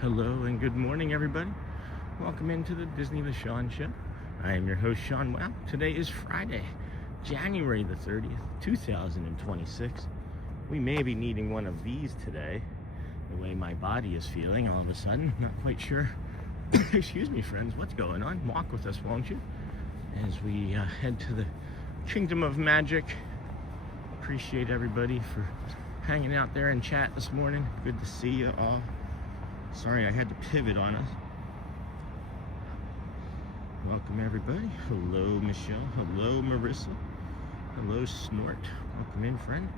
Hello, and good morning, everybody. Welcome into the Disney with Sean show. I am your host, Sean. Wow, today is Friday, January the 30th, 2026. We may be needing one of these today, the way my body is feeling all of a sudden. Not quite sure. Excuse me, friends, what's going on? Walk with us, won't you? As we head to the Kingdom of Magic. Appreciate everybody for hanging out there in chat this morning. Good to see you all. Sorry I had to pivot on us. Welcome everybody. Hello Michelle. Hello Marissa. Hello Snort. Welcome in, friend.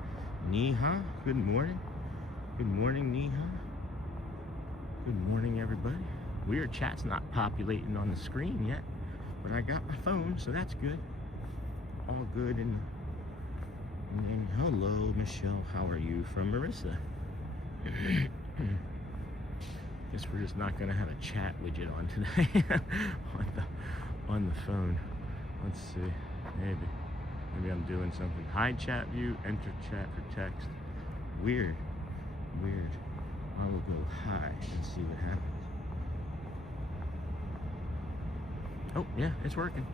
Neha. Good morning. Good morning, Neha. Good morning, everybody. Weird chat's not populating on the screen yet, but I got my phone, so that's good. All good. And hello Michelle. How are you? From Marissa. Guess we're just not gonna have a chat widget on today on the phone. Let's see. Maybe I'm doing something. Hide chat view, enter chat for text. Weird. I will go high and see what happens. Oh yeah, it's working.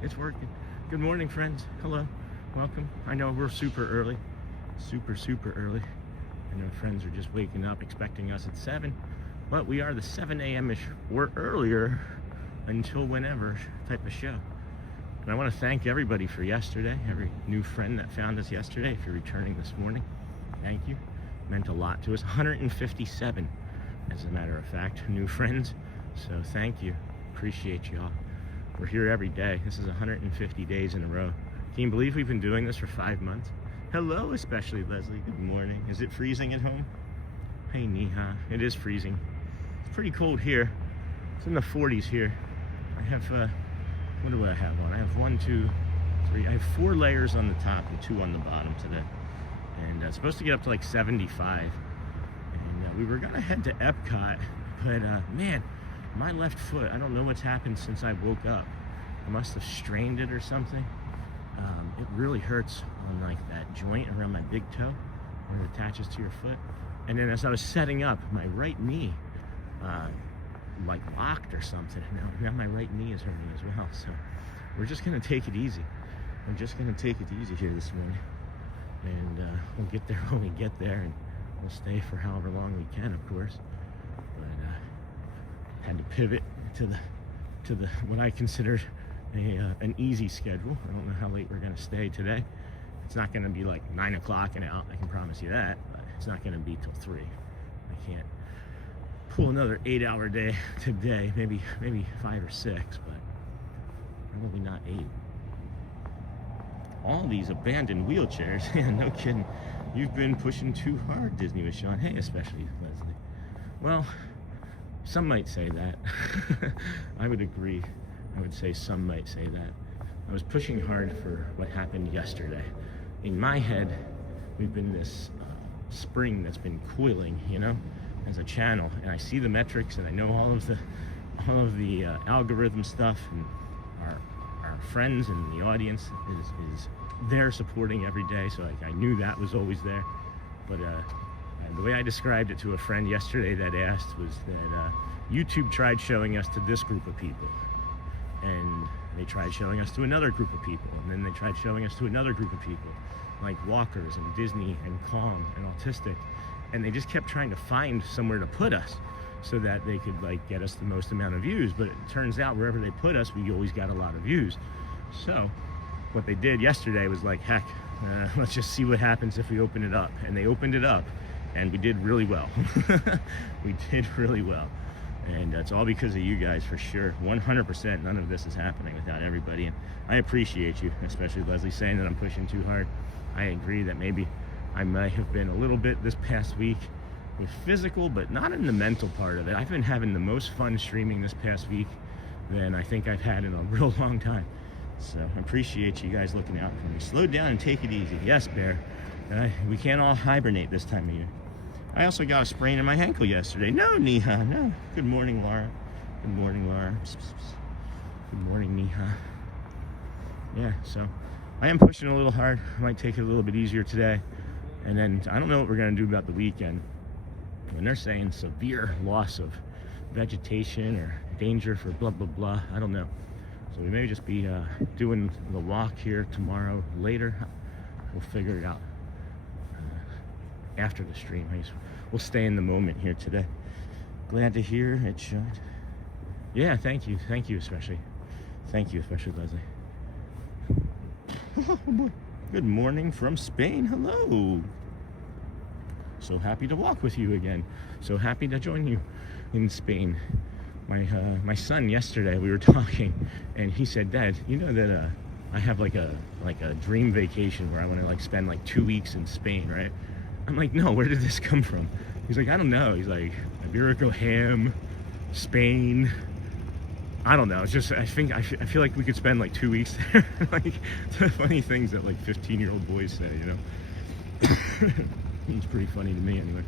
It's working. Good morning, friends. Hello. Welcome. I know we're super early. Super early. I know friends are just waking up expecting us at 7, but we are the 7 a.m.-ish or earlier until whenever type of show. And I want to thank everybody for yesterday, every new friend that found us yesterday. If you're returning this morning, thank you. Meant a lot to us. 157, as a matter of fact, new friends. So thank you. Appreciate you all. We're here every day. This is 150 days in a row. Can you believe we've been doing this for 5 months? Hello, especially Leslie. Good morning. Is it freezing at home? Hey, Neha. It is freezing. It's pretty cold here. It's in the 40s here. I have, what do I have on? I have 1, 2, 3. I have 4 layers on the top and 2 on the bottom today. And it's supposed to get up to like 75. And we were going to head to Epcot, but man, my left foot, I don't know what's happened since I woke up. I must have strained it or something. It really hurts on like that joint around my big toe where it attaches to your foot. And then as I was setting up, my right knee like locked or something. Now my right knee is hurting as well. So we're just gonna take it easy. I'm just gonna take it easy here this morning, and we'll get there when we get there, and we'll stay for however long we can, of course. But had to pivot to the what I considered an easy schedule. I don't know how late we're gonna stay today. It's not gonna be like 9 o'clock and out, I can promise you that, but it's not gonna be till 3. I can't pull another 8-hour day today, maybe 5 or 6, but probably not 8. All these abandoned wheelchairs, yeah, no kidding. You've been pushing too hard, Disney with Sean. Hey, especially Leslie. Well, some might say that. I would agree. I would say some might say that. I was pushing hard for what happened yesterday. In my head, we've been this spring that's been coiling, you know, as a channel, and I see the metrics, and I know all of the algorithm stuff, and our friends and the audience is there supporting every day. So like, I knew that was always there. But the way I described it to a friend yesterday that asked was that YouTube tried showing us to this group of people, and they tried showing us to another group of people, and then they tried showing us to another group of people, like walkers and Disney and Calm and Autistic, and they just kept trying to find somewhere to put us so that they could like get us the most amount of views. But it turns out wherever they put us, we always got a lot of views. So what they did yesterday was like, heck, let's just see what happens if we open it up. And they opened it up, and we did really well. We did really well. And it's all because of you guys, for sure. 100%. None of this is happening without everybody. And I appreciate you, especially Leslie saying that I'm pushing too hard. I agree that maybe I might have been a little bit this past week with physical, but not in the mental part of it. I've been having the most fun streaming this past week than I think I've had in a real long time. So I appreciate you guys looking out for me. Slow down and take it easy. Yes, Bear. We can't all hibernate this time of year. I also got a sprain in my ankle yesterday. No, Neha, no. Good morning, Laura. Good morning, Laura. Psst, psst, psst. Good morning, Neha. Yeah, so I am pushing a little hard. I might take it a little bit easier today. And then I don't know what we're going to do about the weekend. When they're saying severe loss of vegetation or danger for blah, blah, blah, I don't know. So we may just be doing the walk here tomorrow later. We'll figure it out after the stream. We'll stay in the moment here today. Glad to hear it, Sean. Yeah, thank you. Thank you especially. Thank you especially, Leslie. Oh boy. Good morning from Spain. Hello. So happy to walk with you again. So happy to join you in Spain. My son yesterday, we were talking, and he said, Dad, you know that I have like a dream vacation where I want to like spend like 2 weeks in Spain, right? I'm like, no, where did this come from? He's like, I don't know. He's like, Iberico ham, Spain. I don't know. It's just, I feel like we could spend like 2 weeks there. Like the funny things that like 15-year-old boys say, you know. It's pretty funny to me anyway.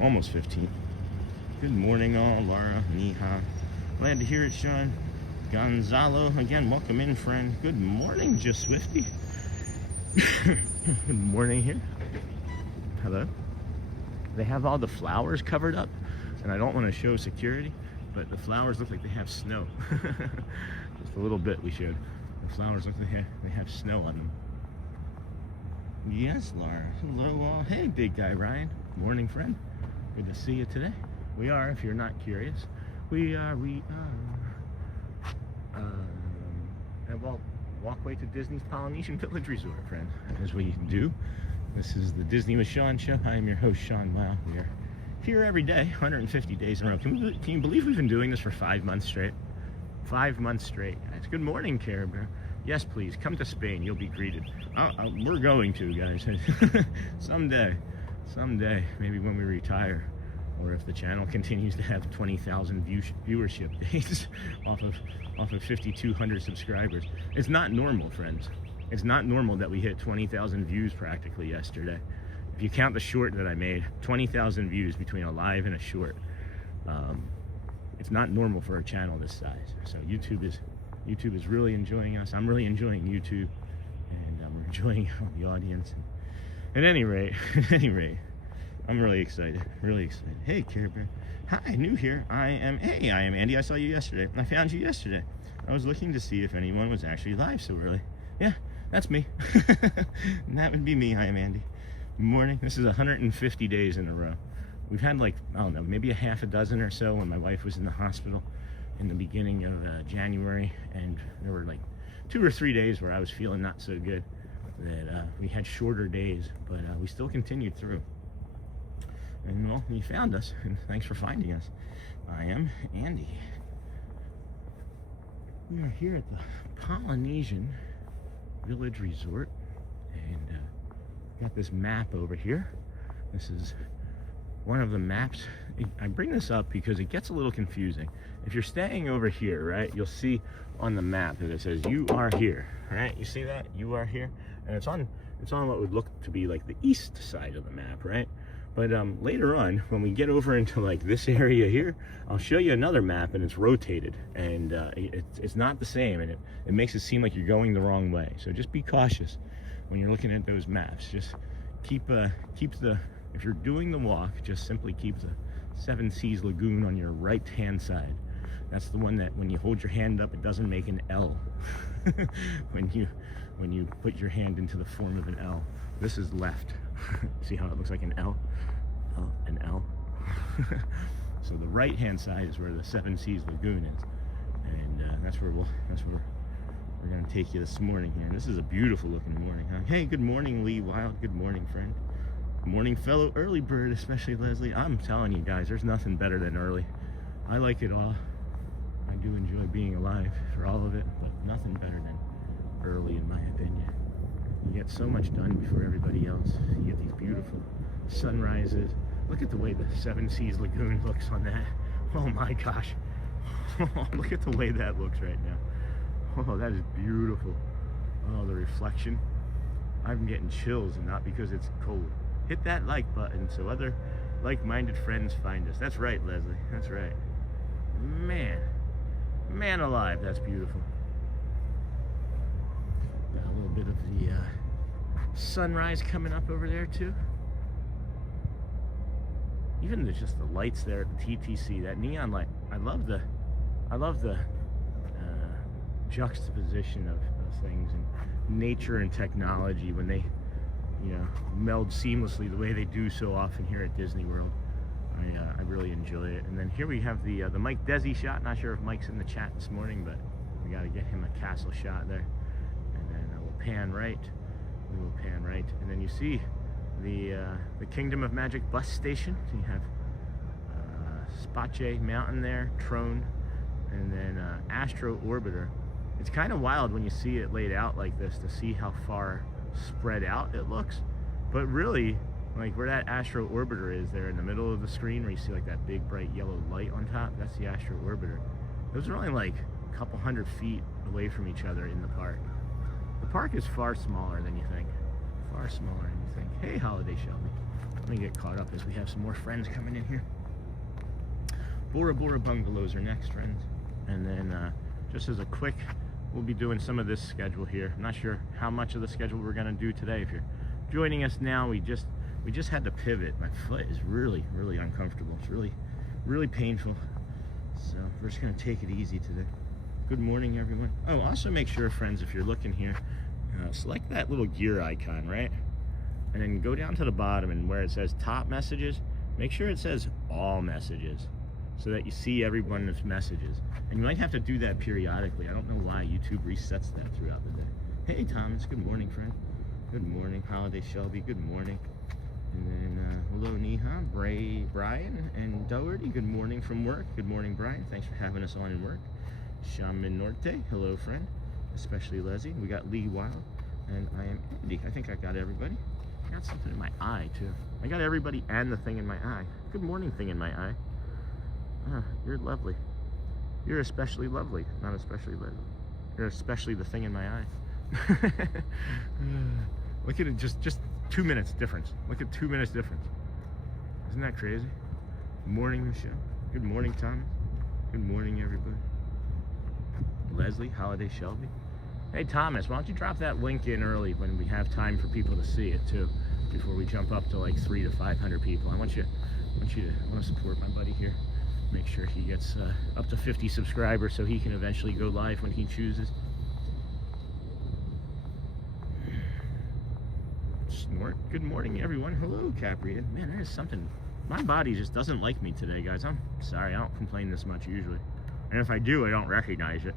Almost 15. Good morning all, Laura, Neha. Glad to hear it, Sean. Gonzalo, again, welcome in, friend. Good morning, Just Swifty. Good morning here. Hello. They have all the flowers covered up, and I don't want to show security, but the flowers look like they have snow. Just a little bit we showed. The flowers look like they have snow on them. Yes, Laura. Hello all. Hey, big guy Ryan. Morning, friend. Good to see you today. We are, if you're not curious, we are at walkway to Disney's Polynesian Village Resort, friend. As we do. This is the Disney with Sean show. I am your host, Sean Wow. We are here every day, 150 days in a row. Can you believe we've been doing this for 5 months straight? 5 months straight, guys. Good morning, Care Bear. Yes, please, come to Spain. You'll be greeted. We're going to, guys. Someday, maybe when we retire, or if the channel continues to have 20,000 viewership days off of 5,200 subscribers. It's not normal, friends. It's not normal that we hit 20,000 views practically yesterday. If you count the short that I made, 20,000 views between a live and a short. It's not normal for a channel this size. So YouTube is really enjoying us. I'm really enjoying YouTube, and we're enjoying the audience. At any rate, I'm really excited. Hey, Care Bear. Hi, new here. I am Andy. I saw you yesterday. I found you yesterday. I was looking to see if anyone was actually live so early. Yeah, that's me. That would be me. I am Andy. Morning. This is 150 days in a row. We've had like, I don't know, maybe a half a dozen or so when my wife was in the hospital in the beginning of January, and there were like 2 or 3 days where I was feeling not so good, that we had shorter days, but we still continued through. And well, you found us, and thanks for finding us. I am Andy. We are here at the Polynesian Village Resort, and got this map over here. This is one of the maps. I bring this up because it gets a little confusing. If you're staying over here, right, you'll see on the map that it says you are here, right? You see that? You are here, and it's on what would look to be like the east side of the map, right? But later on, when we get over into like this area here, I'll show you another map, and it's rotated, and it's not the same, and it makes it seem like you're going the wrong way. So just be cautious when you're looking at those maps. Just keep if you're doing the walk, just simply keep the Seven Seas Lagoon on your right-hand side. That's the one that when you hold your hand up, it doesn't make an L. when you put your hand into the form of an L. This is left. See how it looks like an L? Oh, an L. So the right hand side is where the Seven Seas Lagoon is, and that's where we're going to take you this morning here. This is a beautiful looking morning, huh? Hey, good morning, Lee Wild. Good morning, friend. Good morning, fellow early bird, especially Leslie. I'm telling you guys, there's nothing better than early. I like it all. I do enjoy being alive for all of it, but nothing better than early, in my opinion. You get so much done before everybody else. You get these beautiful sunrises. Look at the way the Seven Seas Lagoon looks on that. Oh my gosh. Look at the way that looks right now. Oh, that is beautiful. Oh, the reflection. I'm getting chills, and not because it's cold. Hit that like button so other like-minded friends find us. That's right, Leslie. That's right. Man alive, that's beautiful. Got a little bit of the sunrise coming up over there too. Even just the lights there at the TTC, that neon light. I love the juxtaposition of things and nature and technology when they, meld seamlessly the way they do so often here at Disney World. I really enjoy it. And then here we have the Mike Desi shot. Not sure if Mike's in the chat this morning, but we got to get him a castle shot there. And then we'll pan right. We will pan right, and then you see the Kingdom of Magic bus station. So you have Spache Mountain there, Trone, and then Astro Orbiter. It's kind of wild when you see it laid out like this to see how far spread out it looks, but really, like where that Astro Orbiter is there in the middle of the screen, where you see like that big bright yellow light on top, that's the Astro Orbiter. Those are only like a couple hundred feet away from each other in the park. The park is far smaller than you think. Far smaller than you think. Hey, Holiday Shelby. Let me get caught up as we have some more friends coming in here. Bora Bora Bungalows are next, friends. And then just as a quick, we'll be doing some of this schedule here. I'm not sure how much of the schedule we're going to do today. If you're joining us now, we just had to pivot. My foot is really uncomfortable. It's really painful. So we're just going to take it easy today. Good morning, everyone. Oh, also make sure, friends, if you're looking here, select that little gear icon, right? And then go down to the bottom, and where it says top messages, make sure it says all messages so that you see everyone's messages. And you might have to do that periodically. I don't know why YouTube resets that throughout the day. Hey, Thomas. Good morning, friend. Good morning. Holiday Shelby. Good morning. And then hello, Neha, Brian, and Doherty. Good morning from work. Good morning, Brian. Thanks for having us on in work. Shaman Norte, hello friend, especially Leslie. We got Lee Wild, and I am Andy. I think I got everybody. I got something in my eye too. I got everybody and the thing in my eye. Good morning, thing in my eye. You're lovely. You're especially lovely, not especially lovely. You're especially the thing in my eye. Look at it, just 2 minutes difference. Look at 2 minutes difference. Isn't that crazy? Good morning, Michelle. Good morning, Thomas. Good morning, everybody. Leslie, Holiday Shelby. Hey Thomas, why don't you drop that link in early when we have time for people to see it too, before we jump up to like 300 to 500 people. I want to support my buddy here. Make sure he gets up to 50 subscribers so he can eventually go live when he chooses. Snort. Good morning, everyone. Hello, Capri. Man, there is something. My body just doesn't like me today, guys. I'm sorry. I don't complain this much usually. And if I do, I don't recognize it.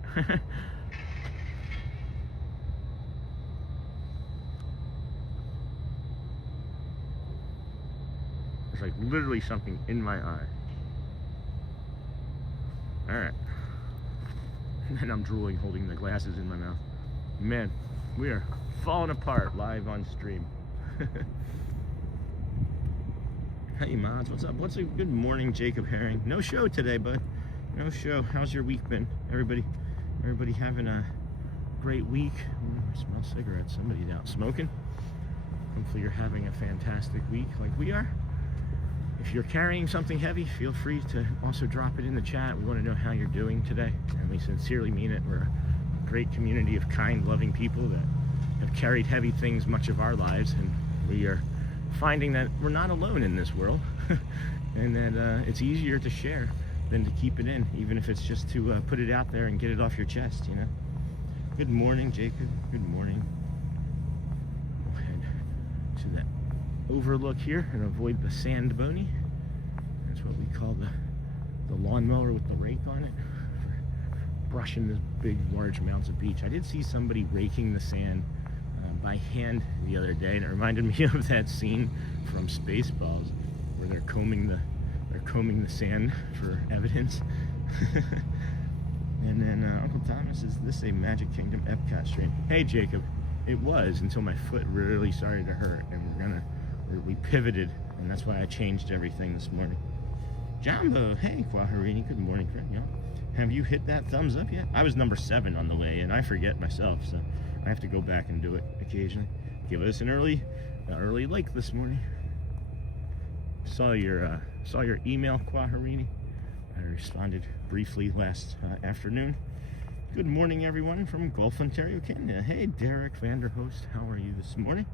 There's like literally something in my eye. Alright. And I'm drooling, holding the glasses in my mouth. Man, we are falling apart live on stream. Hey mods, what's up? Good morning, Jacob Herring. No show today, bud. No show. How's your week been? Everybody having a great week? I smell cigarettes. Somebody's out smoking. Hopefully you're having a fantastic week like we are. If you're carrying something heavy, feel free to also drop it in the chat. We want to know how you're doing today, and we sincerely mean it. We're a great community of kind, loving people that have carried heavy things much of our lives, and we are finding that we're not alone in this world, and that it's easier to share than to keep it in, even if it's just to put it out there and get it off your chest, you know. Good morning, Jacob. Good morning. We'll head to that overlook here and avoid the sand bony. That's what we call the lawnmower with the rake on it, for brushing this big, large amounts of beach. I did see somebody raking the sand by hand the other day, and it reminded me of that scene from Spaceballs where they're combing the sand for evidence. And then Uncle Thomas, is this a Magic Kingdom Epcot stream? Hey Jacob, it was until my foot really started to hurt, and we pivoted, and that's why I changed everything this morning. Jumbo, hey Quaharini, good morning, friend. You know, have you hit that thumbs up yet? I was number 7 on the way, and I forget myself, so I have to go back and do it occasionally. Give us an early like this morning. Saw your email, Quaharini. I responded briefly last afternoon. Good morning, everyone from Gulf, Ontario, Canada. Hey, Derek Vanderhost, how are you this morning?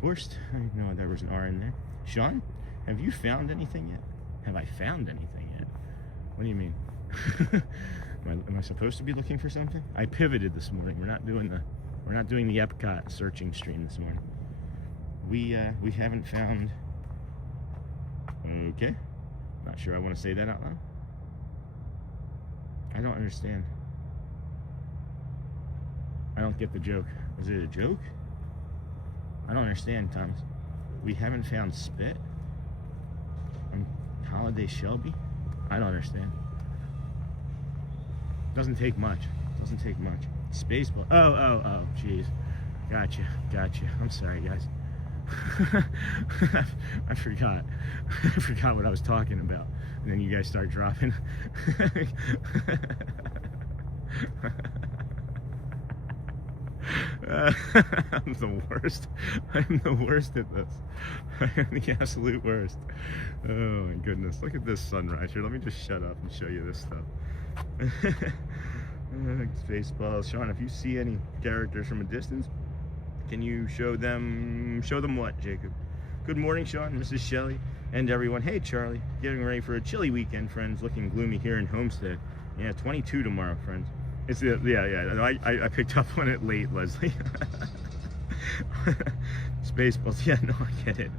Horst, I know there was an R in there. Sean, have you found anything yet? Have I found anything yet? What do you mean? Am I supposed to be looking for something? I pivoted this morning. We're not doing the Epcot searching stream this morning. We haven't found. Okay, not sure I want to say that out loud. I don't understand. I don't get the joke. Is it a joke? I don't understand, Thomas. We haven't found spit on Holiday Shelby? I don't understand. Doesn't take much. Doesn't take much. Spaceball. Oh, jeez. Gotcha. I'm sorry, guys. I forgot. I forgot what I was talking about. And then you guys start dropping. I'm the worst. I'm the worst at this. I'm the absolute worst. Oh my goodness. Look at this sunrise here. Let me just shut up and show you this stuff. Spaceballs. Sean, if you see any characters from a distance, can you show them what, Jacob? Good morning, Sean, Mrs. Shelley, and everyone. Hey, Charlie. Getting ready for a chilly weekend, friends. Looking gloomy here in Homestead. Yeah, 22 tomorrow, friends. It's I picked up on it late, Leslie. Spaceballs. Yeah, no, I get it.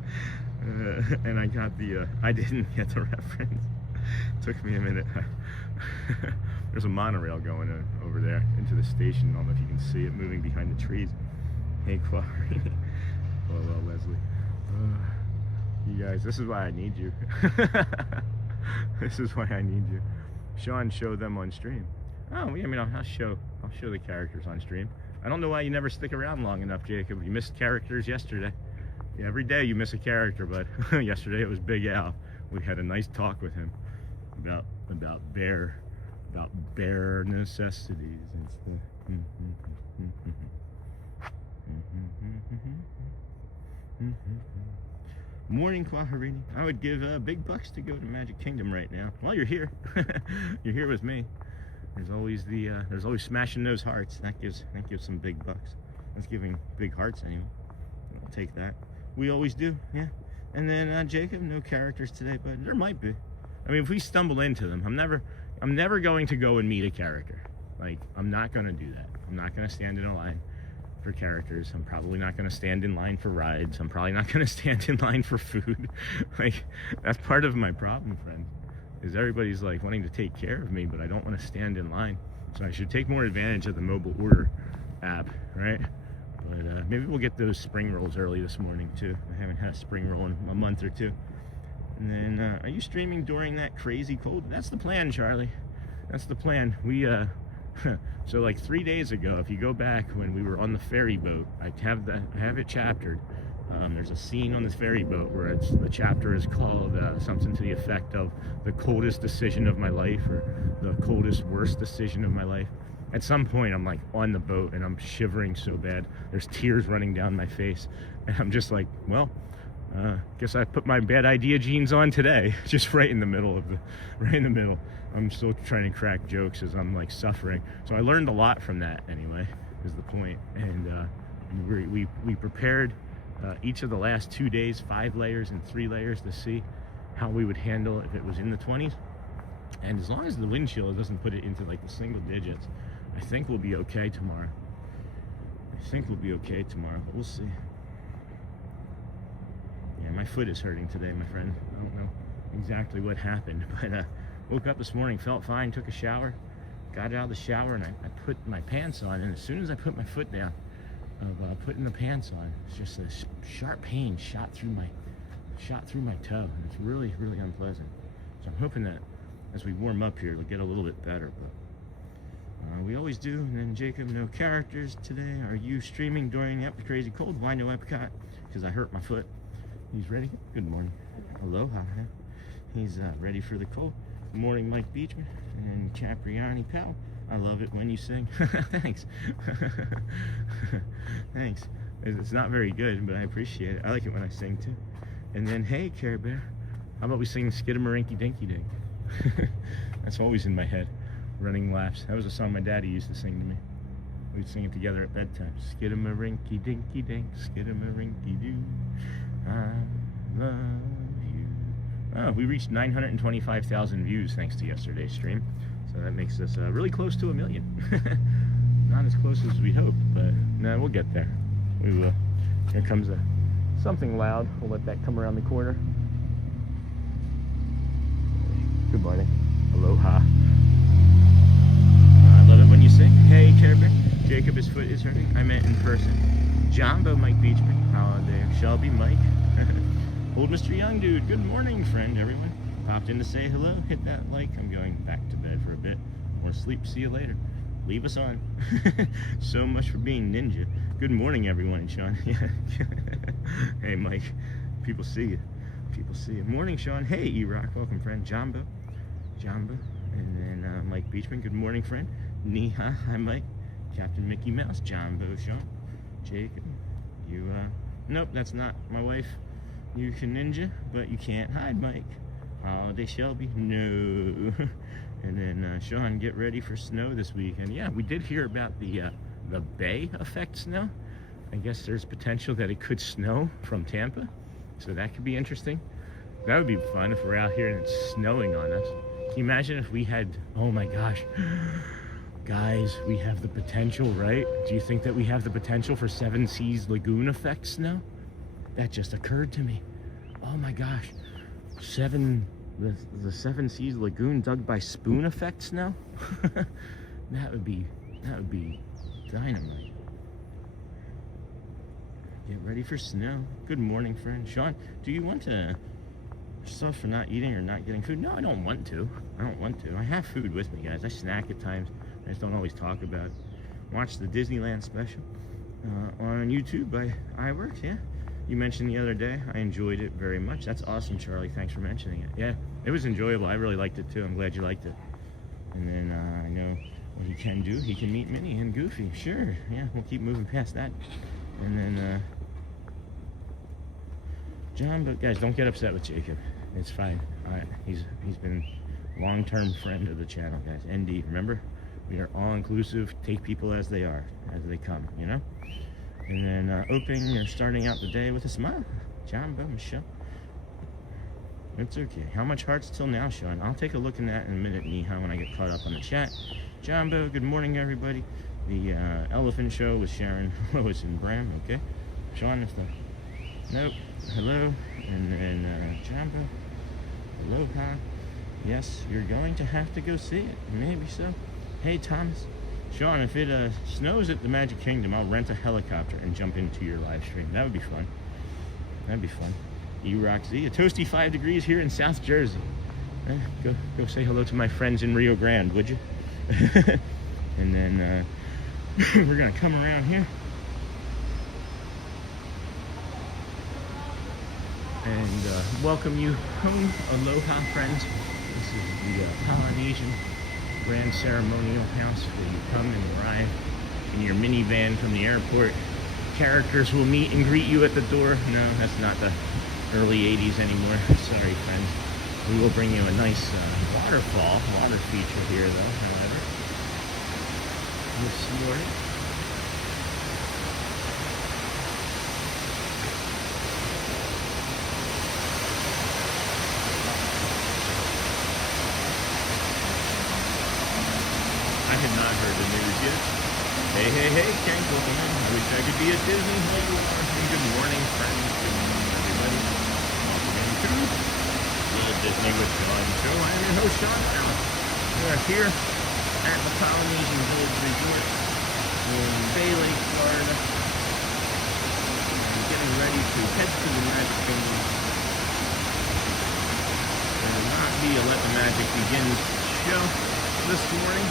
And I got I didn't get the reference. Took me a minute. There's a monorail going over there into the station. I don't know if you can see it moving behind the trees. Hey, Clary. Well, Leslie. You guys, this is why I need you. This is why I need you. Sean, show them on stream. Oh, yeah, I mean, I'll show the characters on stream. I don't know why you never stick around long enough, Jacob. You missed characters yesterday. Yeah, every day you miss a character, but yesterday it was Big Al. We had a nice talk with him about bear necessities and stuff. Morning, Quaharini. I would give big bucks to go to Magic Kingdom right now. Well, you're here. You're here with me. There's always smashing those hearts. That gives some big bucks. That's giving big hearts anyway. I'll take that. We always do, yeah. And then Jacob, no characters today, but there might be. I mean, if we stumble into them, I'm never going to go and meet a character. Like, I'm not going to do that. I'm not going to stand in a line for characters. I'm probably not going to stand in line for rides. I'm probably not going to stand in line for food. Like, that's part of my problem, friends, is everybody's like wanting to take care of me, but I don't want to stand in line. So I should take more advantage of the mobile order app, right? But maybe we'll get those spring rolls early this morning too. I haven't had a spring roll in a month or two. And then, are you streaming during that crazy cold? That's the plan, Charlie. That's the plan. We, so like 3 days ago, if you go back when we were on the ferry boat, I have it chaptered. There's a scene on this ferry boat where the chapter is called something to the effect of the coldest decision of my life, or the coldest, worst decision of my life. At some point, I'm like on the boat and I'm shivering so bad. There's tears running down my face. And I'm just like, well, guess I put my bad idea jeans on today. Just right in the middle. I'm still trying to crack jokes as I'm like suffering. So I learned a lot from that anyway, is the point. And we prepared each of the last 2 days, 5 layers and 3 layers, to see how we would handle if it was in the 20s. And as long as the wind chill doesn't put it into like the single digits, I think we'll be okay tomorrow. But we'll see. Yeah, my foot is hurting today, my friend. I don't know exactly what happened, but woke up this morning, felt fine, took a shower, got out of the shower, and I put my pants on, and as soon as I put my foot down of putting the pants on, it's just a sharp pain shot through my toe, and it's really, really unpleasant. So I'm hoping that as we warm up here, it'll get a little bit better, but we always do. And then Jacob, no characters today. Are you streaming during the crazy cold? Why no Epcot? Because I hurt my foot. He's ready. Good morning. Aloha. He's ready for the cold. Good morning, Mike Beachman and Capriani Pal. I love it when you sing. Thanks. Thanks. It's not very good, but I appreciate it. I like it when I sing too. And then, hey, Care Bear, how about we sing Skidamarinky Dinky Dink? That's always in my head. Running laps. That was a song my daddy used to sing to me. We'd sing it together at bedtime. Skidamarinky Dinky Dink, Skidamarinky Doo. I love you. Oh, we reached 925,000 views thanks to yesterday's stream. So that makes us really close to 1 million. Not as close as we hoped, but no, we'll get there. We will. Here comes something loud. We'll let that come around the corner. Good morning. Aloha. I love it when you sing. Hey, Care Bear. Jacob, his foot is hurting. I meant in person. Jumbo, Mike Beachman. Holiday. Shelby, Mike. Old Mr. Young Dude. Good morning, friend, everyone. Popped in to say hello. Hit that like. I'm going back to bed for a bit. Or sleep. See you later. Leave us on. So much for being ninja. Good morning, everyone, Sean. Hey, Mike. People see you. People see you. Morning, Sean. Hey, E-Rock. Welcome, friend. Jumbo. And then Mike Beachman. Good morning, friend. Niha. Hi, Mike. Captain Mickey Mouse. Jumbo, Sean. Jacob. You, nope, that's not my wife. You can ninja, but you can't hide, Mike. Holiday Shelby. No. And then Sean, get ready for snow this weekend. Yeah, we did hear about the Bay effect snow. I guess there's potential that it could snow from Tampa, so that could be interesting. That would be fun if we're out here and it's snowing on us. Can you imagine if we had, oh my gosh, guys, we have the potential, right? Do you think that we have the potential for Seven Seas Lagoon effect snow? That just occurred to me. Oh my gosh, the Seven Seas Lagoon dug by spoon effect snow? that would be dynamite. Get ready for snow. Good morning, friend. Sean, do you want to stuff for not eating or not getting food? No, I don't want to. I have food with me, guys. I snack at times. I just don't always talk about it. Watch the Disneyland special on YouTube by iWorks, yeah. You mentioned the other day. I enjoyed it very much. That's awesome, Charlie. Thanks for mentioning it. Yeah, it was enjoyable. I really liked it too. I'm glad you liked it. And then I know what he can do. He can meet Minnie and Goofy. Sure. Yeah, we'll keep moving past that. And then John, but guys, don't get upset with Jacob. It's fine. He's been a long-term friend of the channel, guys. ND, remember? We are all-inclusive. Take people as they are, as they come, you know? And then opening or starting out the day with a smile. Jumbo, Michelle. It's okay. How much hearts till now, Sean? I'll take a look in that in a minute, Neha, when I get caught up on the chat. Jumbo, good morning, everybody. The elephant show with Sharon, Lois, and Bram, okay? Sean, if the... Nope. Hello. And then Jumbo. Aloha. Yes, you're going to have to go see it. Maybe so. Hey, Thomas. Sean, if it snows at the Magic Kingdom, I'll rent a helicopter and jump into your live stream. That would be fun. That'd be fun. E-Rock Z. A toasty 5 degrees here in South Jersey. Go say hello to my friends in Rio Grande, would you? And then we're going to come around here. And welcome you home. Aloha, friends. This is the Polynesian Grand Ceremonial House where you come and arrive in your minivan from the airport. Characters will meet and greet you at the door. No, that's not the early 80s anymore. Sorry, friends. We will bring you a nice water feature here, though, however. This morning. hey, Ken, welcome in. I wish I could be at Disney. Hey, you are. And good morning, friends. Good morning, everybody. Welcome into the Disney with Sean show. I am your host, Sean Allen. We are here at the Polynesian Resort in Bay Lake, Florida. I'm getting ready to head to the Magic Kingdom. There will not be a Let the Magic Begin show this morning.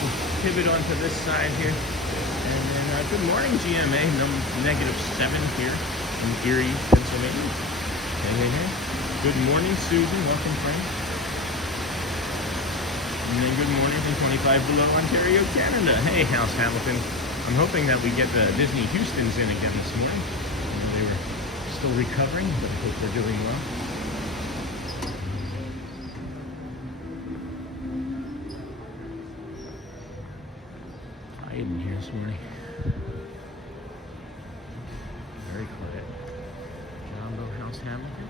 We'll pivot onto this side here. And then, good morning, GMA, -7 here in Erie, Pennsylvania. Hey. Good morning, Susan. Welcome, friend. And then good morning from 25 below Ontario, Canada. Hey, House Hamilton. I'm hoping that we get the Disney Houstons in again this morning. They were still recovering, but I hope they're doing well. Quiet in here this morning. Very quiet. Jumbo House Hamilton.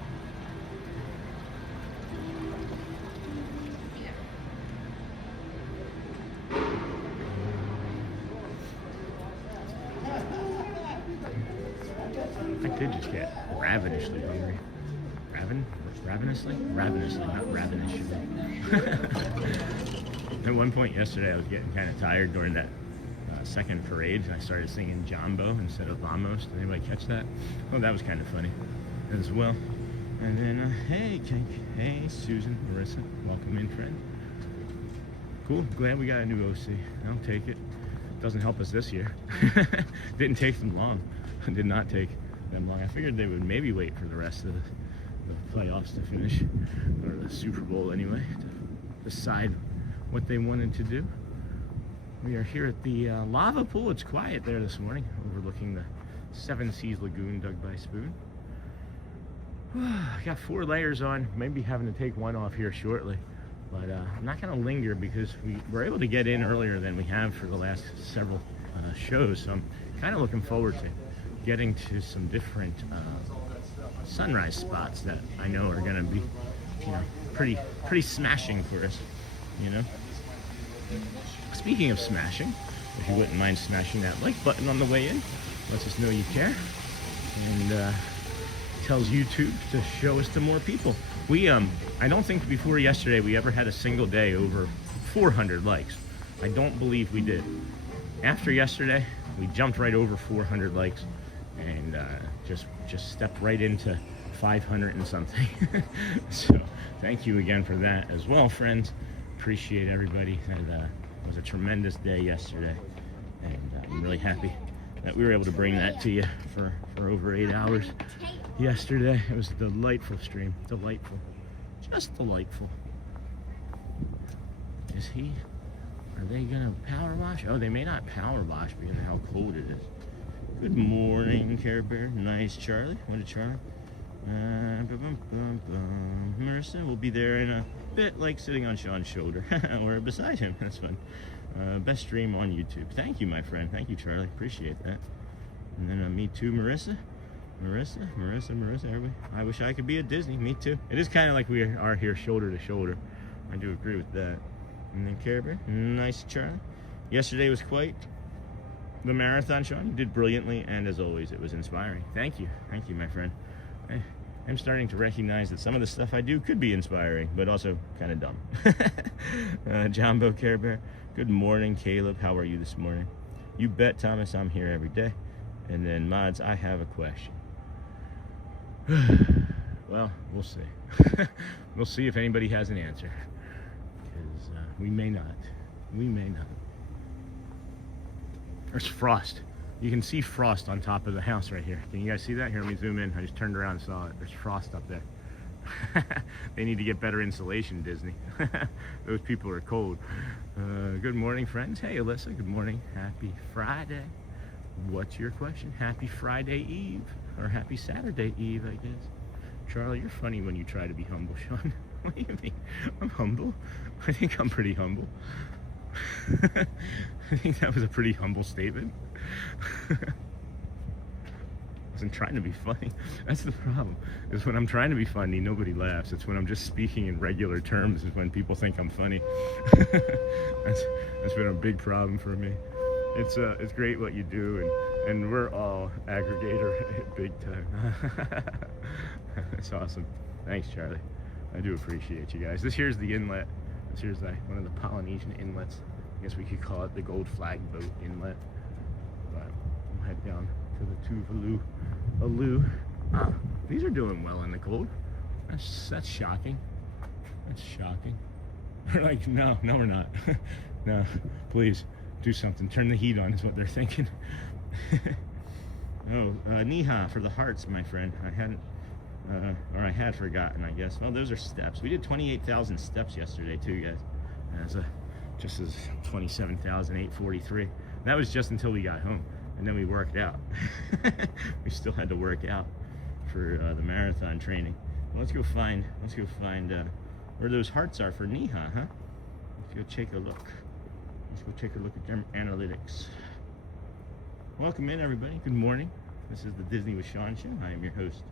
I did just get ravenously hungry. Ravenously, not ravenously. At one point yesterday, I was getting kind of tired during that second parade, and I started singing Jumbo instead of Vamos. Did anybody catch that? Oh, that was kind of funny as well. And then, hey, Kink. Hey, Susan, Marissa. Welcome in, friend. Cool. Glad we got a new OC. I'll take it. Doesn't help us this year. Didn't take them long. Did not take them long. I figured they would maybe wait for the rest of the playoffs to finish, or the Super Bowl anyway, to decide what they wanted to do. We are here at the lava pool. It's quiet there this morning, overlooking the Seven Seas Lagoon dug by Spoon. I got 4 layers on, maybe having to take one off here shortly, but I'm not going to linger because we were able to get in earlier than we have for the last several shows, so I'm kind of looking forward to getting to some different sunrise spots that I know are going to be, pretty smashing for us, Speaking of smashing, if you wouldn't mind smashing that like button on the way in, lets us know you care, and tells YouTube to show us to more people. We, I don't think before yesterday we ever had a single day over 400 likes. I don't believe we did. After yesterday, we jumped right over 400 likes, and just stepped right into 500 and something. So thank you again for that as well, friends. Appreciate everybody. It was a tremendous day yesterday, and I'm really happy that we were able to bring that to you for over 8 hours yesterday. It was a delightful stream. Delightful. Just delightful. Are they gonna power wash? Oh, they may not power wash because of how cold it is. Good morning, Care Bear. Nice, Charlie. What did Charlie? Marissa will be there in a bit, like sitting on Sean's shoulder or beside him. That's fun. Best stream on YouTube. Thank you, my friend. Thank you, Charlie. Appreciate that. And then me too, Marissa. Marissa, everybody. I wish I could be at Disney. Me too. It is kind of like we are here shoulder to shoulder. I do agree with that. And then Care Bear. Nice, Charlie. Yesterday was quite the marathon, Sean. You did brilliantly, and as always, it was inspiring. Thank you, my friend. I'm starting to recognize that some of the stuff I do could be inspiring, but also kind of dumb. Jumbo Care Bear. Good morning, Caleb. How are you this morning? You bet, Thomas. I'm here every day. And then Mods, I have a question. Well, we'll see. We'll see if anybody has an answer, because we may not. There's frost. You can see frost on top of the house right here. Can you guys see that? Here, let me zoom in. I just turned around and saw it. There's frost up there. They need to get better insulation, Disney. Those people are cold. Good morning, friends. Hey, Alyssa. Good morning. Happy Friday. What's your question? Happy Friday Eve. Or happy Saturday Eve, I guess. Charlie, you're funny when you try to be humble, Sean. What do you mean? I'm humble. I think I'm pretty humble. I think that was a pretty humble statement. I wasn't trying to be funny. That's the problem. Is when I'm trying to be funny, nobody laughs. It's when I'm just speaking in regular terms is when people think I'm funny. That's been a big problem for me. It's great what you do, and we're all aggregator big time. That's awesome. Thanks, Charlie. I do appreciate you guys. Here's the inlet. Here's one of the Polynesian inlets. I guess we could call it the Gold Flag Boat Inlet. But we'll head down to the Tuvalu. Ah, these are doing well in the cold. That's shocking. That's shocking. They're like, no, we're not. No, please do something. Turn the heat on is what they're thinking. Oh, Niha for the hearts, my friend. I had forgotten, I guess. Well, those are steps. We did 28,000 steps yesterday too, guys. Just as 27,843. That was just until we got home, and then we worked out. We still had to work out for the marathon training. Well, let's go find where those hearts are for Niha, huh? Let's go take a look. Let's go take a look at their analytics. Welcome in, everybody. Good morning. This is the Disney with Sean show. I am your host,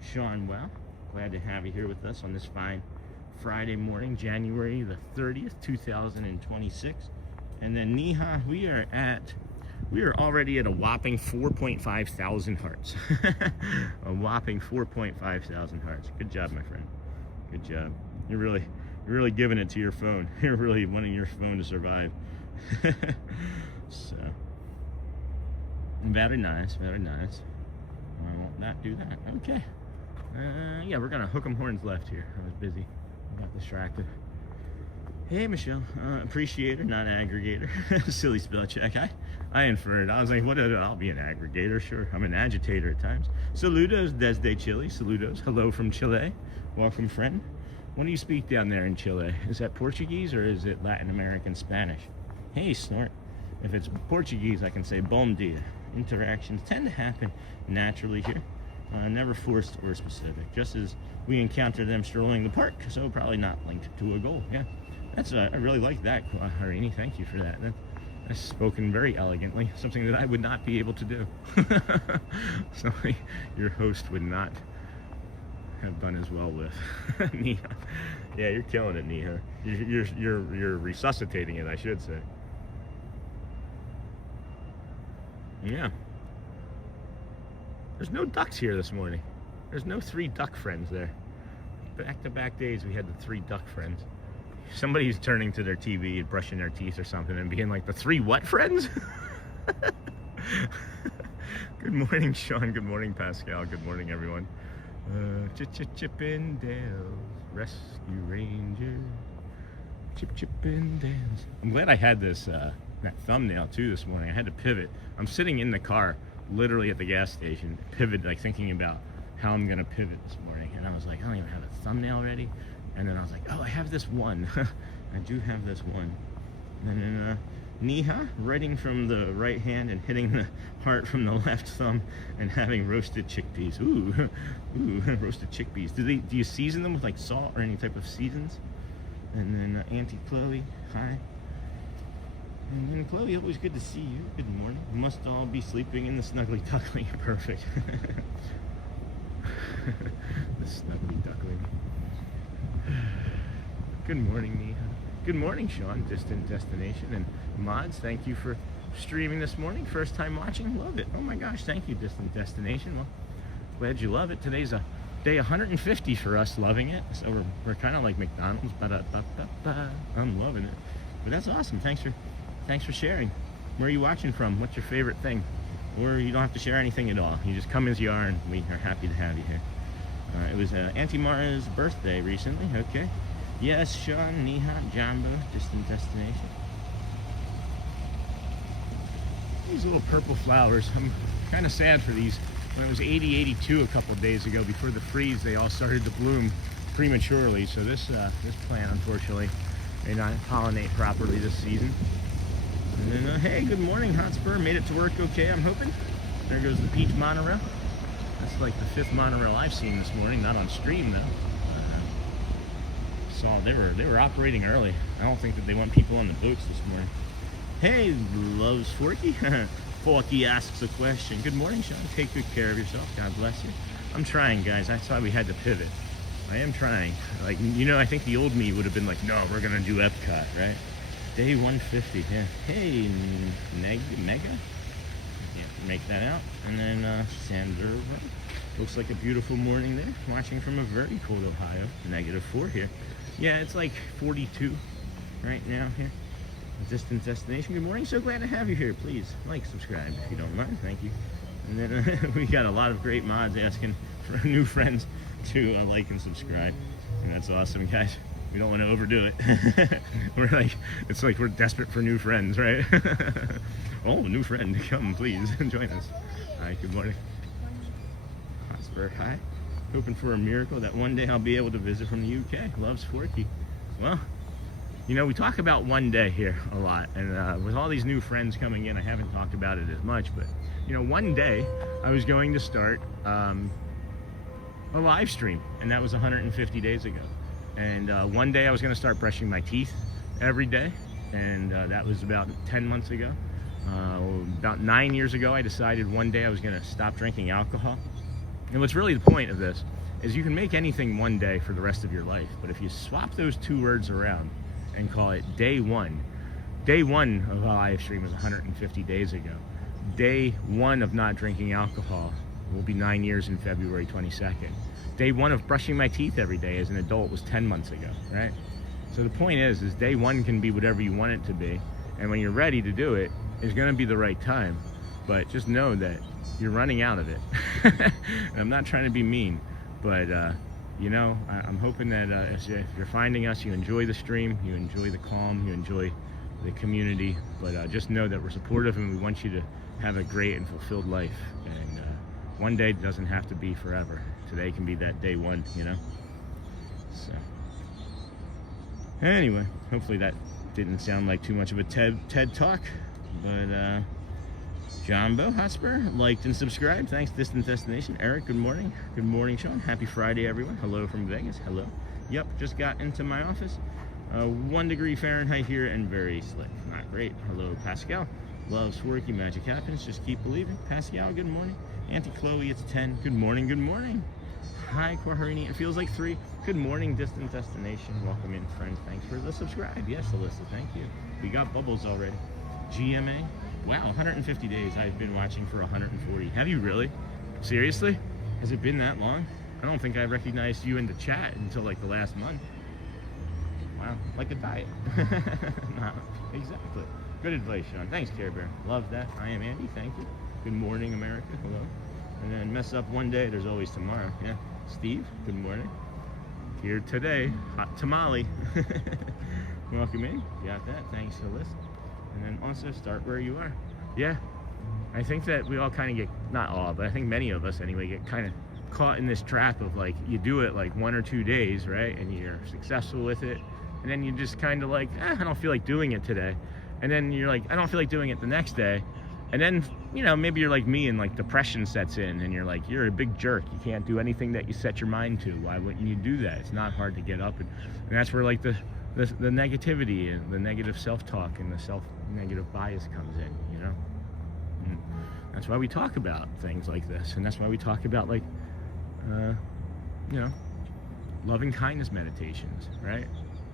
Sean Wow. Glad to have you here with us on this fine Friday morning, January the 30th, 2026. And then Niha, we are already at a whopping 4.5 thousand hearts. A whopping 4.5 thousand hearts. Good job, my friend. Good job. You're really giving it to your phone. You're really wanting your phone to survive. So, very nice, very nice. I won't not do that. Okay. Yeah, we're gonna hook 'em horns left here. I was busy. I got distracted. Hey, Michelle. Appreciator, not aggregator. Silly spell check. I inferred. I was like, what? I'll be an aggregator. Sure. I'm an agitator at times. Saludos desde Chile. Saludos. Hello from Chile. Welcome, friend. What do you speak down there in Chile? Is that Portuguese or is it Latin American Spanish? Hey, Snort. If it's Portuguese, I can say bom dia. Interactions tend to happen naturally here. Never forced or specific. Just as we encounter them strolling the park, so probably not linked to a goal. Yeah. That's I really like that, Harini. Thank you for that. That's spoken very elegantly. Something that I would not be able to do. Something your host would not have done as well with. Niha. Yeah, you're killing it, Niha. You're resuscitating it, I should say. Yeah. There's no ducks here this morning. There's no 3 duck friends there. Back-to-back days we had the 3 duck friends. Somebody's turning to their TV and brushing their teeth or something and being like, the 3 what friends? Good morning, Sean. Good morning, Pascal. Good morning, everyone. Chippendales, Rescue Rangers. Chippendales. I'm glad I had this that thumbnail too this morning. I had to pivot. I'm sitting in the car, literally at the gas station, pivot, like thinking about how I'm gonna pivot this morning. And I was like, I don't even have a thumbnail ready. And then I was like, oh, I have this one. I do have this one. And then Niha, writing from the right hand and hitting the heart from the left thumb and having roasted chickpeas. Ooh, roasted chickpeas. Do you season them with like salt or any type of seasons? And then Auntie Chloe, hi. And then Chloe, always good to see you. Good morning. You must all be sleeping in the snuggly duckling. Perfect. The snuggly duckling. Good morning, Niha. Good morning, Sean, Distant Destination. And Mods, thank you for streaming this morning. First time watching, love it. Oh my gosh, thank you, Distant Destination. Well, glad you love it. Today's a day 150 for us loving it. So we're kind of like McDonald's. Ba-da-ba-ba-ba. I'm loving it. But that's awesome. Thanks for sharing. Where are you watching from? What's your favorite thing? Or you don't have to share anything at all. You just come as you are, and we are happy to have you here. It was Auntie Mara's birthday recently. Okay. Yes, Sean, Niha, Jumbo, Distant Destination. These little purple flowers. I'm kind of sad for these. When it was 80, 82 a couple days ago, before the freeze, they all started to bloom prematurely. So this plant, unfortunately, may not pollinate properly this season. And then, hey, good morning, Hotspur. Made it to work okay, I'm hoping. There goes the Peach Monorail. That's like the 5th monorail I've seen this morning, not on stream though. Saw they were operating early. I don't think that they want people on the boats this morning. Hey, loves Forky. Forky asks a question. Good morning, Sean. Take good care of yourself. God bless you. I'm trying, guys. I thought we had to pivot. I am trying. Like, you know, I think the old me would have been like, no, we're gonna do Epcot, right? Day 150, yeah. Hey, Mega? Can't make that out. And then Sandra. Looks like a beautiful morning there. Watching from a very cold Ohio. -4 here. Yeah, it's like 42 right now here. A distant destination. Good morning. So glad to have you here. Please like, subscribe if you don't mind. Thank you. And then we got a lot of great mods asking for new friends to like and subscribe. And that's awesome, guys. We don't want to overdo it. We're like, it's like we're desperate for new friends, right? Oh, new friend, come please join us. Hi, good morning. Hotspur, hi. Hoping for a miracle that one day I'll be able to visit from the UK. Loves Forky. Well, you know, we talk about one day here a lot, and with all these new friends coming in, I haven't talked about it as much, but you know, one day I was going to start a live stream, and that was 150 days ago. And one day I was going to start brushing my teeth every day, and that was about 10 months ago. About 9 years ago, I decided one day I was going to stop drinking alcohol. And what's really the point of this is you can make anything one day for the rest of your life, but if you swap those two words around and call it day one of a live stream was 150 days ago. Day one of not drinking alcohol will be 9 years in February 22nd. Day one of brushing my teeth every day as an adult was 10 months ago, right? So the point is day one can be whatever you want it to be, and when you're ready to do it, it's going to be the right time. But just know that you're running out of it. I'm not trying to be mean, but you know, I'm hoping that if you're finding us, you enjoy the stream, you enjoy the calm, you enjoy the community, but just know that we're supportive and we want you to have a great and fulfilled life. And one day doesn't have to be forever. Today can be that day one, you know? So, anyway, hopefully that didn't sound like too much of a TED talk, but Jumbo Hotspur liked and subscribed. Thanks, Distant Destination. Eric, good morning. Good morning, Sean. Happy Friday, everyone. Hello from Vegas. Hello. Yep, just got into my office. 1 degree Fahrenheit here and very slick. Not great. Hello, Pascal. Loves Worky. Magic happens. Just keep believing. Pascal, good morning. Auntie Chloe, it's 10. Good morning. Good morning. Hi, Quaharini. It feels like 3. Good morning, Distant Destination. Welcome in, friends. Thanks for the subscribe. Yes, Alyssa, thank you. We got bubbles already. GMA. Wow, 150 days. I've been watching for 140. Have you really? Seriously? Has it been that long? I don't think I recognized you in the chat until like the last month. Wow, like a diet. No, exactly. Good advice, Sean. Thanks, Care Bear. Love that. I am Andy. Thank you. Good morning, America. Hello. And then mess up one day, there's always tomorrow. Yeah. Steve, good morning. Here today, hot tamale. Welcome in. Got that. Thanks, Alyssa. And then also start where you are. Yeah. I think that we all kind of get, not all, but I think many of us anyway, get kind of caught in this trap of like, you do it like 1 or 2 days, right? And you're successful with it. And then you just kind of like, I don't feel like doing it today. And then you're like, I don't feel like doing it the next day. And then, you know, maybe you're like me and like depression sets in and you're like, you're a big jerk. You can't do anything that you set your mind to. Why wouldn't you do that? It's not hard to get up. And that's where like the negativity and the negative self-talk and the self-negative bias comes in, you know? And that's why we talk about things like this. And that's why we talk about like, you know, loving kindness meditations, right?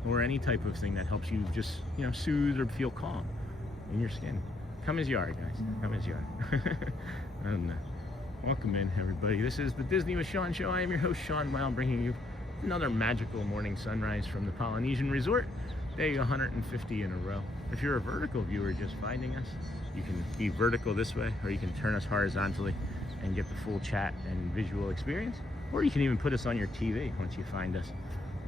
Or any type of thing that helps you just, you know, soothe or feel calm in your skin. Come as you are, guys. Come as you are. And, welcome in, everybody. This is the Disney with Sean show. I am your host, Sean Weil, bringing you another magical morning sunrise from the Polynesian Resort. Day 150 in a row. If you're a vertical viewer just finding us, you can be vertical this way, or you can turn us horizontally and get the full chat and visual experience. Or you can even put us on your TV once you find us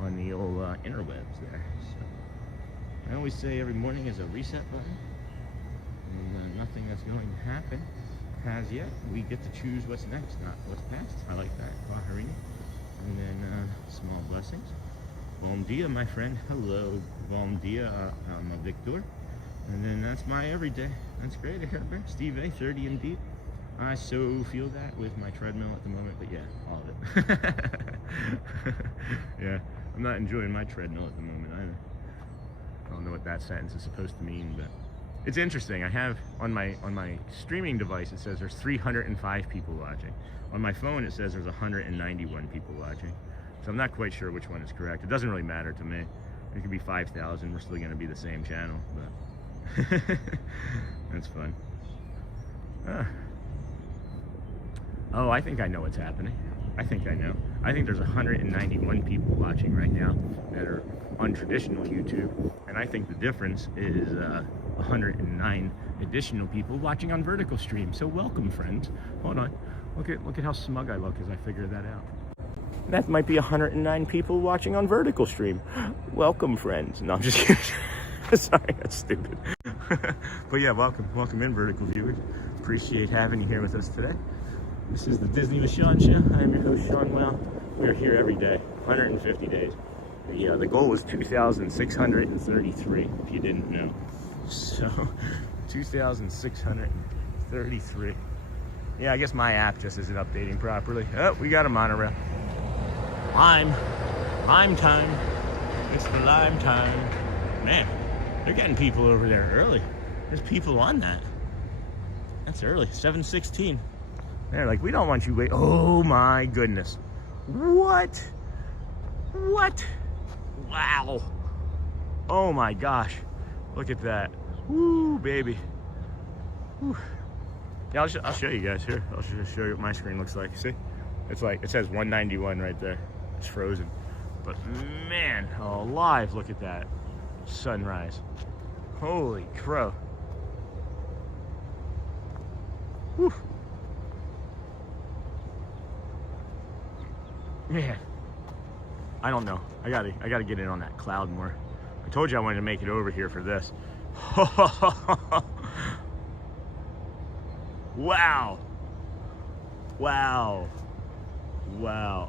on the old interwebs there. So, I always say every morning is a reset button. And nothing that's going to happen has yet. We get to choose what's next, not what's past. I like that, Quaharini. And then small blessings. Bom dia, my friend. Hello, bom dia, Victor. And then that's my everyday. That's great. I heard that. Steve A, 30 and deep. I so feel that with my treadmill at the moment, but yeah, all of it. Yeah, I'm not enjoying my treadmill at the moment either. I don't know what that sentence is supposed to mean, but it's interesting. I have on my streaming device, it says there's 305 people watching. On my phone, it says there's 191 people watching. So I'm not quite sure which one is correct. It doesn't really matter to me. It could be 5,000. We're still gonna be the same channel, but that's fun. Oh, I think I know what's happening. I think I know. I think there's 191 people watching right now that are on traditional YouTube, and I think the difference is 109 additional people watching on vertical stream. So welcome, friends. Hold on. Look at how smug I look as I figure that out. That might be 109 people watching on vertical stream. Welcome, friends. No, I'm just kidding. Sorry, that's stupid. But yeah, welcome in, vertical viewers. Appreciate having you here with us today. This is the Disney with Sean show. I'm your host, Sean Well. We are here every day, 150 days. Yeah, the goal was 2,633, if you didn't know. So, 2,633. Yeah, I guess my app just isn't updating properly. Oh, we got a monorail. Lime time. It's the lime time. Man, they're getting people over there early. There's people on that. That's early, 7:16. They're like, we don't want you wait. Oh my goodness. What? Wow. Oh my gosh. Look at that. Woo, baby. Woo. Yeah, I'll show you guys here. I'll just show you what my screen looks like. See? It's like, it says 191 right there. It's frozen. But man, alive, look at that. Sunrise. Holy crow. Woo. Man, I don't know. I gotta get in on that cloud more. I told you I wanted to make it over here for this. Wow.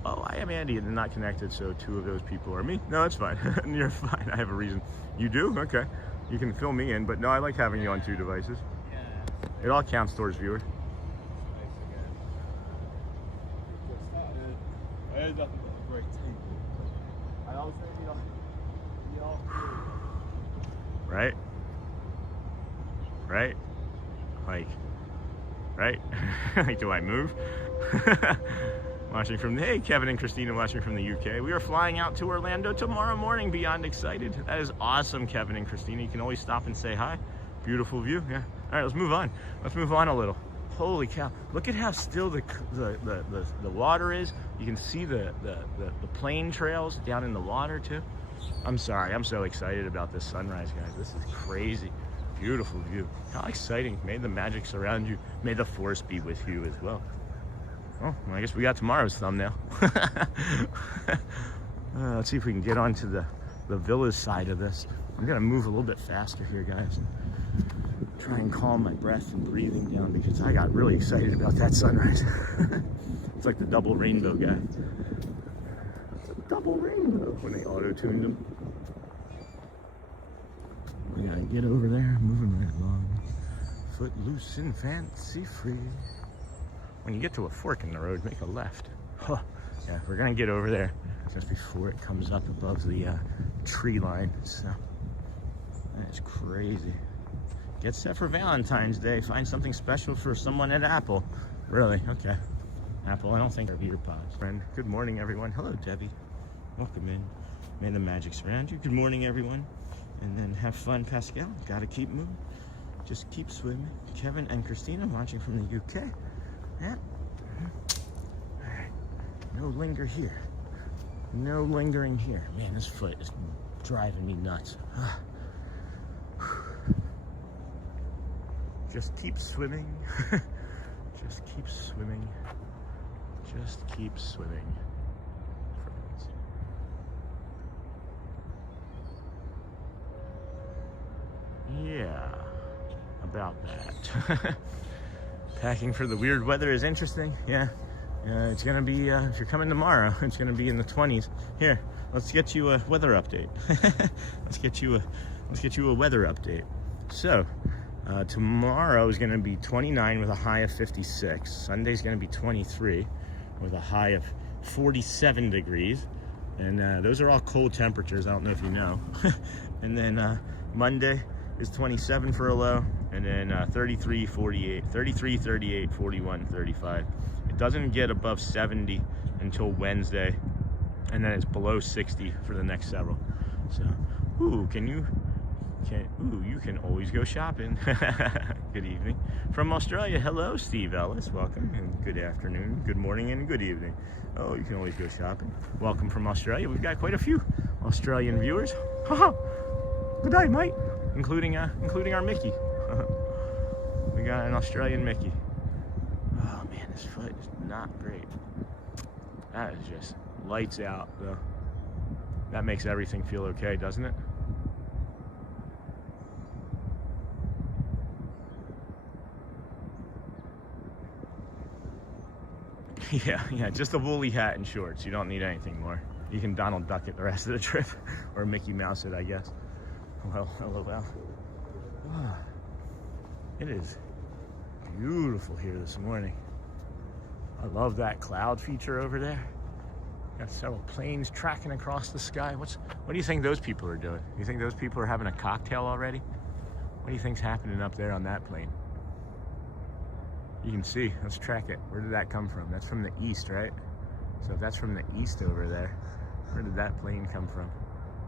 Oh, I am Andy and not connected, so 2 of those people are me. No, it's fine. You're fine. I have a reason. You do? Okay. You can fill me in, but no, I like having you on 2 devices. Yeah. It all counts towards viewer. I ended up with a great team. I always think, Right? Like, do I move? Watching from hey, Kevin and Christina watching from the UK. We are flying out to Orlando tomorrow morning. Beyond excited. That is awesome, Kevin and Christina. You can always stop and say hi. Beautiful view. Yeah. All right, let's move on. Let's move on a little. Holy cow! Look at how still the water is. You can see the plane trails down in the water too. I'm sorry. I'm so excited about this sunrise, guys. This is crazy. Beautiful view. How exciting. May the magic surround you. May the force be with you as well. Oh, well, I guess we got tomorrow's thumbnail. Let's see if we can get onto the villas side of this. I'm gonna move a little bit faster here, guys. Try and calm my breath and breathing down because I got really excited about that sunrise. It's like the double rainbow guy. It's a double rainbow when they auto-tuned them. We gotta get over there, moving right along. Foot loose and fancy free. When you get to a fork in the road, make a left. Huh. Yeah, we're gonna get over there just before it comes up above the tree line. So that's crazy. Get set for Valentine's Day. Find something special for someone at Apple. Really? Okay. Apple, I don't think they're beer pods. Friend, good morning, everyone. Hello, Debbie. Welcome in. May the magic surround you. Good morning, everyone. And then have fun, Pascal. Gotta keep moving. Just keep swimming. Kevin and Christina watching from the UK. Yeah. All right. No linger here. No lingering here. Man, this foot is driving me nuts. Just keep swimming. Just keep swimming. Just keep swimming, friends. Yeah, about that. Packing for the weird weather is interesting. Yeah, it's gonna be, if you're coming tomorrow, it's gonna be in the 20s. Here, let's get you a weather update. Let's get you a weather update. So, tomorrow is gonna be 29 with a high of 56. Sunday's gonna be 23 with a high of 47 degrees. And those are all cold temperatures, I don't know if you know. And then Monday is 27 for a low, and then 33, 48, 33, 38, 41, 35. It doesn't get above 70 until Wednesday, and then it's below 60 for the next several. So, ooh, you can always go shopping. Good evening. From Australia, hello, Steve Ellis. Welcome, and good afternoon, good morning, and good evening. Oh, you can always go shopping. Welcome from Australia. We've got quite a few Australian viewers. Haha. Good night, mate. Including our Mickey. We got an Australian Mickey. Oh man, this foot is not great. That is just lights out, though. That makes everything feel okay, doesn't it? Yeah, just a woolly hat and shorts. You don't need anything more. You can Donald Duck it the rest of the trip, or Mickey Mouse it, I guess. Well, LOL. Ah, it is beautiful here this morning. I love that cloud feature over there. Got several planes tracking across the sky. What do you think those people are doing? You think those people are having a cocktail already? What do you think's happening up there on that plane? You can see, let's track it. Where did that come from? That's from the east, right? So if that's from the east over there, where did that plane come from?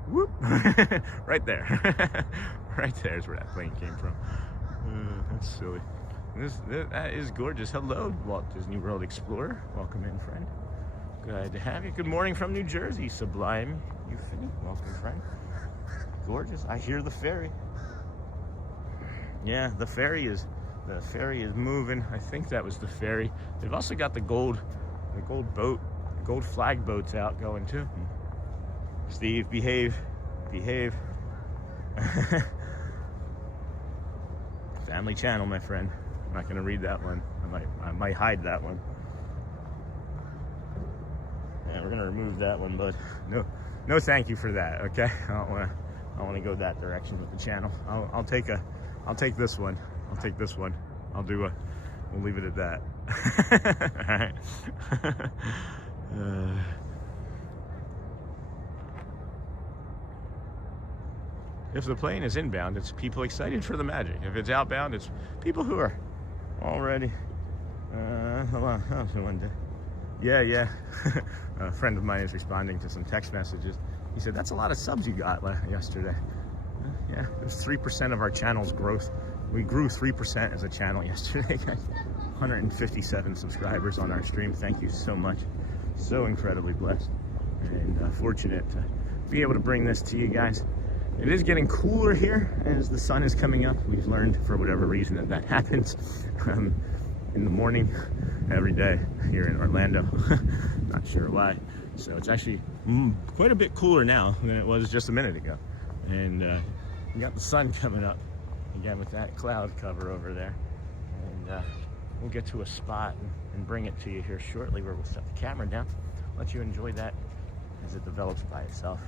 Whoop! Right there. Right there is where that plane came from. That's silly. That is gorgeous. Hello, Walt Disney World Explorer. Welcome in, friend. Glad to have you. Good morning from New Jersey, Sublime Euphony. Welcome, friend. Gorgeous. I hear the ferry. Yeah, the ferry is moving. I think that was the ferry. They've also got the gold boat, gold flag boats out going too. Steve, behave. Family channel, my friend. I'm not gonna read that one. I might hide that one. Yeah, we're gonna remove that one, but no thank you for that, okay? I don't wanna go that direction with the channel. I'll take this one. We'll leave it at that. All right. If the plane is inbound, it's people excited for the magic. If it's outbound, it's people who are already. Hold on. Oh, one day. Yeah. A friend of mine is responding to some text messages. He said, "That's a lot of subs you got yesterday." Yeah, it was 3% of our channel's growth. We grew 3% as a channel yesterday, guys. 157 subscribers on our stream. Thank you so much. So incredibly blessed and fortunate to be able to bring this to you guys. It is getting cooler here as the sun is coming up. We've learned, for whatever reason, that happens in the morning every day here in Orlando. Not sure why. So it's actually quite a bit cooler now than it was just a minute ago. And we got the sun coming up again with that cloud cover over there. And we'll get to a spot and bring it to you here shortly where we'll set the camera down. Let you enjoy that as it develops by itself.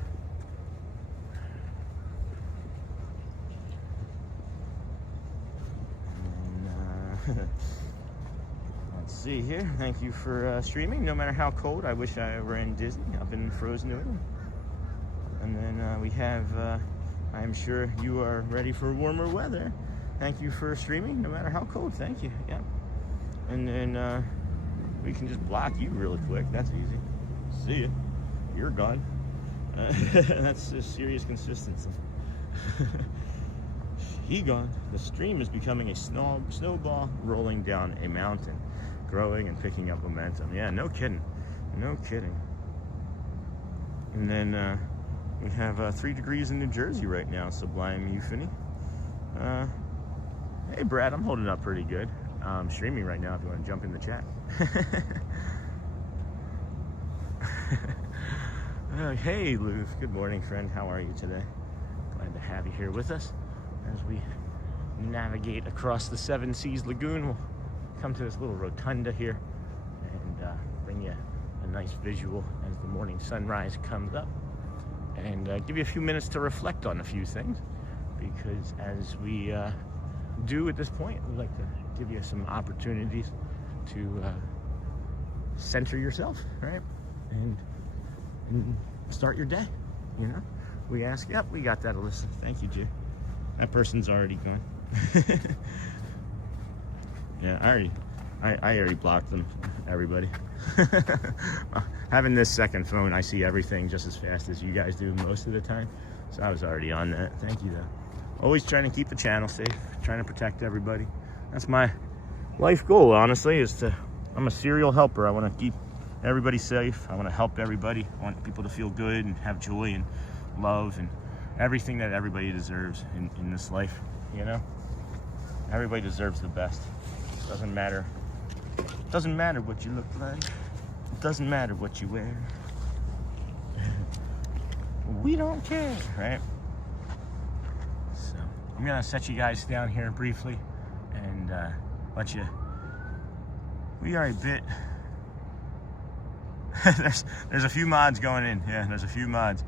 Let's see here. Thank you for streaming. No matter how cold, I wish I were in Disney. I've been frozen New England. And then we have, I'm sure you are ready for warmer weather. Thank you for streaming. No matter how cold, thank you. Yeah. And then we can just block you really quick. That's easy. See ya. You're gone. That's just serious consistency. He gone. The stream is becoming a snowball rolling down a mountain, growing and picking up momentum. Yeah, no kidding. No kidding. And then we have 3 degrees in New Jersey right now, Sublime Euphony. Hey, Brad, I'm holding up pretty good. I'm streaming right now if you want to jump in the chat. Hey, Luz. Good morning, friend. How are you today? Glad to have you here with us. As we navigate across the Seven Seas Lagoon, we'll come to this little rotunda here and bring you a nice visual as the morning sunrise comes up, and give you a few minutes to reflect on a few things, because as we do at this point, we'd like to give you some opportunities to center yourself, right? And start your day, you know? We ask, yep, we got that, Alyssa. Thank you, Jay. That person's already gone. Yeah, I already blocked them, everybody. Having this second phone, I see everything just as fast as you guys do most of the time. So I was already on that. Thank you, though. Always trying to keep the channel safe, trying to protect everybody. That's my life goal, honestly, I'm a serial helper. I want to keep everybody safe. I want to help everybody. I want people to feel good and have joy and love and everything that everybody deserves in this life, you know? Everybody deserves the best. Doesn't matter. Doesn't matter what you look like. It doesn't matter what you wear. We don't care, right? So I'm gonna set you guys down here briefly and let you. We are a bit. there's a few mods going in. Yeah, there's a few mods.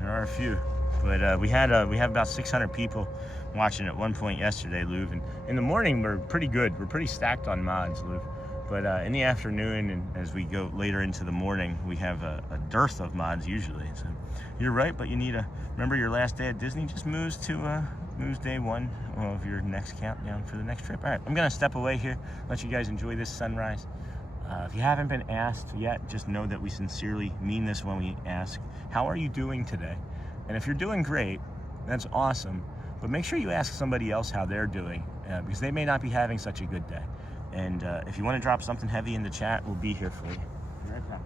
There are a few, but we have about 600 people watching at one point yesterday, Louv. And in the morning we're pretty good. We're pretty stacked on mods, Louv. But in the afternoon and as we go later into the morning, we have a dearth of mods usually. So you're right, but you need remember your last day at Disney just moves day one of your next countdown for the next trip. All right, I'm gonna step away here, let you guys enjoy this sunrise. If you haven't been asked yet, just know that we sincerely mean this when we ask, how are you doing today? And if you're doing great, that's awesome. But make sure you ask somebody else how they're doing, because they may not be having such a good day. And if you want to drop something heavy in the chat, we'll be here for you. Be right back.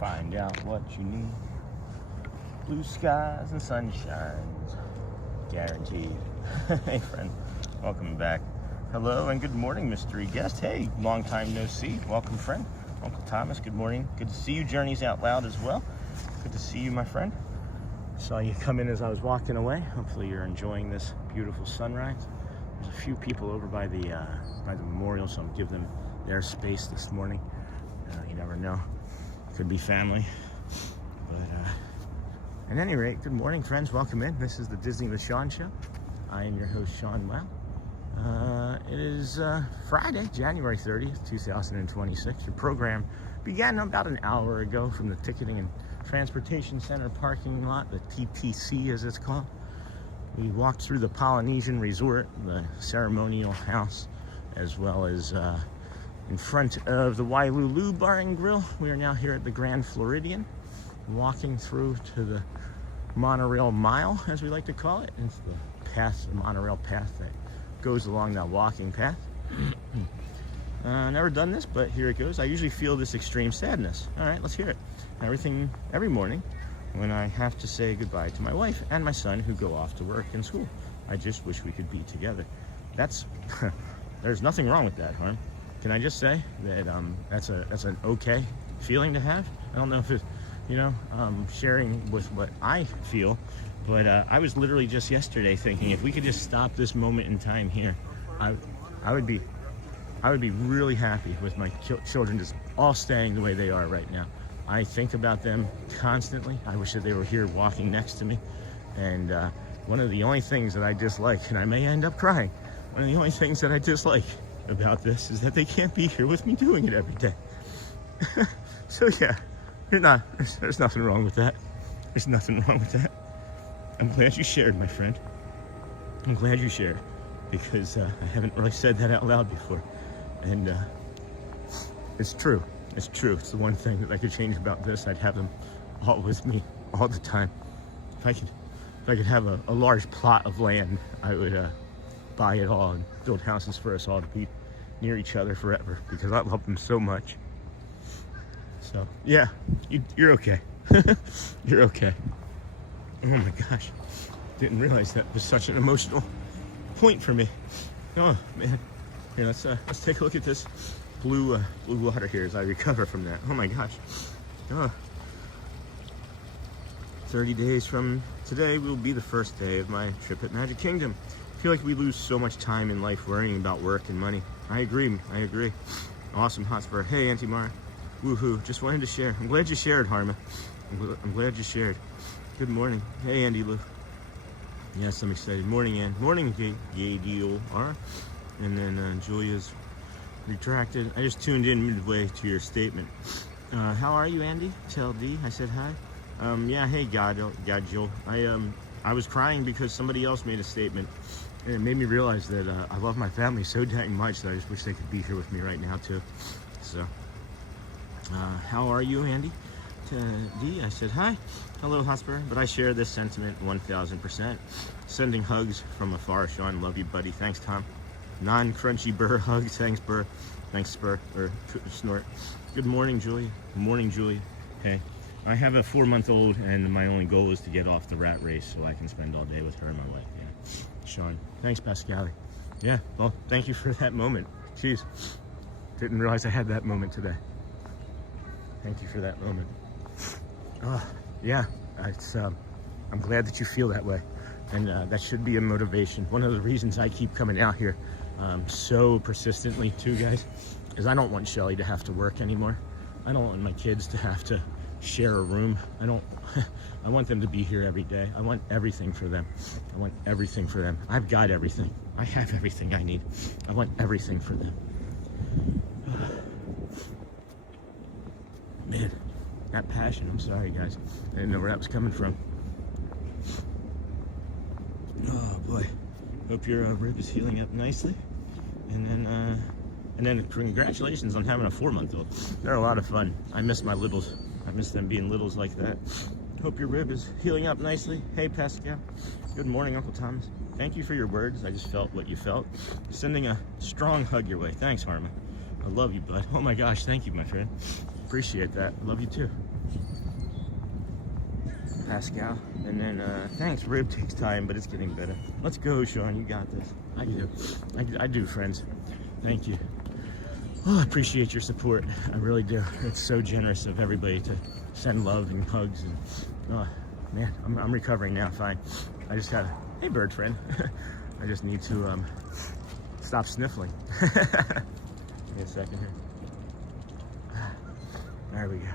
Find out what you need. Blue skies and sunshines. Guaranteed. Hey friend, welcome back. Hello and good morning, mystery guest. Hey, long time no see. Welcome, friend. Uncle Thomas, good morning. Good to see you. Journeys Out Loud as well. Good to see you, my friend. Saw you come in as I was walking away. Hopefully you're enjoying this beautiful sunrise. There's a few people over by the memorial, so I'll give them their space this morning. You never know. Could be family. But at any rate, good morning, friends. Welcome in. This is the Disney with Sean show. I am your host, Sean Wow. It is Friday, January 30th, 2026. The program began about an hour ago from the Ticketing and Transportation Center parking lot, the TTC as it's called. We walked through the Polynesian Resort, the ceremonial house, as well as in front of the Wailulu Bar and Grill. We are now here at the Grand Floridian, walking through to the Monorail Mile, as we like to call it. It's the path, the monorail path that goes along that walking path. Never done this, but here it goes. I usually feel this extreme sadness. All right, let's hear it. Every morning when I have to say goodbye to my wife and my son who go off to work and school. I just wish we could be together. That's, there's nothing wrong with that, Harm. Can I just say that that's an okay feeling to have? I don't know if it's, sharing with what I feel, but I was literally just yesterday thinking if we could just stop this moment in time here, I would be I would be really happy with my children just all staying the way they are right now. I think about them constantly. I wish that they were here walking next to me. And one of the only things that I dislike, and I may end up crying, one of the only things that I dislike about this is that they can't be here with me doing it every day. So yeah, there's nothing wrong with that. There's nothing wrong with that. I'm glad you shared, my friend. I'm glad you shared, because I haven't really said that out loud before. And it's true. It's true. It's the one thing that I could change about this. I'd have them all with me all the time. If I could have a large plot of land, I would buy it all and build houses for us all to be near each other forever, because I love them so much. So yeah, you're okay. You're okay. Oh my gosh, didn't realize that was such an emotional point for me. Oh man, here, let's take a look at this blue water here as I recover from that. Oh my gosh. 30 days from today will be the first day of my trip at Magic Kingdom. I feel like we lose so much time in life worrying about work and money. I agree. Awesome, Hotspur. Hey, Auntie Mara. Woohoo. Just wanted to share. I'm glad you shared, Harma. I'm glad you shared. Good morning. Hey, Andy Lou. Yes, I'm excited. Morning, Ann. Morning, JDOR. And then Julia's retracted. I just tuned in midway to your statement. How are you, Andy? Tell D. I said hi. Yeah, hey, Joel. I was crying because somebody else made a statement, and it made me realize that I love my family so dang much that I just wish they could be here with me right now too. So, how are you, Andy? D. I said hi. Hello, Hotspur. But I share this sentiment 1000%. Sending hugs from afar, Sean. Love you, buddy. Thanks, Tom. Non-crunchy burr hugs. Thanks, Burr. Thanks, Spur. Or Snort. Good morning, Julia. Morning, Julia. Hey. I have a 4-month-old, and my only goal is to get off the rat race so I can spend all day with her and my wife. Yeah. Sean. Thanks, Pascali. Yeah, well, thank you for that moment. Jeez. Didn't realize I had that moment today. Thank you for that moment. Yeah, I'm glad that you feel that way. And that should be a motivation. One of the reasons I keep coming out here so persistently too, guys, is I don't want Shelly to have to work anymore. I don't want my kids to have to share a room. I want them to be here every day. I want everything for them. I want everything for them. I've got everything. I have everything I need. I want everything for them. Man, that passion. I'm sorry, guys. I didn't know where that was coming from. Oh boy. Hope your rib is healing up nicely. And then congratulations on having a 4-month-old. They're a lot of fun. I miss my littles. I miss them being littles like that. Hope your rib is healing up nicely. Hey, Pascal. Good morning, Uncle Thomas. Thank you for your words. I just felt what you felt. Sending a strong hug your way. Thanks, Harmon. I love you, bud. Oh my gosh, thank you, my friend. Appreciate that. Love you too. Pascal. And then, thanks. Rib takes time, but it's getting better. Let's go, Sean. You got this. I do, friends. Thank you. Oh, I appreciate your support. I really do. It's so generous of everybody to send love and hugs. And oh, man, I'm recovering now. Fine. I just had hey, bird friend. I just need to stop sniffling. Give me a second here. There we go.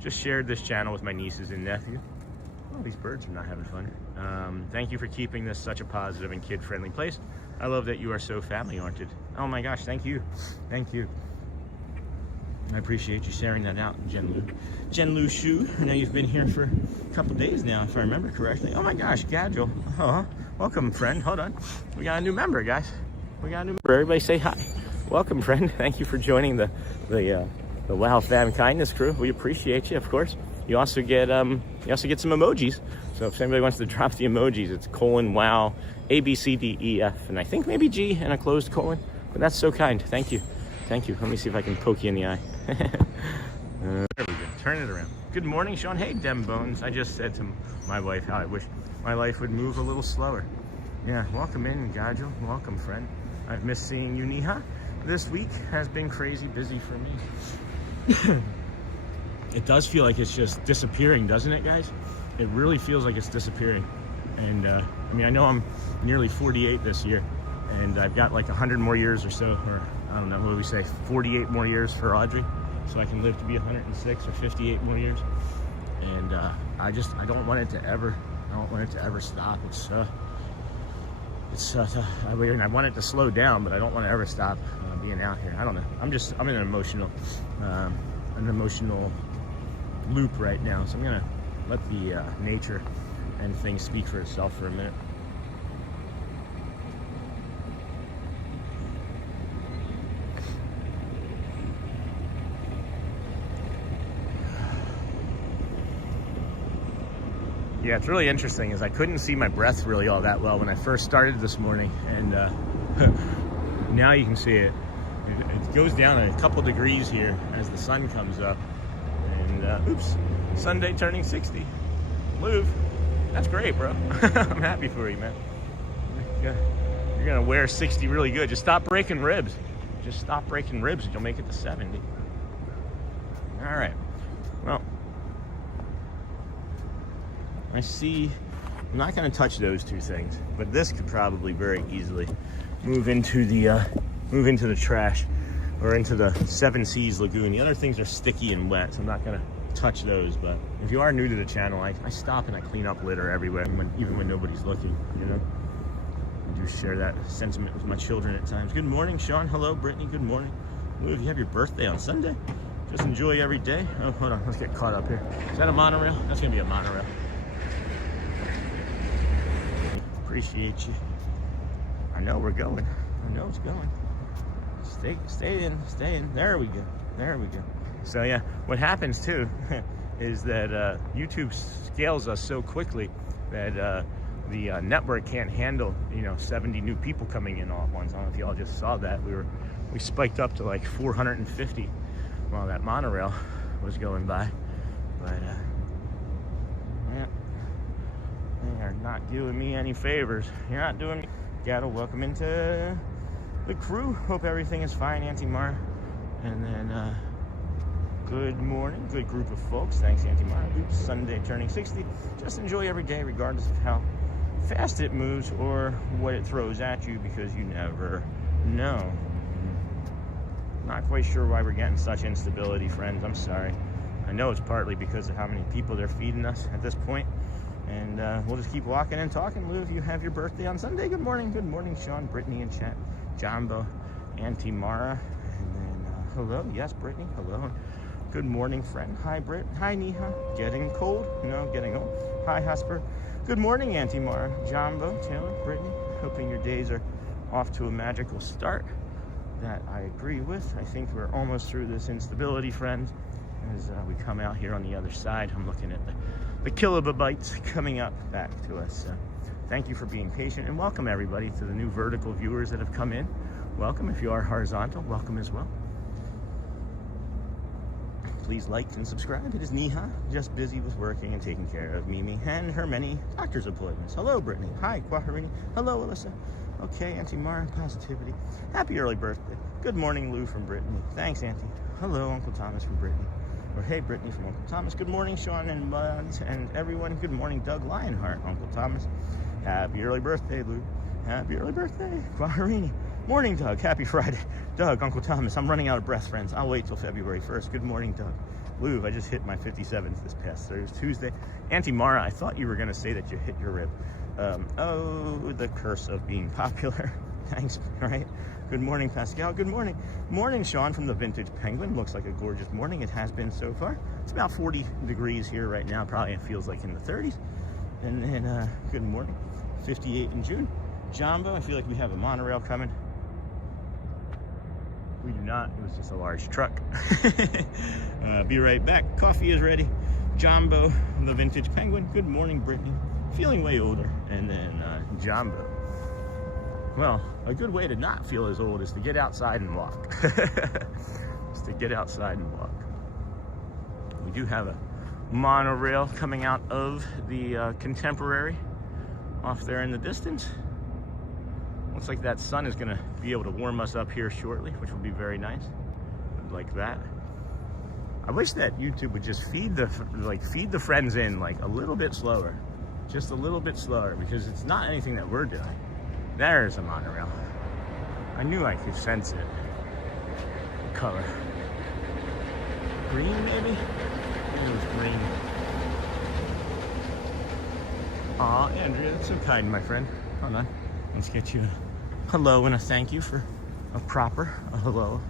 Just shared this channel with my nieces and nephew. Oh, these birds are not having fun. Thank you for keeping this such a positive and kid-friendly place. I love that you are so family-oriented. Oh my gosh, thank you. Thank you. I appreciate you sharing that out, Jen Lu. Jen Lu Shu, I know you've been here for a couple days now, if I remember correctly. Oh my gosh, Gadgel. Oh, welcome, friend. Hold on. We got a new member, guys. We got a new member. Everybody say hi. Welcome, friend. Thank you for joining the Wow Fam Kindness crew. We appreciate you, of course. You also get some emojis. So if anybody wants to drop the emojis, it's : wow, A, B, C, D, E, F, and I think maybe G and a closed colon. But that's so kind. Thank you. Thank you. Let me see if I can poke you in the eye. There we go. Turn it around. Good morning, Sean. Hey, Dem Bones. I just said to my wife how I wish my life would move a little slower. Yeah, welcome in, Gadgel. Welcome, friend. I've missed seeing you, Niha. This week has been crazy busy for me. It does feel like it's just disappearing, doesn't it, guys? It really feels like it's disappearing. And I mean, I know I'm nearly 48 this year, and I've got like 100 more years or so, or I don't know, what do we say, 48 more years for Audrey, so I can live to be 106 or 58 more years. And I don't want it to ever stop. I want it to slow down, but I don't want to ever stop being out here. I don't know. I'm in an emotional loop right now, so I'm gonna let the nature and things speak for itself for a minute. Yeah, it's really interesting is I couldn't see my breath really all that well when I first started this morning, and now you can see it. It goes down a couple degrees here as the sun comes up, and oops, Sunday turning 60. Louvre, that's great, bro. I'm happy for you, man. You're gonna wear 60 really good. Just stop breaking ribs. Just stop breaking ribs and you'll make it to 70. All right, well, I see, I'm not going to touch those two things, but this could probably very easily move into the trash or into the Seven Seas Lagoon. The other things are sticky and wet, so I'm not going to touch those. But if you are new to the channel, I stop and I clean up litter everywhere, even when nobody's looking, you know. I do share that sentiment with my children at times. Good morning, Sean. Hello, Brittany. Good morning. Lou, if you have your birthday on Sunday, just enjoy every day. Oh, hold on. Let's get caught up here. Is that a monorail? That's going to be a monorail. Appreciate you. I know we're going. I know it's going. Stay in. There we go. So yeah, what happens too is that YouTube scales us so quickly that the network can't handle 70 new people coming in all at once. I don't know if y'all just saw that. We spiked up to like 450 while that monorail was going by, but yeah. You're not doing me any favors. You're not doing me. Gatto, welcome into the crew. Hope everything is fine, Auntie Mara. And then, good morning. Good group of folks. Thanks, Auntie Mara. Oops, Sunday turning 60. Just enjoy every day, regardless of how fast it moves or what it throws at you, because you never know. Not quite sure why we're getting such instability, friends. I'm sorry. I know it's partly because of how many people they're feeding us at this point. And we'll just keep walking and talking. Lou, if you have your birthday on Sunday, good morning. Good morning, Sean, Brittany in chat, Jumbo, Auntie Mara. And then, hello. Yes, Brittany. Hello. Good morning, friend. Hi, Britt. Hi, Neha. Getting cold? No, getting old. Hi, Husper. Good morning, Auntie Mara. Jumbo, Taylor, Brittany. Hoping your days are off to a magical start. That I agree with. I think we're almost through this instability, friends. As we come out here on the other side, I'm looking at the kilobytes coming up back to us. Thank you for being patient, and welcome everybody to the new vertical viewers that have come in. Welcome. If you are horizontal, welcome as well. Please like and subscribe. It is Neha, just busy with working and taking care of Mimi and her many doctor's appointments. Hello, Brittany. Hi, Quaharini. Hello, Alyssa. Okay, Auntie Mara, positivity. Happy early birthday. Good morning, Lou from Brittany. Thanks, Auntie. Hello, Uncle Thomas from Brittany. Or hey, Brittany from Uncle Thomas. Good morning, Sean and Buds and everyone. Good morning, Doug Lionheart, Uncle Thomas. Happy early birthday, Lou. Happy early birthday, Quaharini. Morning, Doug. Happy Friday. Doug, Uncle Thomas. I'm running out of breath, friends. I'll wait till February 1st. Good morning, Doug. Lou, I just hit my 57th this past Tuesday. Auntie Mara, I thought you were going to say that you hit your rib. Oh, the curse of being popular. Thanks, right? Good morning, Pascal. Good morning. Morning, Sean from the Vintage Penguin. Looks like a gorgeous morning. It has been so far. It's about 40 degrees here right now. Probably it feels like in the 30s. And then, good morning. 58 in June. Jumbo, I feel like we have a monorail coming. We do not. It was just a large truck. Be right back. Coffee is ready. Jumbo, the Vintage Penguin. Good morning, Brittany. Feeling way older. And then Jumbo. Well, a good way to not feel as old is to get outside and walk. Just to get outside and walk. We do have a monorail coming out of the Contemporary off there in the distance. Looks like that sun is going to be able to warm us up here shortly, which will be very nice. Like that. I wish that YouTube would just feed the friends in like a little bit slower. Just a little bit slower, because it's not anything that we're doing. There's a monorail. I knew I could sense it. What color? Green, maybe? It was green. Aw, Andrea, that's so kind, my friend. Hold on. Let's get you a hello and a thank you for a proper hello.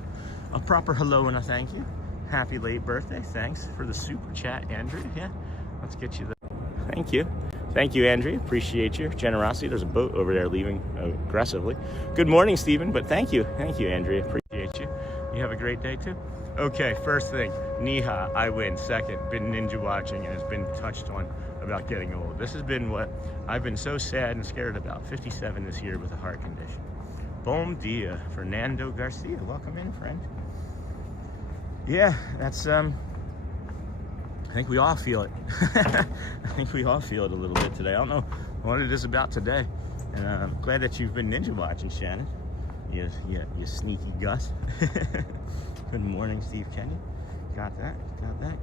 A proper hello and a thank you. Happy late birthday. Thanks for the super chat, Andrea. Yeah, let's get you the thank you. Thank you, Andrea. Appreciate your generosity. There's a boat over there leaving aggressively. Good morning, Stephen, but thank you. Thank you, Andrea. Appreciate you. You have a great day, too. Okay, first thing, Niha, I win. Second, been ninja watching and has been touched on about getting old. This has been what I've been so sad and scared about. 57 this year with a heart condition. Bom dia, Fernando Garcia. Welcome in, friend. Yeah, that's, I think we all feel it. I think we all feel it a little bit today. I don't know what it is about today. And I'm glad that you've been ninja watching, Shannon. You sneaky Gus. Good morning, Steve Kenyon. Got that.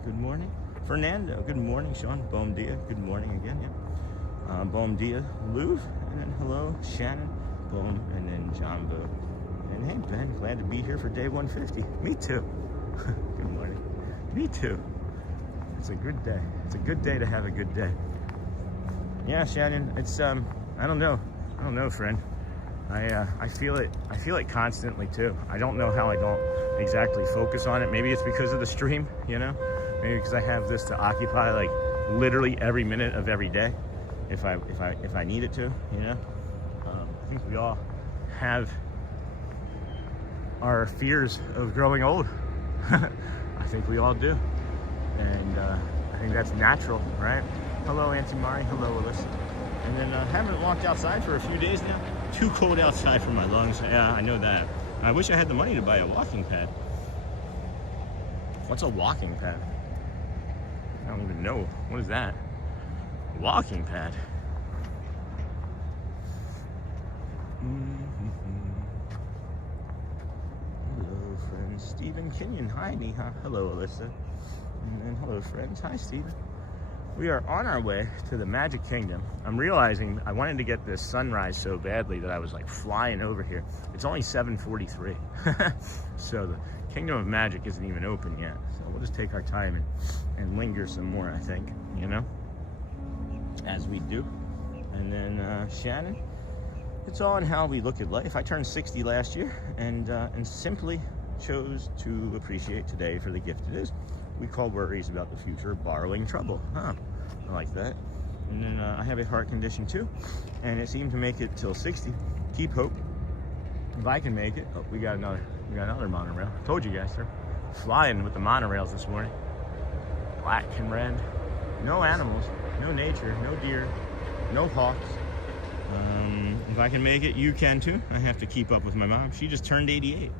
Good morning. Fernando, good morning, Sean. Bom dia, good morning again, yeah. Bom dia, Louv, and then hello, Shannon. Boom, and then John Boo. And hey, Ben, glad to be here for day 150. Me too. Good morning. Me too. It's a good day. It's a good day to have a good day. Yeah, Shannon, it's, I don't know, friend. I feel it constantly too. I don't know how I don't exactly focus on it. Maybe it's because of the stream, you know? Maybe because I have this to occupy like literally every minute of every day if I need it to, you know? I think we all have our fears of growing old. I think we all do. And I think that's natural, right? Hello, Auntie Mari. Hello, Alyssa. And then haven't walked outside for a few days now. Too cold outside for my lungs. Yeah, I know that. I wish I had the money to buy a walking pad. What's a walking pad? I don't even know. What is that? A walking pad. Hello, friends. Stephen Kenyon. Hi, Niha. Hello, Alyssa. And then hello, friends. Hi, Stephen. We are on our way to the Magic Kingdom. I'm realizing I wanted to get this sunrise so badly that I was like flying over here. It's only 7:43. So the Kingdom of Magic isn't even open yet. So we'll just take our time and linger some more, I think, you know, as we do. And then Shannon, it's all in how we look at life. I turned 60 last year and simply chose to appreciate today for the gift it is. We call worries about the future borrowing trouble. Huh, I like that. And then I have a heart condition too, and it seemed to make it till 60. Keep hope. If I can make it. Oh, we got another monorail. I told you guys, sir. Flying with the monorails this morning. Black and red. No animals, no nature, no deer, no hawks. If I can make it, you can too. I have to keep up with my mom. She just turned 88.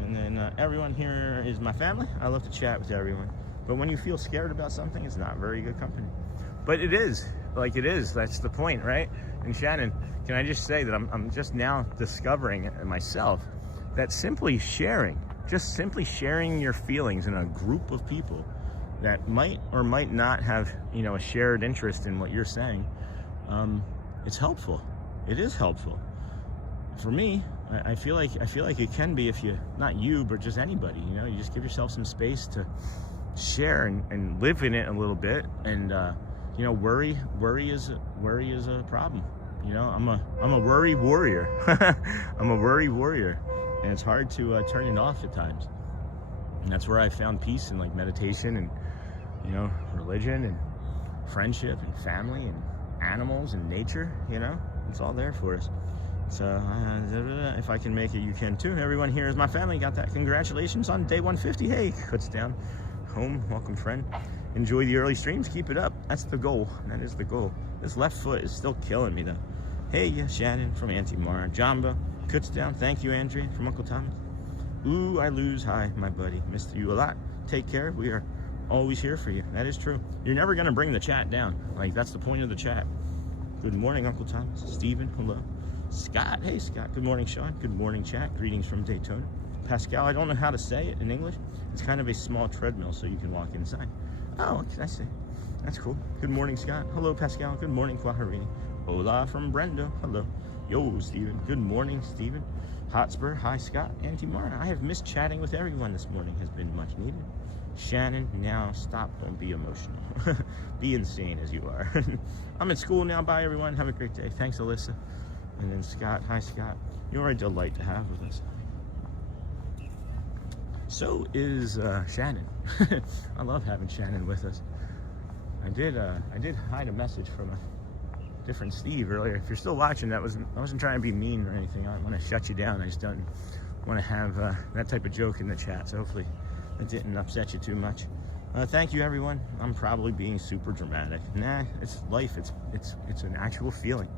And then everyone here is my family. I love to chat with everyone. But when you feel scared about something, it's not very good company. But it is, like it is. That's the point, right? And Shannon, can I just say that I'm just now discovering myself that simply sharing your feelings in a group of people that might or might not have, you know, a shared interest in what you're saying, it's helpful. It is helpful. For me, I feel like it can be if you, not you, but just anybody, you know, you just give yourself some space to share and live in it a little bit. And, you know, worry is a problem. You know, I'm a worry warrior. I'm a worry warrior, and it's hard to turn it off at times. And that's where I found peace in like meditation and, you know, religion and friendship and family and animals and nature, you know, it's all there for us. So if I can make it, you can too. Everyone here is my family. Got that. Congratulations on day 150. Hey, puts down home. Welcome, friend. Enjoy the early streams. Keep it up. That's the goal. That is the goal. This left foot is still killing me though. Hey, yeah, Shannon from Auntie Mara. Jamba, cuts down. Thank you, Andrea from Uncle Thomas. Ooh, I lose. Hi, my buddy. Missed you a lot. Take care. We are always here for you. That is true. You're never going to bring the chat down. Like, that's the point of the chat. Good morning, Uncle Thomas. Stephen, hello. Scott, hey Scott, good morning Sean, good morning chat, greetings from Daytona. Pascal, I don't know how to say it in English. It's kind of a small treadmill so you can walk inside. Oh, what can I say? That's cool. Good morning Scott, hello Pascal, good morning Quaharini. Hola from Brendo, hello. Yo, Steven. Good morning, Steven. Hotspur, hi, Scott. Auntie Mara, I have missed chatting with everyone this morning. Has been much needed. Shannon, now stop. Don't be emotional. Be insane as you are. I'm in school now. Bye, everyone. Have a great day. Thanks, Alyssa. And then Scott, hi, Scott. You're a delight to have with us. So is Shannon. I love having Shannon with us. I did hide a message from a different Steve earlier. If you're still watching, I wasn't trying to be mean or anything. I don't want to shut you down. I just don't want to have that type of joke in the chat. So hopefully it didn't upset you too much. Thank you, everyone. I'm probably being super dramatic. Nah, it's life. It's an actual feeling.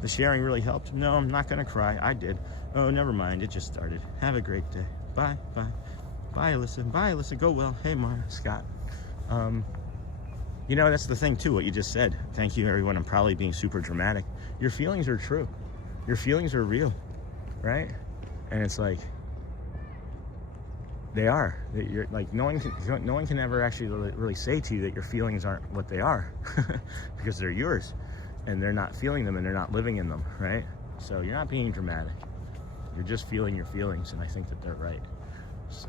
The sharing really helped. No, I'm not gonna cry. I did. Oh, never mind. It just started. Have a great day. Bye, bye. Bye, Alyssa. Bye, Alyssa. Go well. Hey, Mara, Scott. You know, that's the thing, too, what you just said. Thank you, everyone. I'm probably being super dramatic. Your feelings are true. Your feelings are real, right? And it's like, they are. You're, like, no one can ever actually really say to you that your feelings aren't what they are because they're yours, and they're not feeling them, and they're not living in them, right? So you're not being dramatic. You're just feeling your feelings, and I think that they're right. So,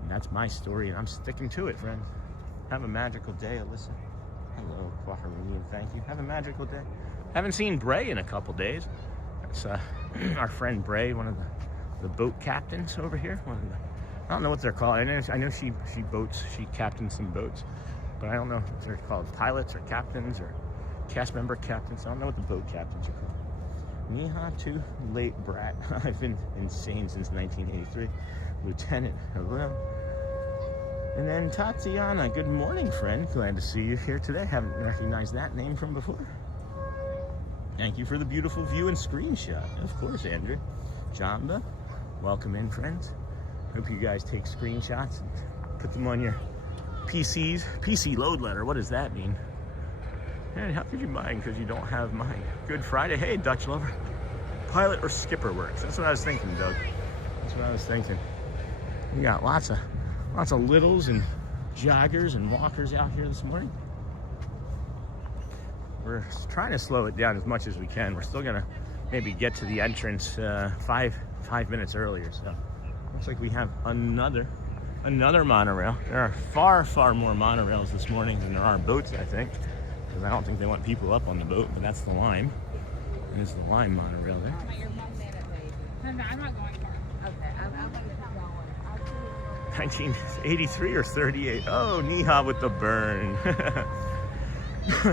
and that's my story, and I'm sticking to it, friends. Have a magical day, Alyssa. Hello, Floridian. Thank you. Have a magical day. Haven't seen Bray in a couple days. That's our friend Bray, one of the boat captains over here. I don't know what they're called. I know she captains some boats, but I don't know if they're called pilots or captains or cast member captains. I don't know what the boat captains are called. Niha, too late, brat. I've been insane since 1983. Lieutenant, hello. And then Tatiana, good morning, friend. Glad to see you here today. Haven't recognized that name from before. Thank you for the beautiful view and screenshot. Of course, Andrew. Jamba, welcome in, friends. Hope you guys take screenshots and put them on your PCs. PC load letter, what does that mean? Man, how could you mind because you don't have mine? Good Friday. Hey, Dutch lover. Pilot or skipper works. That's what I was thinking, Doug. That's what I was thinking. We got lots of littles and joggers and walkers out here this morning. We're trying to slow it down as much as we can. We're still gonna maybe get to the entrance 5 minutes earlier. So looks like we have another monorail. There are far more monorails this morning than there are boats, I think, because I don't think they want people up on the boat. But that's the Lime. There's the Lime monorail there. I'm not going far. Okay, I'm going to keep going. 1983 or 38. Oh, Niha with the burn.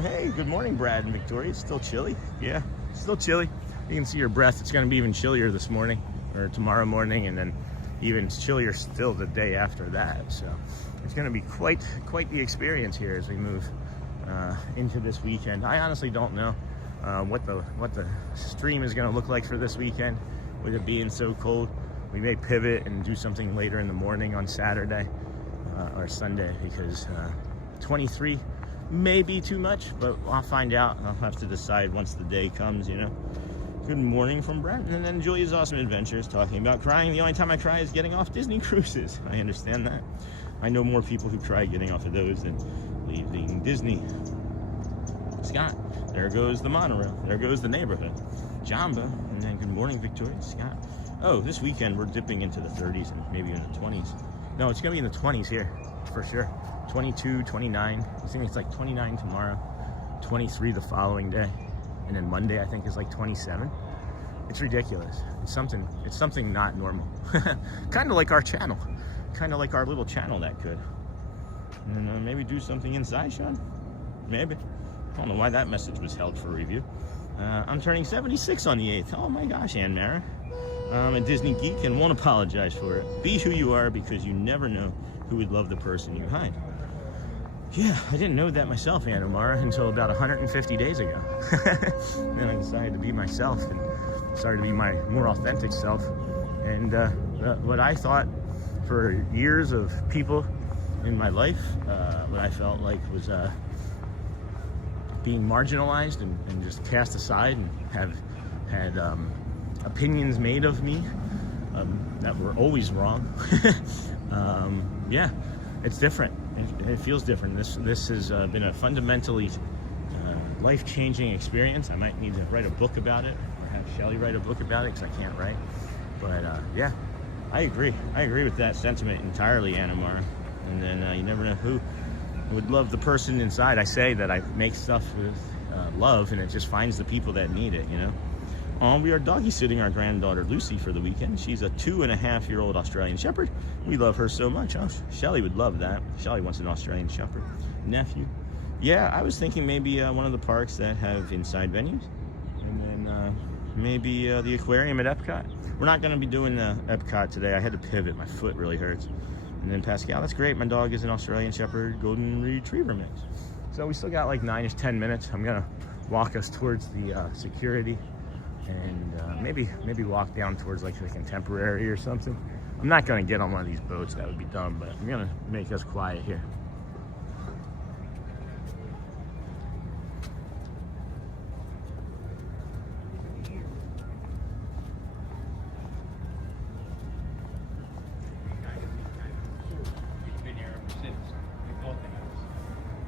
Hey, good morning, Brad and Victoria. It's still chilly. Yeah, still chilly. You can see your breath. It's going to be even chillier this morning or tomorrow morning, and then even chillier still the day after that. So it's going to be quite the experience here as we move into this weekend. I honestly don't know what the stream is going to look like for this weekend with it being so cold. We may pivot and do something later in the morning on Saturday or Sunday because 23 may be too much, but I'll find out. I'll have to decide once the day comes, you know. Good morning from Brent. And then Julia's Awesome Adventures talking about crying. The only time I cry is getting off Disney cruises. I understand that. I know more people who cry getting off of those than leaving Disney. Scott, there goes the monorail. There goes the neighborhood. Jamba, and then good morning, Victoria. Scott. Oh, this weekend we're dipping into the 30s and maybe in the 20s. No, it's going to be in the 20s here, for sure. 22, 29. I think it's like 29 tomorrow, 23 the following day. And then Monday, I think, is like 27. It's ridiculous. It's something not normal. Kind of like our channel. Kind of like our little channel that could. And maybe do something inside, Sean? Maybe. I don't know why that message was held for review. I'm turning 76 on the 8th. Oh my gosh, Ann Mara. I'm a Disney geek and won't apologize for it. Be who you are because you never know who would love the person you hide. Yeah, I didn't know that myself, Ann Omara, until about 150 days ago. Then I decided to be myself and started to be my more authentic self. And what I thought for years of people in my life, what I felt like was being marginalized and just cast aside and have had opinions made of me that were always wrong. Yeah, it's different. It feels different. This has been a fundamentally life-changing experience. I might need to write a book about it or have Shelly write a book about it because I can't write. But yeah, I agree. I agree with that sentiment entirely, Anna Mara. And then you never know who would love the person inside. I say that I make stuff with love, and it just finds the people that need it, you know. We are doggy sitting our granddaughter Lucy for the weekend. She's a 2.5-year-old Australian Shepherd. We love her so much. Oh, Shelly would love that. Shelly wants an Australian Shepherd. Nephew. Yeah, I was thinking maybe one of the parks that have inside venues. And then maybe the aquarium at Epcot. We're not going to be doing Epcot today. I had to pivot. My foot really hurts. And then Pascal, that's great. My dog is an Australian Shepherd Golden Retriever mix. So we still got like 9-ish, 10 minutes. I'm going to walk us towards the security. And maybe walk down towards like the Contemporary or something. I'm not going to get on one of these boats. That would be dumb, but I'm going to make us quiet here.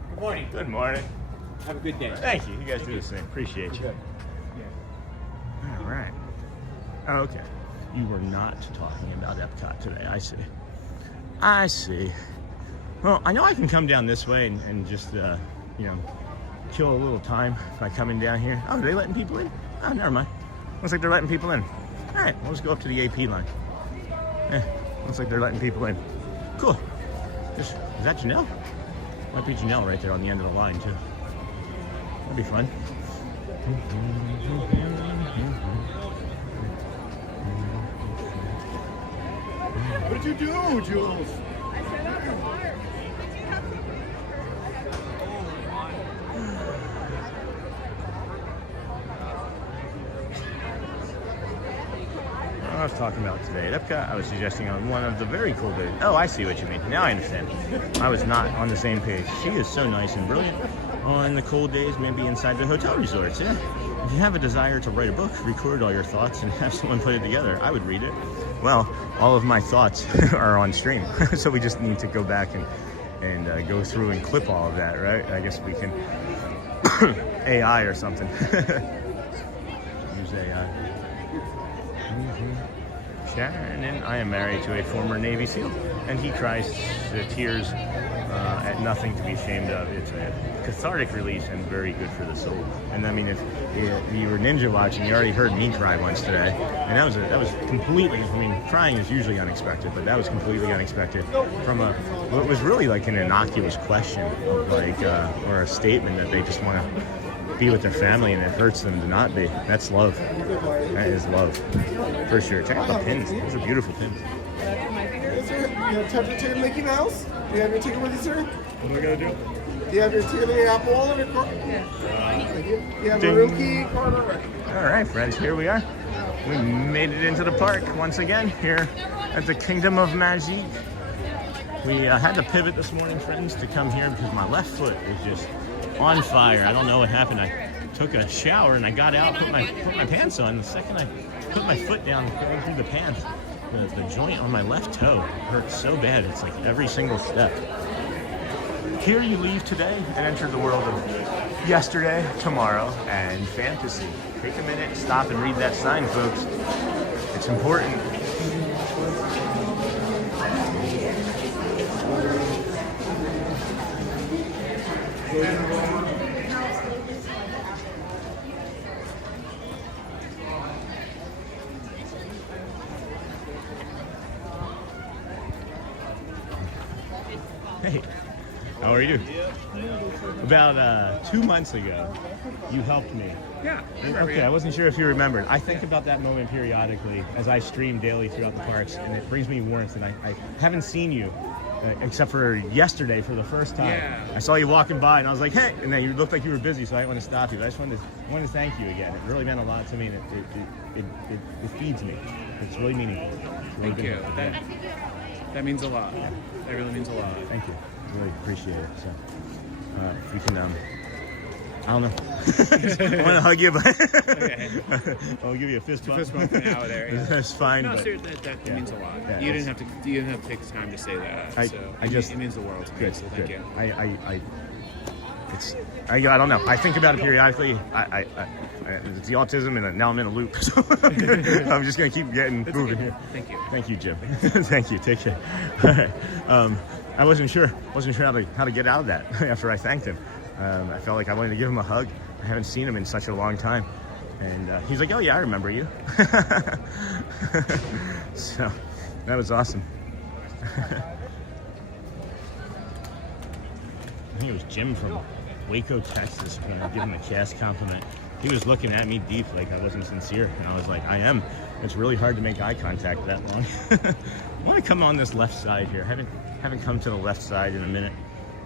Good morning. Good morning. Have a good day. Thank you. You guys do the same. Appreciate you. Good. All right. Oh, okay. You were not talking about Epcot today. I see. I see. Well, I know I can come down this way and just, you know, kill a little time by coming down here. Oh, are they letting people in? Oh, never mind. Looks like they're letting people in. All right, we'll just go up to the AP line. Looks like they're letting people in. Cool. Is that Janelle? Might be Janelle right there on the end of the line, too. That'd be fun. What did you do, Jules? I set up the water. I was talking about today at Epcot. I was suggesting on one of the very cool days. Oh, I see what you mean. Now I understand. I was not on the same page. She is so nice and brilliant. On the cold days, maybe inside the hotel resorts, yeah. If you have a desire to write a book, record all your thoughts, and have someone put it together, I would read it. Well, all of my thoughts are on stream, so we just need to go back and go through and clip all of that, right? I guess we can AI or something. Use AI. Shannon, I am married to a former Navy SEAL, and he cries tears at nothing to be ashamed of. It's a cathartic release and very good for the soul. And I mean, if you were ninja watching, you already heard me cry once today, and that was completely. I mean, crying is usually unexpected, but that was completely unexpected from what was really like an innocuous question of like or a statement that they just want to be with their family and it hurts them to not be. That's love. That is love for sure. Check out the pins. Those are beautiful pins. Yes, sir. You have touch to Mickey Mouse? Do you have your ticket with you, sir? What am I gonna do? Do you have your ticket in your Apple Wallet or card? Thank you. You have a room key, card, all right. All right, friends, here we are. We made it into the park once again here at the Kingdom of Magic. We had to pivot this morning, friends, to come here because my left foot is just on fire. I don't know what happened. I took a shower and I got out, put my pants on. The second I put my foot down going through the pants, the joint on my left toe hurts so bad. It's like every single step. Here you leave today and enter the world of yesterday, tomorrow, and fantasy. Take a minute, stop and read that sign, folks. It's important. Hey, how are you? About 2 months ago, you helped me. Yeah. Okay, I wasn't sure if you remembered. I think about that moment periodically as I stream daily throughout the parks, and it brings me warmth. And I haven't seen you except for yesterday for the first time. Yeah. I saw you walking by, and I was like, hey, and then you looked like you were busy, so I didn't want to stop you. But I just wanted to thank you again. It really meant a lot to me, and it feeds me. It's really meaningful. It's really Thank you. That means a lot. Yeah. That really means a lot. Thank you. Really appreciate it. So, if you can, I don't know. I want to hug you, but Okay. I'll give you a fist bump. Fist bump now there. Yeah. That's fine. No, but seriously, that means a lot. Yeah, you didn't have to take the time to say that. It means the world to me. Good. So Good. thank you. I don't know. I think about it periodically. It's the autism, and now I'm in a loop. So I'm just gonna keep moving here. Thank you. Thank you, Jim. Thank you. Take care. All right. I wasn't sure how to get out of that after I thanked him. I felt like I wanted to give him a hug. I haven't seen him in such a long time, and he's like, "Oh yeah, I remember you." So that was awesome. I think it was Jim from Waco, Texas, when I gave him a cast compliment. He was looking at me deep like I wasn't sincere, and I was like, I am. It's really hard to make eye contact that long. I want to come on this left side here. Haven't come to the left side in a minute.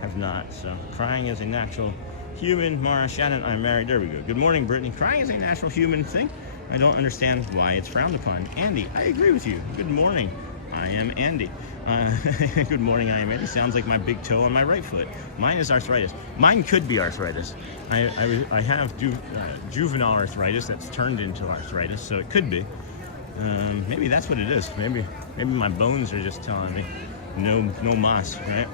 Have not. So crying is a natural human. Mara, Shannon, I'm married. There we go. Good morning, Brittany. Crying is a natural human thing. I don't understand why it's frowned upon. Andy, I agree with you. Good morning. I am Andy. Good morning, I am Andy. Sounds like my big toe on my right foot. Mine is arthritis. Mine could be arthritis. I have juvenile arthritis that's turned into arthritis, so it could be. Maybe that's what it is. Maybe my bones are just telling me no mas, right?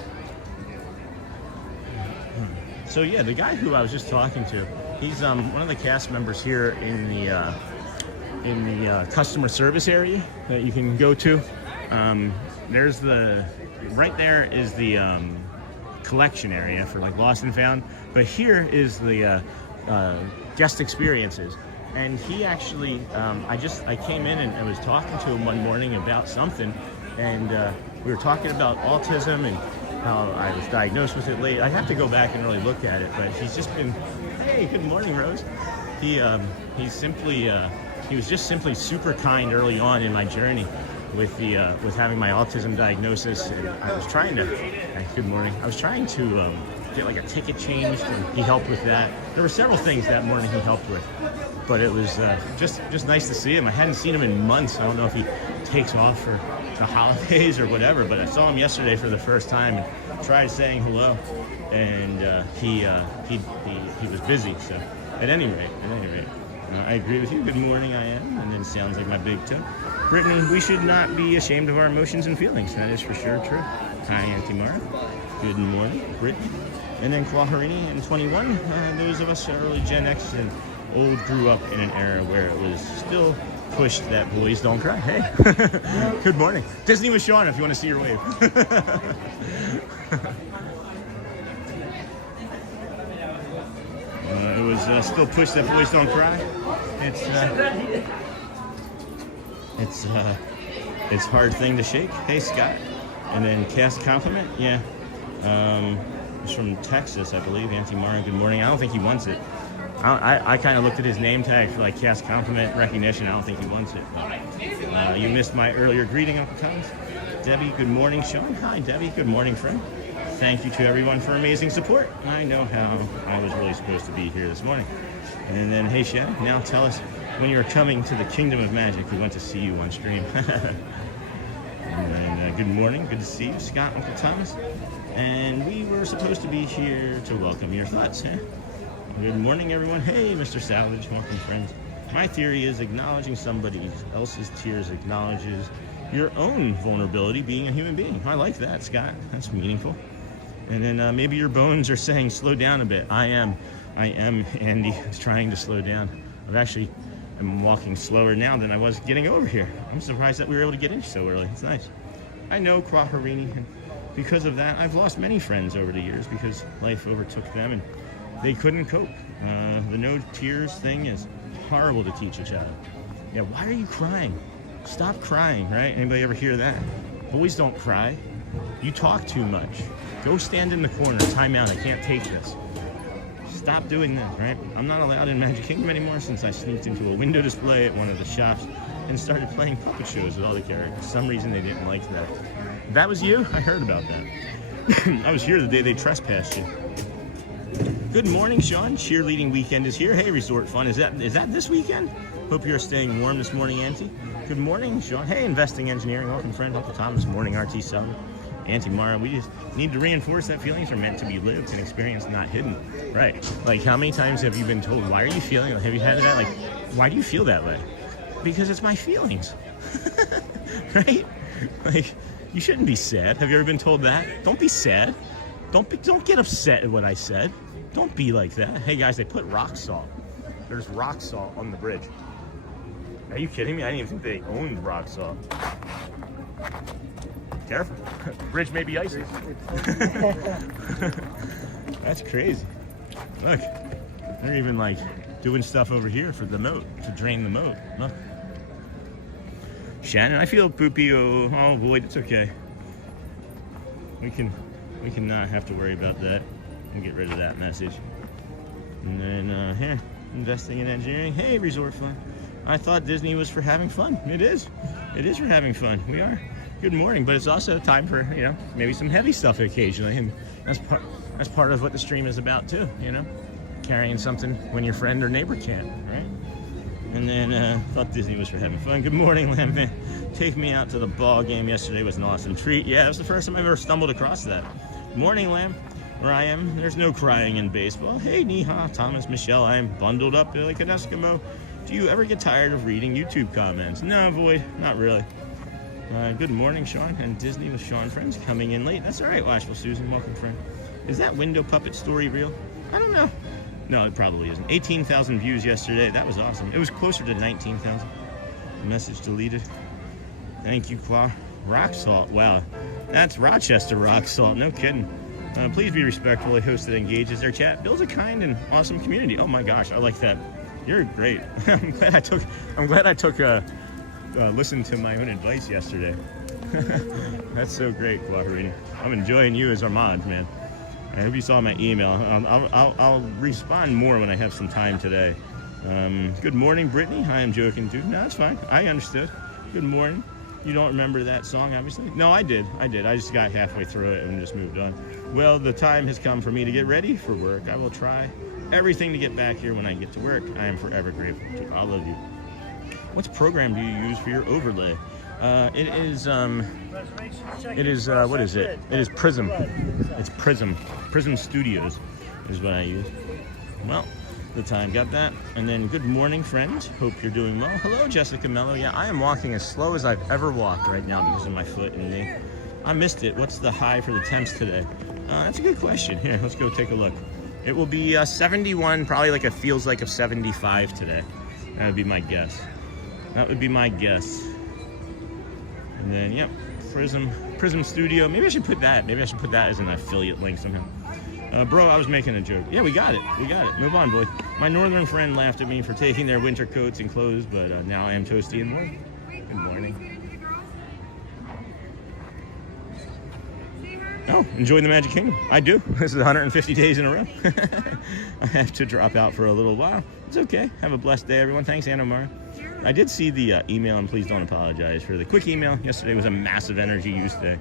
So yeah, the guy who I was just talking to, he's one of the cast members here in the customer service area that you can go to. There's right there is the collection area for like lost and found, but here is the guest experiences. And he actually, I came in and I was talking to him one morning about something, and we were talking about autism and how I was diagnosed with it late. I have to go back and really look at it, but he's just been, hey, good morning, Rose. He was just simply super kind early on in my journey with having my autism diagnosis, and I was trying to, good morning, I was trying to get like a ticket changed, and he helped with that. There were several things that morning he helped with, but it was just nice to see him. I hadn't seen him in months. I don't know if he takes off for the holidays or whatever, but I saw him yesterday for the first time and tried saying hello, and he was busy. So at any rate, I agree with you. Good morning, I am, and then sounds like my big toe. Brittany, we should not be ashamed of our emotions and feelings. That is for sure true. Hi, Auntie Mara. Good morning, Brittany. And then Quaharini and 21. Those of us are early Gen X and old grew up in an era where it was still pushed that boys don't cry. Hey, good morning. Disney with Sean if you want to see your wave. It was still pushed that boys don't cry. It's a hard thing to shake. Hey, Scott. And then cast compliment. Yeah. It's from Texas, I believe. Auntie Mara, good morning. I don't think he wants it. I kind of looked at his name tag for like cast compliment recognition. I don't think he wants it. You missed my earlier greeting, Uncle Thomas. Debbie, good morning, Sean. Hi, Debbie. Good morning, friend. Thank you to everyone for amazing support. I know how I was really supposed to be here this morning. And then, hey, Shannon, now tell us when you're coming to the Kingdom of Magic. We want to see you on stream. And then, good morning. Good to see you, Scott, Uncle Thomas. And we were supposed to be here to welcome your thoughts. Huh? Good morning, everyone. Hey, Mr. Savage. Welcome, friends. My theory is acknowledging somebody else's tears acknowledges your own vulnerability being a human being. I like that, Scott. That's meaningful. And then maybe your bones are saying slow down a bit. I am Andy, trying to slow down. I'm walking slower now than I was getting over here. I'm surprised that we were able to get in so early. It's nice. I know Quaharini, and because of that, I've lost many friends over the years because life overtook them and they couldn't cope. The no tears thing is horrible to teach a child. Yeah, why are you crying? Stop crying, right? Anybody ever hear that? Boys don't cry. You talk too much. Go stand in the corner. Time out. I can't take this. Stop doing this, right? I'm not allowed in Magic Kingdom anymore since I sneaked into a window display at one of the shops and started playing puppet shows with all the characters. For some reason, they didn't like that. That was you? I heard about that. I was here the day they trespassed you. Good morning, Sean. Cheerleading weekend is here. Hey, Resort Fun. Is that this weekend? Hope you're staying warm this morning, Auntie. Good morning, Sean. Hey, Investing Engineering. Welcome, friend. Uncle Thomas. Morning, RT Summer. Auntie Mara, we just need to reinforce that feelings are meant to be lived and experienced, not hidden. Right. Like, how many times have you been told, why are you feeling? Have you had that? Like, why do you feel that way? Because it's my feelings. Right? Like, you shouldn't be sad. Have you ever been told that? Don't be sad. Don't get upset at what I said. Don't be like that. Hey, guys, they put rock salt There's rock salt on the bridge. Are you kidding me? I didn't even think they owned rock salt. Careful. Bridge may be icy. That's crazy. Look, they're even like doing stuff over here for the moat, to drain the moat. Look. Shannon, I feel poopy. Oh Void, it's okay. We can not have to worry about that. We'll get rid of that message. And then here, investing in engineering. Hey, Resort Fun. I thought Disney was for having fun. It is. It is for having fun. We are. Good morning, but it's also time for, you know, maybe some heavy stuff occasionally, and that's part of what the stream is about too. You know, carrying something when your friend or neighbor can't, right? And then thought Disney was for having fun. Good morning, Lamb Man. Take me out to the ball game yesterday was an awesome treat. Yeah, it was the first time I've ever stumbled across that. Morning, Lamb. Where I am, there's no crying in baseball. Hey, Neha, Thomas, Michelle, I am bundled up like an Eskimo. Do you ever get tired of reading YouTube comments? No, Void, not really. Good morning, Sean, and Disney with Sean Friends coming in late. That's all right, Watchful Susan, welcome, friend. Is that window puppet story real? I don't know. No, it probably isn't. 18,000 views yesterday. That was awesome. It was closer to 19,000. Message deleted. Thank you, Claw. Rock salt. Wow, that's Rochester rock salt. No kidding. Please be respectful. A host that engages their chat builds a kind and awesome community. Oh my gosh, I like that. You're great. I'm glad I took listened to my own advice yesterday. That's so great, cooperating. I'm enjoying you as our mod, man. I hope you saw my email. I'll respond more when I have some time today. Good morning, Brittany. I am joking, dude. No, that's fine. I understood. Good morning. You don't remember that song, obviously? No, I did. I just got halfway through it and just moved on. Well, the time has come for me to get ready for work. I will try everything to get back here when I get to work. I am forever grateful to all of you. What program do you use for your overlay? It is, what is it? It is Prism. It's Prism. Prism Studios is what I use. Well, the time got that. And then good morning, friends. Hope you're doing well. Hello, Jessica Mello. Yeah, I am walking as slow as I've ever walked right now because of my foot and knee. I missed it. What's the high for the temps today? That's a good question. Here, let's go take a look. It will be 71, probably like it feels like a 75 today. That would be my guess. That would be my guess. And then, yep, Prism Studio. Maybe I should put that. Maybe I should put that as an affiliate link somehow. Bro, I was making a joke. Yeah, we got it. We got it. Move on, boy. My northern friend laughed at me for taking their winter coats and clothes, but now I am toasty and warm. Good morning. Oh, enjoying the Magic Kingdom. I do. This is 150 days in a row. I have to drop out for a little while. It's okay. Have a blessed day, everyone. Thanks, Anna Mara. I did see the email, and please don't apologize for the quick email. Yesterday was a massive energy use day.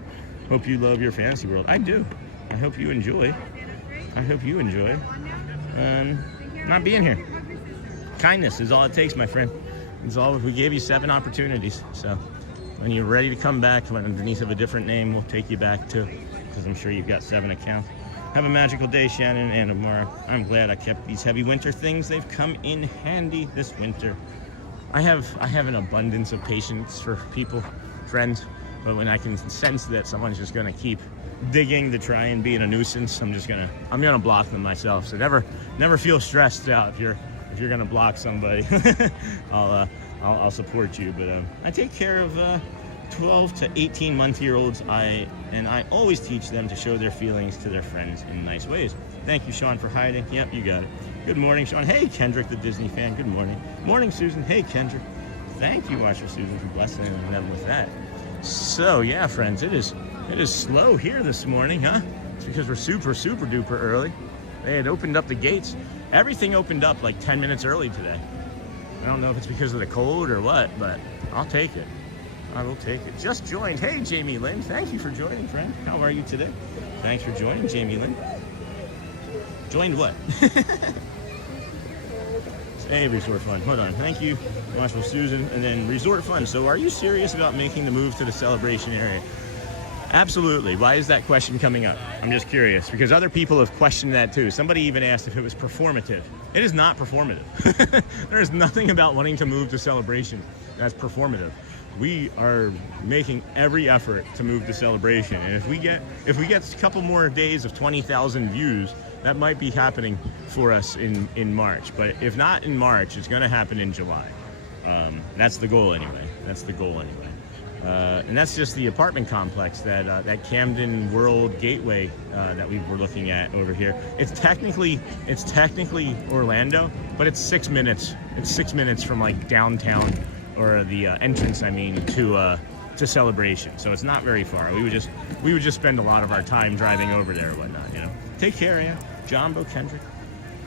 Hope you love your fantasy world. I do. I hope you enjoy. I hope you enjoy not being here. Kindness is all it takes, my friend. It's all. We gave you 7 opportunities. So when you're ready to come back, when underneath of a different name, we'll take you back too. Because I'm sure you've got 7 accounts. Have a magical day, Shannon and Amara. I'm glad I kept these heavy winter things. They've come in handy this winter. I have an abundance of patience for people, friends, but when I can sense that someone's just gonna keep digging to try and be a nuisance, I'm gonna block them myself. So never feel stressed out if you're gonna block somebody. I'll support you, but I take care of 12 to 18-month-year-olds, I always teach them to show their feelings to their friends in nice ways. Thank you, Sean, for hiding. Yep, you got it. Good morning, Sean. Hey, Kendrick, the Disney fan. Good morning. Morning, Susan. Hey, Kendrick. Thank you, Watcher Susan, for blessing them with that. So, yeah, friends, it is slow here this morning, huh? It's because we're super, super duper early. They had opened up the gates. Everything opened up like 10 minutes early today. I don't know if it's because of the cold or what, but I'll take it. I will take it. Just joined. Hey, Jamie Lynn. Thank you for joining, friend. How are you today? Thanks for joining, Jamie Lynn. Joined what? Hey, Resort Fun. Hold on. Thank you. Watchful Susan. And then Resort Fun. So are you serious about making the move to the celebration area? Absolutely. Why is that question coming up? I'm just curious because other people have questioned that too. Somebody even asked if it was performative. It is not performative. There is nothing about wanting to move to celebration that's performative. We are making every effort to move to celebration, and if we get a couple more days of 20,000 views, that might be happening for us in March. But if not in March, it's going to happen in July. That's the goal anyway. And that's just the apartment complex that Camden World Gateway that we were looking at over here. It's technically Orlando, but it's 6 minutes. It's 6 minutes from like downtown, or the entrance, I mean, to Celebration. So it's not very far. We would just spend a lot of our time driving over there or whatnot. You know. Take care, yeah. Jumbo, Kendrick,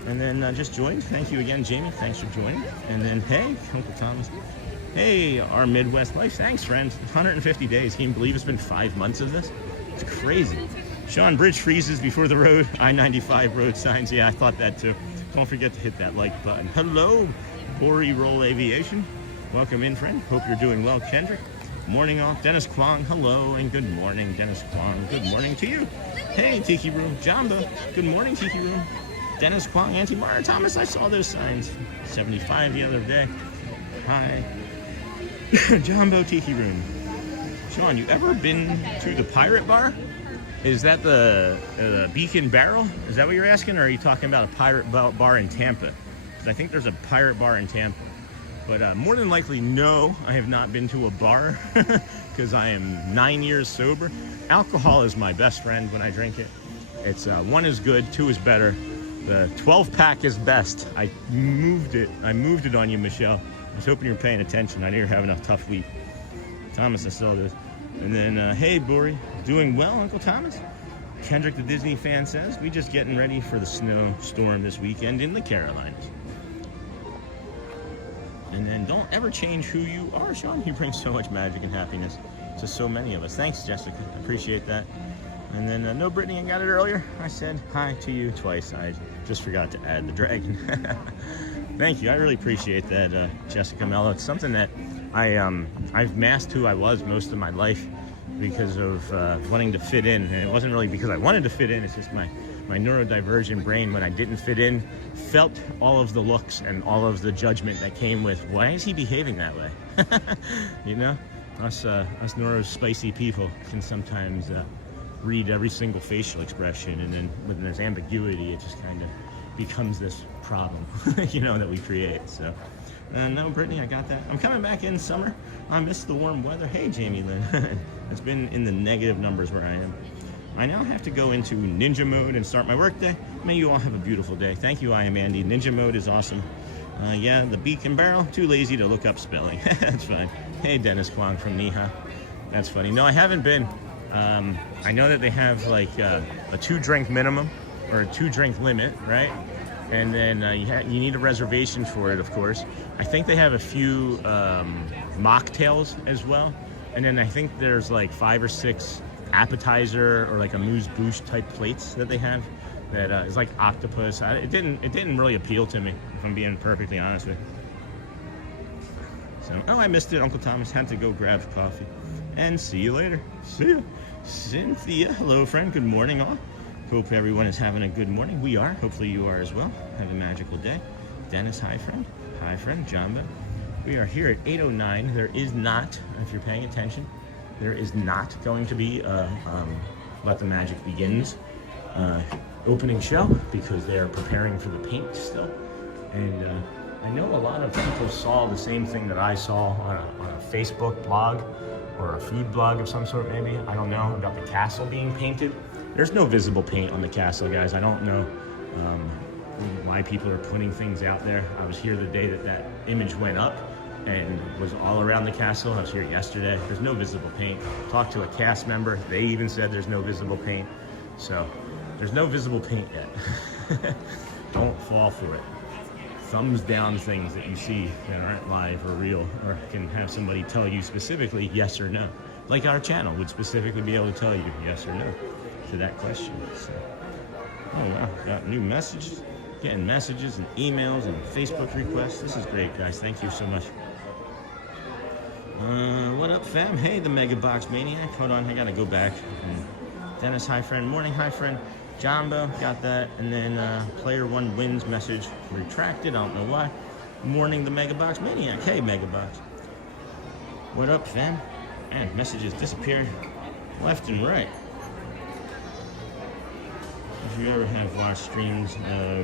and then just joined. Thank you again, Jamie. Thanks for joining. And then hey, Uncle Thomas. Hey, our Midwest life. Thanks, friend. 150 days. Can you believe it's been 5 months of this? It's crazy. Sean, bridge freezes before the road. I-95 road signs. Yeah, I thought that too. Don't forget to hit that like button. Hello, Bori Roll Aviation. Welcome in, friend. Hope you're doing well, Kendrick. Morning off. Dennis Kwong. Hello and good morning, Dennis Kwong. Good morning to you. Hey, Tiki Room. Jamba. Good morning, Tiki Room. Dennis Kwong, Auntie Mara Thomas. I saw those signs. 75 the other day. Hi. Jumbo Tiki Room. Sean, you ever been to the Pirate Bar? Is that the Beacon Barrel? Is that what you're asking, or are you talking about a pirate bar in Tampa? Because I think there's a pirate bar in Tampa. But more than likely, no, I have not been to a bar because I am 9 years sober. Alcohol is my best friend when I drink it. It's 1 is good, 2 is better. The 12-pack is best. I moved it on you, Michelle. I was hoping you were paying attention. I knew you were having a tough week. Thomas, I saw this. And then, hey, Bori, doing well, Uncle Thomas? Kendrick, the Disney fan, says, we just getting ready for the snowstorm this weekend in the Carolinas. And then don't ever change who you are, Sean. You bring so much magic and happiness to so many of us. Thanks, Jessica. I appreciate that. And then, no, Brittany, I got it earlier. I said hi to you twice. I just forgot to add the dragon. Thank you. I really appreciate that, Jessica Mello. It's something that I've masked who I was most of my life because of wanting to fit in. And it wasn't really because I wanted to fit in. It's just my neurodivergent brain, when I didn't fit in, felt all of the looks and all of the judgment that came with, why is he behaving that way? You know, us neurospicy people can sometimes read every single facial expression, and then with this ambiguity, it just kind of becomes this problem, you know, that we create. So, no, Brittany, I got that. I'm coming back in summer. I miss the warm weather. Hey, Jamie Lynn. It's been in the negative numbers where I am. I now have to go into ninja mode and start my workday. May you all have a beautiful day. Thank you, I am Andy. Ninja mode is awesome. Yeah, the Beacon Barrel, too lazy to look up spelling. That's fine. Hey, Dennis Kwong from Niha. That's funny. No, I haven't been. I know that they have like a 2-drink minimum or a 2-drink limit, right? And then you need a reservation for it, of course. I think they have a few mocktails as well. And then I think there's like 5 or 6 appetizer or like a amuse-bouche type plates that they have that is like octopus. It didn't really appeal to me, if I'm being perfectly honest with you. So, oh, I missed it, Uncle Thomas. Had to go grab coffee. And see you later. See ya. Cynthia, hello, friend. Good morning, all. Hope everyone is having a good morning. We are. Hopefully you are as well. Have a magical day. Dennis, hi, friend. Hi, friend. Jamba. We are here at 8:09. There is not, if you're paying attention, there is not going to be Let the Magic Begins opening show because they are preparing for the paint still. And I know a lot of people saw the same thing that I saw on a Facebook blog or a food blog of some sort, maybe. I don't know, about the castle being painted. There's no visible paint on the castle, guys. I don't know why people are putting things out there. I was here the day that image went up and was all around the castle. I was here yesterday. There's no visible paint. Talked to a cast member. They even said there's no visible paint. So there's no visible paint yet. Don't fall for it. Thumbs down things that you see that aren't live or real, or can have somebody tell you specifically yes or no. Like our channel would specifically be able to tell you yes or no to that question. So, oh wow, got new messages. Getting messages and emails and Facebook requests. This is great, guys. Thank you so much. What up, fam? Hey, the Mega Box Maniac. Hold on, I gotta go back. Dennis, hi, friend. Morning, hi, friend. Jamba, got that. And then player 1 wins message retracted. I don't know why. Morning, the Mega Box Maniac. Hey, Mega Box. What up, fam? Man, messages disappear left and right. if you ever have watched streams.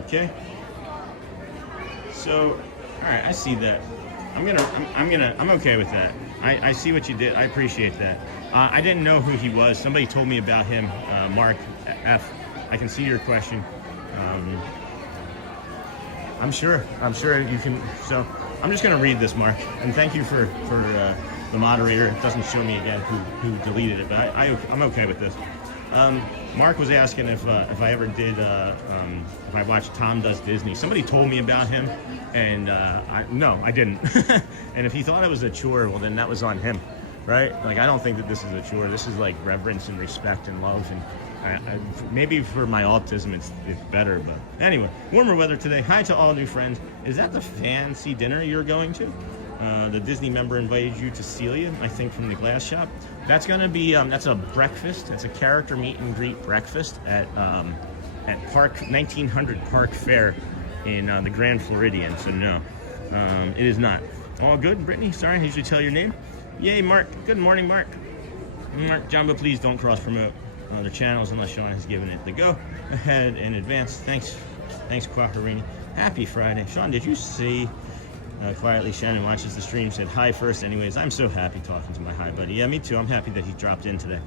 Okay. So, all right, I see that. I'm okay with that. I see what you did. I appreciate that. I didn't know who he was. Somebody told me about him. Mark F. I can see your question. I'm sure you can. So I'm just going to read this, Mark. And thank you for the moderator. It doesn't show me again who deleted it, but I'm okay with this. Mark was asking if I ever did, if I watched Tom Does Disney. Somebody told me about him, and no, I didn't. And if he thought it was a chore, well, then that was on him, right? Like, I don't think that this is a chore. This is like reverence and respect and love, and maybe for my autism it's better. But anyway, warmer weather today. Hi to all new friends. Is that the fancy dinner you're going to? The Disney member invited you to Celia, I think, from the glass shop. That's gonna be that's a breakfast. It's a character meet and greet breakfast at Park 1900 Park Fair in the Grand Floridian. So no, it is not. All good, Brittany. Sorry, I usually tell your name. Yay, Mark. Good morning, Mark. Mark Jumbo, please don't cross promote other channels unless Sean has given it the go ahead in advance. Thanks, Quaharini. Happy Friday, Sean. Did you see? Quietly, Shannon watches the stream, said hi first. Anyways, I'm so happy talking to my hi buddy. Yeah, me too. I'm happy that he dropped in today.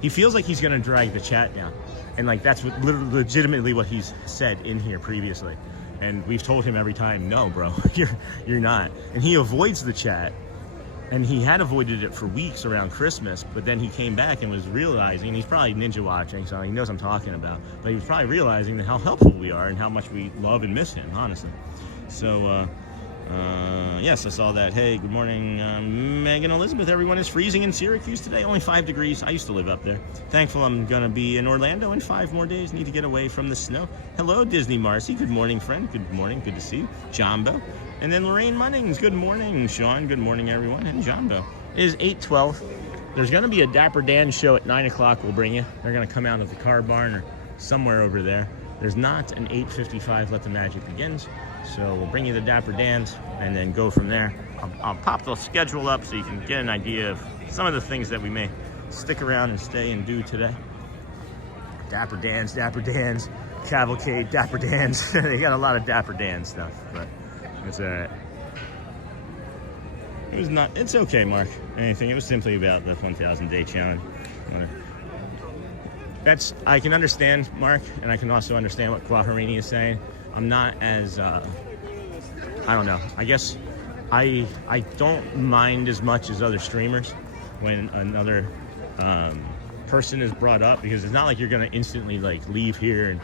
He feels like he's going to drag the chat down. And like that's what, legitimately what he's said in here previously. And we've told him every time, no, bro, you're not. And he avoids the chat. And he had avoided it for weeks around Christmas, but then he came back and was realizing, he's probably ninja watching, so he knows I'm talking about, but he was probably realizing how helpful we are and how much we love and miss him, honestly. So, yes, I saw that. Hey, good morning, Megan Elizabeth. Everyone is freezing in Syracuse today. Only 5 degrees. I used to live up there. Thankful I'm going to be in Orlando in 5 more days. Need to get away from the snow. Hello, Disney Marcy. Good morning, friend. Good morning. Good to see you. Jumbo. And then Lorraine Munnings. Good morning, Sean. Good morning, everyone. And Jumbo. It is 8:12. There's going to be a Dapper Dan show at 9 o'clock. We'll bring you. They're going to come out of the car barn or somewhere over there. There's not an 8:55 Let the Magic Begins. So we'll bring you the Dapper Dans and then go from there. I'll pop the schedule up so you can get an idea of some of the things that we may stick around and stay and do today. Dapper Dans, Cavalcade, Dapper Dans. They got a lot of Dapper Dan stuff, but it's it was not. It's okay, Mark. Anything. It was simply about the 1,000 day challenge. I can understand, Mark, and I can also understand what Quaharini is saying. I'm not as, I don't know. I guess I don't mind as much as other streamers when another person is brought up, because it's not like you're going to instantly like leave here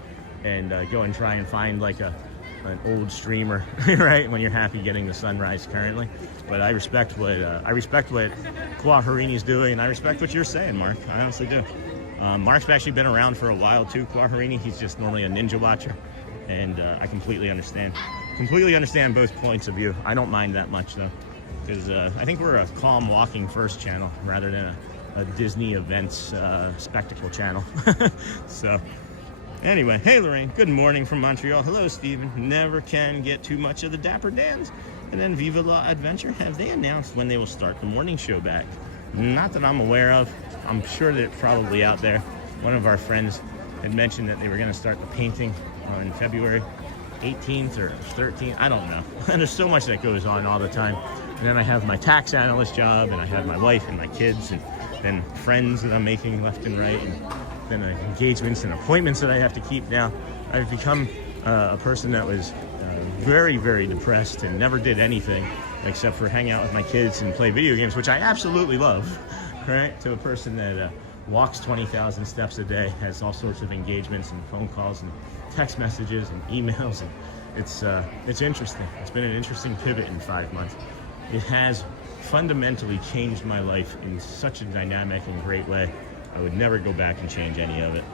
and go and try and find like an old streamer, right? When you're happy getting the sunrise currently. But I respect what Quaharini's doing, and I respect what you're saying, Mark. I honestly do. Mark's actually been around for a while too, Quaharini. He's just normally a ninja watcher. And I completely understand both points of view. I don't mind that much though, because I think we're a calm walking first channel rather than a Disney events spectacle channel. So anyway, hey Lorraine, good morning from Montreal. Hello Stephen. Never can get too much of the Dapper Dans. And then Viva La Adventure, have they announced when they will start the morning show back? Not that I'm aware of. I'm sure that it's probably out there. One of our friends had mentioned that they were going to start the painting on February 18th or 13th. I don't know. And there's so much that goes on all the time. And then I have my tax analyst job, and I have my wife and my kids, and then friends that I'm making left and right, and then engagements and appointments that I have to keep now. I've become a person that was very, very depressed and never did anything except for hang out with my kids and play video games, which I absolutely love, right? To a person that walks 20,000 steps a day, has all sorts of engagements and phone calls and text messages and emails, and it's interesting. It's been an interesting pivot in 5 months. It has fundamentally changed my life in such a dynamic and great way. I would never go back and change any of it.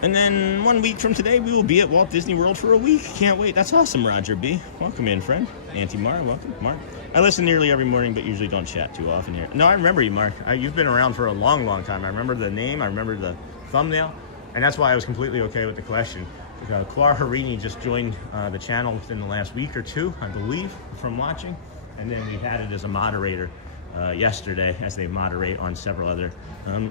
And then 1 week from today, we will be at Walt Disney World for a week. Can't wait. That's awesome, Roger B. Welcome in, friend. Auntie Mara, welcome. Mark. I listen nearly every morning, but usually don't chat too often here. No, I remember you, Mark. You've been around for a long, long time. I remember the name. I remember the thumbnail. And that's why I was completely okay with the question. Quaharini just joined the channel within the last week or two, I believe, from watching. And then we had it as a moderator yesterday as they moderate on several other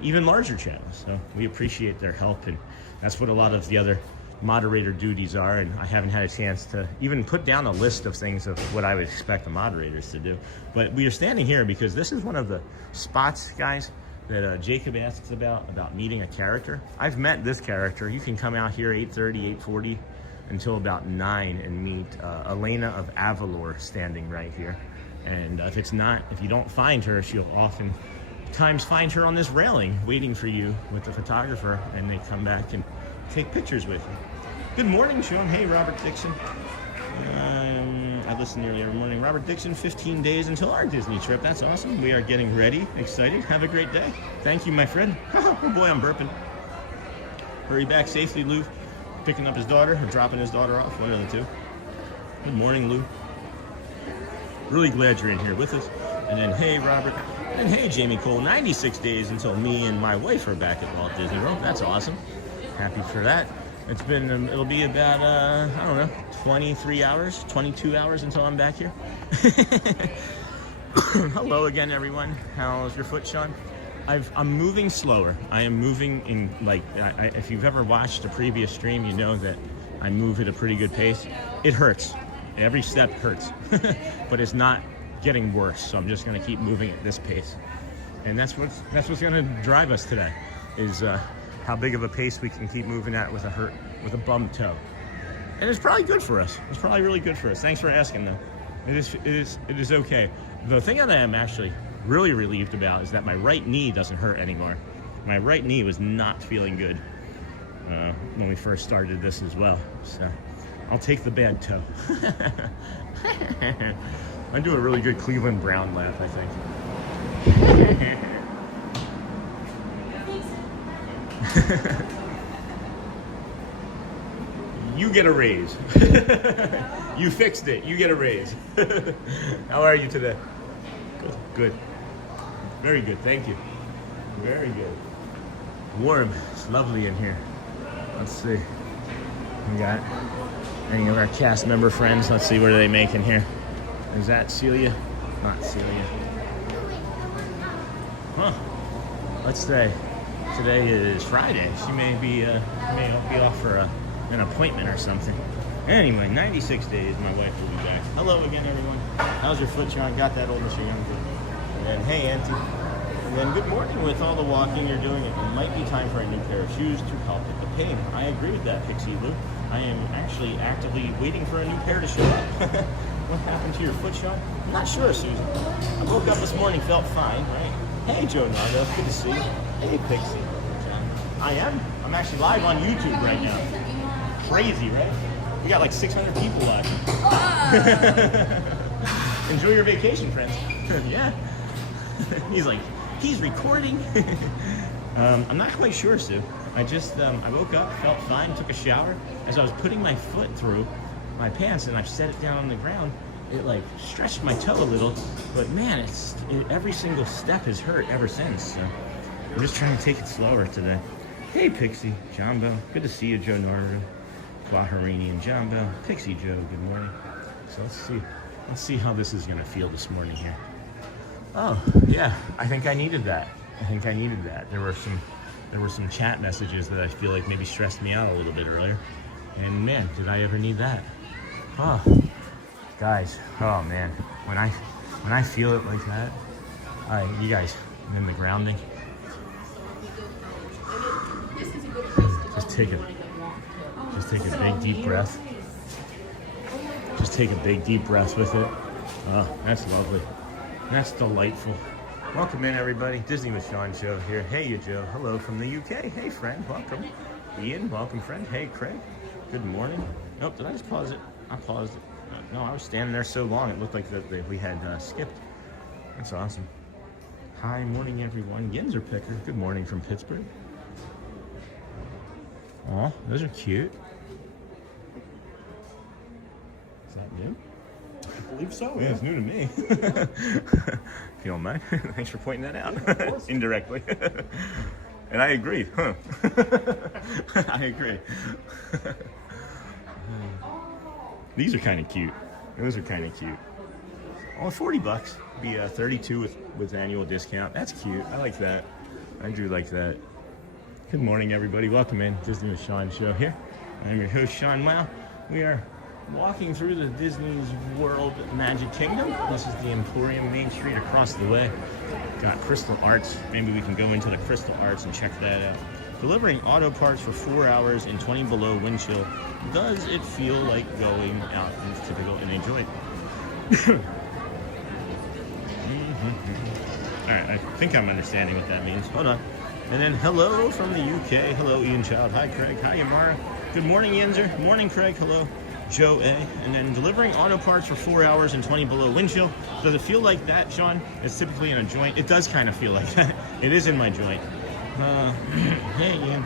even larger channels. So we appreciate their help, and that's what a lot of the other moderator duties are. And I haven't had a chance to even put down a list of things of what I would expect the moderators to do. But we are standing here because this is one of the spots, guys, that Jacob asks about meeting a character. I've met this character. You can come out here 8:30, 8:40 until about 9 and meet Elena of Avalor standing right here. And if you don't find her, she'll oftentimes find her on this railing waiting for you with the photographer, and they come back and take pictures with you. Good morning, Sean. Hey, Robert Dixon. I listen nearly every morning. Robert Dixon, 15 days until our Disney trip. That's awesome. We are getting ready, excited. Have a great day. Thank you, my friend. Oh boy, I'm burping. Hurry back safely, Lou. Picking up his daughter or dropping his daughter off, one of the two. Good morning, Lou. Really glad you're in here with us. And then, hey, Robert. And hey, Jamie Cole, 96 days until me and my wife are back at Walt Disney World. That's awesome. Happy for that. It's been, it'll be about, I don't know, 23 hours, 22 hours until I'm back here. Hello again, everyone. How's your foot, Sean? I'm moving slower. I am moving in, like, if you've ever watched a previous stream, you know that I move at a pretty good pace. It hurts. Every step hurts, but it's not getting worse. So I'm just gonna keep moving at this pace. And that's what's gonna drive us today, is how big of a pace we can keep moving at with a bum toe. And it's probably good for us. It's probably really good for us. Thanks for asking, though. It is okay. The thing that I am actually really relieved about is that my right knee doesn't hurt anymore. My right knee was not feeling good when we first started this as well. So I'll take the bad toe. I do a really good Cleveland Brown laugh, I think. You get a raise. You fixed it. You get a raise. How are you today? Good. Good. Very good. Thank you. Very good. Warm. It's lovely in here. Let's see. We got any of our cast member friends. Let's see, what are they making here? Is that Celia? Not Celia. Huh. Let's say today is Friday. She may be off for an appointment or something. Anyway, 96 days, my wife will be back. Hello again, everyone. How's your foot, Sean? Got that old machine? And then, hey, Auntie. And then, good morning. With all the walking you're doing, it might be time for a new pair of shoes to help with the pain. I agree with that, Pixie Lou. I am actually actively waiting for a new pair to show up. What happened to your foot, Sean? I'm not sure, Susan. I woke up this morning, felt fine, right? Hey, Joe Nardo, good to see you. Hey, Pixie. I am. I'm actually live on YouTube right now. Crazy, right? We got like 600 people watching. Enjoy your vacation, friends. Yeah. He's recording. I'm not quite sure, Sue. I woke up, felt fine, took a shower. As I was putting my foot through my pants and I set it down on the ground, it like stretched my toe a little, but man, every single step has hurt ever since. So I'm just trying to take it slower today. Hey, Pixie, Jumbo, good to see you, Joe Norton, Quaharini and Jumbo, Pixie Joe, good morning. So let's see how this is gonna feel this morning here. Oh, yeah, I think I needed that. There were some chat messages that I feel like maybe stressed me out a little bit earlier. And man, did I ever need that? Oh, guys, oh man, when I feel it like that, all right, you guys, and then the grounding. Just take a big deep breath. Just take a big deep breath with it. Oh, that's lovely. That's delightful. Welcome in, everybody. Disney with Sean show here. Hey, you Joe. Hello from the UK. Hey, friend. Welcome. Ian, welcome, friend. Hey, Craig. Good morning. Nope, did I just pause it? I paused it. No, I was standing there so long it looked like that we had skipped. That's awesome. Hi, morning, everyone. Yinzer Picker. Good morning from Pittsburgh. Aw, those are cute. Is that new? I believe so. Yeah, it's new to me. If you don't mind. Thanks for pointing that out. Indirectly. And I agree. Huh. I agree. These are kind of cute. Those are kind of cute. Oh, 40 bucks. Be 32 with annual discount. That's cute. I like that. I do like that. Good morning, everybody. Welcome in Disney with Sean show here. I'm your host, Sean Wow. We are walking through the Disney World Magic Kingdom. This is the Emporium Main Street across the way. Got Crystal Arts. Maybe we can go into the Crystal Arts and check that out. Delivering auto parts for 4 hours in 20 below wind chill. Does it feel like going out in typical in a joint? All right, I think I'm understanding what that means. Hold on. And then hello from the UK. Hello, Ian Child. Hi, Craig. Hi, Amara. Good morning, Yenzer. Morning, Craig. Hello, Joe A. And then delivering auto parts for 4 hours in 20 below wind chill. Does it feel like that, Sean? It's typically in a joint. It does kind of feel like that. It is in my joint. Hey, Ian.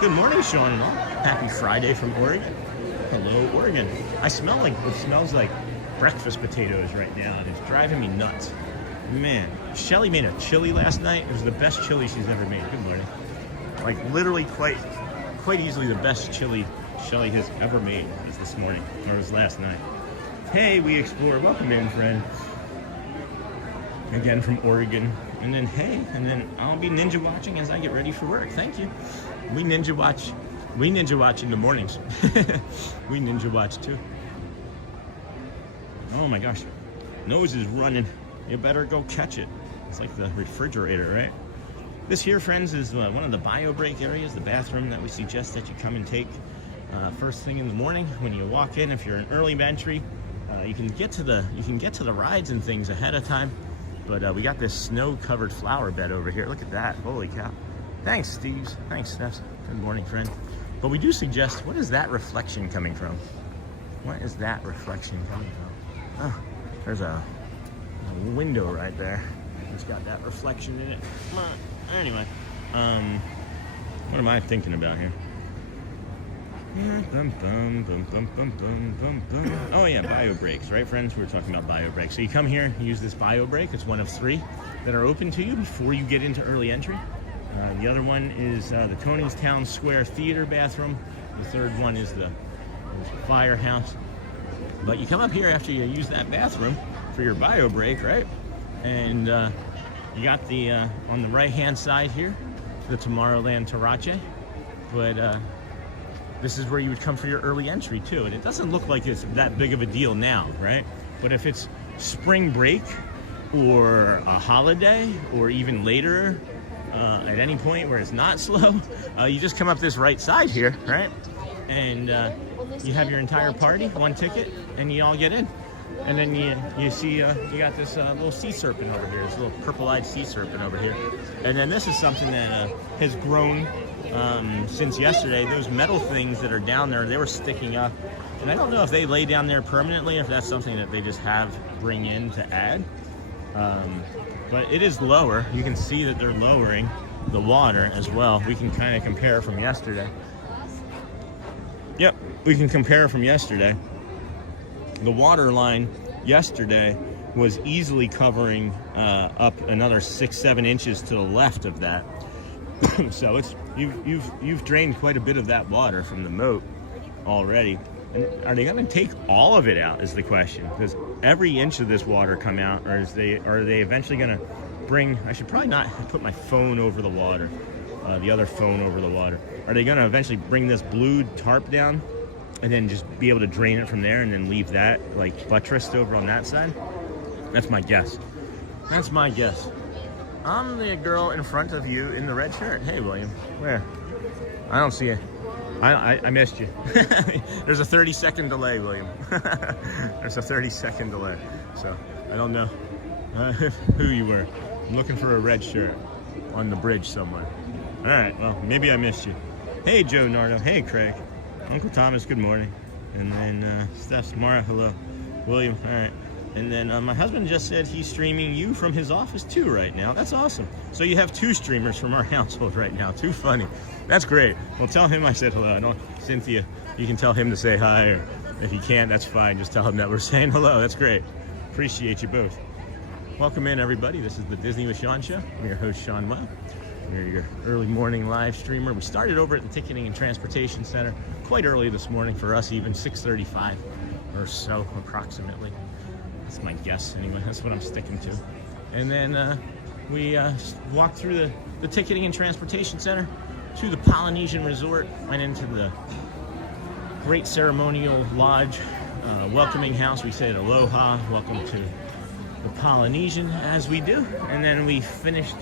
Good morning, Sean and all. Happy Friday from Oregon. Hello, Oregon. It smells like breakfast potatoes right now, and it's driving me nuts. Man, Shelly made a chili last night. It was the best chili she's ever made. Good morning. Like literally quite easily the best chili Shelly has ever made was this morning, or was last night. Hey, we explore. Welcome in, friend. Again from Oregon. And then hey, and then I'll be ninja watching as I get ready for work. Thank you. We ninja watch in the mornings. We ninja watch too. Oh my gosh. Nose is running. You better go catch it. It's like the refrigerator, right? This here, friends, is one of the bio break areas, the bathroom that we suggest that you come and take first thing in the morning when you walk in. If you're an early entry, you can get to the rides and things ahead of time. But we got this snow-covered flower bed over here. Look at that! Holy cow! Thanks, Steve's. Thanks, Steph. Good morning, friend. But we do suggest. What is that reflection coming from? What is that reflection coming from? Oh, there's a window right there. It's got that reflection in it. Anyway, what am I thinking about here? Oh yeah, bio breaks, right, friends? We were talking about bio breaks. So you come here, you use this bio break. It's one of 3 that are open to you before you get into early entry. The other one is the Tony's Town Square Theater bathroom. The third one is the firehouse. But you come up here after you use that bathroom for your bio break, right? And you got the on the right hand side here, the Tomorrowland Tarache. But this is where you would come for your early entry too. And it doesn't look like it's that big of a deal now, right? But if it's spring break or a holiday or even later at any point where it's not slow, you just come up this right side here, right? And you have your entire party, 1 ticket, and you all get in. And then you see you got this little sea serpent over here, this little purple-eyed sea serpent over here. And then this is something that has grown since yesterday. Those metal things that are down there, they were sticking up. And I don't know if they lay down there permanently, if that's something that they just bring in to add. But it is lower. You can see that they're lowering the water as well. We can kind of compare from yesterday. Yep, we can compare from yesterday. The water line yesterday was easily covering up another 6-7 inches to the left of that. So it's you've drained quite a bit of that water from the moat already. And are they going to take all of it out is the question? Does every inch of this water come out, or are they eventually going to bring? I should probably not put my phone over the water, the other phone over the water. Are they going to eventually bring this blue tarp down and then just be able to drain it from there and then leave that like buttressed over on that side? That's my guess. That's my guess. I'm the girl in front of you in the red shirt. Hey, William. Where? I don't see it. I missed you. There's a 30-second delay, William. There's a 30-second delay. So I don't know who you were. I'm looking for a red shirt on the bridge somewhere. All right, well, maybe I missed you. Hey, Joe Nardo. Hey, Craig. Uncle Thomas, good morning. And then Steph, Samara, hello. William, all right. And then my husband just said he's streaming you from his office too right now. That's awesome. So you have 2 streamers from our household right now. Too funny. That's great. Well, tell him I said hello. I don't, Cynthia, you can tell him to say hi, or if you can't, that's fine. Just tell him that we're saying hello. That's great. Appreciate you both. Welcome in, everybody. This is the Disney with Sean show. I'm your host, Sean Well. We're your early morning live streamer. We started over at the Ticketing and Transportation Center quite early this morning for us, even 6:35. or so, approximately. That's my guess anyway. That's what I'm sticking to. And then we walked through the ticketing and transportation center to the Polynesian Resort, went into the great ceremonial lodge, welcoming house. We said aloha, welcome to the Polynesian, as we do. And then we finished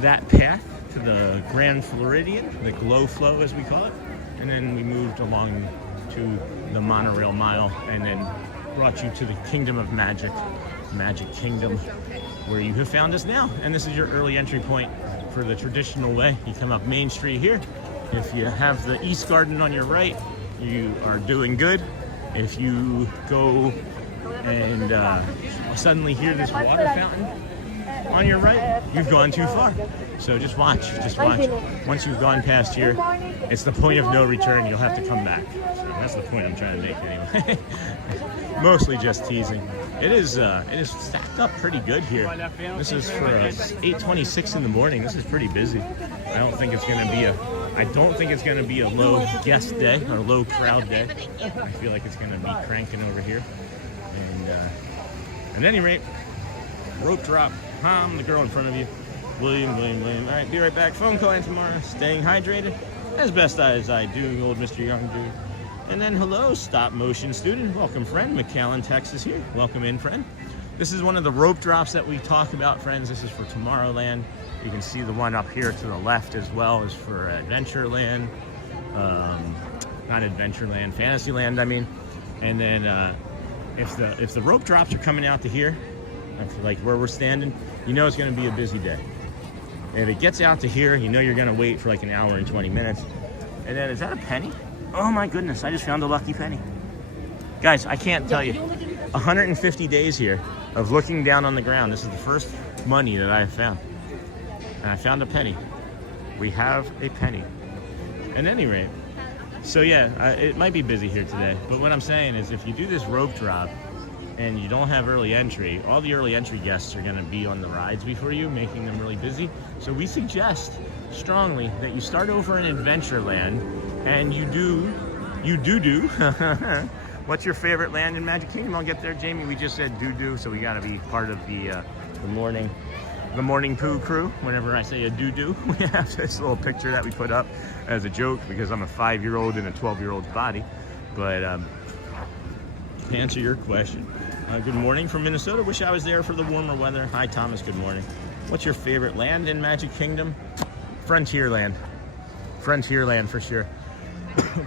that path to the Grand Floridian, the glow flow as we call it. And then we moved along to the Monorail Mile, and then brought you to the Kingdom of Magic, Magic Kingdom, where you have found us now. And this is your early entry point for the traditional way. You come up Main Street here. If you have the East Garden on your right, you are doing good. If you go and suddenly hear this water fountain on your right, you've gone too far. So just watch, just watch. Once you've gone past here, it's the point of no return. You'll have to come back. So that's the point I'm trying to make anyway. Mostly just teasing. It is stacked up pretty good here. This is for 8:26 in the morning. This is pretty busy. I don't think it's going to be a low guest day or low crowd day. I feel like it's going to be cranking over here. And at any rate, rope drop. I'm the girl in front of you. William. All right, be right back. Phone call in tomorrow. Staying hydrated as best as I do, old Mr. Young dude. And then hello, stop motion student. Welcome, friend. McAllen, Texas here. Welcome in, friend. This is one of the rope drops that we talk about, friends. This is for Tomorrowland. You can see the one up here to the left as well is for Adventureland. Not Adventureland, Fantasyland, I mean. And then if the rope drops are coming out to here, like where we're standing, you know it's going to be a busy day. And if it gets out to here, you know you're going to wait for like an hour and 20 minutes. And then, is that a penny? Oh my goodness, I just found a lucky penny. Guys, I can't tell you. 150 days here of looking down on the ground. This is the first money that I have found. And I found a penny. We have a penny. At any rate, so yeah, it might be busy here today. But what I'm saying is if you do this rope drop and you don't have early entry, all the early entry guests are going to be on the rides before you, making them really busy. So we suggest strongly that you start over in Adventureland and you do. What's your favorite land in Magic Kingdom? I'll get there, Jamie. We just said do, so we got to be part of the morning poo crew. Whenever I say a do, we have this little picture that we put up as a joke because I'm a 5-year-old in a 12-year-old's body. But to answer your question, good morning from Minnesota. Wish I was there for the warmer weather. Hi, Thomas. Good morning. What's your favorite land in Magic Kingdom? Frontierland. Frontierland for sure.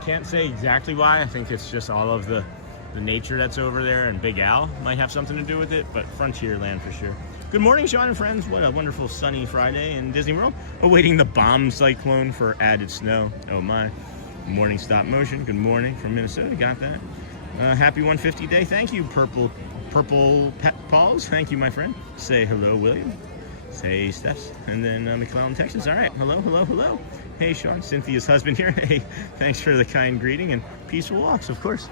Can't say exactly why. I think it's just all of the nature that's over there, and Big Al might have something to do with it, but Frontierland for sure. Good morning, Sean and friends. What a wonderful sunny Friday in Disney World. Awaiting the bomb cyclone for added snow. Oh my. Morning stop motion. Good morning from Minnesota. Got that. Happy 150 day. Thank you, Purple Paws. Thank you, my friend. Say hello, William. Say Steph's. And then McClellan, Texas. All right. Hello. Hey, Sean, Cynthia's husband here. Hey, thanks for the kind greeting and peaceful walks, of course.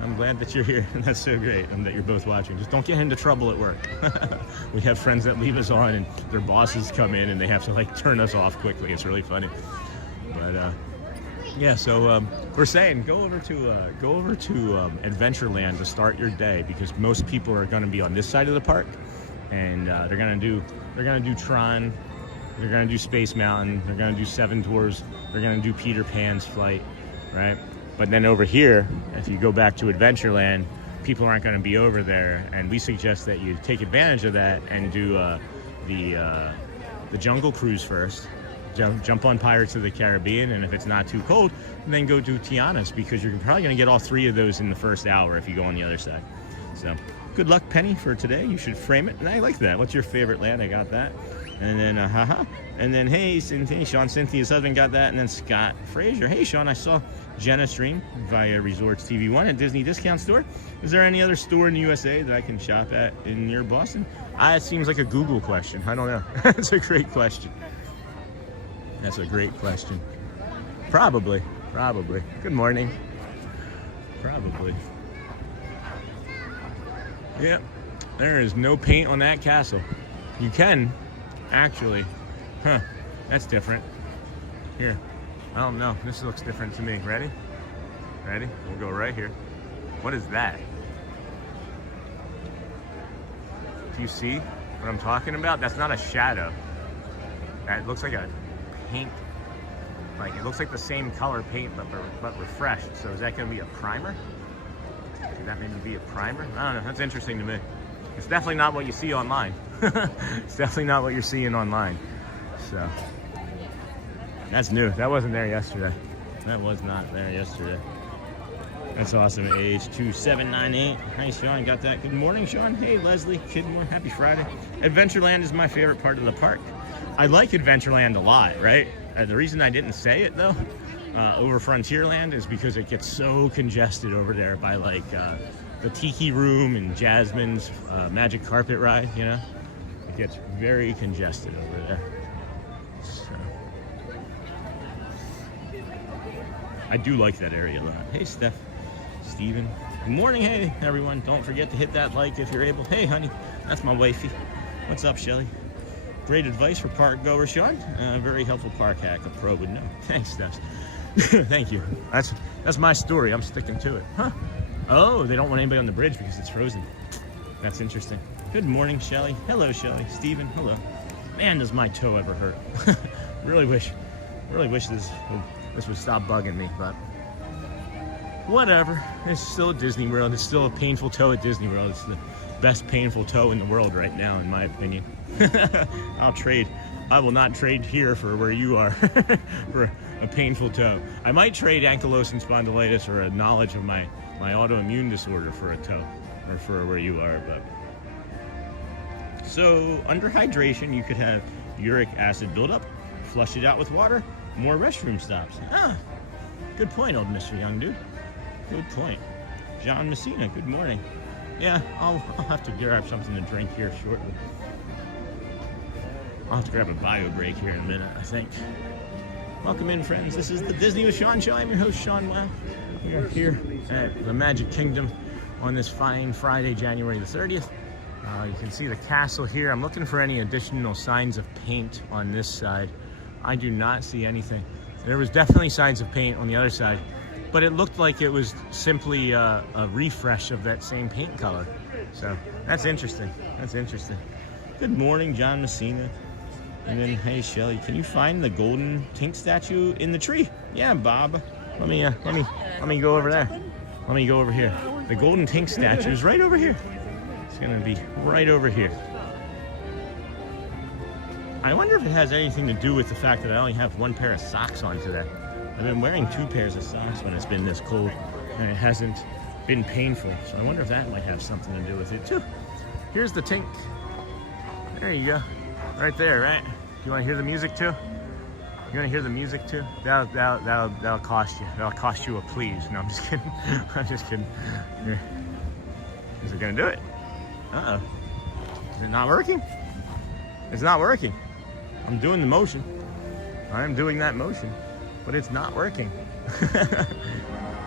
I'm glad that you're here. That's so great that you're both watching. Just don't get into trouble at work. We have friends that leave us on and their bosses come in and they have to like turn us off quickly. It's really funny. But yeah, so we're saying go over to Adventureland to start your day because most people are going to be on this side of the park, and they're gonna do Tron. They're going to do Space Mountain. They're going to do Seven Dwarfs. They're going to do Peter Pan's Flight, right? But then over here, if you go back to Adventureland, people aren't going to be over there. And we suggest that you take advantage of that and do the Jungle Cruise first. Jump on Pirates of the Caribbean. And if it's not too cold, then go do Tiana's because you're probably going to get all 3 of those in the first hour if you go on the other side. So good luck, Penny, for today. You should frame it. And I like that. What's your favorite land? I got that. And then, and then, hey, Cynthia, Sean, Cynthia's husband got that. And then Scott Frazier. Hey, Sean, I saw Jenna stream via Resorts TV1 at Disney Discount Store. Is there any other store in the USA that I can shop at in near Boston? It seems like a Google question. I don't know. That's a great question. That's a great question. Probably. Good morning. Probably. Yep. There is no paint on that castle. You can. Actually, that's different. Here, I don't know. This looks different to me. Ready? We'll go right here. What is that? Do you see what I'm talking about? That's not a shadow. That looks like a paint. Like, it looks like the same color paint, but refreshed. So is that going to be a primer? Could that maybe be a primer? I don't know. That's interesting to me. It's definitely not what you see online. It's definitely not what you're seeing online. So that's new. That wasn't there yesterday. That was not there yesterday. That's awesome. H2798. Hi, Sean. Got that. Good morning, Sean. Hey, Leslie. Good morning. Happy Friday. Adventureland is my favorite part of the park. I like Adventureland a lot, right? The reason I didn't say it, though, over Frontierland is because it gets so congested over there by, like, the Tiki Room and Jasmine's Magic Carpet Ride, you know? It gets very congested over there. So I do like that area a lot. Hey, Steph. Steven. Good morning, hey, everyone. Don't forget to hit that like if you're able. Hey, honey. That's my wifey. What's up, Shelly? Great advice for park goers, Sean. Very helpful park hack. A pro would know. Thanks, Steph. Thank you. That's my story. I'm sticking to it. Huh? Oh, they don't want anybody on the bridge because it's frozen. That's interesting. Good morning, Shelly. Hello, Shelly. Steven, hello. Man, does my toe ever hurt. really wish this would stop bugging me, but whatever. It's still at Disney World. It's still a painful toe at Disney World. It's the best painful toe in the world right now, in my opinion. I will not trade here for where you are for a painful toe. I might trade ankylosing spondylitis or a knowledge of my autoimmune disorder for a toe, or for where you are. But so under hydration, you could have uric acid buildup, flush it out with water, more restroom stops. Ah, good point, old Mr. Young Dude. Good point. John Messina, good morning. Yeah, I'll have to grab something to drink here shortly. I'll have to grab a bio break here in a minute, I think. Welcome in, friends. This is the Disney with Sean Show. I'm your host, Sean Wow. We are here at the Magic Kingdom on this fine Friday, January the 30th. You can see the castle here. I'm looking for any additional signs of paint on this side. I do not see anything. There was definitely signs of paint on the other side, but it looked like it was simply a refresh of that same paint color. So that's interesting. That's interesting. Good morning, John Messina. And then, hey, Shelly, can you find the golden Tink statue in the tree? Yeah, Bob. Let me go over there. Let me go over here. The golden Tink statue is right over here. It's gonna be right over here. I wonder if it has anything to do with the fact that I only have one pair of socks on today. I've been wearing 2 pairs of socks when it's been this cold, and it hasn't been painful. So I wonder if that might have something to do with it too. Here's the Tink. There you go. Right there, right? You want to hear the music too? You want to hear the music too? That'll cost you. That'll cost you a please. No, I'm just kidding. I'm just kidding. Here. Is it gonna do it? Uh-oh. Is it not working? It's not working. I'm doing the motion. I'm doing that motion, but it's not working.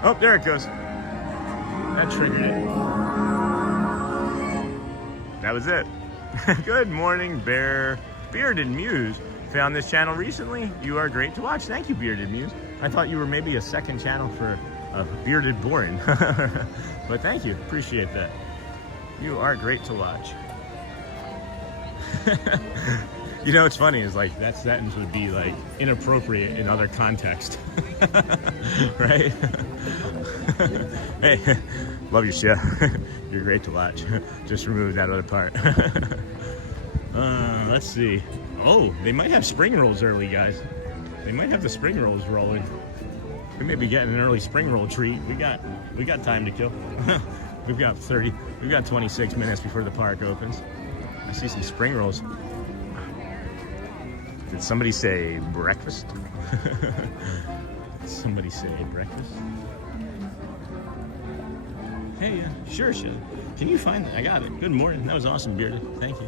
Oh, there it goes. That triggered it. That was it. Good morning, Bearded Muse. Found this channel recently. You are great to watch. Thank you, Bearded Muse. I thought you were maybe a second channel for Bearded Boring. But thank you. Appreciate that. You are great to watch. You know, what's funny is like that sentence would be like inappropriate in other context. Right? Hey, love your show. You're great to watch. Just remove that other part. Let's see. Oh, they might have spring rolls early, guys. They might have the spring rolls rolling. We may be getting an early spring roll treat. We got time to kill. We've got 26 minutes before the park opens. I see some spring rolls. Did somebody say breakfast? Did somebody say breakfast? Hey, sure, sure. Can you find it? I got it. Good morning. That was awesome, Bearded. Thank you.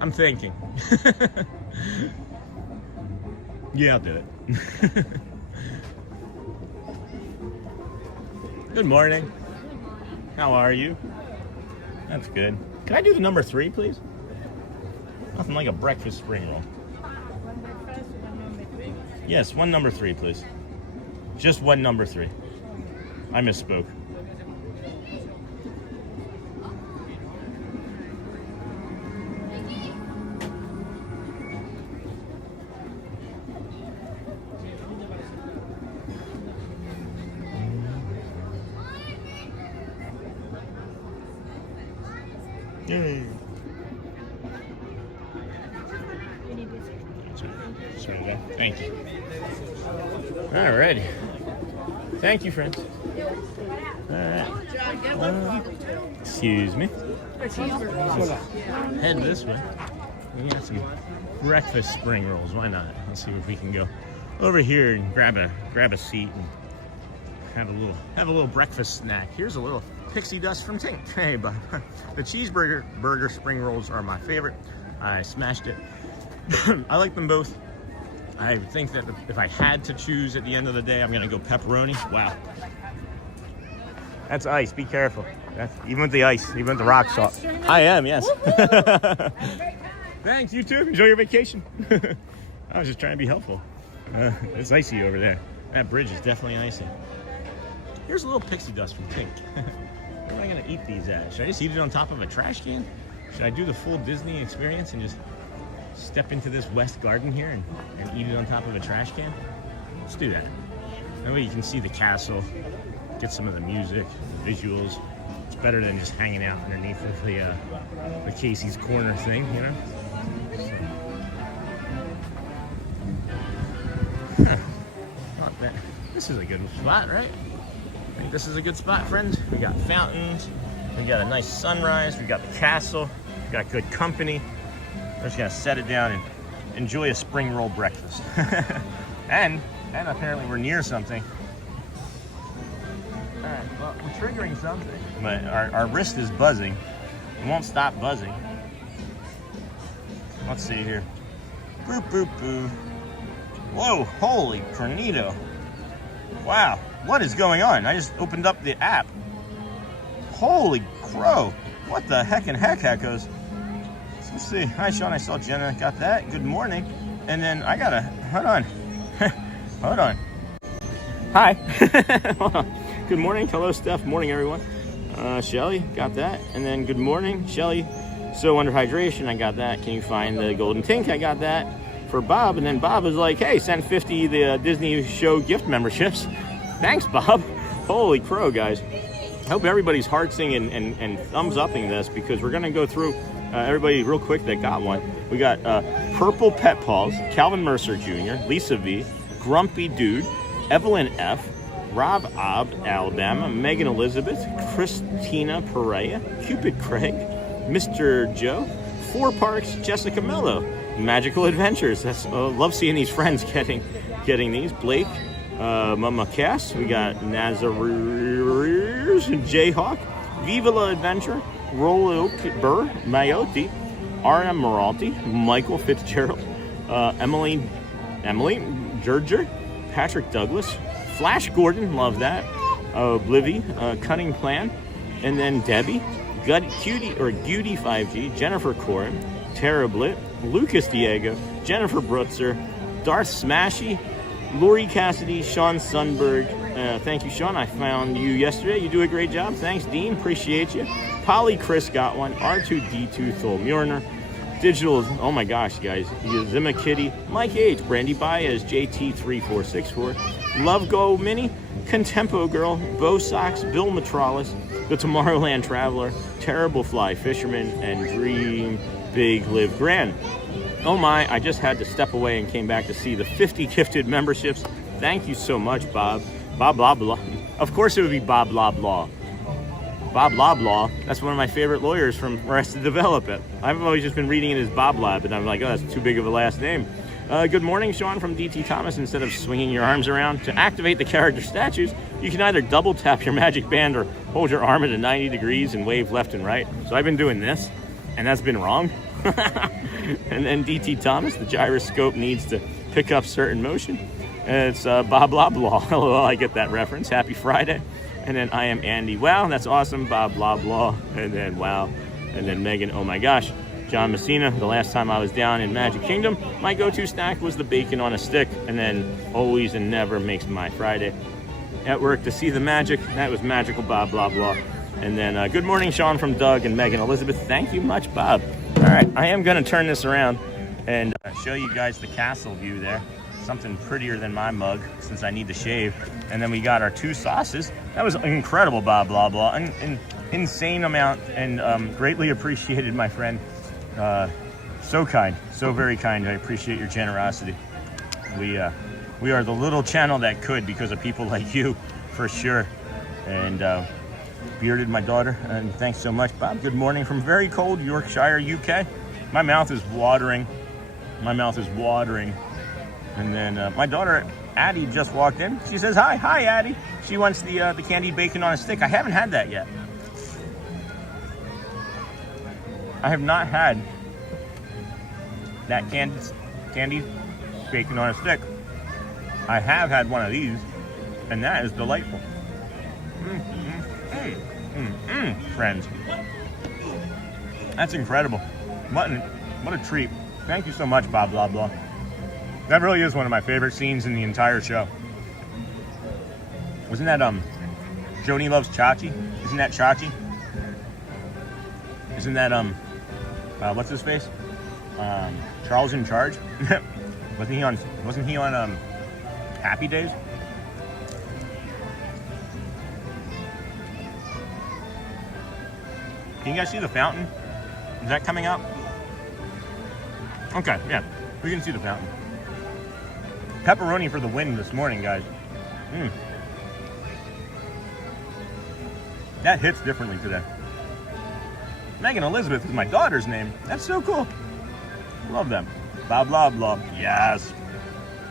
I'm thinking. Yeah, I'll do it. Good morning. How are you? That's good. Can I do the number 3, please? Nothing like a breakfast spring roll. One breakfast, one number 3. Yes, one number 3, please. Just one number 3. I misspoke. Yay. Thank you. All righty. Thank you, friends. All right. Excuse me. Head this way. We got some breakfast spring rolls. Why not? Let's see if we can go over here and grab a seat and have a little breakfast snack. Here's a little pixie dust from Tink. Hey, Bob. The cheeseburger spring rolls are my favorite. I smashed it. I like them both. I think that if I had to choose at the end of the day, I'm gonna go pepperoni. Wow. That's ice, be careful. Even with the ice, even with the rock salt. I am, yes. Thanks, you too. Enjoy your vacation. I was just trying to be helpful. It's icy over there. That bridge is definitely icy. Here's a little pixie dust from Tink. Where am I gonna eat these at? Should I just eat it on top of a trash can? Should I do the full Disney experience and just step into this West Garden here and eat it on top of a trash can? Let's do that. That way you can see the castle, get some of the music, the visuals. It's better than just hanging out underneath of the Casey's Corner thing, you know? Not bad. This is a good spot, right? I think this is a good spot, friends. We got fountains, we got a nice sunrise, we got the castle, we got good company. We're just gonna set it down and enjoy a spring roll breakfast. and apparently we're near something. All right, well, we're triggering something. But our wrist is buzzing. It won't stop buzzing. Let's see here. Boop, boop, boop. Whoa, holy cornito. Wow, what is going on? I just opened up the app. Holy crow. What the heck and heckos? Let's see. Hi, Sean. I saw Jenna. Got that. Good morning. And then I gotta. Hold on. Hold on. Hi. Hold on. Good morning. Hello, Steph. Morning, everyone. Shelly. Got that. And then good morning, Shelly. So under hydration. I got that. Can you find the golden Tink? I got that for Bob. And then Bob was like, hey, send 50 the Disney show gift memberships. Thanks, Bob. Holy crow, guys. I hope everybody's heartsing and thumbs upping this because we're gonna go through. Everybody real quick that got one. We got Purple Pet Paws, Calvin Mercer Jr., Lisa V, Grumpy Dude, Evelyn F, Rob Ob, Alabama, Megan Elizabeth, Christina Perea, Cupid Craig, Mr. Joe, Four Parks, Jessica Mello, Magical Adventures. That's love seeing these friends getting these. Blake, Mama Cass, we got Nazareers, Jayhawk, Viva La Adventure, Rollo Burr, Mayotte, Arna Moralty, Michael Fitzgerald, Emily Gerger, Patrick Douglas, Flash Gordon, love that, Oblivy, Cunning Plan, and then Debbie, Cutie 5G, Jennifer Corin, Tara Blitt, Lucas Diego, Jennifer Brutzer, Darth Smashy, Lori Cassidy, Sean Sundberg. Thank you, Sean. I found you yesterday. You do a great job. Thanks, Dean. Appreciate you. Polly Chris got one. R2D2 Thol Mjorner. Digital, oh my gosh, guys. Zima Kitty, Mike H, Brandy Baez, JT3464, Love Go Mini, Contempo Girl, Bo Sox, Bill Metrolis, The Tomorrowland Traveler, Terrible Fly Fisherman, and Dream Big Live Grand. Oh my, I just had to step away and came back to see the 50 gifted memberships. Thank you so much, Bob. Bob blah blah. Of course it would be Bob blah blah. Bob Loblaw, that's one of my favorite lawyers from Arrested Development. I've always just been reading it as Bob Lab, and I'm like, oh, that's too big of a last name. Good morning, Sean from DT Thomas. Instead of swinging your arms around, to activate the character statues, you can either double tap your magic band or hold your arm at 90 degrees and wave left and right. So I've been doing this, and that's been wrong. And then DT Thomas, the gyroscope needs to pick up certain motion. And it's Bob Loblaw. Hello, I get that reference. Happy Friday. And then I am Andy. Wow, that's awesome. Bob blah blah. And then wow. And then Megan, oh my gosh. John Messina. The last time I was down in Magic Kingdom, my go-to snack was the bacon on a stick, and then always and never makes my Friday. At work to see the magic, that was magical, Bob, blah, blah. And then good morning, Sean, from Doug and Megan Elizabeth. Thank you much, Bob. All right, I am gonna turn this around and show you guys the castle view there. Something prettier than my mug since I need to shave. And then we got our 2 sauces. That was incredible, Bob, blah, blah. An insane amount, and greatly appreciated, my friend. So kind, so very kind. I appreciate your generosity. We are the little channel that could because of people like you, for sure. And Bearded, my daughter, and thanks so much, Bob. Good morning from very cold Yorkshire, UK. My mouth is watering. My mouth is watering. And then my daughter, Addie, just walked in. She says, hi, Addie. She wants the candied bacon on a stick. I haven't had that yet. I have not had that candied bacon on a stick. I have had one of these, and that is delightful. Friends. That's incredible. What a treat. Thank you so much, Bob, blah, blah. That really is one of my favorite scenes in the entire show. Wasn't that, Joni Loves Chachi? Isn't that Chachi? Isn't that, what's his face? Charles in Charge? wasn't he on Happy Days? Can you guys see the fountain? Is that coming up? Okay, yeah, we can see the fountain. Pepperoni for the win this morning, guys. That hits differently today. Megan Elizabeth is my daughter's name. That's so cool. Love them. Blah, blah, blah. Yes.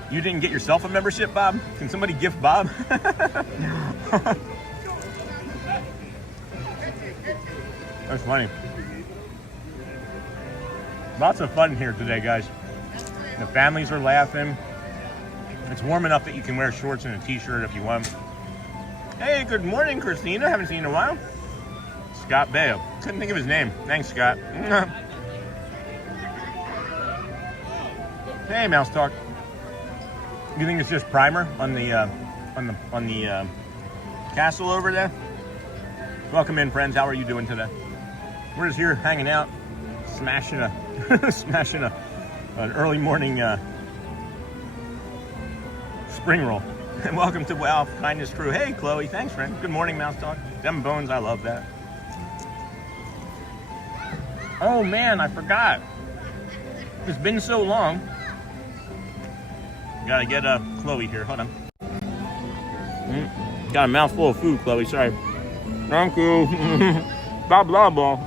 You didn't get yourself a membership, Bob? Can somebody gift Bob? That's funny. Lots of fun here today, guys. The families are laughing. It's warm enough that you can wear shorts and a t-shirt if you want. Hey, good morning, Christina. Haven't seen you in a while. Scott Baio. Couldn't think of his name. Thanks, Scott. Hey, Mouse Talk. You think it's just primer on the castle over there? Welcome in, friends. How are you doing today? We're just here hanging out, smashing an early morning spring roll. And welcome to Wow Kindness Crew. Hey, Chloe. Thanks, friend. Good morning, Mouse Talk. Them bones, I love that. Oh man, I forgot. It's been so long. Gotta get Chloe here. Hold on. Got a mouthful of food, Chloe. Sorry. Thank you. Blah, blah, blah.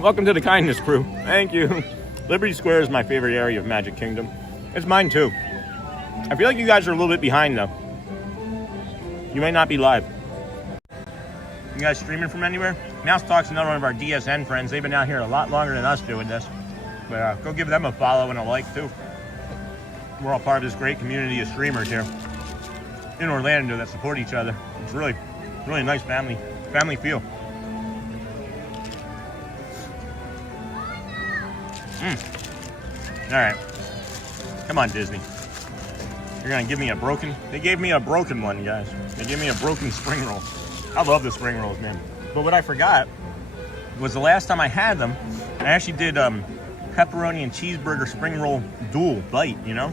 Welcome to the Kindness Crew. Thank you. Liberty Square is my favorite area of Magic Kingdom. It's mine too. I feel like you guys are a little bit behind though. You may not be live. You guys streaming from anywhere? Mouse Talk's another one of our DSN friends. They've been out here a lot longer than us doing this. But go give them a follow and a like too. We're all part of this great community of streamers here in Orlando that support each other. It's really nice family feel. All right, come on, Disney. You're gonna give me a broken? They gave me a broken one, guys. They gave me a broken spring roll. I love the spring rolls, man. But what I forgot was the last time I had them, I actually did pepperoni and cheeseburger spring roll dual bite, you know?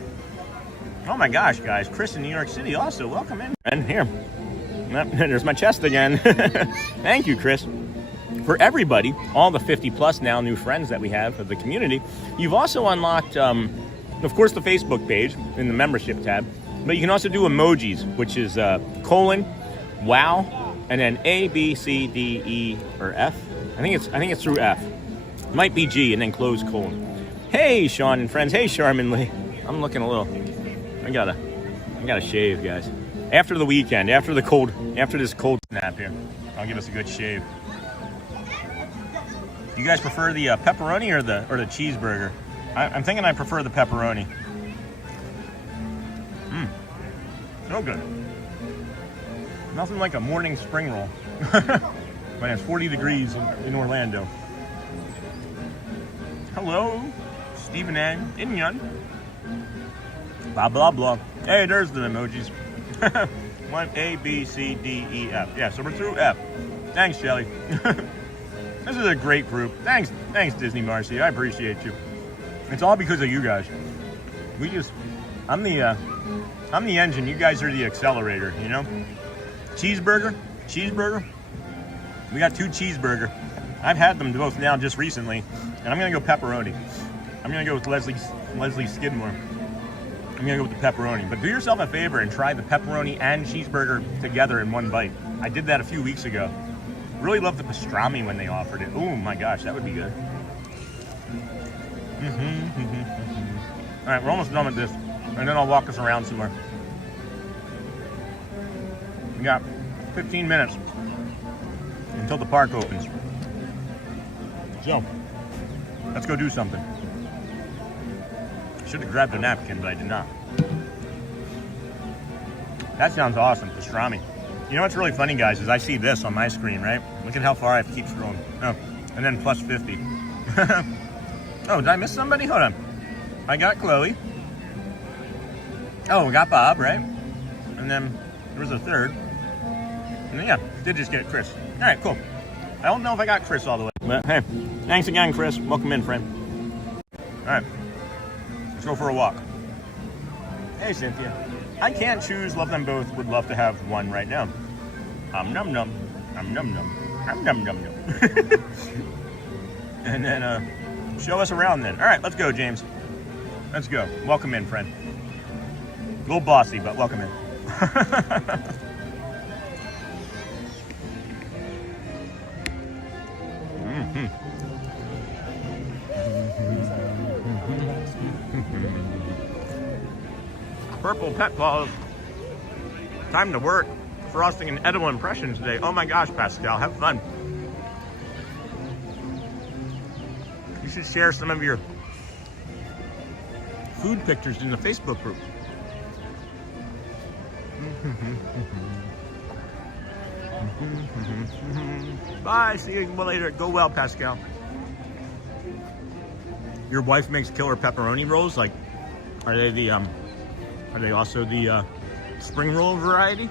Oh my gosh, guys. Chris in New York City also, welcome in. And here, there's my chest again. Thank you, Chris. For everybody, all the 50 plus now new friends that we have of the community, you've also unlocked, of course, the Facebook page in the membership tab, but you can also do emojis, which is : wow, and then A, B, C, D, E, or F. I think it's through F. Might be G, and then close colon. Hey, Sean and friends. Hey, Charmin Lee. I'm looking a little. I gotta shave, guys. After the weekend, after this cold snap here, I'll give us a good shave. You guys prefer the pepperoni or the cheeseburger? I'm thinking I prefer the pepperoni. So good. Nothing like a morning spring roll when it's 40 degrees in Orlando. Hello, Stephen N. Inyan. Blah, blah, blah. Hey, there's the emojis. 1, A, B, C, D, E, F. Yeah, so we're through F. Thanks, Shelly. This is a great group. Thanks, Disney Marcy. I appreciate you. It's all because of you guys. I'm the engine. You guys are the accelerator. You know. Cheeseburger. We got 2 cheeseburger. I've had them both now just recently, and I'm gonna go pepperoni. I'm gonna go with Leslie Skidmore. I'm gonna go with the pepperoni. But do yourself a favor and try the pepperoni and cheeseburger together in one bite. I did that a few weeks ago. Really loved the pastrami when they offered it. Oh my gosh, that would be good. All right, we're almost done with this, and then I'll walk us around some more. We got 15 minutes until the park opens. So, let's go do something. I should have grabbed a napkin, but I did not. That sounds awesome, pastrami. You know what's really funny, guys, is I see this on my screen, right? Look at how far I have to keep scrolling. Oh, and then plus 50. Oh, did I miss somebody? Hold on. I got Chloe. Oh, we got Bob, right? And then there was a third. And then, yeah, did just get Chris. All right, cool. I don't know if I got Chris all the way. But hey, thanks again, Chris. Welcome in, friend. All right, let's go for a walk. Hey, Cynthia. I can't choose. Love them both. Would love to have one right now. Num num. Num num. Num num num. And then show us around then. All right, let's go, James. Let's go. Welcome in, friend. A little bossy, but welcome in. Purple pet paws. Time to work. Frosting an edible impression today. Oh my gosh, Pascal, have fun. You should share some of your food pictures in the Facebook group. Bye, see you later. Go well, Pascal. Your wife makes killer pepperoni rolls. Like, are they also the spring roll variety?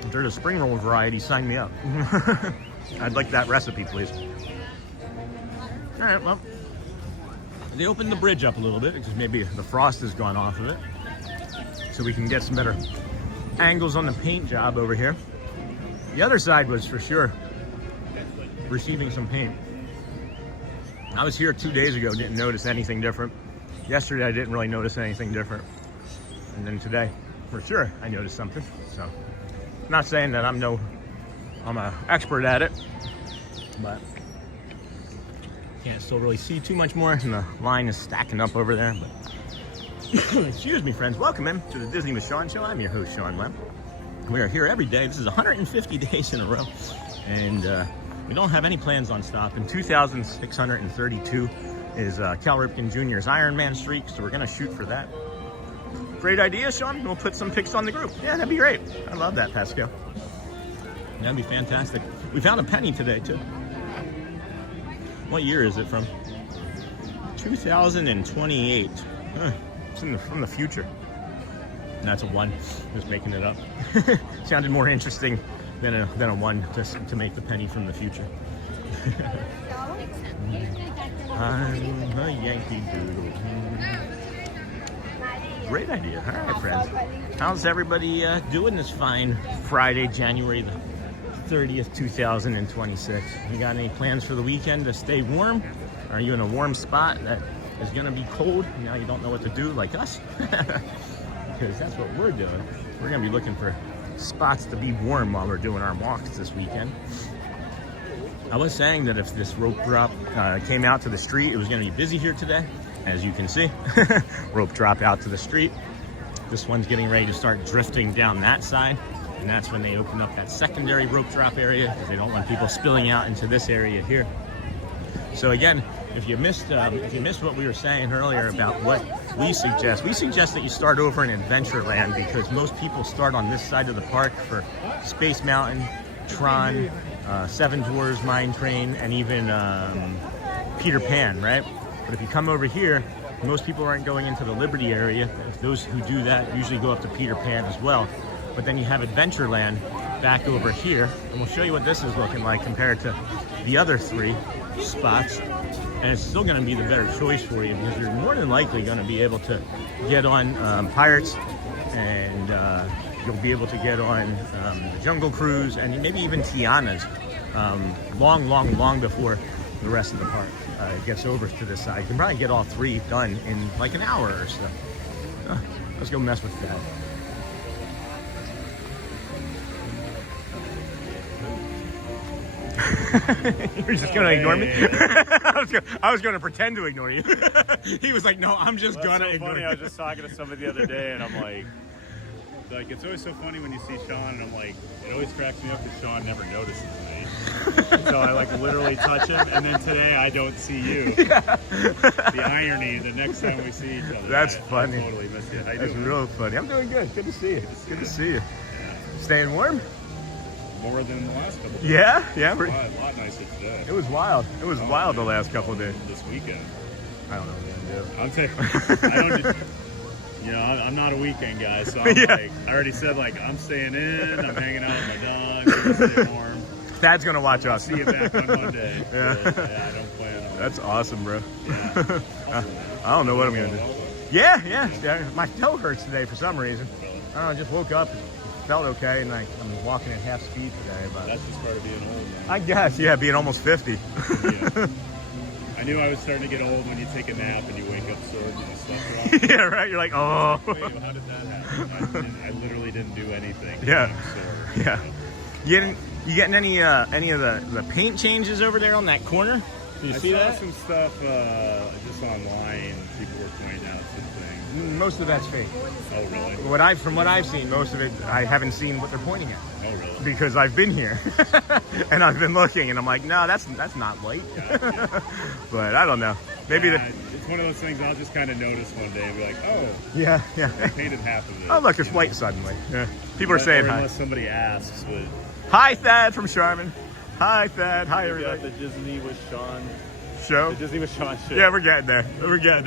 If they're the spring roll variety, sign me up. I'd like that recipe, please. All right, well, they opened the bridge up a little bit because maybe the frost has gone off of it, so we can get some better angles on the paint job over here. The other side was for sure receiving some paint. I was here 2 days ago, didn't notice anything different. Yesterday, I didn't really notice anything different. And then today, for sure, I noticed something. So, I'm not saying that I'm an expert at it, but can't still really see too much more, and the line is stacking up over there. But excuse me, friends. Welcome in to the Disney with Sean Show. I'm your host, Sean Webb. We are here every day. This is 150 days in a row, and we don't have any plans on stopping. 2,632 is Cal Ripken Jr.'s Ironman streak, so we're gonna shoot for that. Great idea, Sean. We'll put some pics on the group. Yeah, that'd be great. I love that, Pascal. That'd be fantastic. We found a penny today, too. What year is it from? 2028. It's from the future. And that's a 1. Just making it up. Sounded more interesting than a 1 just to make the penny from the future. I'm a Yankee Doodle. Great idea. All right, friends. How's everybody doing this fine Friday, January the 30th, 2026? You got any plans for the weekend to stay warm? Are you in a warm spot that is going to be cold? Now you don't know what to do, like us? Because that's what we're doing. We're going to be looking for spots to be warm while we're doing our walks this weekend. I was saying that if this rope drop came out to the street, it was going to be busy here today. As you can see, rope drop out to the street. This one's getting ready to start drifting down that side, and that's when they open up that secondary rope drop area because they don't want people spilling out into this area here. So again, if you missed what we were saying earlier about what we suggest that you start over in Adventureland because most people start on this side of the park for Space Mountain, Tron, Seven Dwarfs Mine Train, and even Peter Pan, right? But if you come over here, most people aren't going into the Liberty area. Those who do that usually go up to Peter Pan as well. But then you have Adventureland back over here, and we'll show you what this is looking like compared to the other 3 spots. And it's still going to be the better choice for you because you're more than likely going to be able to get on Pirates, and you'll be able to get on the Jungle Cruise, and maybe even Tiana's long before the rest of the park gets over to this side. You can probably get all 3 done in like an hour or so. Let's go mess with that. You're just gonna ignore me? I was gonna pretend to ignore you. He was like, no, I'm just gonna ignore you. I was just talking to somebody the other day, and I'm like, it's always so funny when you see Sean, and I'm like, it always cracks me up because Sean never notices me. So I like literally touch him, and then today I don't see you. Yeah. The irony, the next time we see each other. That's funny. I totally miss you. That's real funny. I'm doing good. Good to see you. Good to see you. Yeah. Staying warm? More than the last couple of days. Yeah? Yeah. A lot nicer today. It was wild. It was wild the last couple of days. This weekend. I don't know what I'm saying, I'm not a weekend guy, so I'm like, I already said, like, I'm staying in, I'm hanging out with my dog, stay warm. Thad's gonna watch us. See you back on Monday. Yeah. I don't plan on it. That's awesome, bro. Yeah. I don't know what I'm gonna do. Yeah. My toe hurts today for some reason. I don't know, I just woke up and felt okay, and I'm walking at half speed today. But that's just part of being old, man. I guess, yeah, being almost 50. Yeah. I knew I was starting to get old when you take a nap and you wake up sore and you slept wrong. Yeah, right. You're like, oh. Wait, how did that happen? I literally didn't do anything. Yeah. I'm sore, Yeah. You getting any of the paint changes over there on that corner? Did you see that? I saw some stuff just online. People were pointing out some things. Most of that's fake. Oh, really? From what I've seen, most of it, I haven't seen what they're pointing at. Oh, really? Because I've been here and I've been looking, and I'm like, no, that's not white. Yeah. But I don't know. Maybe it's one of those things I'll just kind of notice one day and be like, oh, yeah. I painted half of it. Oh, look, it's white suddenly. Yeah. People are saying hi. Unless somebody asks, but. Hi, Thad from Charmin. Hi, Thad. Hi, everybody. The Disney with Sean show. The Disney with Sean show. Yeah, we're getting there.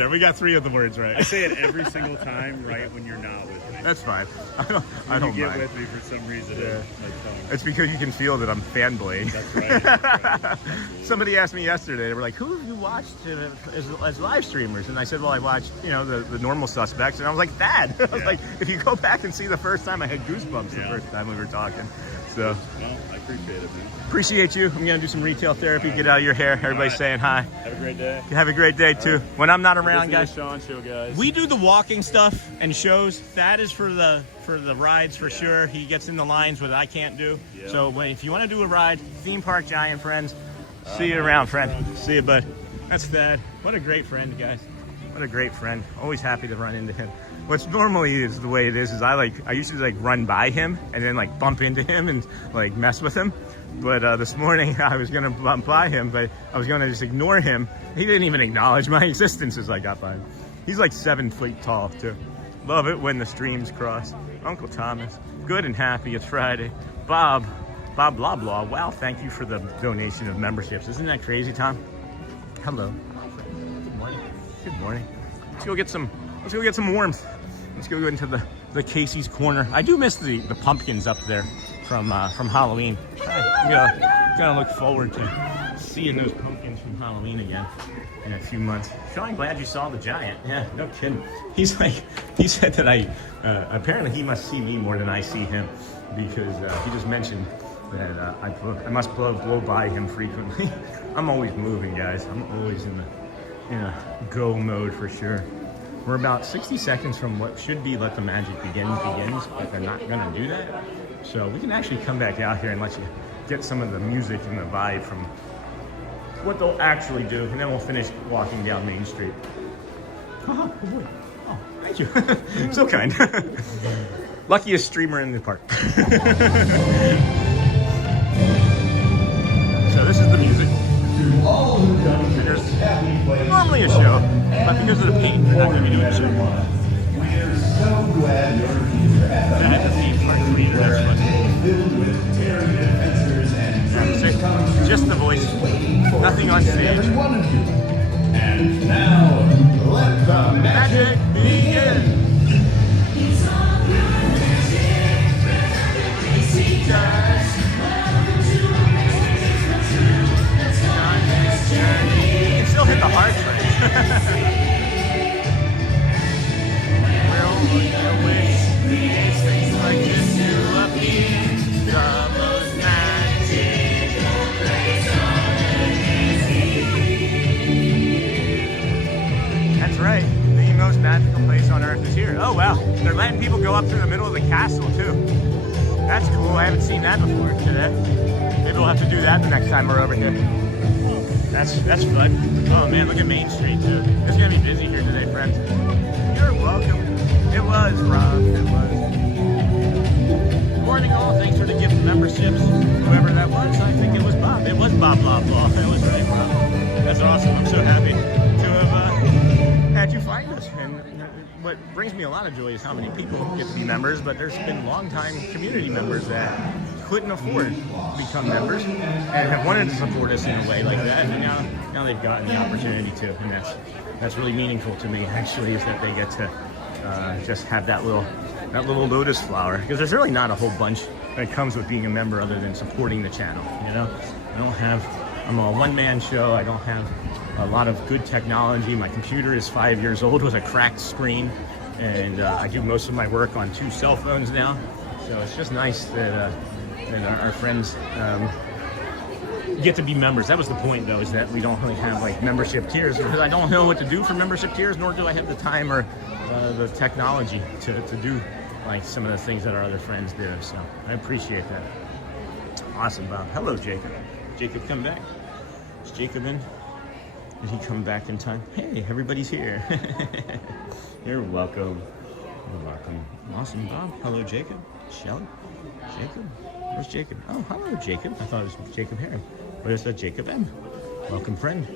We got 3 of the words right. I say it every single time, right when you're not with me. That's fine. I don't you get mind. with me for some reason. Yeah. It's because you can feel that I'm fanboying. That's right. Somebody asked me yesterday, they were like, who have you watched as live streamers? And I said, well, I watched, the normal suspects. And I was like, Thad. I was like, if you go back and see the first time, I had goosebumps the first time we were talking. So, well, I appreciate it, man. Appreciate you. I'm going to do some retail therapy, get out of your hair. Everybody's saying hi. Have a great day. Have a great day, too. When I'm not around, guys. Sean show, guys. We do the walking stuff and shows. Thad is for the rides for sure. He gets in the lines with I can't do. Yeah. So if you want to do a ride, theme park giant friends, see you around, friend. See you, bud. That's Thad. What a great friend, guys. What a great friend. Always happy to run into him. What's normally is the way it is I usually run by him and then bump into him and mess with him. But this morning I was gonna bump by him, but I was gonna just ignore him. He didn't even acknowledge my existence as I got by him. He's 7 feet tall too. Love it when the streams cross. Uncle Thomas, good and happy. It's Friday. Bob blah blah. Wow, thank you for the donation of memberships. Isn't that crazy, Tom? Hello. Good morning. Good morning. Let's go get some warmth. Let's go into the Casey's Corner. I do miss the pumpkins up there from Halloween. I'm gonna look forward to seeing those pumpkins from Halloween again in a few months. Sean, glad you saw the giant. Yeah, no kidding. He said that apparently he must see me more than I see him, because he just mentioned that I must blow by him frequently. I'm always moving, guys. I'm always in a go mode for sure. We're about 60 seconds from what should be Let the Magic begins, but they're not gonna do that. So we can actually come back out here and let you get some of the music and the vibe from what they'll actually do, and then we'll finish walking down Main Street. Oh boy. Oh, thank you. So kind. Luckiest streamer in the park. So this is the music. There's normally a show, but because of the paint, we're not going to be doing a show. We're so glad you're here at the theme park leader, that's what. filled with daring adventures and Nothing on stage. And now, let the Magic begin. You can still hit the heart rate. We'll wish these things like this to appear. The most magical place on earth. That's right. The most magical place on earth is here. Oh wow, they're letting people go up through the middle of the castle too. That's cool. I haven't seen that before today. Maybe we'll have to do that the next time we're over here. That's fun. Oh man, look at Main Street too. It's gonna be busy here today, friends. You're welcome. It was, Rob. It was. Good morning, all. Thanks for the gift memberships. Whoever that was, I think it was Bob. It was Bob Blah Blah. It was right, Bob. That's awesome. I'm so happy to have had you find us. And what brings me a lot of joy is how many people get to be members, but there's been long-time community members that couldn't afford to become members and have wanted to support us in a way like that, and now they've gotten the opportunity to, and that's really meaningful to me. Actually, is that they get to just have that little lotus flower, because there's really not a whole bunch that comes with being a member other than supporting the channel. You know, I'm a one-man show. I don't have a lot of good technology. My computer is 5 years old with a cracked screen, and I do most of my work on 2 cell phones now. So it's just nice that our friends get to be members. That was the point, though, is that we don't really have like membership tiers, because I don't know what to do for membership tiers, nor do I have the time or the technology to do like some of the things that our other friends do. So I appreciate that. Awesome, Bob. Hello, Jacob. Jacob, come back. Is Jacob in? Did he come back in time? Hey, everybody's here. You're welcome. You're welcome. Awesome, Bob. Hello, Jacob. Shelly. Jacob. Where's Jacob? Oh, hello, Jacob. I thought it was Jacob Heron. Where's that Jacob M? Welcome, friend.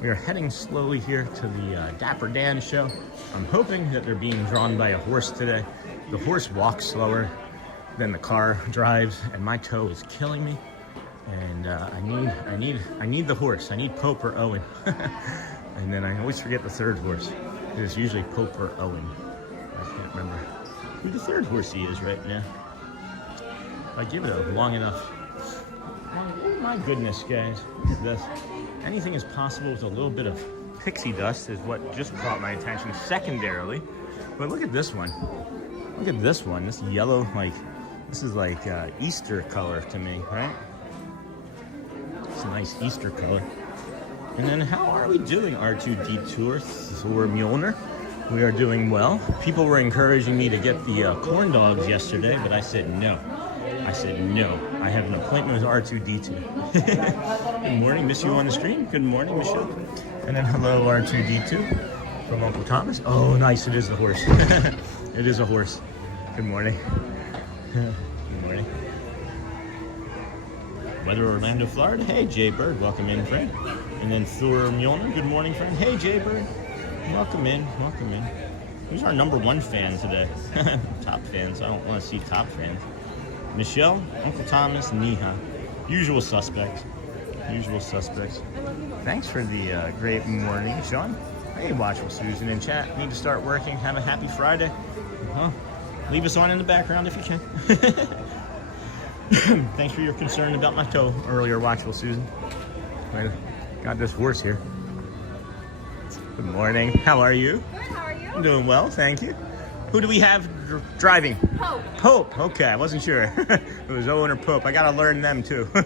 We are heading slowly here to the Dapper Dan show. I'm hoping that they're being drawn by a horse today. The horse walks slower than the car drives, and my toe is killing me. And I need the horse. I need Pope or Owen. And then I always forget the third horse. It is usually Pope or Owen. I can't remember who the third horse he is right now. If I give it long enough. Oh my goodness, guys. Look at this. Anything is possible with a little bit of pixie dust is what just caught my attention secondarily. But look at this one. Look at this one. This yellow, this is like Easter color to me, right? It's a nice Easter color. And then how are we doing, R2D2 Thor Mjolnir? We are doing well. People were encouraging me to get the corn dogs yesterday, but I said no. I said no. I have an appointment with R2D2. Good morning, miss you on the stream. Good morning, Michelle. And then hello, R2D2 from Uncle Thomas. Oh, nice. It is the horse. It is a horse. Good morning. Good morning. Weather Orlando, Florida. Hey, Jay Bird. Welcome in, friend. And then Thor Mjolnir. Good morning, friend. Hey, Jay Bird. Welcome in. Welcome in. Who's our #1 fan today? Top fans. I don't want to see top fans. Michelle, Uncle Thomas, Neha. Usual suspects. Usual suspects. Thanks for the great morning, Sean. Hey, Watchful Susan in chat. Need to start working. Have a happy Friday. Leave us on in the background if you can. Thanks for your concern about my toe earlier, Watchful Susan. I got this horse here. Good morning. How are you? Good, how are you? I'm doing well, thank you. Who do we have driving? Pope. Pope. Okay, I wasn't sure. It was Owen or Pope. I gotta learn them too. Pope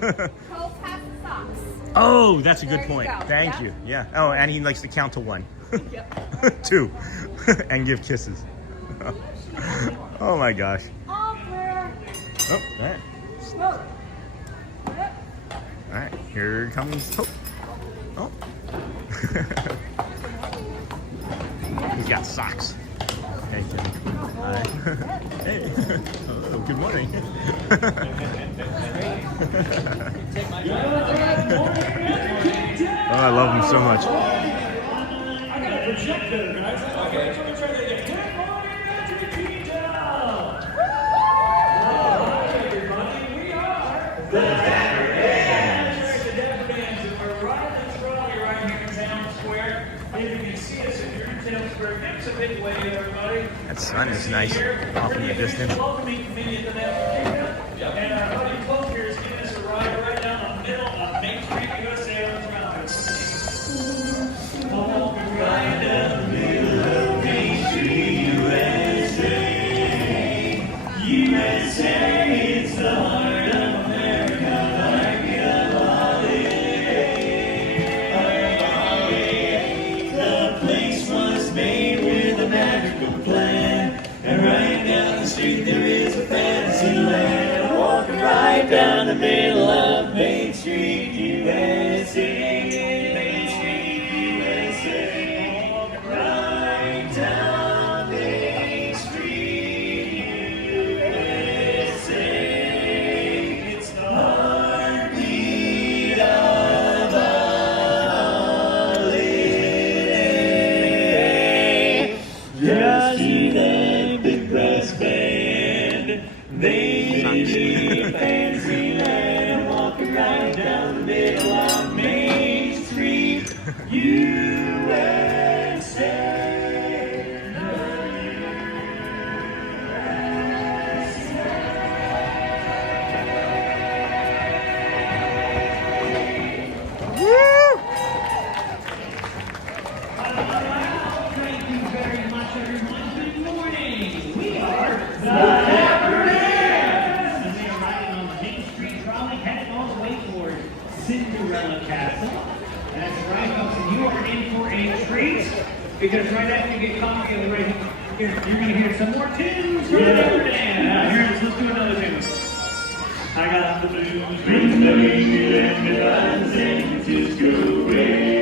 has the socks. Oh, that's a good There you point. go. Thank Yeah. you. Yeah. Oh, and he likes to count to 1. Yep. 2. And give kisses. Oh my gosh. Over. Oh, all right. Pope. All right, here comes Pope. Oh. He's got socks. Thank you. Hey. Hello, good morning. Oh, I love him so much. I got a projector, guys. Okay, let me try that again. Good morning to the kingdom. All right, everybody, we are the Dapper Dans. The Dapper Dans are right If you can see us, if you're in Townsburg, give us a big wave, everybody. That sun is nice off in the distance. Welcoming committee at the Magic Kingdom. And our buddy Pope here is giving us a ride right down the middle of Main Street, USA on the drive. Walking right down the middle of Main Street, USA. USA, it's the heart of America, like a holiday. The place was made with a magical plan, and right down the street there is a fantasy land. Walking right down the middle of Main Street, USA. Main Street, USA. Walking right down Main Street, USA. It's the heartbeat of a holiday. Just see that big brass band. They do fancy land, walking right down the middle of Main Street, USA. Thank you very much, everyone. Good morning. We are the Dapper Dans, and we are riding on the Main Street trolley, heading all the way towards Cinderella Castle. That's right, folks, and you are in for a treat, because right after you get coffee, you're going to hear some more tunes from the Dapper Dans. Let's do another tune. I got the blues, ring the ring, and the lines, San Francisco way.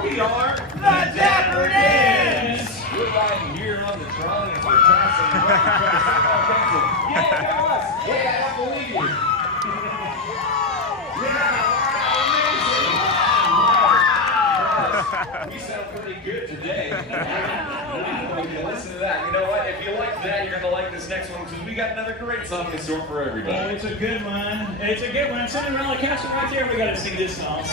We are the Dapper Dans! We're riding here on the trolley as we're passing Yeah, go us! Yeah, I don't believe you! Yeah, amazing! We sound pretty good today. Listen to that. You know what? If you like that, you're going to like this next one because we got another great song in store for everybody. Oh, it's a good one. It's a good one. Cinderella Castle right there. We got to sing this song.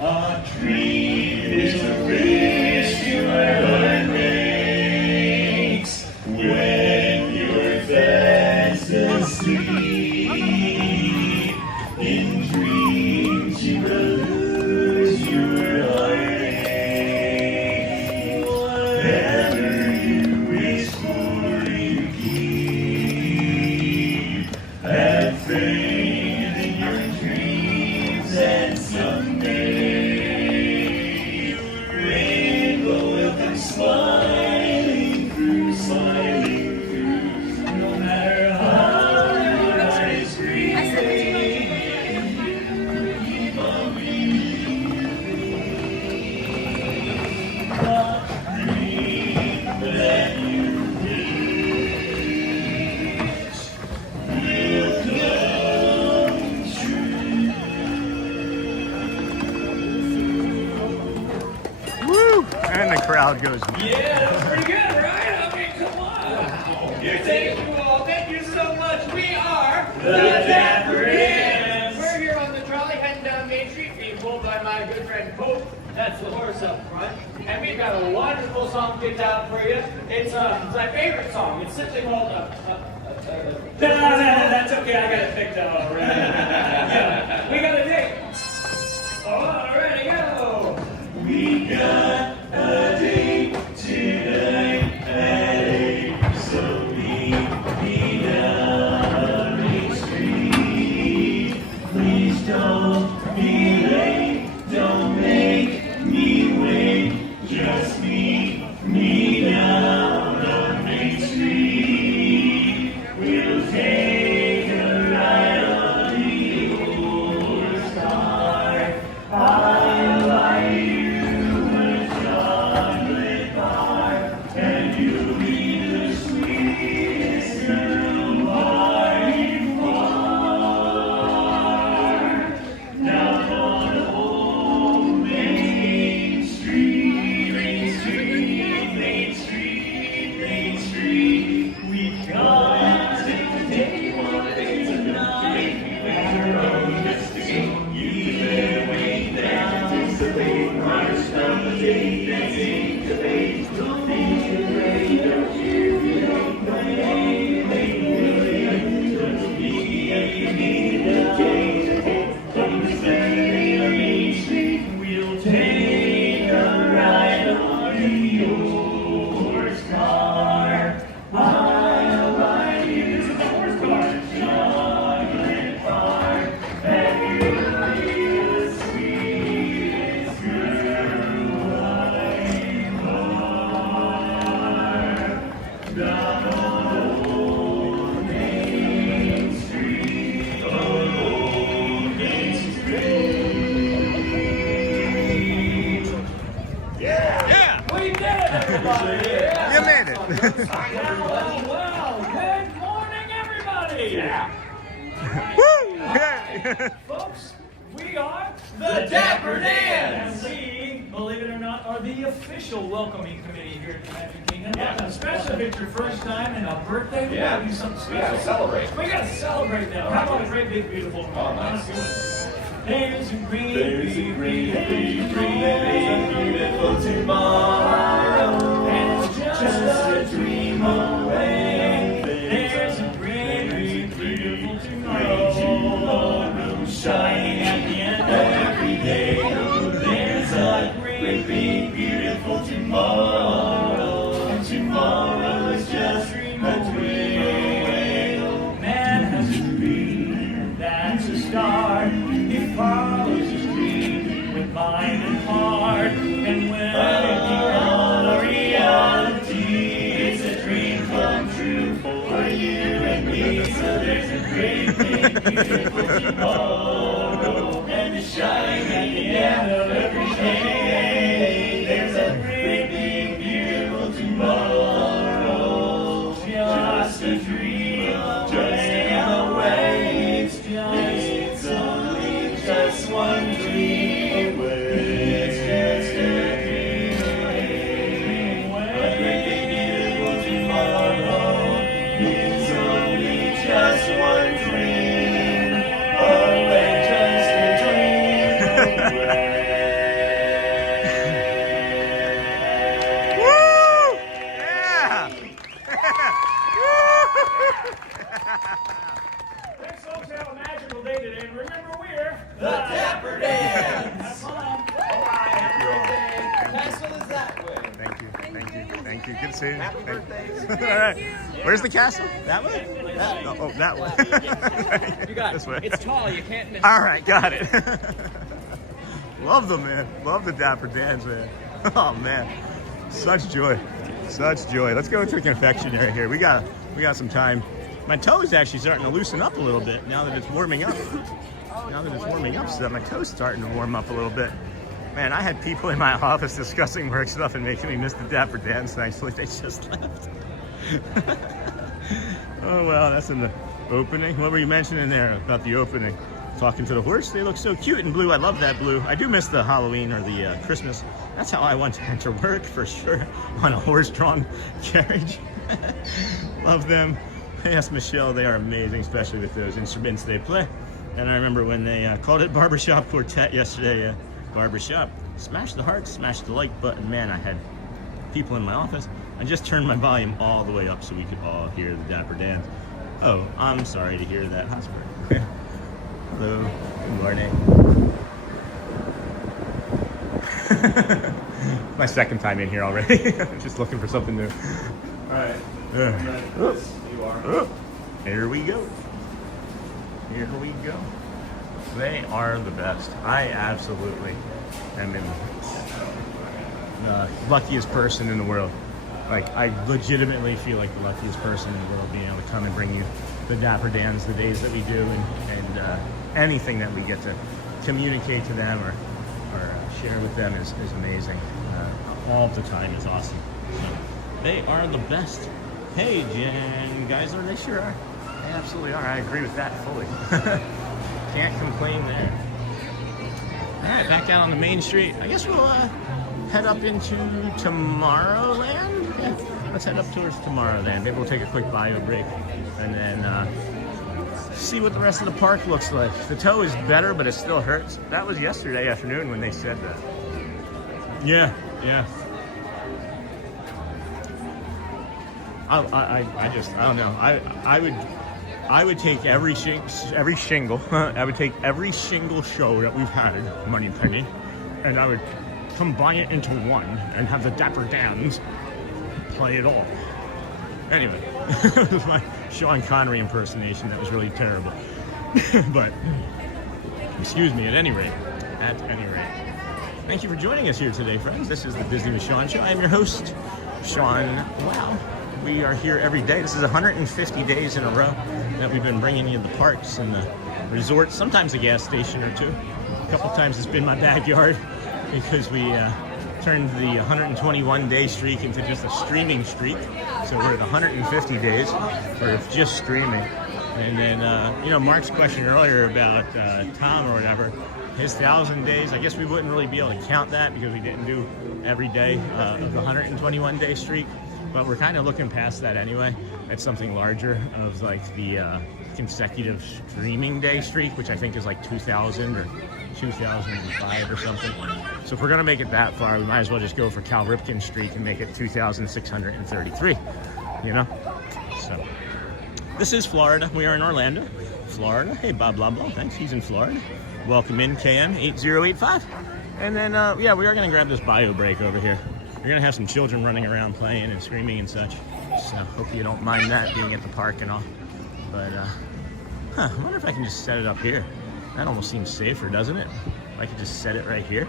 A dream is a wish your heart makes when you're fast asleep. In dreams you will lose your heartache. Whatever you wish for, you keep. Have faith in your dreams, and someday rainbow will come smiling through, no matter how your heart is grieving. Keep on believing. The dream that you wish will come true. Woo! And the crowd goes. Yeah, that's pretty good, right? Okay, come on. Thank you all. Thank you so much. We are the Dapper Dans. We're here on the trolley heading down Main Street, being pulled by my good friend Pope. That's the horse up front. And we've got a wonderful song picked out for you. It's my favorite song. It's simply called that's okay. I got it picked out already. Yeah, we got a date. All ready, go. We got a date tonight at 8, so meet me down Main Street. Please don't be late, don't make me wait. Just meet me down on Main Street. We'll take a ride on your car. I'll buy you a chocolate bar, and you'll be the sweetest girl by far. Down on old Main Street, Main Street, Main Street, Main Street. We've got to take you on a date tonight. We're on investigate. You better wait there, anticipate. March down the date, that's incubate. Don't be afraid, don't you feel afraid. Just meet me if you need a date. Come to Saturday on Main Street. We'll take a ride on yours car. I'll buy you a horse car, chocolate bar, and you'll be the sweetest girl by far. Down on old Main Street, on old Main Street. Yeah! We did it, everybody. Yeah. You made it. Well. Good morning, everybody. Yeah. Woo! Yay! Folks, we are the Dapper Dans. And we, believe it or not, are the official welcoming committee here at the Magic Kingdom. Yeah. Especially if it's your first time and a birthday, we gotta do something special. We gotta celebrate. We gotta celebrate now. How about a great big beautiful tomorrow? nice. There's a great, big, beautiful tomorrow, and it's just a dream away. There's a great, big, beautiful tomorrow, shining at the end of every day. There's a great, big, beautiful tomorrow, and tomorrow is just a dream away. Man has a dream, that's a start. He follows his dream with mind and heart, and when it becomes a reality, it's a dream come true for you and me. So there's a great, big, beautiful tomorrow, and to shine at the end of every day. There's a great, big, beautiful tomorrow, just a dream away. It's only just one dream away. It's just a dream away. A great big beautiful tomorrow. It's only just one dream away. you. Good to see you. Happy birthday. All right. Where's the castle? That way? Oh, that way. You got This way. It's tall. You can't miss. All right, got it. Love them, man. Love the Dapper Dans, man. Oh man, such joy, such joy. Let's go into the confectionery here. We got some time. My toe is actually starting to loosen up a little bit now that it's warming up. So my toe's starting to warm up a little bit. Man, I had people in my office discussing work stuff and making me miss the Dapper Dans. Thankfully, they just left. Oh well, that's in the opening. What were you mentioning there about the opening? Talking to the horse, they look so cute in blue. I love that blue. I do miss the Halloween or the Christmas. That's how I want to enter work for sure, on a horse-drawn carriage. Love them. Yes, Michelle, they are amazing, especially with those instruments they play. And I remember when they called it Barbershop Quartet yesterday. Barbershop, smash the heart, smash the like button. Man, I had people in my office. I just turned my volume all the way up so we could all hear the Dapper Dans. Oh, I'm sorry to hear that, Hotspur. Hello, good morning. My second time in here already. Just looking for something new. All right. You are. Here we go. Here we go. They are the best. I absolutely am the luckiest person in the world. Like, I legitimately feel like the luckiest person in the world being able to come and bring you the Dapper Dans the days that we do, and anything that we get to communicate to them or share with them is amazing. All the time is awesome. So, they are the best. Hey, Jen Geisler, they sure are. They absolutely are. I agree with that fully. Can't complain there. All right, back out on the main street. I guess we'll head up into Tomorrowland. Yeah, let's head up towards Tomorrowland. Maybe we'll take a quick bio break and then see what the rest of the park looks like. The toe is better, but it still hurts. That was yesterday afternoon when they said that. Yeah. I don't know. I would take every shingle. I would take every single show that we've had, Moneypenny, and I would combine it into one and have the Dapper Dans play it all. Anyway, it was my Sean Connery impersonation that was really terrible. But, excuse me, at any rate. Thank you for joining us here today, friends. This is the Disney with Sean Show. I am your host, Sean. Wow. We are here every day. This is 150 days in a row that we've been bringing you the parks and the resorts, sometimes a gas station or two. A couple times it's been my backyard because we turned the 121-day streak into just a streaming streak. So we're at 150 days for just streaming. And then, Mark's question earlier about Tom or whatever, his 1,000 days, I guess we wouldn't really be able to count that because we didn't do every day of the 121-day streak. But we're kind of looking past that anyway. It's something larger of like the consecutive streaming day streak, which I think is like 2,000 or 2005 or something. So if we're gonna make it that far, we might as well just go for Cal Ripken's streak and make it 2,633, So this is Florida. We are in Orlando, Florida. Hey, Bob Bloblo, thanks, he's in Florida. Welcome in, KM 8085. And then, we are gonna grab this bio break over here. You're gonna have some children running around playing and screaming and such. So hope you don't mind that being at the park and all. But, I wonder if I can just set it up here. That almost seems safer, doesn't it? If I could just set it right here.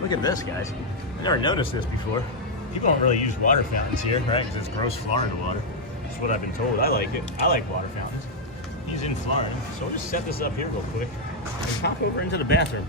Look at this, guys. I never noticed this before. People don't really use water fountains here, right? Because it's gross Florida water. That's what I've been told. I like it. I like water fountains. He's in Florida. So we'll just set this up here real quick and pop over into the bathroom.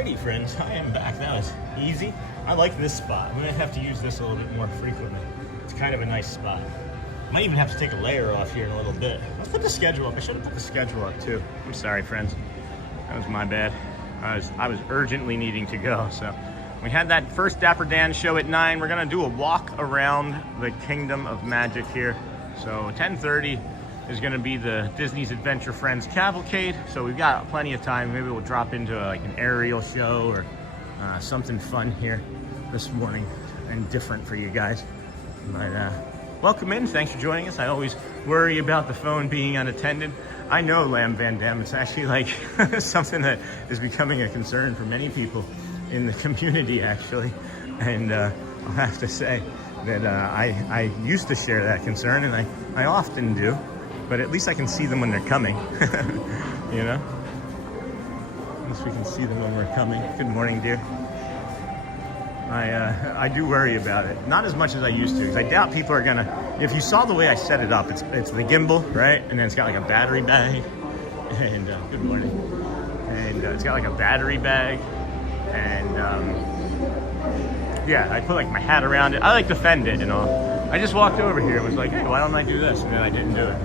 Alrighty, friends, I am back. That was easy. I like this spot. I'm gonna have to use this a little bit more frequently. It's kind of a nice spot. Might even have to take a layer off here in a little bit. Let's put the schedule up. I should have put the schedule up too. I'm sorry, friends. That was my bad. I was urgently needing to go. So we had that first Dapper Dan show at 9. We're gonna do a walk around the Kingdom of Magic here. So 10:30 is gonna be the Disney's Adventure Friends Cavalcade. So we've got plenty of time. Maybe we'll drop into like an aerial show or something fun here this morning and different for you guys. But welcome in. Thanks for joining us. I always worry about the phone being unattended. I know, Lamb Van Dam, it's actually like something that is becoming a concern for many people in the community, actually. And I'll have to say that I used to share that concern, and I often do, but at least I can see them when they're coming, you know? At least we can see them when we're coming. Good morning, dear. I do worry about it. Not as much as I used to, because I doubt people are gonna, if you saw the way I set it up, it's the gimbal, right? And then it's got like a battery bag, and good morning. And it's got like a battery bag, and yeah, I put like my hat around it. I like defend it and all. I just walked over here and was like, hey, why don't I do this? And then I didn't do it.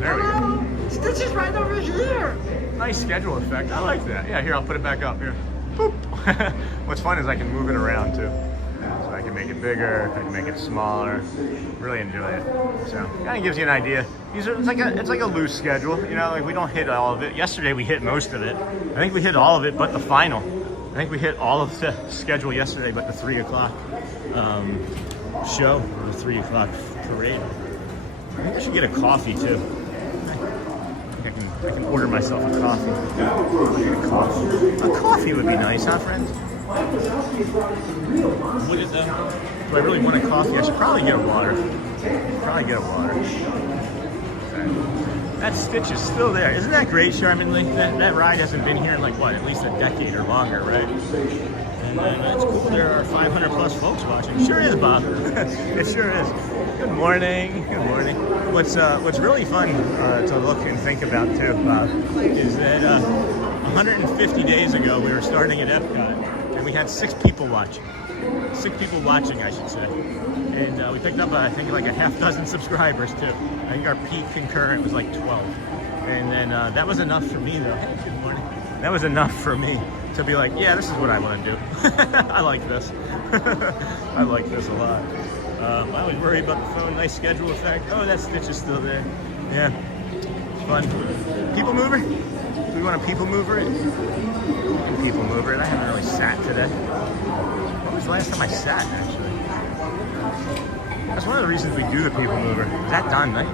There we go. Stitch is right over here. Nice schedule effect. I like that. Yeah, here, I'll put it back up here. Boop. What's fun is I can move it around too. So I can make it bigger, I can make it smaller. Really enjoy it. So kind of gives you an idea. It's like a loose schedule. You know, like we don't hit all of it. Yesterday we hit most of it. I think we hit all of it but the final. I think we hit all of the schedule yesterday but the 3 o'clock show, or the 3 o'clock parade. I think I should get a coffee too. I can order myself a coffee. A coffee would be nice, huh, friends? Would it though? Do I really want a coffee? I should probably get a water. That Stitch is still there. Isn't that great, Charminley? That ride hasn't been here in like what, at least a decade or longer, right? And it's cool. There are 500 plus folks watching. Sure is, Bob. It sure is. Good morning. Good morning. What's really fun to look and think about too, Bob, is that 150 days ago we were starting at Epcot and we had 6 people watching. 6 people watching, I should say. And we picked up, I think, like a half dozen subscribers too. I think our peak concurrent was like 12. And then that was enough for me though. Hey, good morning. That was enough for me to be like, yeah, this is what I want to do. I like this. I like this a lot. I always worry about the phone. Nice schedule effect. Oh, that Stitch is still there. Yeah, it's fun. People mover? Do we want a people mover? People mover. I haven't really sat today. When was the last time I sat, actually? That's one of the reasons we do the people mover. Is that done, right?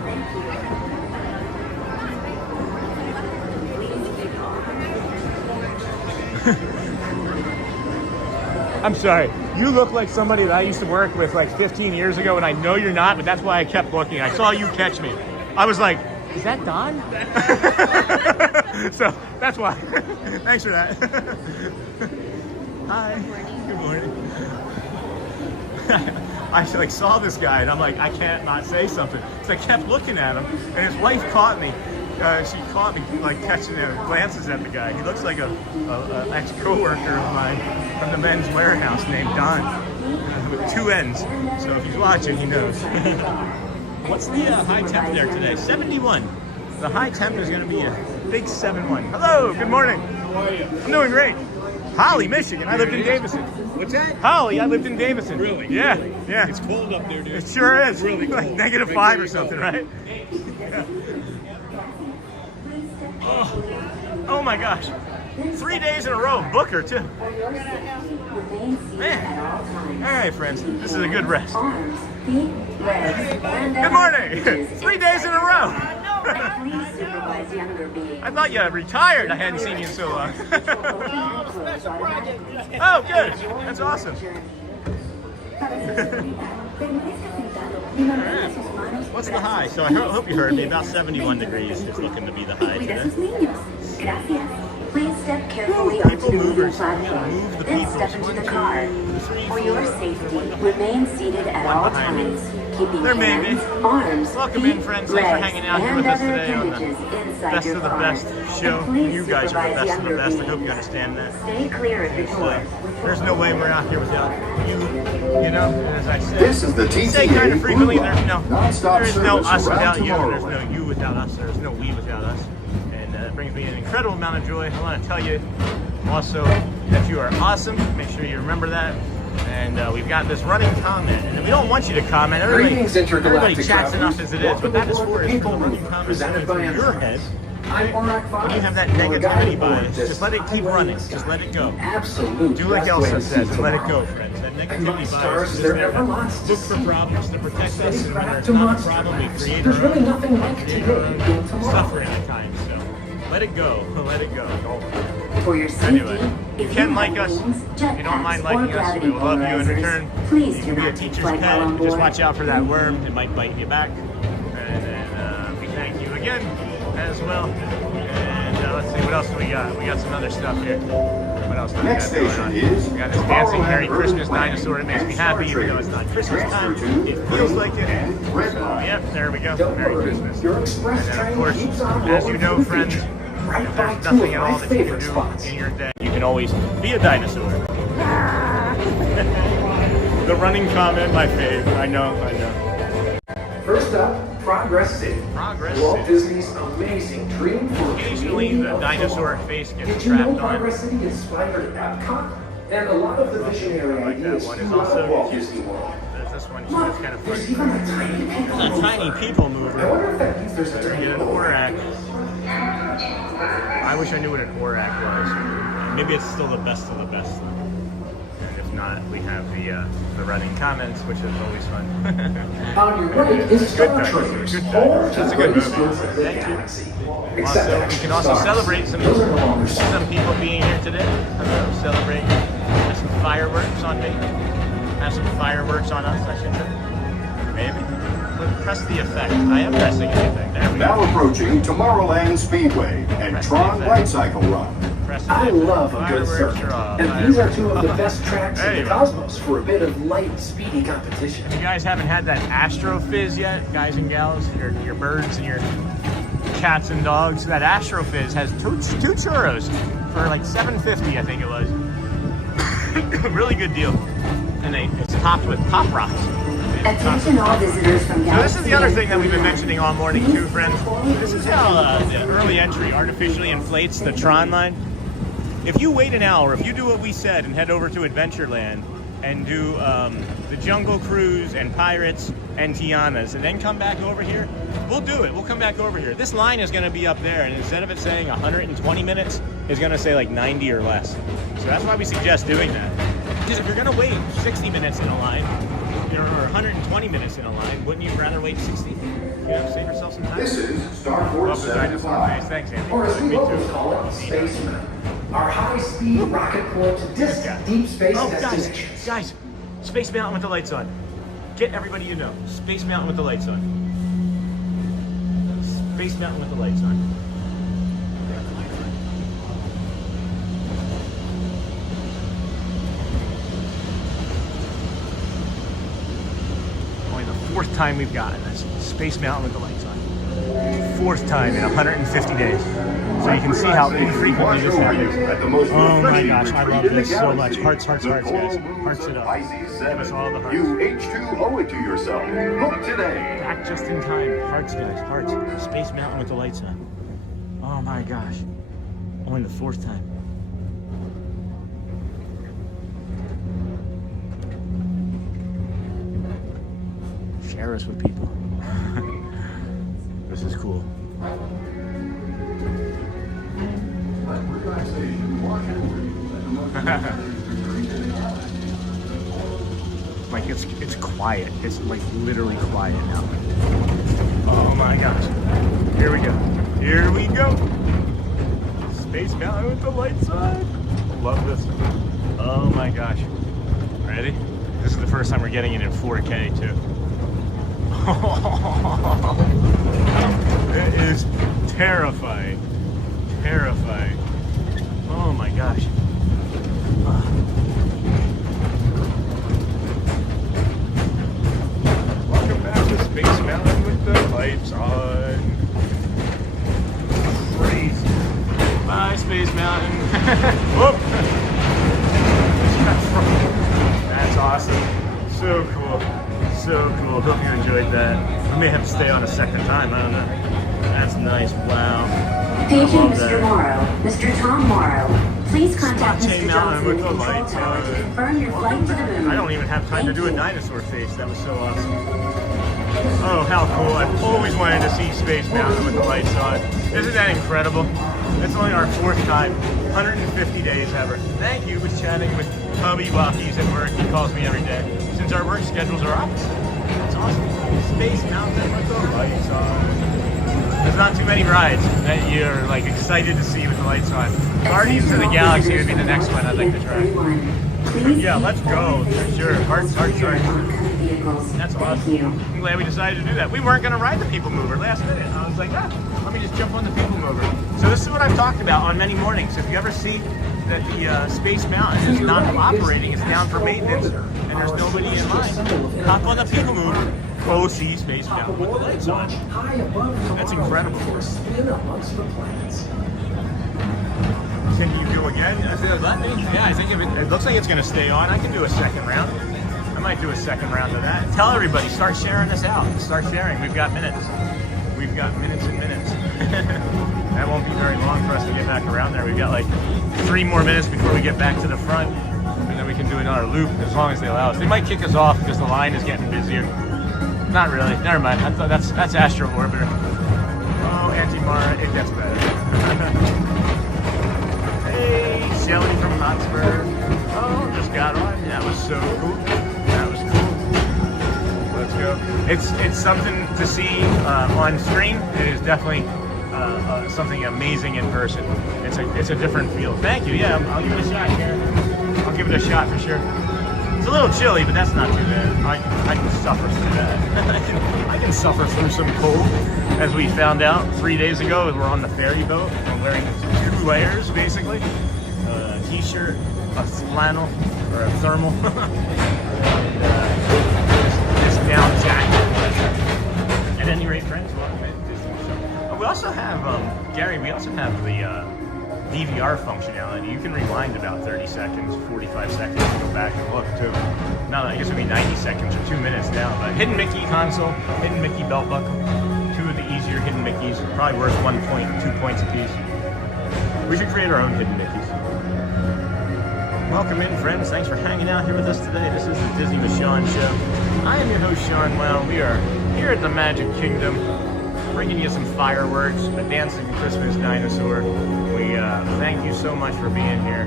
I'm sorry. You look like somebody that I used to work with like 15 years ago, and I know you're not, but that's why I kept looking. I saw you catch me. I was like, is that Don? So that's why. Thanks for that. Hi. Good morning. I like saw this guy, and I'm like, I can't not say something. So I kept looking at him, and his wife caught me. She caught me like catching glances at the guy. He looks like a ex-coworker of mine from the Men's Warehouse named Don, with 2 N's. So if he's watching, he knows. What's the high temp there today? 71. The high temp is going to be a big 7-1. Hello, good morning. How are you? I'm doing great. Holly, Michigan. I lived in Davison. What's that? Holly, I lived in Davison. Really? Yeah, Really? yeah. It's cold up there, dude. It sure is. It's really cold. Like -5 or something, right? Yeah. Oh my gosh. 3 days in a row. Booker, too. Man. All right, friends. This is a good rest. Good morning. 3 days in a row. I thought you retired. I hadn't seen you in so long. Oh, good. That's awesome. What's the high? So I hope you heard me. About 71 degrees is looking to be the high today. Please step carefully onto the legal platform, then step into the car. For your safety, remain seated at all times. keeping There may be. hands, arms, Welcome feet, in, friends. Thanks for legs, hanging out here and with us other today on the appendages inside Best your of the car. Best show. And please You guys are the supervise best of the younger best. I hope you beings. understand that. Stay clear of the doors. There's no way we're out here without you. You know, as I said, This is the say kind of TTA frequently, Blue there's Line. no Non-stop us service without around you, and there's no Tomorrowland. you without us, there's no we without us. And that brings me an incredible amount of joy. I want to tell you also that you are awesome. Make sure you remember that. And we've got this running comment, and we don't want you to comment. Everybody chats enough as it is, but that is for the running comment presented by in your head. I'm When you have that negativity bias, just let it keep running. Just let it go. Absolute. Do like Elsa says and let it go, friends. That negativity bias is just there. Look for problems to protect us, and when there's not a problem, we create our own. There's really nothing like create today our own in tomorrow. suffering at times. So let it go. Let it go. For your safety, Anyway, you if can have like us. wings, If you don't mind jetpacks, or liking us, gravity we will love you in polarizers, return. please You do can be a not take teacher's flight while on pet. Just board. watch out for that worm. It might bite you back. And then we thank you again as well. And let's see, what else do we got? We got some other stuff here. What else do we Next got going station on? is We got this dancing Tomorrowland Merry Christmas Urban Planning dinosaur. It makes me and happy, Smart even though it's not Christmas time. Transfer to It feels like it. and Red Line. Yep, there we go. Don't Merry worry, Christmas. your express And then, of train course, keeps on as you rolling know, to the friends, future. Right if by there's two nothing of at all my that you can favorite do spots. in your day, you can always be a dinosaur. The running comment, my fave. I know. First up, Progress City. Progress Walt City. Disney's amazing dream for a Occasionally, community the of dinosaur fun. face gets Did you know trapped on. Progress City inspired Epcot? And a lot of the visionary like that ideas one. It's grew out also of Walt cute. Disney World. There's this one. Look, It's kind of there's funny. even a tiny people A mover. tiny people I mover. wonder if that means there's a Better tiny get an Orac. I wish I knew what an Orac was. Maybe it's still the best of the best. And if not, we have the running comments, which is always fun. On your right is Star Good Traders. good home to That's a the good greatest movie. moves of the Thank you. galaxy. Also, we can also celebrate some people being here today. Celebrate. Have some fireworks on me. Have some fireworks on us, I should say. Maybe. Press the effect. I am pressing anything. There we Now go. approaching Tomorrowland Speedway and Tron Light Cycle Run. Press I the love a good fireworks circuit, are off. and these are two of the best tracks in Anyway. the cosmos for a bit of light, speedy competition. If you guys haven't had that Astro Fizz yet, guys and gals, your birds and your cats and dogs, that Astro Fizz has two churros for like $7.50, I think it was. Really good deal. And it's topped with Pop Rocks. Attention all visitors from So this is the other thing that we've been Galaxy mentioning all morning too, friends. This is how the early entry artificially inflates the Tron line. If you wait an hour, if you do what we said and head over to Adventureland and do the Jungle Cruise and Pirates and Tiana's and then come back over here, we'll do it. We'll come back over here. This line is going to be up there, and instead of it saying 120 minutes, it's going to say like 90 or less. So that's why we suggest doing that. Because if you're going to wait 60 minutes in a line, or 120 minutes in a line, wouldn't you rather wait 60? You know, save yourself some time. This is Star Force Love the dinosaur face. 75. Thanks, Andy. Or as we Me locally too. call it, Space Mountain. Our high-speed rocket port to distant deep space Oh, destinations. guys, Space Mountain with the lights on. Get everybody you know. Space Mountain with the lights on. Space Mountain with the lights on. Only the fourth time we've gotten this. Space Mountain with the lights on. Fourth time in 150 days. So you can see how infrequently this happens. Oh my gosh, I love this so much. Hearts, hearts, hearts, guys. Hearts it up. Give us all the hearts. You H2 owe it to yourself. Book today. Back just in time. Hearts, guys. Hearts. Space Mountain with the lights on. Oh my gosh. Only the fourth time. Share us with people. This is cool. Like it's quiet. It's like literally quiet now. Oh my gosh. Here we go. Here we go. Space Mountain with the lights on. Love this. Oh my gosh. Ready? This is the first time we're getting it in 4K too. It is terrifying. Terrifying. Oh my gosh. Welcome back. lights on. Crazy. Bye, Space Mountain. Whoop! That's awesome. So cool. So cool. Hope you enjoyed that. I may have to stay on a second time. I don't know. That's nice. Wow. Paging Mr. Morrow. Mr. Tom Morrow. Please contact Spot Mr. Mountain with Johnson the Control lights Tower to on. confirm your flight to the moon. I don't even have time to do a dinosaur face. That was so awesome. Oh, how cool. I've always wanted to see Space Mountain with the lights on. Isn't that incredible? It's only our 4th time. 150 days ever. Thank you. Was chatting with hubby while he's at work. He calls me every day since our work schedules are opposite. That's awesome. Space Mountain with the lights on. There's not too many rides that you're like excited to see with the lights on. Guardians of the Galaxy would be the next one I'd like to try. Yeah, let's go. For sure. Heart. That's awesome. I'm glad we decided to do that. We weren't going to ride the People Mover last minute. I was like, let me just jump on the People Mover. So this is what I've talked about on many mornings. If you ever see that the Space Mountain is not operating, it's down for maintenance, and there's nobody in line, hop on the People Mover. Go see Space Mountain with the lights on. That's incredible. Can you go again? Yeah, I think if it looks like it's going to stay on, I can do a second round. I might do a second round of that. Tell everybody, start sharing this out. Start sharing. We've got minutes. We've got minutes and minutes. That won't be very long for us to get back around there. We've got like 3 more minutes before we get back to the front, and then we can do another loop as long as they allow us. They might kick us off because the line is getting busier. Not really. Never mind. That's Astro Orbiter. Oh, Anti-Mara, it gets better. Hey, Shelly from Hotspur. Oh, just got on. That was so cool. That was cool. Let's go. It's something to see on screen. It is definitely something amazing in person. It's a different feel. Thank you. Yeah, I'll give it a shot here. I'll give it a shot for sure. It's a little chilly, but that's not too bad. I can suffer through that. I can suffer through some cold. As we found out 3 days ago, we're on the ferry boat. I'm wearing 2 layers, basically. A t-shirt, a flannel, or a thermal, and this down jacket. At any rate, friends, welcome to Disney World. We also have, Gary, we also have the DVR functionality. You can rewind about 30 seconds, 45 seconds to go back and look too. Now, I guess it'll be 90 seconds or 2 minutes now, but Hidden Mickey console, Hidden Mickey belt buckle, 2 of the easier Hidden Mickeys, probably worth 1 point, 2 points a piece. We should create our own Hidden Mickeys. Welcome in, friends. Thanks for hanging out here with us today. This is the Disney with Sean show. I am your host, Sean Well. We are here at the Magic Kingdom, bringing you some fireworks, a dancing Christmas dinosaur. We thank you so much for being here.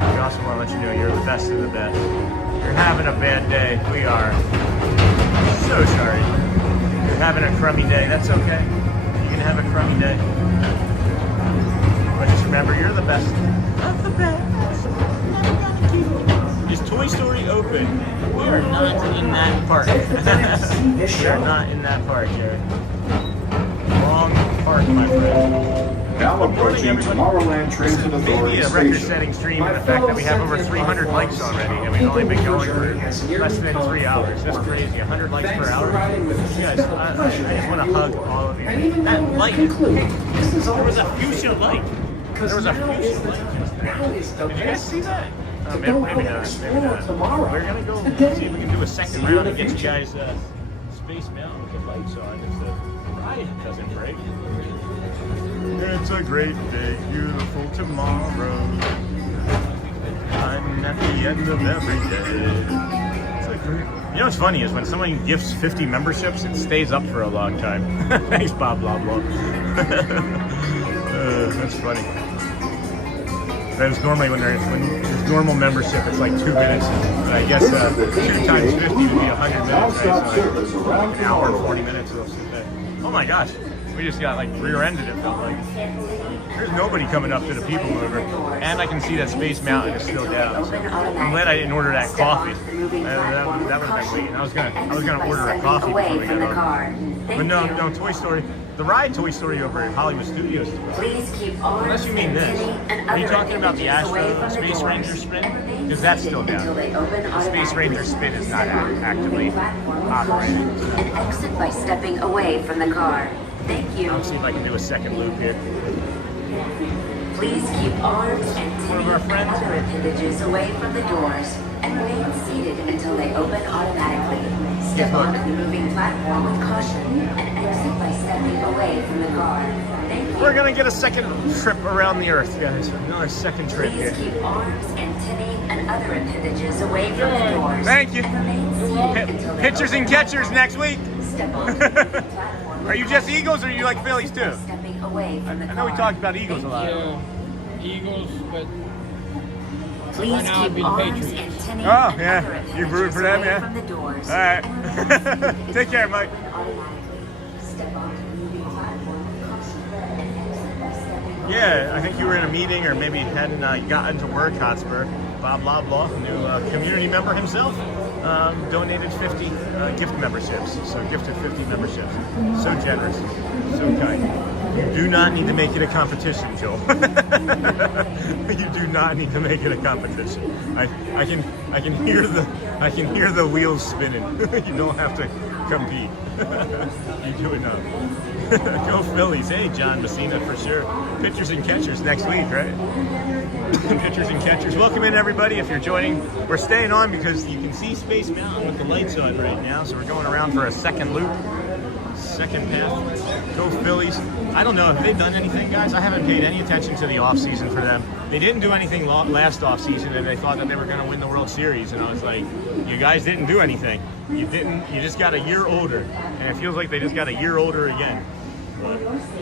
We also want to let you know you're the best of the best. If you're having a bad day, we are so sorry. If you're having a crummy day, that's okay. You can have a crummy day. But just remember, you're the best of the best. Is Toy Story open? We are not in that park. We are not in that park, Jared. Wrong park, my friend. Now approaching Tomorrowland Transit Authority Maybe a Station. record-setting stream in the fact that we have over 300 likes already, and we've only been going for less than 3 hours. That's crazy. 100 likes per hour. You guys, I just want to hug all of you. That light. There was a fuchsia light. There was a fuchsia light just there. Did you guys see that? Maybe not. Maybe not. We're gonna go see if we can do a second round and get you guys Space Mountain with the lights on if the ride doesn't break. It's a great day, beautiful tomorrow. I'm at the end of every day. It's a great... You know what's funny is when someone gifts 50 memberships, it stays up for a long time. Thanks, Bob Blah Blah. That's funny. That's normally when there's normal membership, it's like 2 minutes. But I guess 2 times 50 would be 100 minutes, right? So like an hour and 40 minutes. Oh my gosh. We just got like rear-ended, it felt like. There's nobody coming up to the People Mover. And I can see that Space Mountain is still down. So I'm glad I didn't order that coffee. That would have been waiting. I was gonna order a coffee before we got on. But no, Toy Story. The ride Toy Story over at Hollywood Studios. Please keep arms Unless you mean this. and Are you other talking about the appendages away Astro from the Space doors. Ranger spin? Because that's still seated down. until they open The Space automatically. Ranger spin is not Step onto the actively moving platform with operating. caution and exit by stepping away from the car. Thank you. I'll see if I can do a second loop here. Please keep arms and One of our friends. other appendages away from the doors and remain seated until they open automatically. Step onto the moving platform with caution and exit by stepping away from the car. Thank you. We're gonna get a second trip around the Earth, guys. Another second trip Please here. keep arms, antennae, and other appendages away from the doors. Thank you. And remain seated until they Pitchers and open catchers next week. Step onto the moving platform with Are you just caution Eagles or you like Phillies too? by stepping away from the I know we car. talked about Eagles a lot. Eagles, but Please right now I'd keep be the arms, Patriots. antennae, Oh, and yeah. other You rooting for them, appendages away yeah? from the doors. All right. And remain seated Take care, until Mike. they open automatically. Step onto the moving platform with caution and exit by stepping away. Yeah, I think you were in a meeting or maybe hadn't gotten to work, Hotspur. Bob Loblaw, new community member himself, donated 50 gift memberships. So gifted 50 memberships. So generous, so kind. You do not need to make it a competition, Joel. You do not need to make it a competition. I can hear the wheels spinning. You don't have to compete. You do enough. Go Phillies. Hey, John Messina for sure. Pitchers and catchers next week, right? Pitchers and catchers. Welcome in, everybody. If you're joining, we're staying on because you can see Space Mountain with the lights on right now. So we're going around for a second loop, second path. Go Phillies. I don't know, have they done anything, guys? I haven't paid any attention to the off season for them. They didn't do anything last off season, and they thought that they were going to win the World Series. And I was like, you guys didn't do anything. You didn't. You just got a year older, and it feels like they just got a year older again. But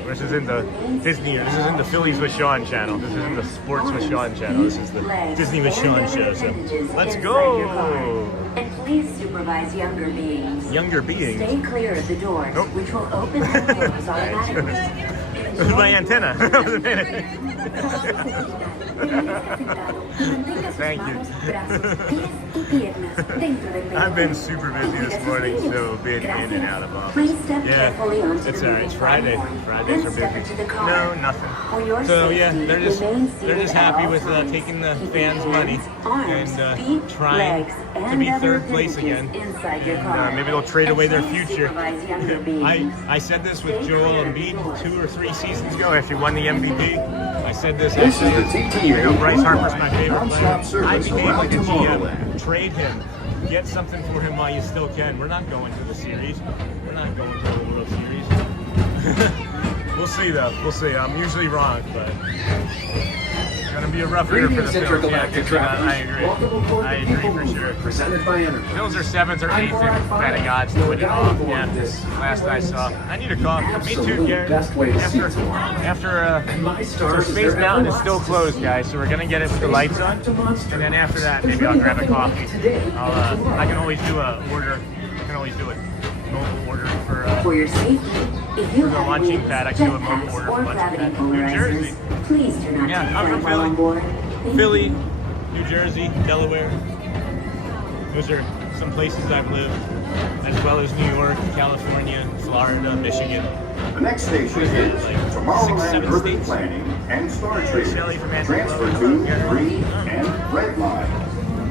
this is in the Disney. This is in the Phillies with Sean channel. This is in the Sports with Sean channel. This is the Disney with Sean show. So let's go. And please supervise younger beings. Younger beings. Stay clear of the doors, Nope. which will open and close automatically. It was my antenna. Thank you. I've been super busy this morning, so been in and out of office. Yeah, it's alright. It's Friday. Fridays are busy. No, nothing. So yeah, they're just happy with taking the fans' money and trying to be third place again. And maybe they'll trade away their future. I said this with Joel Embiid 2 or 3 seasons ago after he won the MVP. I said this. This is the TTA. You know, Bryce Harper's my favorite player. Non-stop service I behave like a Tomorrowland. GM. Trade him. Get something for him while you still can. We're not going to the series. We're not going to the World Series. We'll see, though. We'll see. I'm usually wrong, but it's going to be a rough year for the Phils. Yeah, I agree for sure. Presented by Energy. Phils are 7th or 8th in betting odds to win it off. Yeah, last I saw. I need a coffee. Me too, Garrett. So Space Mountain is still closed, guys. So we're gonna get it with the lights on, and then after that, maybe I'll grab a coffee. I can always do a order. I can always do a mobile order For your safety, if you the have launching wings, pad. I can do a mobile jetpacks, order or for launching gravity pad. New Jersey. polarizers, please do not Yeah, take I'm them from while on board. Philly, New Jersey, Delaware. Those are some places I've lived, as well as New York, California, Florida, Michigan. The next station is Like Tomorrowland 6, 7 Urban states. Planning and Star Trading. Shelly from Antelope. Transfer to Yeah. green and red line.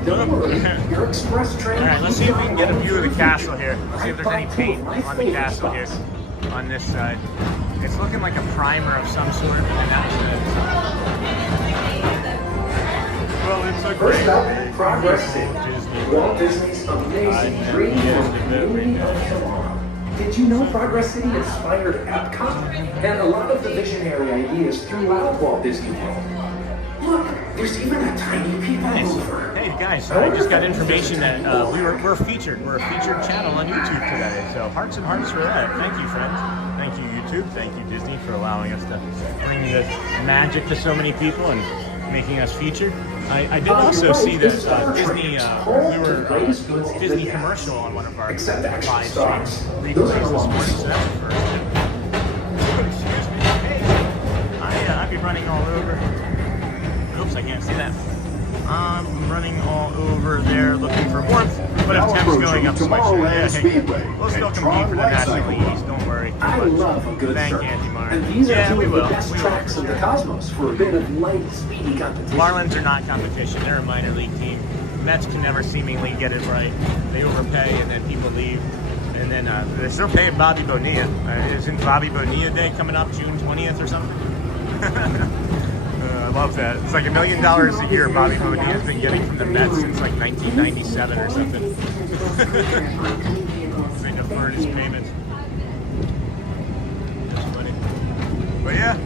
Don't worry, your express train. All right, let's see if we can get a view of the castle here. Let's see if there's any paint on the castle here, on this side. It's looking like a primer of some sort, and that's well, it's a First great up, Progress City. Disney Walt Disney's amazing dream community of tomorrow. Did you know Progress City inspired Epcot and a lot of the visionary ideas throughout Walt Disney World? Look, there's even a tiny people mover. Hey guys, I just got information that we're featured. We're a featured channel on YouTube today. So hearts and hearts for that. Thank you, friends. Thank you, YouTube. Thank you, Disney, for allowing us to bring this magic to so many people and making us featured. I did also see that Disney, we were Disney commercial on one of our live streams replays this morning, so that's the first. Excuse me. Hey, I'd be running all over. Oops, I can't see that. I'm running all over there looking for warmth, but if temp's going up so much, yeah, hey, we'll still compete for the National East, don't worry. I love a good Thank surf. Auntie Mara. And these are Yeah, two we of the will. best We will, tracks for of the sure. cosmos for a bit of light, speedy competition. Marlins are not competition. They're a minor league team. Mets can never seemingly get it right. They overpay and then people leave. And then they're still paying Bobby Bonilla. Isn't Bobby Bonilla Day coming up June 20th or something? I love that. It's like $1 million a year Bobby Bonilla has been getting from the Mets since like 1997 or something. They deferred his payments. That's funny. But yeah,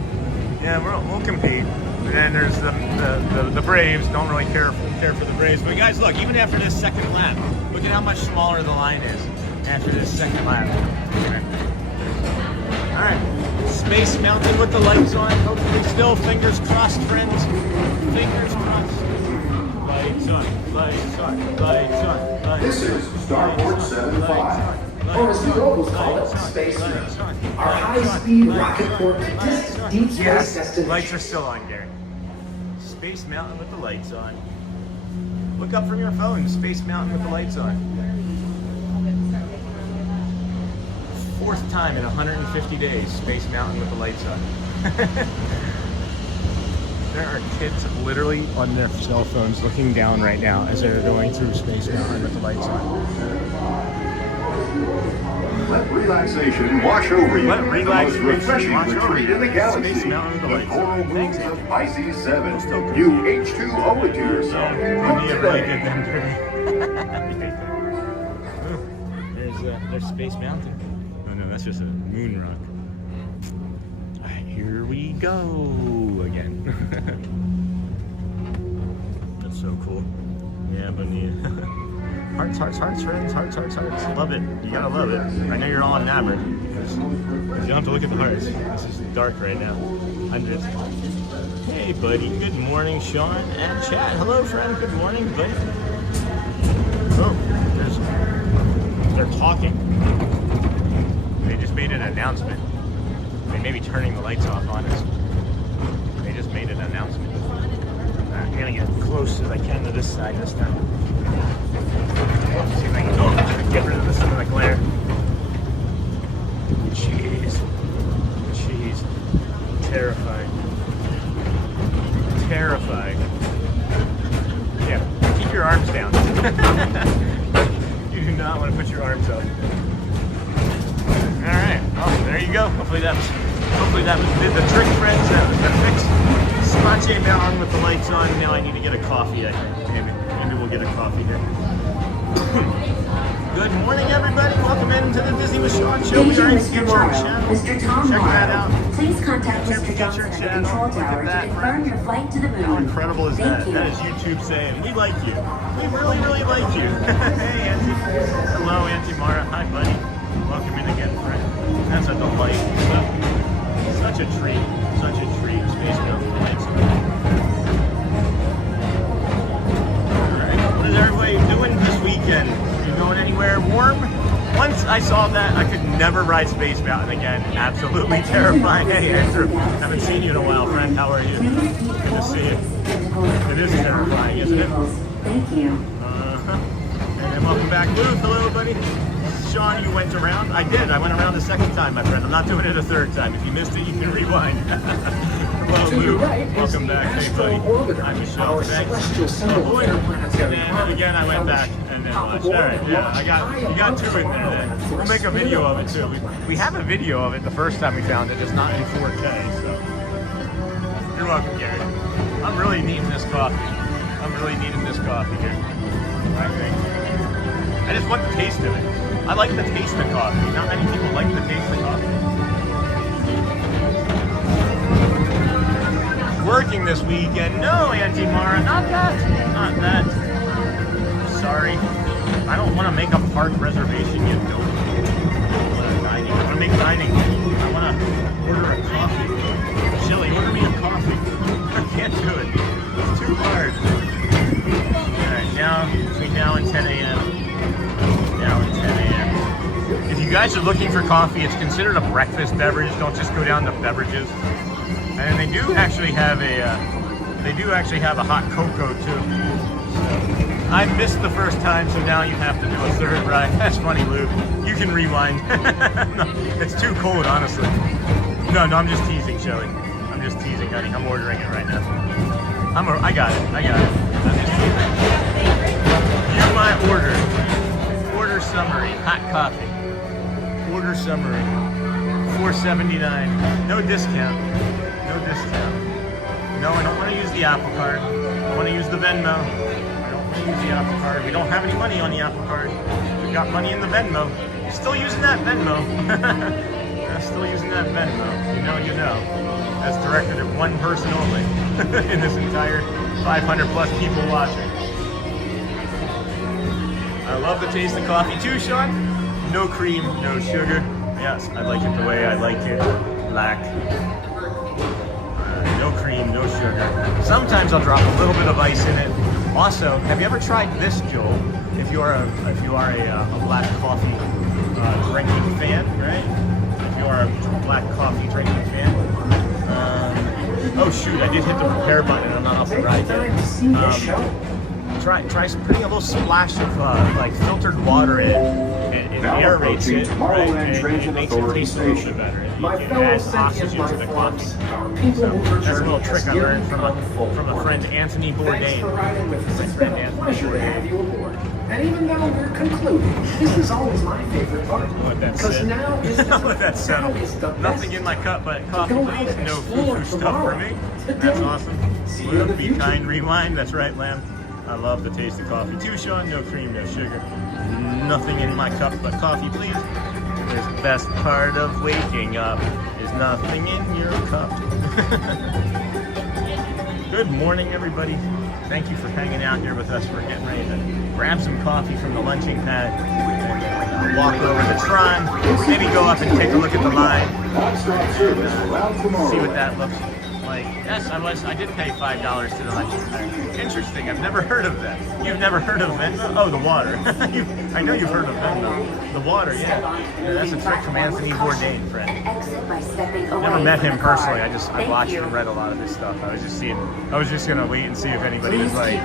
we'll compete. And then there's the Braves. Don't really care for the Braves. But guys, look, even after this second lap, look at how much smaller the line is after this second lap. All right, Space Mountain with the lights on. Hopefully, still fingers crossed, friends. Fingers crossed. Lights on, lights on, lights on, lights on. This is Starboard 75. Or as the locals call it, Space Mountain. Our high-speed rocket port to distant deep space Yes, destination. lights are still on, Gary. Space Mountain with the lights on. Look up from your phone, Space Mountain with the lights on. Fourth time in 150 days, Space Mountain with the lights on. There are kids literally on their cell phones looking down right now as they're going through Space Mountain with the lights on. Let relaxation wash over you. Let relaxation The most refreshing wash over retreat you. in the galaxy. Space Mountain with the The lights coral on. moons Thanks, of Pisces 7. Still You H2O it to yourself. Bonilla Look really today. did them dirty. Ooh, there's Space Mountain. Oh no, that's just a moon rock. Alright, here we go again. That's so cool. Yeah, Bonilla. Hearts, hearts, hearts, friends. Hearts, hearts, hearts. Love it. You gotta love it. I know you're all enamored. Because you don't have to look at the hearts. This is dark right now. Hundreds. Hey, buddy. Good morning, Sean and Chad. Hello, friend. Good morning, buddy. Oh, they're talking. They just made an announcement. They may be turning the lights off on us. They just made an announcement. I'm gonna get close as I can to this side this time. See if I can get rid of some of the glare. Jeez. Terrifying. Terrifying. Yeah, keep your arms down. You do not want to put your arms up. Alright, well, there you go. Hopefully that did the trick, friends. That was the fix. Sponge Mountain with the lights on. Now I need to get a coffee, I think. Maybe we'll get a coffee here. Good morning, everybody. Welcome into the Disney with Sean show. We are in Future Channel. Mr. Tom Check that out. Morrow, please contact Future Mr. Johnson at the Channel. control Look at tower to that, confirm friend. your flight to the moon. How incredible is Thank that? you. That is YouTube saying, we like you. We really, really like you. Hey, Auntie. Hello, Auntie Mara. Hi, buddy. Welcome in again, friend. That's a delight. Such a treat. Such a treat. Space Mountain lights. Alright. What is everybody doing this weekend? You going anywhere warm? Once I saw that, I could never ride Space Mountain again. Absolutely terrifying. Hey, Andrew. Haven't seen you in a while, friend. How are you? Good to see you. It is terrifying, isn't it? Thank you. And then welcome back, Luke. Hello, buddy. Sean, you went around? I did. I went around the second time, my friend. I'm not doing it a third time. If you missed it, you can rewind. Hello, To your Luke. right is Welcome the back. Hey, Astro buddy. Orbiter, I'm Michelle. our Thanks. celestial symbol boy. of interplanetary And then harmony. again, I went back and then watched. All right, yeah, you got two in there. Then. We'll make a video of it too. We have a video of it the first time we found it, just not in 4K. So you're welcome, Gary. I'm really needing this coffee. Here. I think. I just want the taste of it. I like the taste of coffee. Not many people like the taste of coffee. Working this weekend? No, Auntie Mara, not that. Sorry. I don't want to make a park reservation yet, no. I want to make dining. I want to order a coffee. Shelly, order me a coffee. I can't do it. It's too hard. Alright, between now and 10 a.m. If you guys are looking for coffee, it's considered a breakfast beverage. Don't just go down to beverages. And they do actually have a They do actually have a hot cocoa too. I missed the first time, so now you have to do a third ride. That's funny, Lou. You can rewind. No, it's too cold, honestly. No, I'm just teasing, Shelly. I'm just teasing, honey. I'm ordering it right now. I got it. I'm just teasing. View my order. Order summary. Hot coffee. Order summary. $4.79. No discount. No discount. No, I don't want to use the Apple Card. I want to use the Venmo. Use the Apple Card. We don't have any money on the Apple Card. We've got money in the Venmo. Still using that Venmo. Still using that Venmo. You know. That's directed at one person only in this entire 500 plus people watching. I love the taste of coffee too, Sean. No cream, no sugar. Yes, I like it the way I like it. Black. No cream, no sugar. Sometimes I'll drop a little bit of ice in it. Also, have you ever tried this, Joel? If you are a black coffee drinking fan, right? If you are a black coffee drinking fan. Oh shoot! I did hit the repair button, and I'm not off the ride yet. Try putting a little splash of like filtered water in, and it aerates it, right? And it makes it taste a little bit better. You can add oxygen to the coffee. So that's a little trick I learned from a friend, Anthony Bourdain. And even though we're concluding, this is always my favorite part. Because now is nothing in my cup but coffee, please. No foo-foo stuff for me. That's awesome. Be kind, rewind. That's right, Lamb. I love the taste of coffee too, Sean. No cream, no sugar. Nothing in my cup but coffee, please. The best part of waking up is nothing in your cup. Good morning, everybody. Thank you for hanging out here with us. We're getting ready to grab some coffee from the lunching pad and walk over to Tron. Maybe go up and take a look at the line and see what that looks like. Yes, I did pay $5 to the lunching pad. Interesting. I've never heard of that. You've never heard of Venmo? Oh, the water. I know you've heard of Venmo. The water, yeah. That's a trick from Anthony Bourdain, friend. Never met him personally. I watched and read a lot of his stuff. I was just gonna wait and see if anybody was like,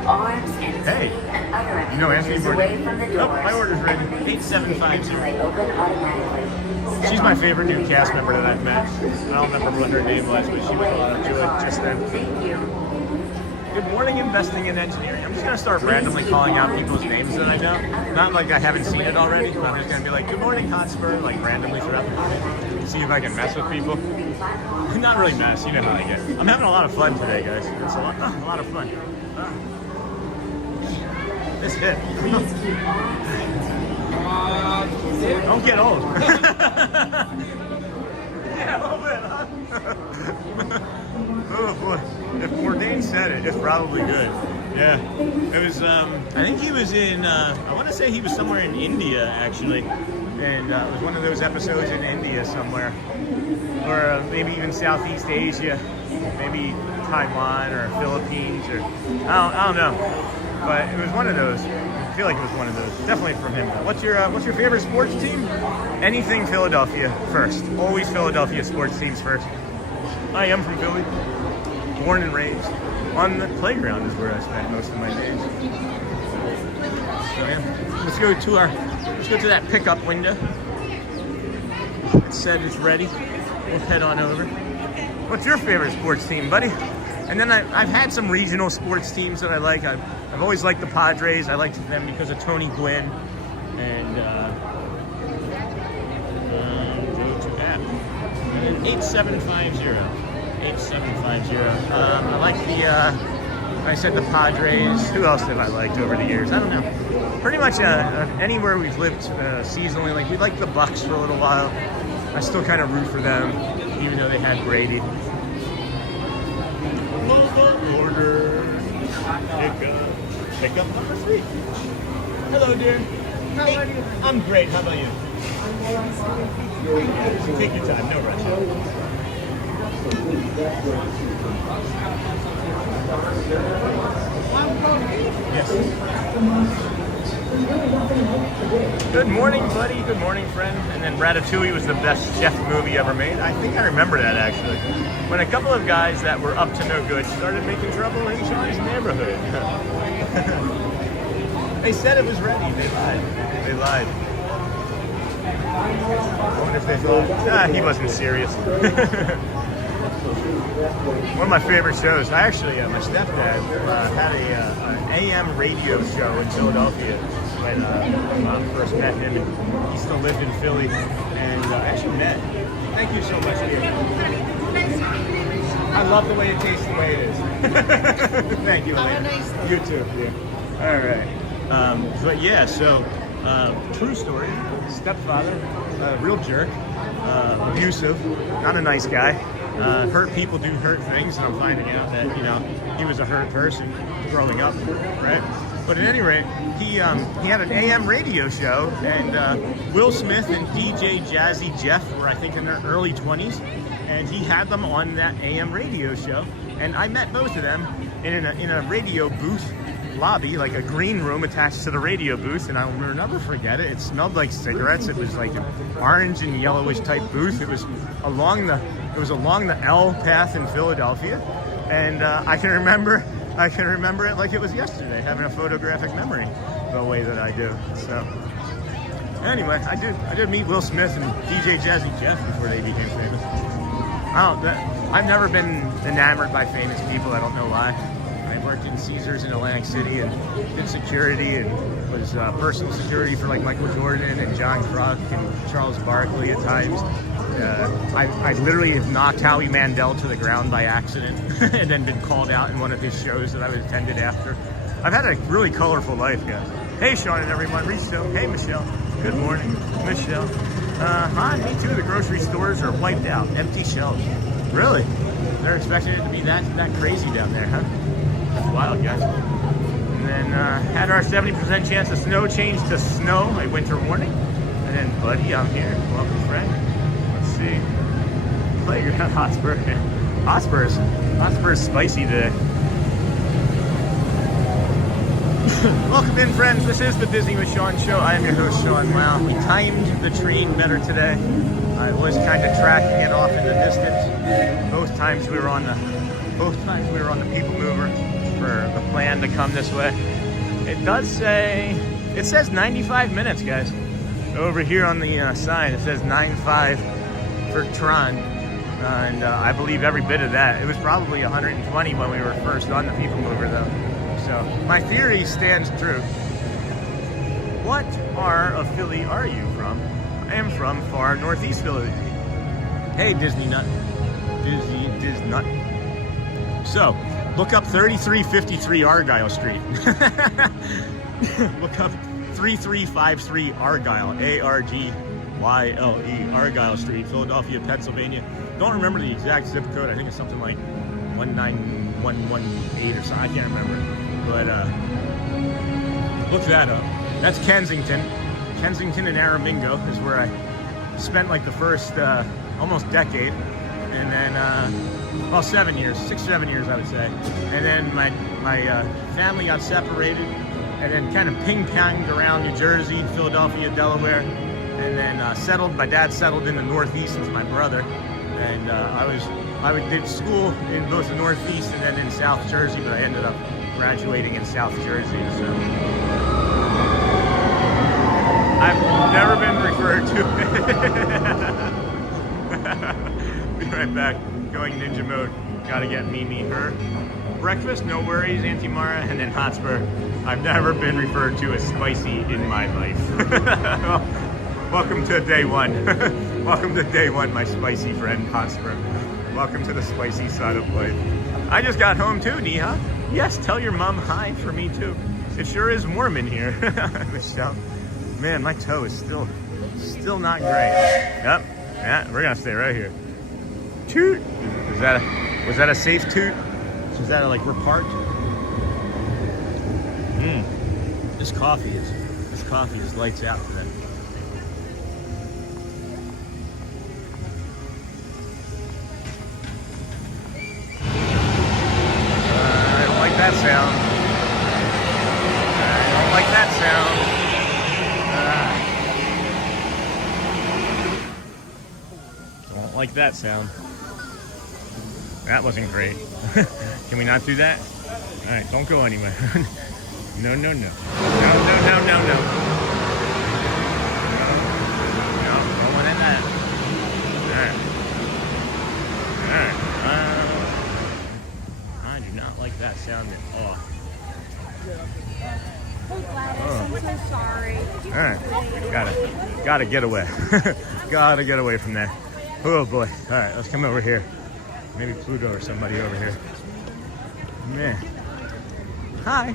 hey, you know Anthony Bourdain? Oh, my order's ready. 8750. She's my favorite new cast member that I've met. I don't remember what her name was, but she was a lot of joy just then. Good morning, investing in engineering. I'm just going to start randomly calling out people's names that I know. Not like I haven't seen it already, but I'm just going to be like, good morning, Hotspur, like randomly throughout the morning. See if I can mess with people. Not really mess, you know how I get. I'm having a lot of fun today, guys. It's a lot of fun. This hit. Don't get old. Yeah, a little bit, huh? Oh boy. If Bourdain said it, it's probably good. Yeah. It was, I think he was in, I want to say he was somewhere in India, actually. And it was one of those episodes in India somewhere. Or maybe even Southeast Asia. Maybe Taiwan or Philippines or, I don't know. But it was one of those. I feel like it was one of those. Definitely from him. What's your favorite sports team? Anything Philadelphia first. Always Philadelphia sports teams first. I am from Philly. Born and raised. On the playground is where I spent most of my days. So yeah. Let's go to that pickup window. It said it's ready. We'll head on over. What's your favorite sports team, buddy? And then I've had some regional sports teams that I like. I've always liked the Padres. I liked them because of Tony Gwynn. And go to app. 8750. 8750. I like I said the Padres. Who else have I liked over the years? I don't know. Pretty much anywhere we've lived seasonally. Like we liked the Bucks for a little while. I still kind of root for them, even though they had Brady. Order. Pick up number 3. Hello, dear. How are you? I'm great. How about you? Take your time. No rush. Yes. Good morning, buddy. Good morning, friend. And then Ratatouille was the best chef movie ever made. I think I remember that, actually. When a couple of guys that were up to no good started making trouble in Sean's neighborhood. They said it was ready. They lied. They lied. I wonder if they thought, he wasn't serious. One of my favorite shows. I actually, my stepdad had an AM radio show in Philadelphia when I first met him. And he still lived in Philly, and I actually met. Thank you so much, dear. I love the way it tastes the way it is. Thank you, Elena. You too. Yeah. All right. But yeah, so true story. Stepfather, real jerk, abusive, not a nice guy. Hurt people do hurt things, and I'm finding out that, you know, he was a hurt person growing up, right? But at any rate, he had an AM radio show, and Will Smith and DJ Jazzy Jeff were, I think, in their early 20s, and he had them on that AM radio show, and I met both of them in a radio booth lobby, like a green room attached to the radio booth, and I'll never forget it. It smelled like cigarettes. It was like an orange and yellowish type booth. It was along the L path in Philadelphia, and I can remember it like it was yesterday, having a photographic memory the way that I do. So anyway, I did meet Will Smith and DJ Jazzy Jeff before they became famous. I've never been enamored by famous people. I don't know why. I worked in Caesars in Atlantic City and did security and was personal security for like Michael Jordan and John Kruk and Charles Barkley at times. I literally have knocked Howie Mandel to the ground by accident and then been called out in one of his shows that I was attended after. I've had a really colorful life, guys. Hey, Sean and everyone. Risto. Hey, Michelle. Good morning, Michelle. Hi, me too. The grocery stores are wiped out. Empty shelves. Really? They're expecting it to be that crazy down there, huh? That's wild, guys. And then had our 70% chance of snow change to snow, a winter warning. And then, buddy, I'm here. Welcome, friend. Let's see. Playground Hotspur. Hotspur's spicy today. Welcome in, friends. This is the Disney with Sean show. I am your host, Sean. Wow, we timed the train better today. I was kind of tracking it off in the distance. Both times we were on the People Mover for the plan to come this way. It says 95 minutes, guys. Over here on the sign, it says 9.5 for Tron. And I believe every bit of that. It was probably 120 when we were first on the People Mover, though. So my theory stands true. What part of Philly are you from? I am from far northeast Philly. Hey, Disney Nut. Disney Nut. So, look up 3353 Argyle Street. Look up 3353 Argyle, A-R-G-Y-L-E, Argyle Street, Philadelphia, Pennsylvania. Don't remember the exact zip code. I think it's something like 19118 or something. I can't remember. But look that up. That's Kensington. Kensington and Aramingo is where I spent like the first almost decade. And then, well, 7 years, 6-7 years, I would say. And then my family got separated and then kind of ping-ponged around New Jersey, Philadelphia, Delaware. And then my dad settled in the Northeast with my brother. And I did school in both the Northeast and then in South Jersey, but I ended up graduating in South Jersey, so I've never been referred to. Be right back. Going ninja mode. Gotta get me, her. Breakfast, no worries, Auntie Mara, and then Hotspur. I've never been referred to as spicy in my life. Well, welcome to day one. Welcome to day one, my spicy friend, Hotspur. Welcome to the spicy side of life. I just got home too, Neha. Yes, tell your mom hi for me too. It sure is warm in here. Michelle. Man, my toe is still not great. Yep. Yeah, we're gonna stay right here. Toot. Was that a safe toot? Was that like we're parked? This coffee is lights out today. I don't like that sound. like that sound. That wasn't great. Can we not do that? All right, don't go anywhere. No, no, no. No, no, no, no, no. No, don't want that. All right. I do not like that sound at all. I'm so sorry. All right, gotta get away. Gotta get away from there. Oh boy. All right, let's come over here. Maybe Pluto or somebody over here. Man. Hi.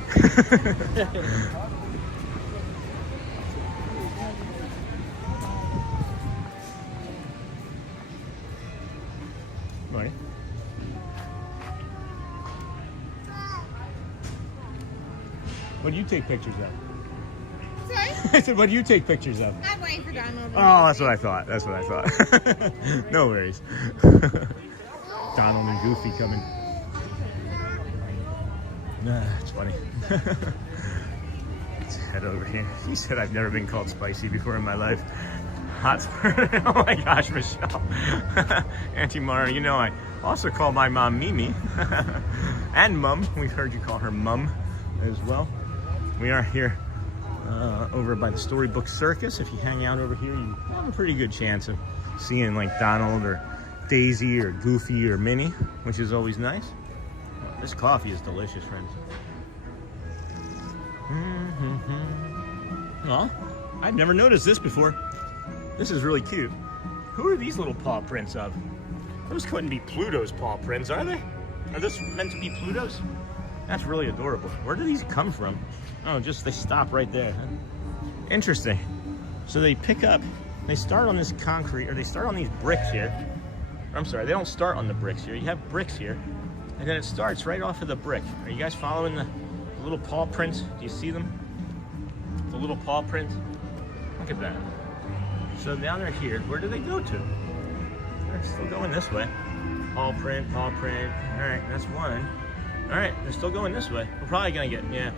Morning. What do you take pictures of? Sorry? I said, what do you take pictures of? I'm waiting for Donald. Oh, that's what I thought. That's what I thought. No worries. Donald and Goofy coming. Nah, it's funny. Let's head over here. He said I've never been called spicy before in my life. Hotspur. Oh my gosh, Michelle. Auntie Mara, you know I also call my mom Mimi. And Mum. We've heard you call her Mum as well. We are here over by the Storybook Circus. If you hang out over here, you have a pretty good chance of seeing like Donald or Daisy or Goofy or Minnie, which is always nice. This coffee is delicious, friends. Well, I've never noticed this before. This is really cute. Who are these little paw prints of? Those couldn't be Pluto's paw prints, are they? Are those meant to be Pluto's? That's really adorable. Where do these come from? Oh, just they stop right there. Interesting. So they pick up, they start on this concrete, or they start on these bricks here. I'm sorry, they don't start on the bricks here. You have bricks here, and then it starts right off of the brick. Are you guys following the little paw prints? Do you see them? The little paw prints? Look at that. So now they're here. Where do they go to? They're still going this way. Paw print, paw print. All right, that's one. All right, they're still going this way. We're probably gonna get, yeah.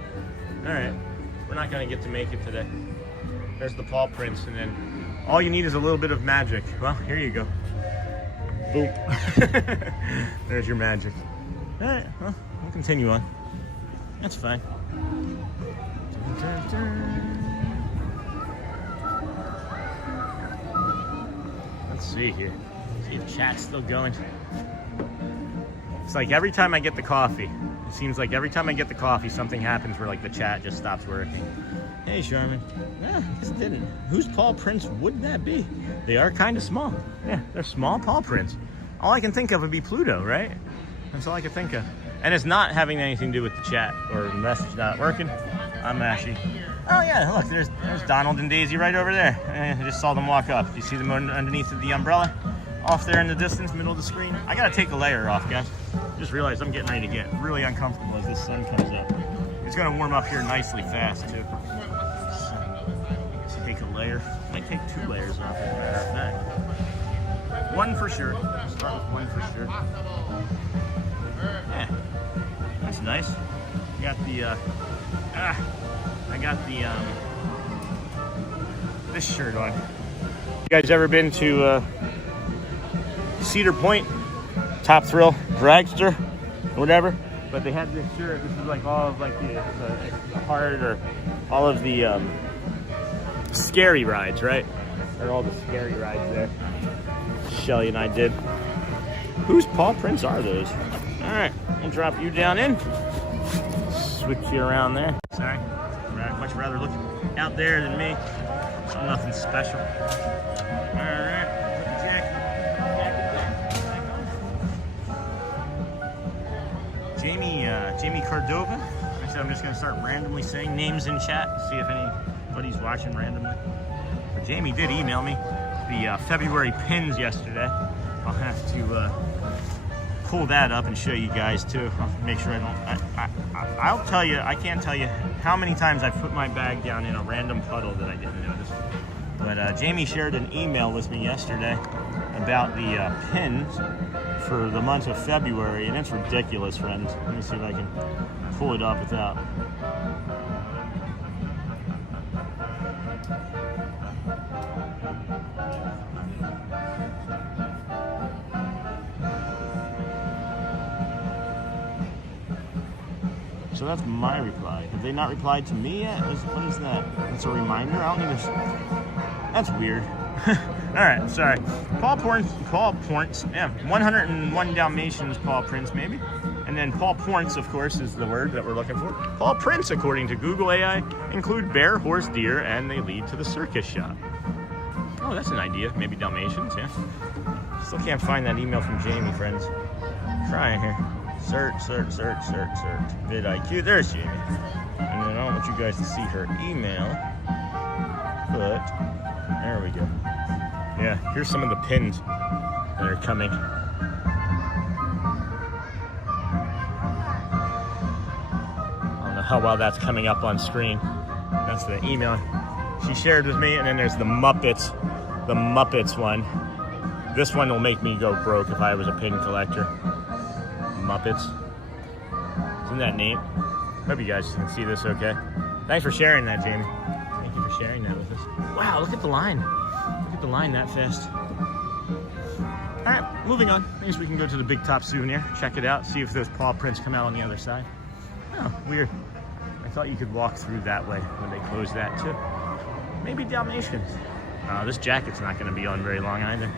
All right, we're not gonna get to make it today. There's the paw prints, and then all you need is a little bit of magic. Well, here you go. Boom. There's your magic. All right, well, we'll continue on. That's fine. Dun, dun, dun. Let's see here. See if chat's still going. It's like every time I get the coffee, it seems like every time I get the coffee, something happens where like the chat just stops working. Hey, Sherman. Yeah, just didn't. Whose paw prints would that be? They are kind of small. Yeah, they're small paw prints. All I can think of would be Pluto, right? That's all I can think of. And it's not having anything to do with the chat or the message not working. I'm actually. Oh yeah, look, there's Donald and Daisy right over there. I just saw them walk up. Do you see them underneath the umbrella? Off there in the distance, middle of the screen. I gotta take a layer off, guys. Just realized I'm getting ready to get really uncomfortable as this sun comes up. It's gonna warm up here nicely fast too. So take a layer. Might take 2 layers off as a matter of fact. One for sure. I'll start with one for sure. Yeah, that's nice. I got the this shirt on. You guys ever been to Cedar Point, Top Thrill, Dragster, whatever? But they had this shirt. This is like all of like the hard or all of the scary rides, right? Or all the scary rides there. Shelly and I did. Whose paw prints are those? All right, I'll drop you down in. Switch you around there. Sorry, I'd much rather look out there than me. I'm nothing special. All right, Jamie Cordova. I said I'm just gonna start randomly saying names in chat, see if anybody's watching randomly. But Jamie did email me the February pins yesterday. I'll have to pull that up and show you guys too. I'll make sure I'll tell you, I can't tell you how many times I've put my bag down in a random puddle that I didn't notice. But Jamie shared an email with me yesterday about the pins for the month of February, and it's ridiculous, friends. Let me see if I can pull it up without. So that's my reply. Have they not replied to me yet? What is that? That's a reminder? I don't need to... That's weird. Alright, sorry. Paw Points, yeah, 101 Dalmatians paw prints, maybe. And then paw points, of course, is the word that we're looking for. Paw prints, according to Google AI, include bear, horse, deer, and they lead to the circus shop. Oh, that's an idea. Maybe Dalmatians, yeah. Still can't find that email from Jamie, friends. Trying here. Search. VidIQ. There's Jamie. And then I don't want you guys to see her email. But there we go. Yeah, here's some of the pins that are coming. I don't know how well that's coming up on screen. That's the email she shared with me. And then there's the Muppets one. This one will make me go broke if I was a pin collector. Muppets. Isn't that neat? Hope you guys can see this okay. Thanks for sharing that, Jamie. Thank you for sharing that with us. Wow, look at the line. Look at the line that fast. All right, moving on. I guess we can go to the Big Top Souvenir, check it out, see if those paw prints come out on the other side. Oh, weird. I thought you could walk through that way when they closed that too. Maybe Dalmatians. This jacket's not going to be on very long either.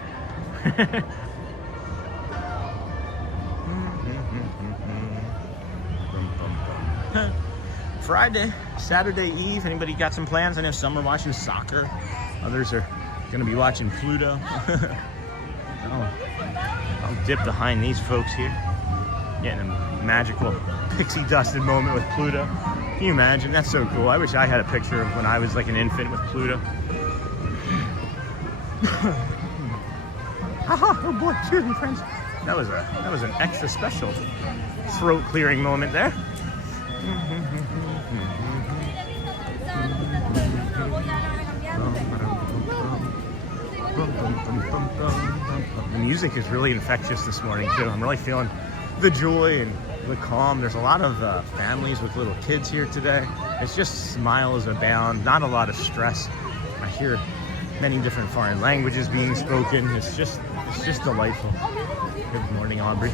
Friday, Saturday Eve. Anybody got some plans? I know some are watching soccer. Others are going to be watching Pluto. I'll dip behind these folks here. Getting a magical pixie dusted moment with Pluto. Can you imagine? That's so cool. I wish I had a picture of when I was like an infant with Pluto. Oh boy, excuse me, friends. That was an extra special throat clearing moment there. The music is really infectious this morning too. I'm really feeling the joy and the calm. There's a lot of families with little kids here today. It's just smiles abound, not a lot of stress. I hear many different foreign languages being spoken. It's just delightful. Good morning, Aubrey.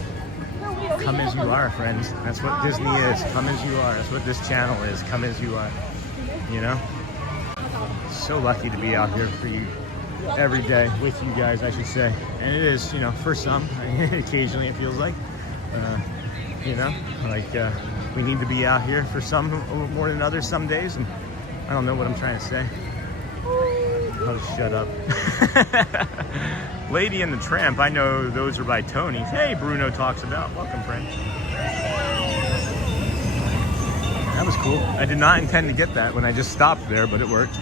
Come as you are, friends. That's what Disney is. Come as you are. That's what this channel is. Come as you are. You know? So lucky to be out here for you every day with you guys, I should say. And it is, you know, for some, occasionally it feels like, you know, like we need to be out here for some more than others some days. And I don't know what I'm trying to say. Oh, shut up. Lady and the Tramp, I know those are by Tony. Hey, Bruno talks about. Welcome, friend. That was cool. I did not intend to get that when I just stopped there, but it worked.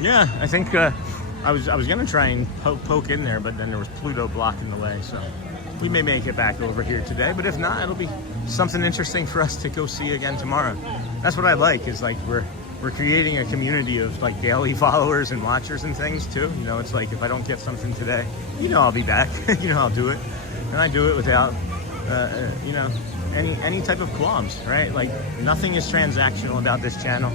Yeah, I think I was gonna try and poke in there, but then there was Pluto blocking the way, so we may make it back over here today. But if not, it'll be something interesting for us to go see again tomorrow. That's what I like, is like we're creating a community of like daily followers and watchers and things too. You know, it's like if I don't get something today, you know, I'll be back. You know, I'll do it, and I do it without, you know, any type of qualms, right? Like nothing is transactional about this channel,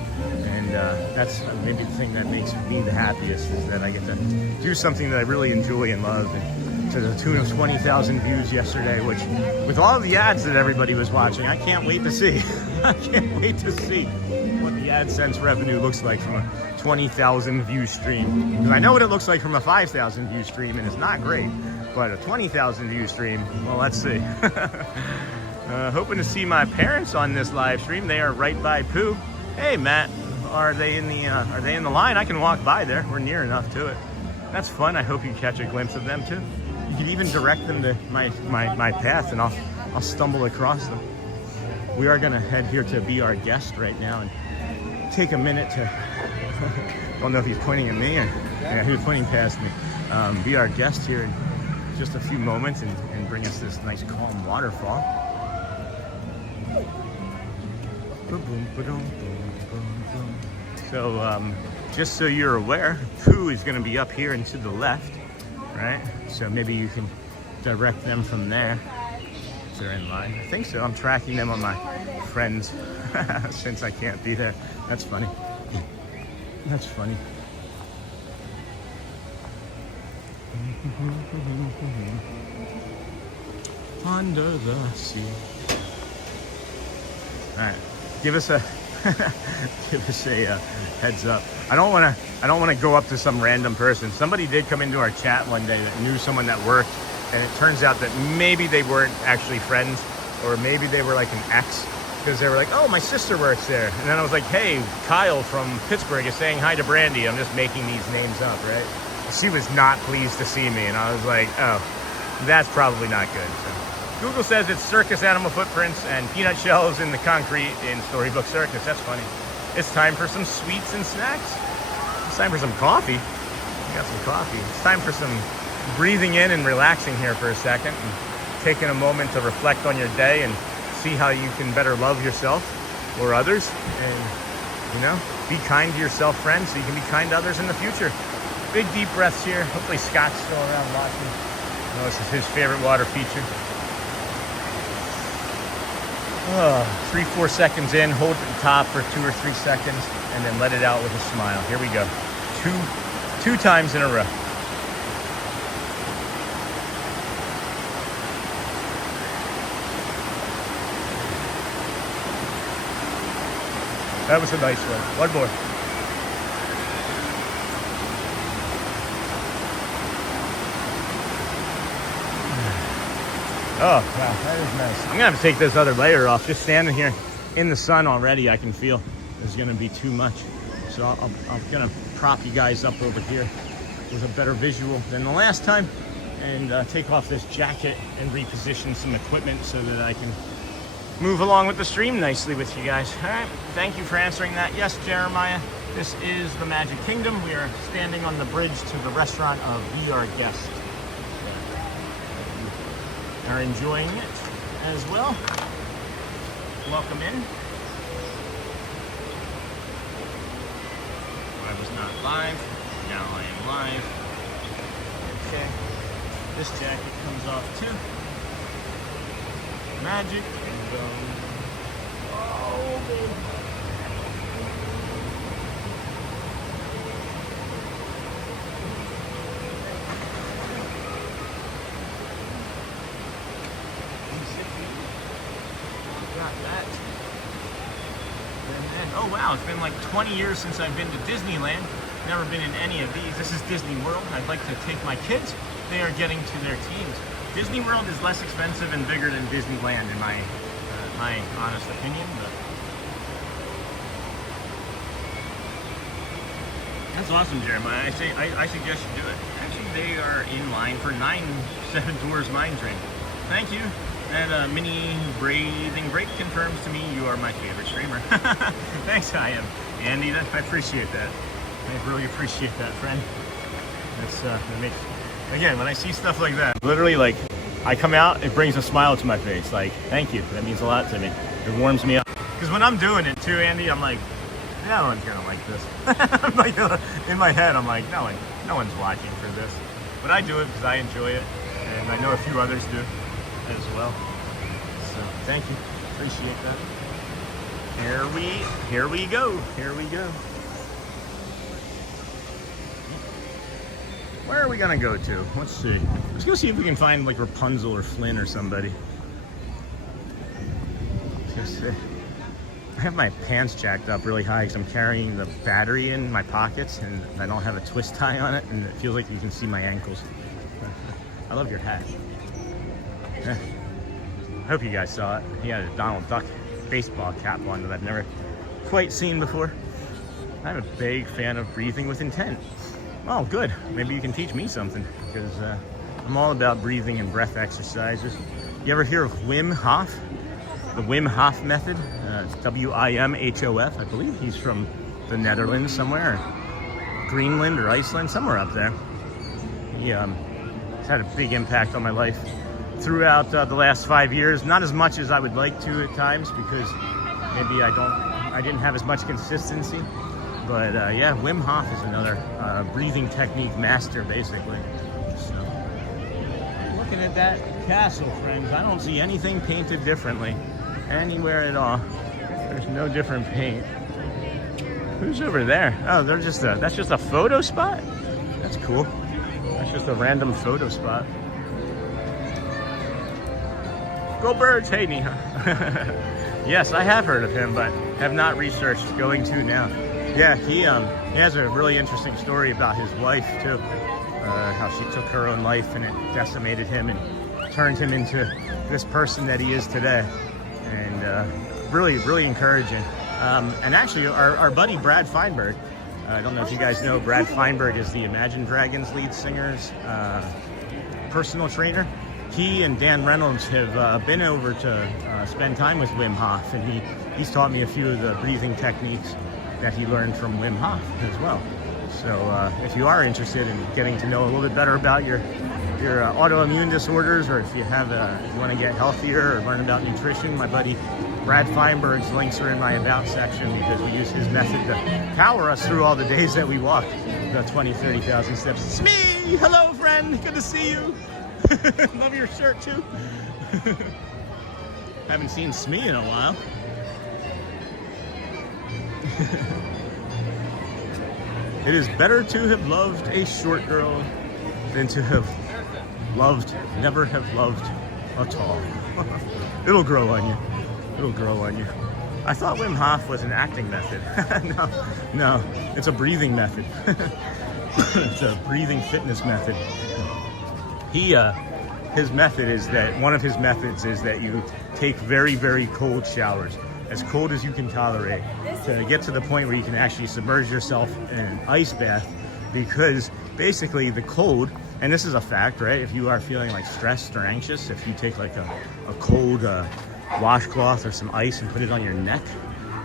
and that's maybe the thing that makes me the happiest, is that I get to do something that I really enjoy and love. And to the tune of 20,000 views yesterday, which with all of the ads that everybody was watching, I can't wait to see. I can't wait to see what the AdSense revenue looks like from a 20,000 view stream. Because I know what it looks like from a 5,000 view stream, and it's not great. But a 20,000 view stream, well, let's see. Hoping to see my parents on this live stream. They are right by Pooh. Hey, Matt, are they in the line? I can walk by there. We're near enough to it. That's fun. I hope you catch a glimpse of them too. You can even direct them to my path, and I'll stumble across them. We are gonna head here to be our guest right now and take a minute to. Don't know if he's pointing at me or yeah, he was pointing past me. Be our guest here in just a few moments and bring us this nice calm waterfall. So just so you're aware, Pooh is going to be up here and to the left, right? So maybe you can direct them from there if they're in line. I think so. I'm tracking them on my friends since I can't be there. That's funny. That's funny. Under the sea. All right, give us a heads up. I don't want to go up to some random person. Somebody did come into our chat one day that knew someone that worked, and it turns out that maybe they weren't actually friends, or maybe they were like an ex, because they were like, oh, my sister works there. And then I was like, hey, Kyle from Pittsburgh is saying hi to Brandy. I'm just making these names up, right? She was not pleased to see me, and I was like, oh, that's probably not good. So Google says it's circus animal footprints and peanut shells in the concrete in Storybook Circus. That's funny. It's time for some sweets and snacks. It's time for some coffee. We got some coffee. It's time for some breathing in and relaxing here for a second, and taking a moment to reflect on your day and see how you can better love yourself or others, and, you know, be kind to yourself, friends, so you can be kind to others in the future. Big deep breaths here. Hopefully Scott's still around watching. I know this is his favorite water feature. 3-4 seconds in, hold at the top for 2 or 3 seconds, and then let it out with a smile. Here we go. Two times in a row. That was a nice one. One more. Oh, wow, that is nice. I'm gonna have to take this other layer off. Just standing here in the sun already, I can feel there's gonna be too much. So I'm gonna prop you guys up over here with a better visual than the last time, and take off this jacket and reposition some equipment so that I can move along with the stream nicely with you guys. All right, thank you for answering that. Yes, Jeremiah, this is the Magic Kingdom. We are standing on the bridge to the restaurant of Be Our Guest. Are enjoying it as well. Welcome in. I was not live. Now I am live. Okay. This jacket comes off too. Magic Kingdom. Oh, baby. Oh wow, it's been like 20 years since I've been to Disneyland. Never been in any of these. This is Disney World. I'd like to take my kids. They are getting to their teens. Disney World is less expensive and bigger than Disneyland in my honest opinion. But that's awesome, Jeremiah. I suggest you do it. Actually, they are in line for 7 Doors Mine Train. Thank you. And Mini Breathing Break confirms to me you are my favorite streamer. Thanks, I am. Andy, I appreciate that. I really appreciate that, friend. That makes, again, when I see stuff like that, literally, like, I come out, it brings a smile to my face. Like, thank you. That means a lot to me. It warms me up. Because when I'm doing it too, Andy, I'm like, no one's gonna like this. I'm like, in my head, I'm like, no one's watching for this. But I do it because I enjoy it, and I know a few others do as well. So thank you, appreciate that. Here we go. Where are we gonna go to? Let's see. Let's go see if we can find like Rapunzel or Flynn or somebody. Just I have my pants jacked up really high because I'm carrying the battery in my pockets and I don't have a twist tie on it, and it feels like you can see my ankles. I love your hat. I hope you guys saw it. He had a Donald Duck baseball cap on that I've never quite seen before. I'm a big fan of breathing with intent. Oh, good. Maybe you can teach me something, because I'm all about breathing and breath exercises. You ever hear of Wim Hof? The Wim Hof method? It's W-I-M-H-O-F. I believe he's from the Netherlands somewhere, or Greenland or Iceland, somewhere up there. He it's had a big impact on my life throughout the last 5 years. Not as much as I would like to at times, because maybe I didn't have as much consistency. But yeah, Wim Hof is another breathing technique master, basically. So, looking at that castle, friends, I don't see anything painted differently anywhere at all. There's no different paint. Who's over there? Oh, they're just that's just a photo spot? That's cool. That's just a random photo spot. Go birds, hey Neha. Yes, I have heard of him, but have not researched. Going to now. Yeah, he has a really interesting story about his wife too. How she took her own life and it decimated him and turned him into this person that he is today. And really, really encouraging. And actually, our buddy Brad Feinberg, I don't know if you guys know, Brad Feinberg is the Imagine Dragons lead singer's personal trainer. He and Dan Reynolds have been over to spend time with Wim Hof, and he's taught me a few of the breathing techniques that he learned from Wim Hof as well. So if you are interested in getting to know a little bit better about your autoimmune disorders, or if you want to get healthier or learn about nutrition, my buddy Brad Feinberg's links are in my About section, because we use his method to power us through all the days that we walk the 20, 30,000 steps. It's me! Hello, friend! Good to see you! Love your shirt, too. Haven't seen Smee in a while. It is better to have loved a short girl than to have never have loved a tall. It'll grow on you. It'll grow on you. I thought Wim Hof was an acting method. No, it's a breathing method. It's a breathing fitness method. His method is that, one of his methods is that you take very, very cold showers, as cold as you can tolerate, to get to the point where you can actually submerge yourself in an ice bath, because basically the cold, and this is a fact, right? If you are feeling like stressed or anxious, if you take like a cold washcloth or some ice and put it on your neck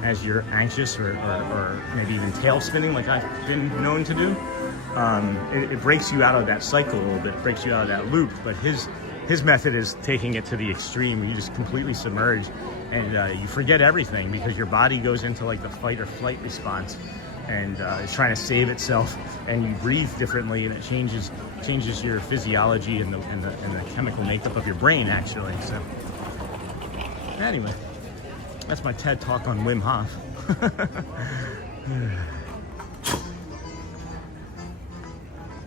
as you're anxious or maybe even tail spinning like I've been known to do, it breaks you out of that cycle a little bit, breaks you out of that loop. But his method is taking it to the extreme, where you just completely submerge and you forget everything, because your body goes into like the fight or flight response and it's trying to save itself, and you breathe differently, and it changes your physiology and the chemical makeup of your brain, actually. So anyway, that's my TED talk on Wim Hof.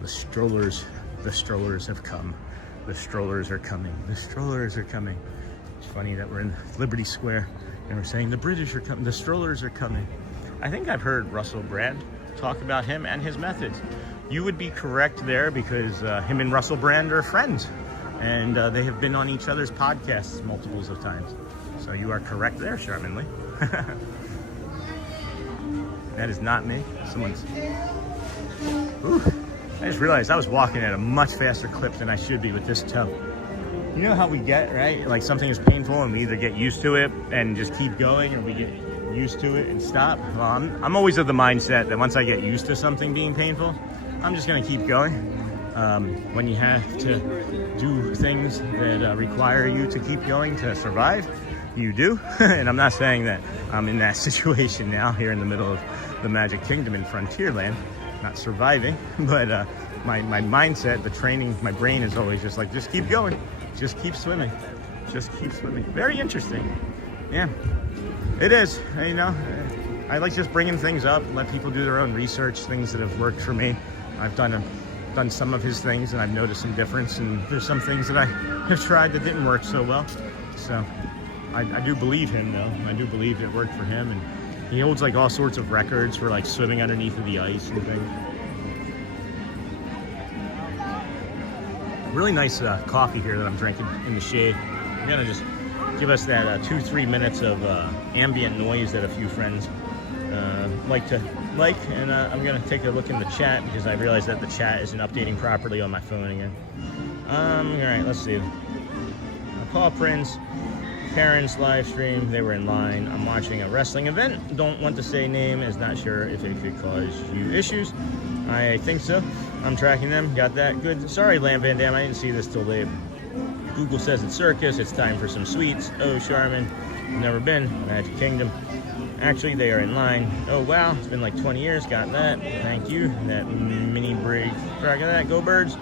The strollers have come. The strollers are coming. The strollers are coming. It's funny that we're in Liberty Square and we're saying the British are coming. The strollers are coming. I think I've heard Russell Brand talk about him and his methods. You would be correct there, because him and Russell Brand are friends, and they have been on each other's podcasts multiples of times. So you are correct there, Charminley. That is not me. Someone's... Ooh. I just realized I was walking at a much faster clip than I should be with this toe. You know how we get, right? Like something is painful and we either get used to it and just keep going, or we get used to it and stop. Well, I'm always of the mindset that once I get used to something being painful, I'm just gonna keep going. When you have to do things that require you to keep going to survive, you do. And I'm not saying that I'm in that situation now here in the middle of the Magic Kingdom in Frontierland, not surviving, but my mindset, the training, my brain is always just like, just keep going, just keep swimming, just keep swimming. Very interesting. Yeah, it is. You know, I like just bringing things up, let people do their own research, things that have worked for me. I've done some of his things and I've noticed some difference, and there's some things that I have tried that didn't work so well. So I do believe him though. I do believe it worked for him, and he holds like all sorts of records for like swimming underneath of the ice and things. Really nice coffee here that I'm drinking in the shade. I'm gonna just give us that 2-3 minutes of ambient noise that a few friends like, and I'm gonna take a look in the chat, because I realized that the chat isn't updating properly on my phone again. All right, let's see. Paul Prince, parents live stream, they were in line. I'm watching a wrestling event. Don't want to say name, is not sure if it could cause you issues. I think so. I'm tracking them. Got that. Good. Sorry, Lamb Van Dam, I didn't see this till late. Google says it's circus. It's time for some sweets. Oh, Charmin. Never been. Magic Kingdom. Actually, they are in line. Oh, wow. It's been like 20 years. Got that. Thank you. That mini break. Tracking that. Go Birds.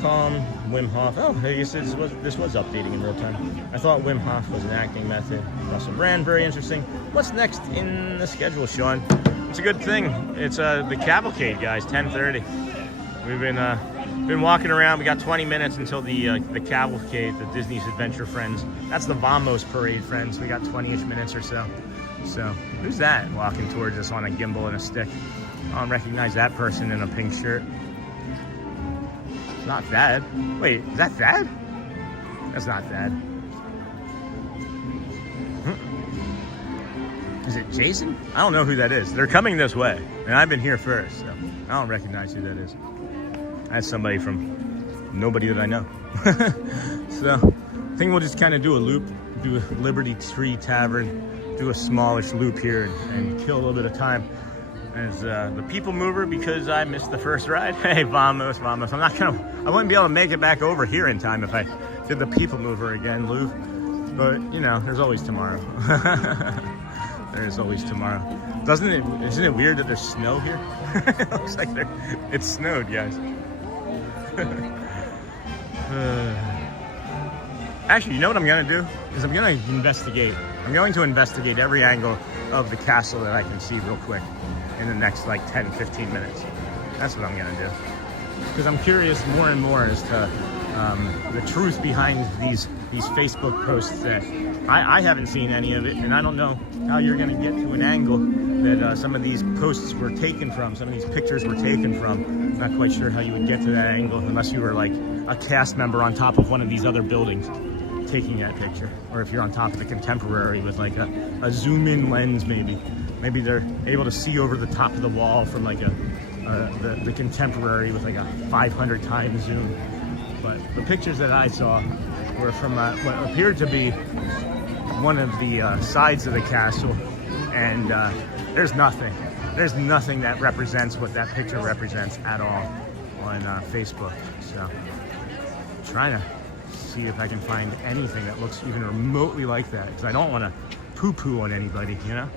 Calm. Wim Hof. Oh, I guess this was updating in real time. I thought Wim Hof was an acting method. Russell Brand. Very interesting. What's next in the schedule, Sean? It's a good thing. It's the Cavalcade, guys. 10:30. We've been Been walking around. We got 20 minutes until the Cavalcade, the Disney's Adventure Friends. That's the Vamos Parade, friends. We got 20-ish minutes or so. So, who's that walking towards us on a gimbal and a stick? I don't recognize that person in a pink shirt. It's not Thad. Wait, is that Thad? That's not Thad. Is it Jason? I don't know who that is. They're coming this way, and I've been here first, so I don't recognize who that is. That's somebody from nobody that I know. So I think we'll just kind of do a loop, do a Liberty Tree Tavern, do a smallish loop here and kill a little bit of time as the people mover because I missed the first ride. Hey, vamos, vamos. I wouldn't be able to make it back over here in time if I did the people mover again, Lou. But, you know, there's always tomorrow. There's always tomorrow. Isn't it weird that there's snow here? It looks like it's snowed, guys. Actually, you know what I'm gonna do? Is I'm gonna investigate. I'm going to investigate every angle of the castle that I can see real quick in the next like 10-15 minutes. That's what I'm gonna do. Because I'm curious more and more as to the truth behind these Facebook posts that I haven't seen any of it, and I don't know how you're gonna get to an angle that some of these posts were taken from, some of these pictures were taken from. I'm not quite sure how you would get to that angle unless you were like a cast member on top of one of these other buildings taking that picture, or if you're on top of the Contemporary with like a zoom in lens. Maybe they're able to see over the top of the wall from like the Contemporary with like a 500 times zoom. But the pictures that I saw were from what appeared to be one of the sides of the castle, and there's nothing that represents what that picture represents at all on Facebook. So I'm trying to see if I can find anything that looks even remotely like that, because I don't want to poo-poo on anybody, you know?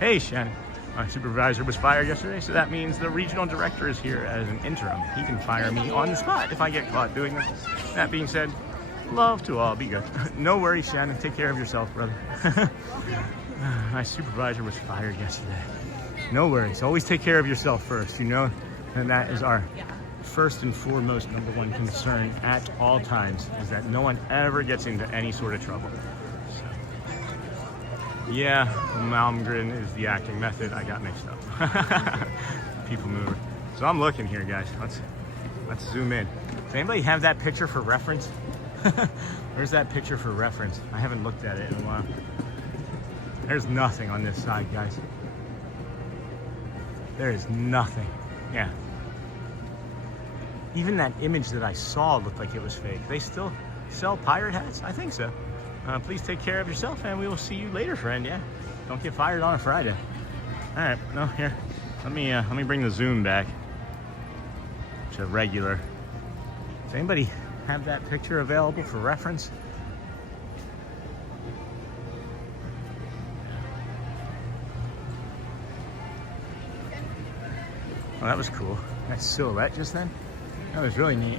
Hey, Shannon. My supervisor was fired yesterday, so that means the regional director is here as an interim. He can fire me on the spot if I get caught doing this. That being said, love to all, be good. No worries, Shannon. Take care of yourself, brother. My supervisor was fired yesterday. No worries. Always take care of yourself first, you know? And that is our first and foremost #1 concern at all times, is that no one ever gets into any sort of trouble. Yeah, Malmgren is the acting method. I got mixed up. People mover. So I'm looking here, guys. Let's zoom in. Does anybody have that picture for reference? Where's that picture for reference? I haven't looked at it in a while. There's nothing on this side, guys. There is nothing. Yeah. Even that image that I saw looked like it was fake. They still sell pirate hats? I think so. Please take care of yourself, and we will see you later, friend. Yeah, don't get fired on a Friday. All right, no, here. Let me bring the zoom back to regular. Does anybody have that picture available for reference? Oh, that was cool. That silhouette just then. That was really neat.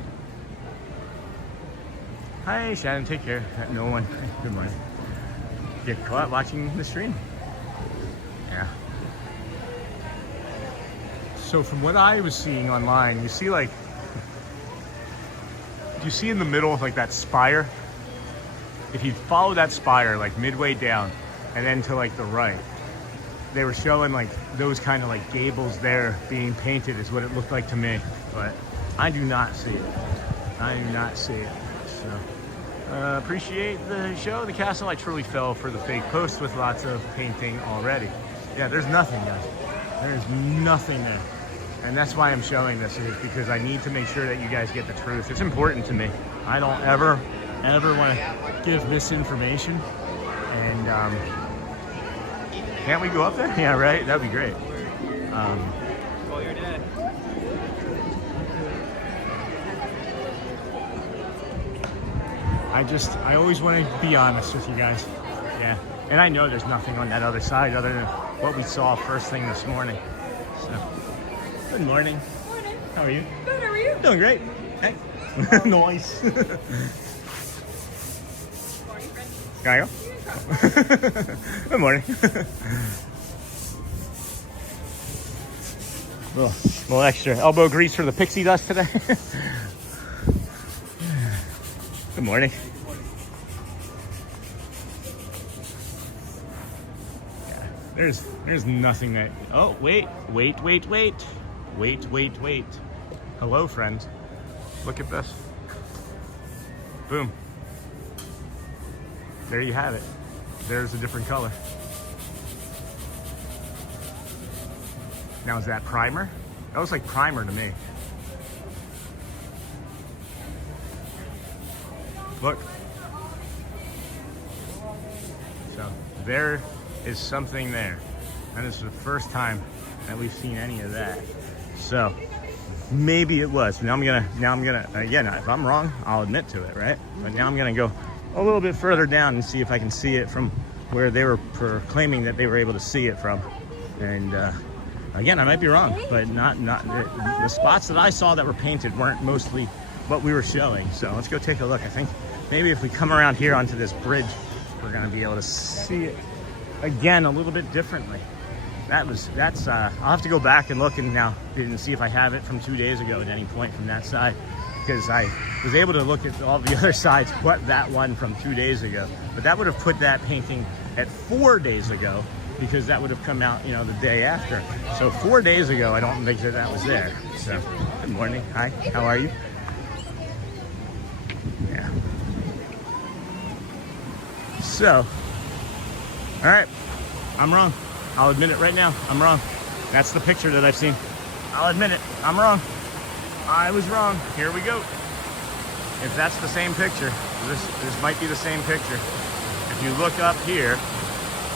Hi, Shannon, take care. No one. Good morning. Get caught watching the stream. Yeah. So from what I was seeing online, you see like, do you see in the middle of like that spire? If you follow that spire like midway down and then to like the right, they were showing like those kind of like gables there being painted is what it looked like to me. But I do not see it. I do not see it. So. Appreciate the show, the castle. I truly fell for the fake post with lots of painting already. Yeah, there's nothing, guys. There's nothing there. And that's why I'm showing this, is because I need to make sure that you guys get the truth. It's important to me. I don't ever want to give misinformation. And can't we go up there? Yeah, right? That'd be great. Well, you're dead. I always want to be honest with you guys. Yeah. And I know there's nothing on that other side other than what we saw first thing this morning. So, good morning. Morning. How are you? Good, how are you? Doing great. Hey. Nice. Morning, friend. Can I go? Good morning. A little extra elbow grease for the pixie dust today. Good morning. There's nothing that, oh, wait. Hello, friends. Look at this. Boom. There you have it. There's a different color. Now, is that primer? That looks like primer to me. Look. So there is something there. And this is the first time that we've seen any of that. So maybe it was. Now I'm gonna, again, if I'm wrong, I'll admit to it, right? But now I'm gonna go a little bit further down and see if I can see it from where they were proclaiming that they were able to see it from. And again, I might be wrong, but not the spots that I saw that were painted weren't mostly what we were showing. So let's go take a look. I think maybe if we come around here onto this bridge, we're gonna be able to see it again a little bit differently. That's I'll have to go back and look and now didn't see if I have it from 2 days ago at any point from that side, because I was able to look at all the other sides but that one from 2 days ago. But that would have put that painting at 4 days ago, because that would have come out, you know, the day after. So 4 days ago, I don't think that was there. So good morning. Hi, how are you? Yeah. So, all right, I'm wrong. I'll admit it right now. I'm wrong. That's the picture that I've seen. I'll admit it. I'm wrong. I was wrong. Here we go. If that's the same picture, this might be the same picture. If you look up here,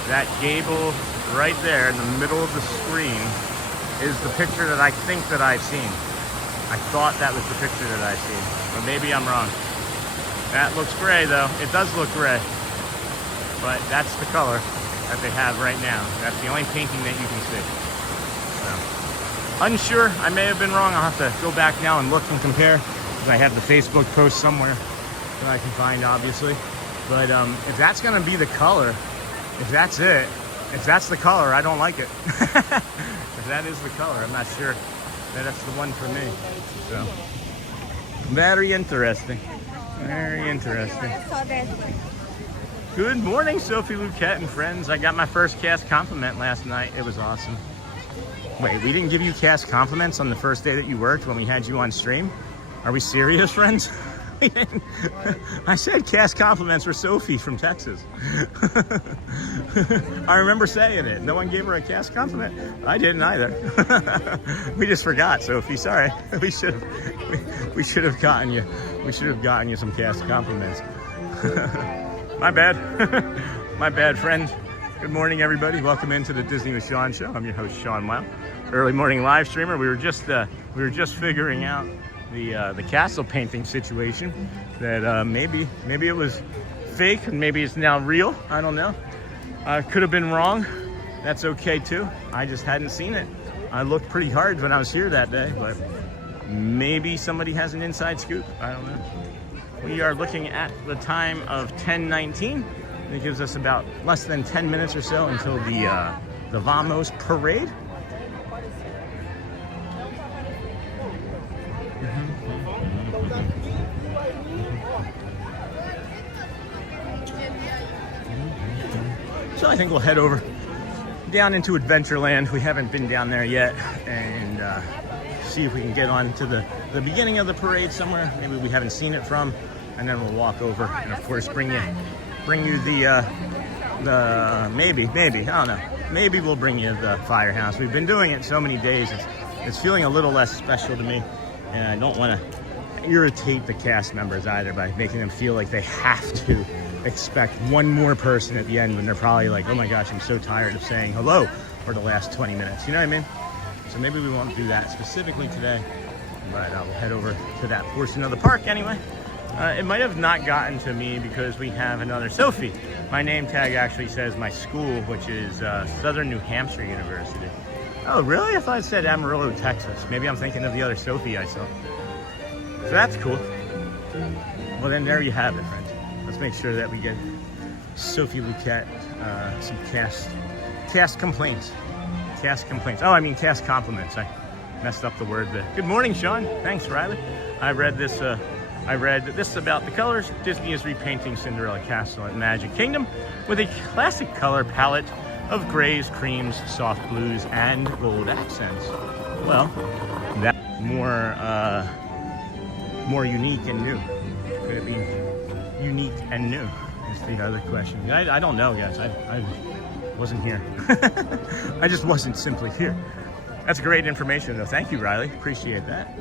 that gable right there in the middle of the screen is the picture that I think that I've seen. I thought that was the picture that I've seen, but maybe I'm wrong. That looks gray though. It does look gray, but that's the color that they have right now. That's the only painting that you can see. So, unsure. I may have been wrong. I'll have to go back now and look and compare, because I have the Facebook post somewhere that I can find, obviously. But if that's going to be the color, if that's it, if that's the color, I don't like it. If that is the color, I'm not sure that that's the one for me. So, very interesting. Very interesting. Good morning, Sophie Luquette and friends. I got my first cast compliment last night. It was awesome. Wait, we didn't give you cast compliments on the first day that you worked when we had you on stream? Are we serious, friends? I said cast compliments for Sophie from Texas. I remember saying it. No one gave her a cast compliment. I didn't either. We just forgot, Sophie. Sorry. We should have gotten you some cast compliments. My bad. My bad, friend. Good morning, everybody. Welcome into the Disney with Sean show. I'm your host, Sean Wow. Early morning live streamer. We were just figuring out the castle painting situation. That maybe it was fake and maybe it's now real. I don't know. Could have been wrong. That's okay too. I just hadn't seen it. I looked pretty hard when I was here that day, but maybe somebody has an inside scoop. I don't know. We are looking at the time of 10:19. It gives us about less than 10 minutes or so until the Vamos parade. So I think we'll head over down into Adventureland. We haven't been down there yet, and see if we can get on to the beginning of the parade somewhere. Maybe we haven't seen it from, and then we'll walk over and of course bring you the maybe I don't know. Maybe we'll bring you the firehouse. We've been doing it so many days. It's feeling a little less special to me, and I don't want to irritate the cast members either by making them feel like they have to expect one more person at the end when they're probably like, oh my gosh, I'm so tired of saying hello for the last 20 minutes. You know what I mean? So maybe we won't do that specifically today, but we'll head over to that portion of the park anyway. It might have not gotten to me because we have another Sophie. My name tag actually says my school, which is Southern New Hampshire University. Oh, really? I thought it said Amarillo, Texas. Maybe I'm thinking of the other Sophie I saw. So that's cool. Well, then there you have it, friends. Let's make sure that we get Sophie Luquette some cast complaints. Cast complaints. Oh, I mean cast compliments. I messed up the word there. Good morning, Sean. Thanks, Riley. I read this I read this about the colors. Disney is repainting Cinderella Castle at Magic Kingdom with a classic color palette of grays, creams, soft blues, and gold accents. Well, that's more unique and new. Could it be unique and new? Is the other question. I don't know, guys. I wasn't here. I just wasn't simply here. That's great information, though. Thank you, Riley. Appreciate that.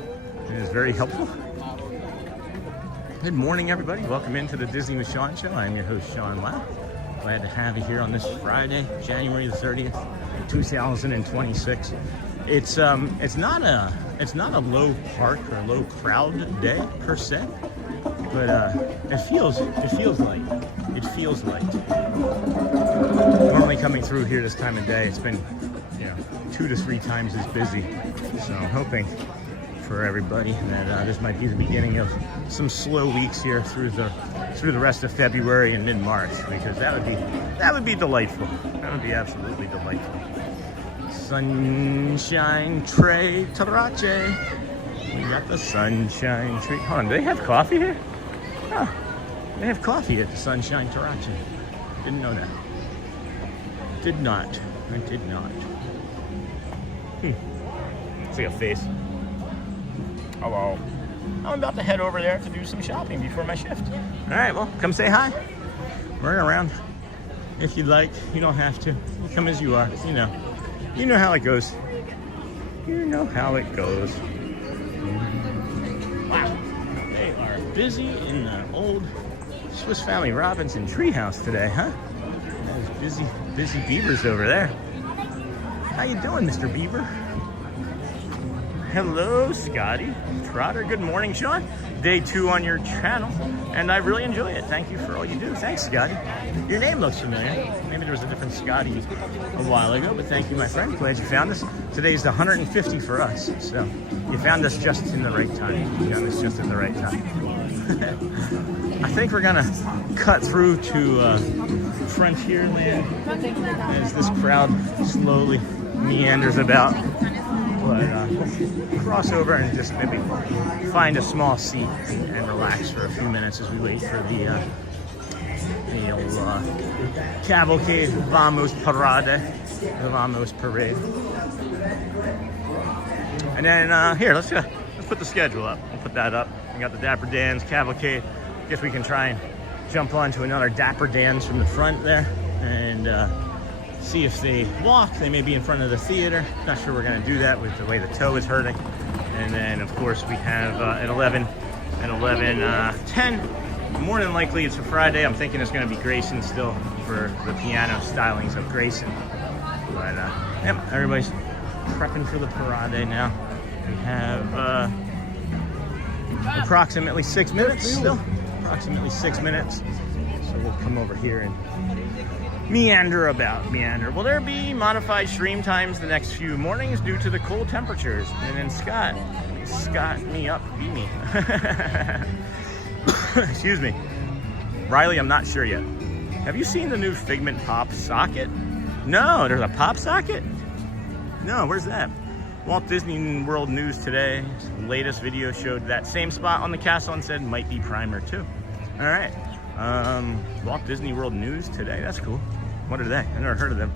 It is very helpful. Good morning, everybody. Welcome into the Disney with Sean Show. I'm your host, Sean Lau. Glad to have you here on this Friday, January the 30th, 2026. It's not a low park or low crowd day per se, but it feels light. It feels light. Normally coming through here this time of day, it's been 2 to 3 times as busy. So I'm hoping for everybody that this might be the beginning of some slow weeks here through the rest of February and mid-March, because that would be delightful. That would be absolutely delightful. Sunshine Tray Tarache. We got the Sunshine Tree. Hold on, do they have coffee here? Oh, they have coffee at the Sunshine Tarache. Didn't know that. Did not. I did not. It's like a face. Hello. I'm about to head over there to do some shopping before my shift. All right, well, come say hi. Run around if you'd like. You don't have to. You come as you are. You know how it goes. You know how it goes. Wow, they are busy in the old Swiss Family Robinson treehouse today, huh? There's busy beavers over there. How you doing, Mr. Beaver? Hello, Scotty Trotter. Good morning, Sean. Day 2 on your channel, and I really enjoy it. Thank you for all you do. Thanks, Scotty. Your name looks familiar. Maybe there was a different Scotty a while ago, but thank you, my friend. Glad you found us. Today's the 150 for us, so you found us just in the right time. You found us just in the right time. I think we're gonna cut through to Frontierland as this crowd slowly meanders about. But we'll cross over and just maybe find a small seat and relax for a few minutes as we wait for the old Cavalcade, Vamos Parade, the Vamos Parade. And then here, let's put the schedule up. We'll put that up. We got the Dapper Dans Cavalcade. Guess we can try and jump onto another Dapper Dans from the front there and see if they walk. They may be in front of the theater. Not sure we're going to do that with the way the toe is hurting. And then, of course, we have at 11 and 11:10. More than likely, it's a Friday. I'm thinking it's going to be Grayson still for the piano stylings of Grayson. But yep, everybody's prepping for the parade now. We have approximately 6 minutes still. Approximately 6 minutes. So we'll come over here and meander. Will there be modified stream times the next few mornings due to the cold temperatures? And then Scott me up, beat me. Excuse me. Riley, I'm not sure yet. Have you seen the new Figment Pop socket? No, there's a pop socket? No, where's that? Walt Disney World News today. Latest video showed that same spot on the castle and said might be primer too. All right. Walt Disney World News today. That's cool. What are they? I've never heard of them.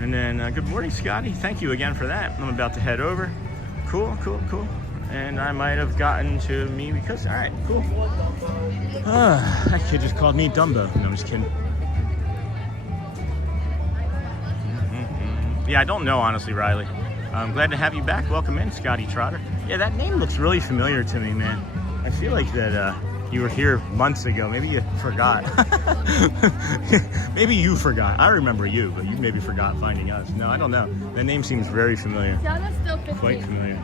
And then, good morning, Scotty. Thank you again for that. I'm about to head over. Cool. And I might have gotten to me because, all right, cool. That kid just called me Dumbo. No, I'm just kidding. Yeah, I don't know, honestly, Riley. I'm glad to have you back. Welcome in, Scotty Trotter. Yeah, that name looks really familiar to me, man. I feel like that, you were here months ago. Maybe you forgot. Maybe you forgot. I remember you, but you maybe forgot finding us. No, I don't know. That name seems very familiar. Quite familiar.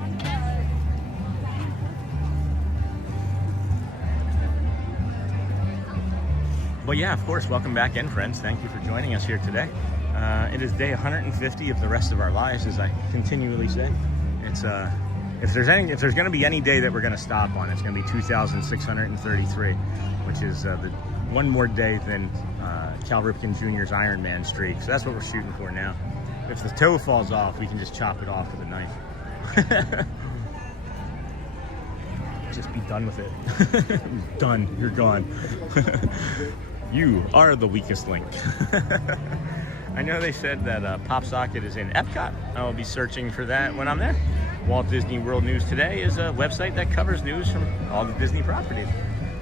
Well, yeah, of course. Welcome back in, friends. Thank you for joining us here today. It is day 150 of the rest of our lives, as I continually say. It's if there's going to be any day that we're going to stop on, it's going to be 2,633, which is the one more day than Cal Ripken Jr.'s Ironman streak. So that's what we're shooting for now. If the toe falls off, we can just chop it off with a knife. Just be done with it. Done. You're gone. You are the weakest link. I know they said that Pop Socket is in Epcot. I will be searching for that when I'm there. Walt Disney World News Today is a website that covers news from all the Disney properties.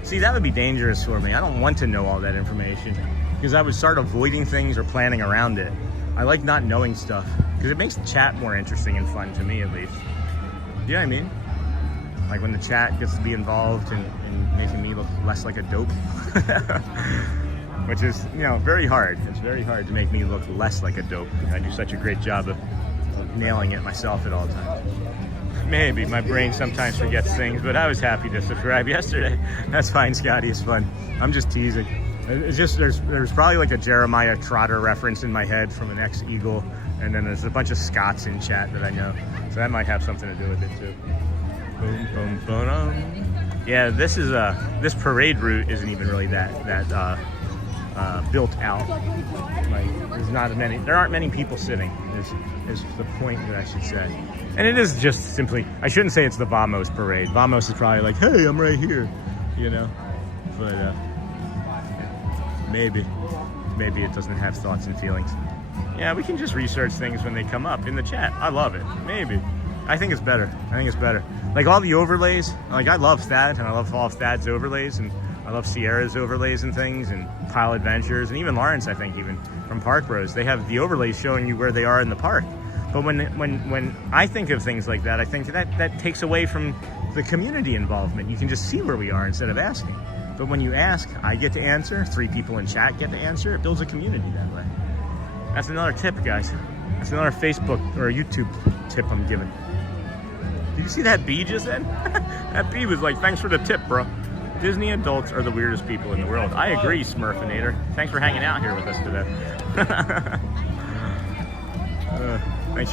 See, that would be dangerous for me. I don't want to know all that information because I would start avoiding things or planning around it. I like not knowing stuff because it makes the chat more interesting and fun, to me at least. You know what I mean? Like when the chat gets to be involved in making me look less like a dope. Which is, you know, very hard. It's very hard to make me look less like a dope. I do such a great job of nailing it myself at all times. Maybe my brain sometimes forgets things, but I was happy to subscribe yesterday. That's fine, Scotty. It's fun. I'm just teasing. It's just there's probably like a Jeremiah Trotter reference in my head from an ex-Eagle, and then there's a bunch of Scots in chat that I know, so that might have something to do with it too. Boom, boom, boom. Yeah, this parade route isn't even really that built out. Like there aren't many people sitting. Is the point that I should say. And it is just simply, I shouldn't say it's the Vamos parade. Vamos is probably like, hey, I'm right here, you know. But maybe it doesn't have thoughts and feelings. Yeah, we can just research things when they come up in the chat. I love it. Maybe. I think it's better. Like all the overlays, like I love Thad, and I love all of Thad's overlays, and I love Sierra's overlays and things, and Pile Adventures, and even Lawrence, I think, even from Park Bros. They have the overlays showing you where they are in the park. But when I think of things like that, I think that takes away from the community involvement. You can just see where we are instead of asking. But when you ask, I get to answer, 3 people in chat get to answer, it builds a community that way. That's another tip, guys. That's another Facebook or YouTube tip I'm giving. Did you see that bee just then? That bee was like, thanks for the tip, bro. Disney adults are the weirdest people in the world. I agree, Smurfinator. Thanks for hanging out here with us today. Thanks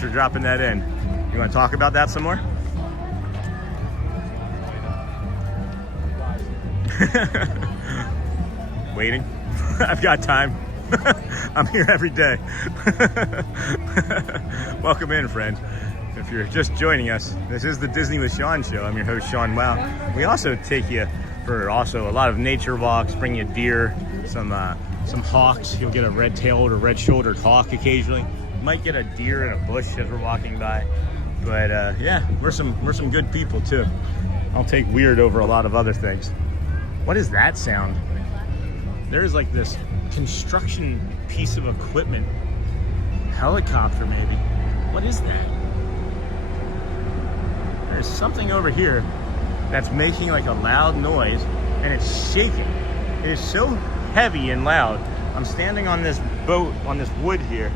for dropping that in. You want to talk about that some more? Waiting. I've got time. I'm here every day. Welcome in, friend. If you're just joining us, this is the Disney with Sean show. I'm your host, Sean Wow. We also take you for a lot of nature walks, bring you deer, some hawks. You'll get a red-tailed or red-shouldered hawk occasionally. You might get a deer in a bush as we're walking by. But yeah, we're some good people too. I'll take weird over a lot of other things. What is that sound? There is like this construction piece of equipment. Helicopter maybe. What is that? There's something over here that's making like a loud noise and it's shaking. It is so heavy and loud. I'm standing on this boat, on this wood here,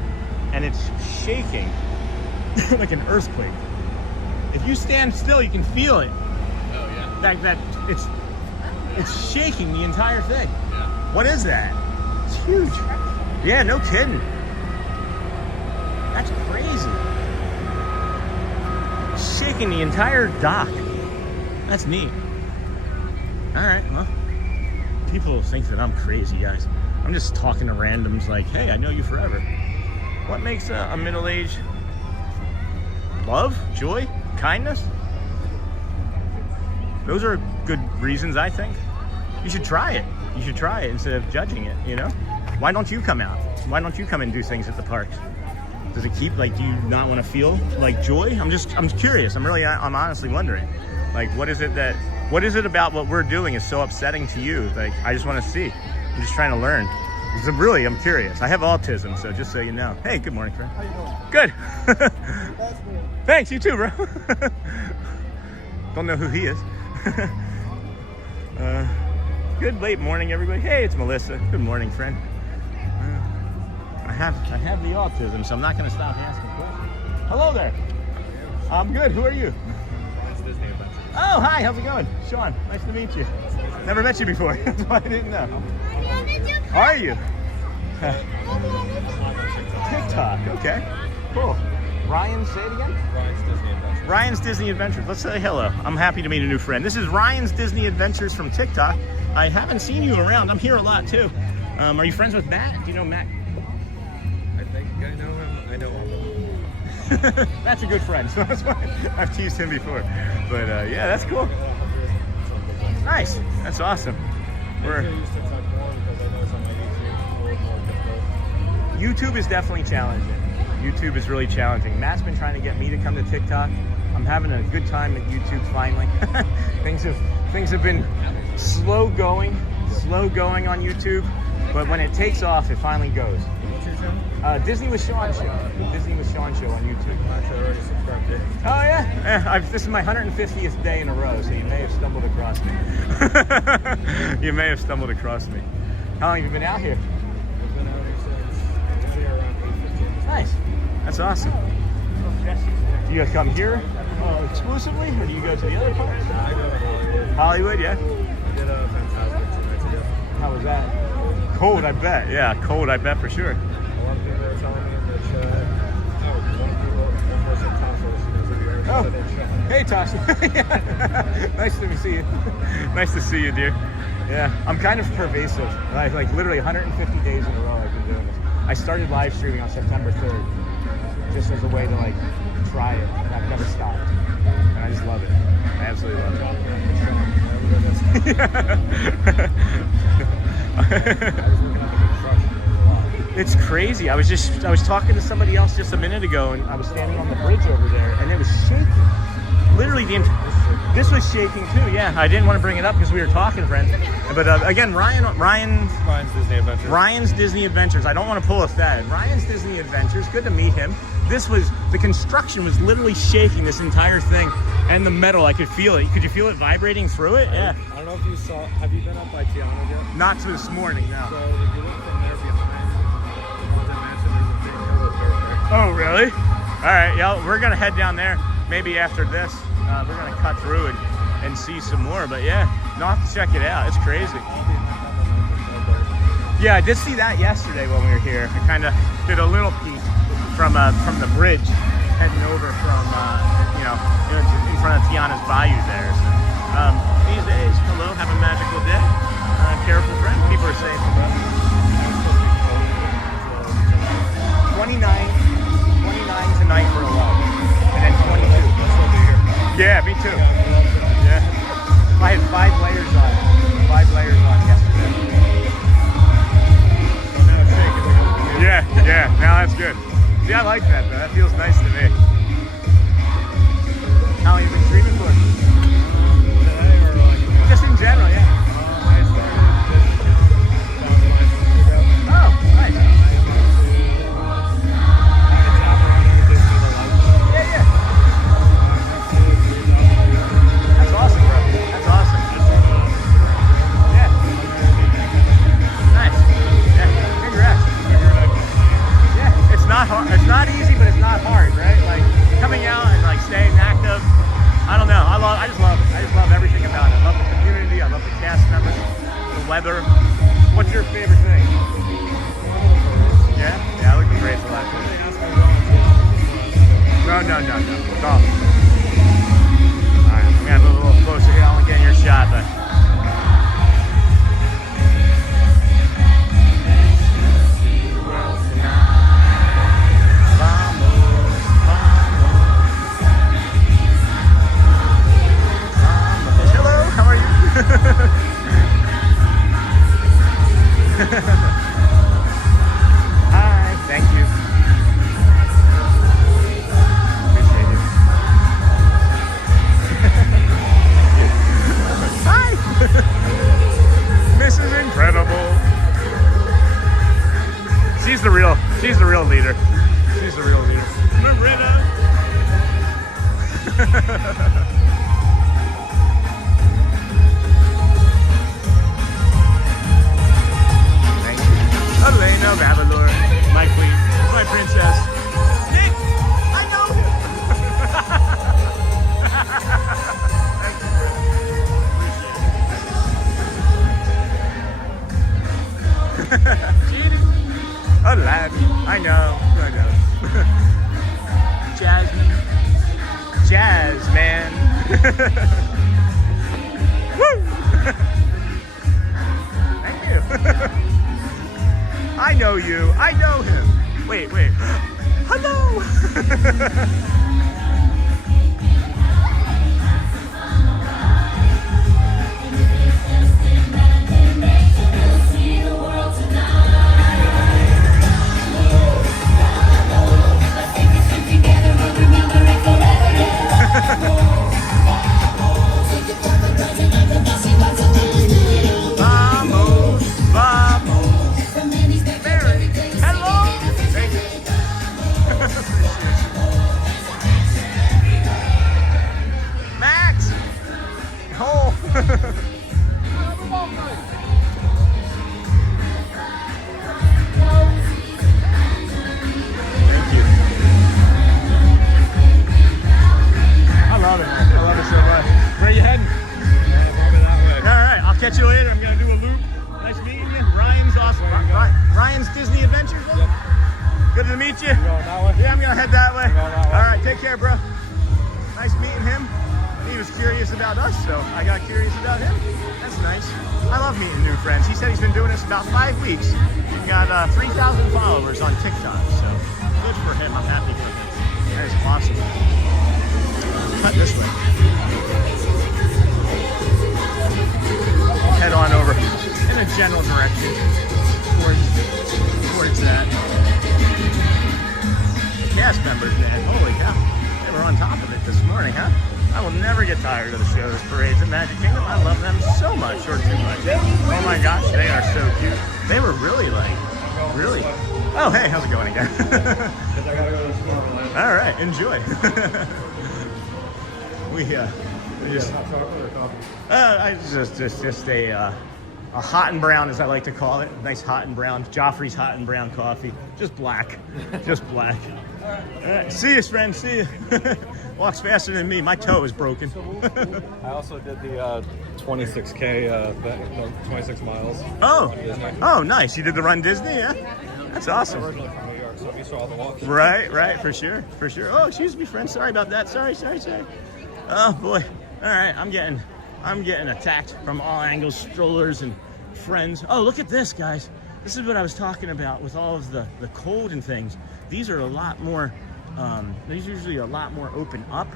and it's shaking like an earthquake. If you stand still, you can feel it. Oh yeah. That it's shaking the entire thing. Yeah. What is that? It's huge. Yeah, no kidding. That's crazy. Shaking the entire dock. That's neat. All right, well, people think that I'm crazy, guys. I'm just talking to randoms like, hey, I know you forever. What makes a middle-aged love, joy, kindness? Those are good reasons, I think. You should try it. You should try it instead of judging it, you know? Why don't you come out? Why don't you come and do things at the parks? Does it keep, like, do you not want to feel like joy? I'm curious. I'm honestly wondering. Like, what is it about what we're doing is so upsetting to you? Like, I just want to see. I'm just trying to learn. Really, I'm curious. I have autism, so just so you know. Hey, good morning, friend. How you doing? Good. Thanks, you too, bro. Don't know who he is. Good late morning, everybody. Hey, it's Melissa. Good morning, friend. I have the autism, so I'm not going to stop asking questions. Hello there. I'm good. Who are you? Oh, hi. How's it going? Sean, nice to meet you. Never met you before. That's why I didn't know. Are you? TikTok. Okay. Cool. Ryan, say it again? Ryan's Disney Adventures. Let's say hello. I'm happy to meet a new friend. This is Ryan's Disney Adventures from TikTok. I haven't seen you around. I'm here a lot too. Are you friends with Matt? Do you know Matt? I think I know him. I know him. That's a good friend. So that's why I've teased him before. But yeah, that's cool. Nice. That's awesome. YouTube is definitely challenging. YouTube is really challenging. Matt's been trying to get me to come to TikTok. I'm having a good time at YouTube finally. things have been slow going on YouTube, but when it takes off, it finally goes. What's your channel? Disney with Sean Show. Disney with Sean Show on YouTube. Actually, I already subscribed to it. Oh yeah? This is my 150th day in a row, so you may have stumbled across me. You may have stumbled across me. How long have you been out here? I've been out here since around 8:15. Nice. That's awesome. Do you come here exclusively, or do you go to the other parts? I go to Hollywood. Hollywood, yeah. I did a Fantastic 2 nights ago. How was that? Cold, I bet. Yeah, cold, I bet for sure. A lot of people were telling me that, one people was at Tasha. Hey, Tasha. Yeah. Nice to see you. Nice to see you, dear. Yeah, I'm kind of pervasive. Like literally 150 days in a row I've been doing this. I started live streaming on September 3rd, just as a way to like try it, and I've never stopped. And I just love it. I absolutely love it. It's crazy. I was talking to somebody else just a minute ago, and I was standing on the bridge over there, and it was shaking. Literally, this was shaking too. Yeah, I didn't want to bring it up because we were talking, friends. But again, Ryan's Disney Adventures. Ryan's Disney Adventures. I don't want to pull a Fed. Ryan's Disney Adventures. Good to meet him. The construction was literally shaking this entire thing, and the metal, I could feel it. Could you feel it vibrating through it? Yeah. I don't know if you saw. Have you been up by Tiana yet? Not to this morning, no. So if you look from there behind Haunted Mansion, there's a big yellow dirt there. Oh, really? All right, yeah, we're gonna head down there. Maybe after this, we're gonna cut through and see some more. But yeah, I'll have to check it out. It's crazy. Yeah, I did see that yesterday when we were here. I kind of did a little peek from the bridge, heading over from in front of Tiana's Bayou there. So, these days, hello, have a magical day. Careful, friend. People are safe. 29 tonight for a walk, and then 22. Yeah, me too. Yeah, I had 5 layers on. 5 layers on yesterday. Yeah. Now that's good. See, I like that though. That feels nice to me. How long have you been streaming for? Today or like? Just in general, yeah. I started this Oh, nice. Yeah. That's awesome, bro. That's awesome. Yeah. Nice. Yeah. Congrats. Yeah. It's not hard. It's not easy, but it's not hard, right? Like coming out and like staying active. I don't know. I just love it. I just love everything about it. I love the community. I love the cast members. The weather. What's your favorite thing? Yeah? Yeah, I like the Braves a lot too. No. Golf. Alright, I'm gonna move a little closer here. I want to get in your shot, but. Hello, how are you? Hi, thank you. Appreciate it. Hi! Mrs. Incredible. She's the real leader. She's the real leader. Marina. Elena Babalor, my queen, my princess. Nick, I know him. Aladdin, I know. Jazz, man. Woo! Thank you. I know you. I know him. Wait. Hello. Vamos, vamos. Mary, hello. Thank you. Max. Oh. Thank you. I love it, man. I love it so much. Where are you heading? All right, I'll catch you later. I'm gonna do a loop. Nice meeting you. Ryan's awesome. Ryan's Disney Adventures. Yep. Good to meet you. You going that way? Yeah, I'm gonna head that way. That way. All right, take care, bro. Nice meeting him. He was curious about us, so I got curious about him. That's nice. I love meeting new friends. He said he's been doing this about 5 weeks. He got 3,000 followers on TikTok, so good for him. I'm happy for him. That is awesome. Cut this way. Head on over in a general direction towards that. The cast members, man, holy cow, they were on top of it this morning, huh? I will never get tired of the shows, parades at Magic Kingdom. I love them so much, or too much. Oh my gosh, they are so cute. They were really really. Oh hey, how's it going again? All right, enjoy. we just. I just a hot and brown, as I like to call it. Nice hot and brown. Joffrey's hot and brown coffee. Just black. Just black. All right. See you, friend. See you. Walks faster than me. My toe is broken. I also did the 26K, 26 miles. Oh, nice. You did the Run Disney, yeah? That's awesome. I'm originally from New York, so you saw the walk. Right, for sure. Oh, excuse me, friend. Sorry about that. Sorry. Oh boy. All right, I'm getting attacked from all angles, strollers and friends. Oh, look at this, guys. This is what I was talking about with all of the cold and things. These are a lot more, these are usually a lot more open up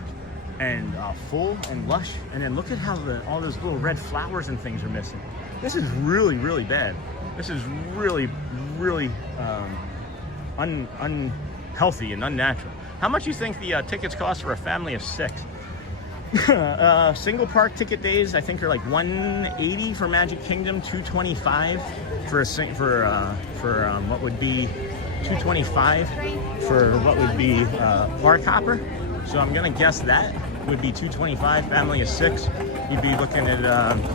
and full and lush. And then look at how all those little red flowers and things are missing. This is really bad. This is really unhealthy and unnatural. How much do you think the tickets cost for a family of 6? Single park ticket days, I think, are like $180 for Magic Kingdom, $225 for what would be $225 for what would be park hopper. So I'm gonna guess that would be $225. Family of 6, you'd be looking at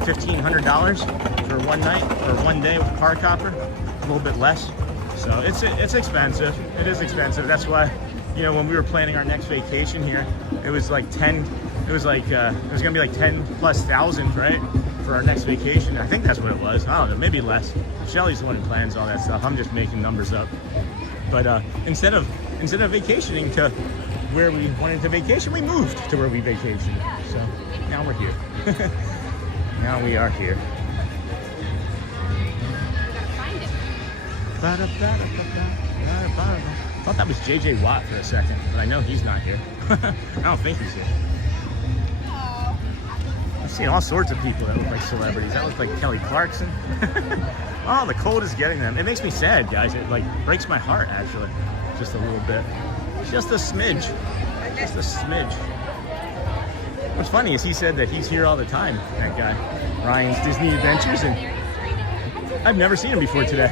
$1,500 for one night or one day with park hopper. A little bit less. So it's expensive. It is expensive. That's why, you know, when we were planning our next vacation here, it was like it was gonna be like 10,000+, right, for our next vacation. I think that's what it was. I don't know, maybe less. Shelly's the one who plans all that stuff. I'm just making numbers up. But instead of vacationing to where we wanted to vacation, we moved to where we vacationed. So now we're here. Now we are here. I thought that was JJ Watt for a second, but I know he's not here. I don't think he's here. I've seen all sorts of people that look like celebrities. That look like Kelly Clarkson. Oh, the cold is getting them. It makes me sad, guys. It like breaks my heart, actually. Just a little bit. Just a smidge. Just a smidge. What's funny is he said that he's here all the time, that guy. Ryan's Disney Adventures, and I've never seen him before today.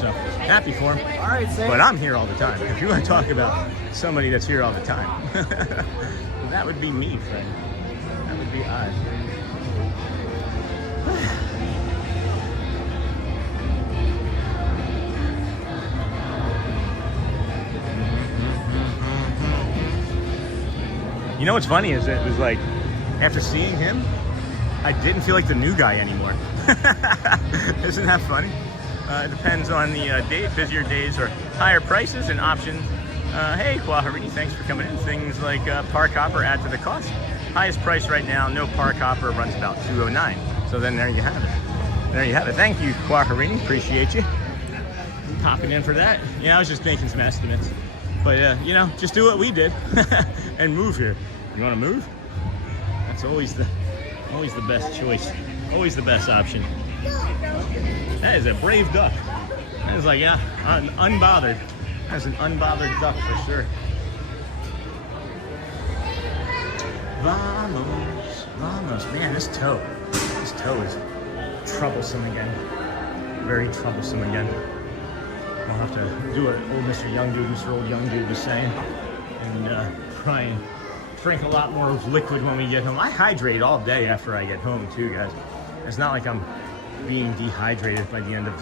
So, happy for him. All right, but I'm here all the time. If you want to talk about somebody that's here all the time, that would be me, friend. That would be I. You know what's funny is that it was like, after seeing him, I didn't feel like the new guy anymore. Isn't that funny? It depends on the date. Busier days or higher prices and options. Hey, Quaharini, thanks for coming in. Things like park hopper add to the cost. Highest price right now, no park hopper, runs about $209. So then there you have it. There you have it. Thank you, Quaharini. Appreciate you. popping in for that. Yeah, I was just making some estimates. But, you know, just do what we did and move here. You want to move? That's always the best choice. Always the best option. That is a brave duck. That is like, yeah, unbothered. That's an unbothered duck for sure. Vamos, vamos. Man, this toe is troublesome again. Very troublesome again. I'll have to do what old Mr. Young Dude, Mr. Old Young Dude was saying, and try and drink a lot more liquid when we get home. I hydrate all day after I get home too, guys. It's not like I'm being dehydrated by the end of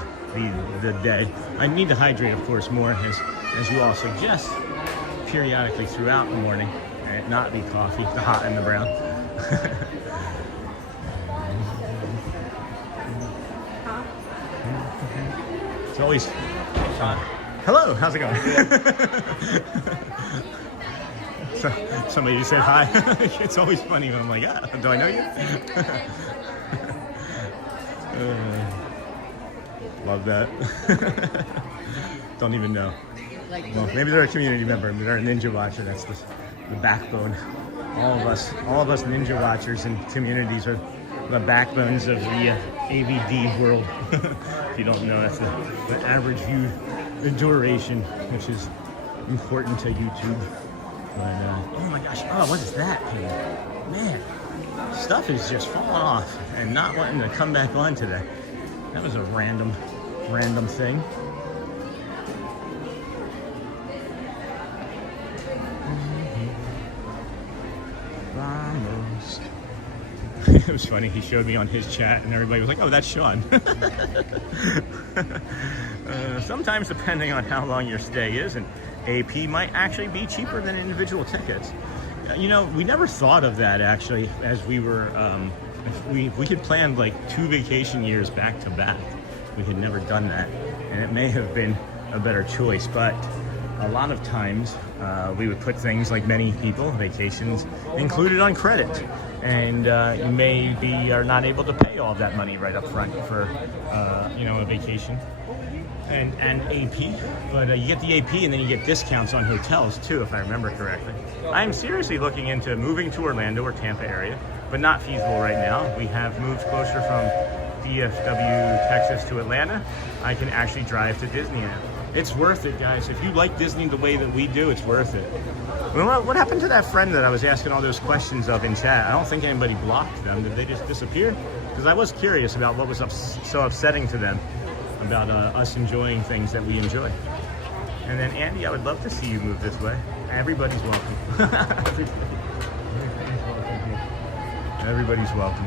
the day. I need to hydrate, of course, more, as you all suggest, periodically throughout the morning, and it not be coffee, the hot and the brown. It's always hello, how's it going? Somebody just said hi. It's always funny when I'm like, ah, do I know you? Love that. Don't even know. Well, maybe they're a community member. They're a ninja watcher. That's the backbone. All of us ninja watchers and communities are the backbones of the AVD world. If you don't know, that's the average view duration, which is important to YouTube. But, oh my gosh, oh, what is that? Man, stuff is just falling off and not wanting to come back on today. That was a random thing. Vamos. It was funny, he showed me on his chat and everybody was like, oh, that's Sean. Sometimes depending on how long your stay is, and AP might actually be cheaper than individual tickets. You know, we never thought of that actually, as we were, if we had planned like 2 vacation years back to back. We had never done that, and it may have been a better choice, but a lot of times we would put things, like many people, vacations included on credit, and you maybe are not able to pay all of that money right up front for you know, a vacation and AP, but you get the AP and then you get discounts on hotels too, if I remember correctly. I'm seriously looking into moving to Orlando or Tampa area, but not feasible right now. We have moved closer from DFW, Texas to Atlanta. I can actually drive to Disney now. It's worth it, guys. If you like Disney the way that we do, it's worth it. Well, what happened to that friend that I was asking all those questions of in chat? I don't think anybody blocked them. Did they just disappear? Because I was curious about what was so upsetting to them about us enjoying things that we enjoy. And then Andy, I would love to see you move this way. Everybody's welcome. Everybody's welcome.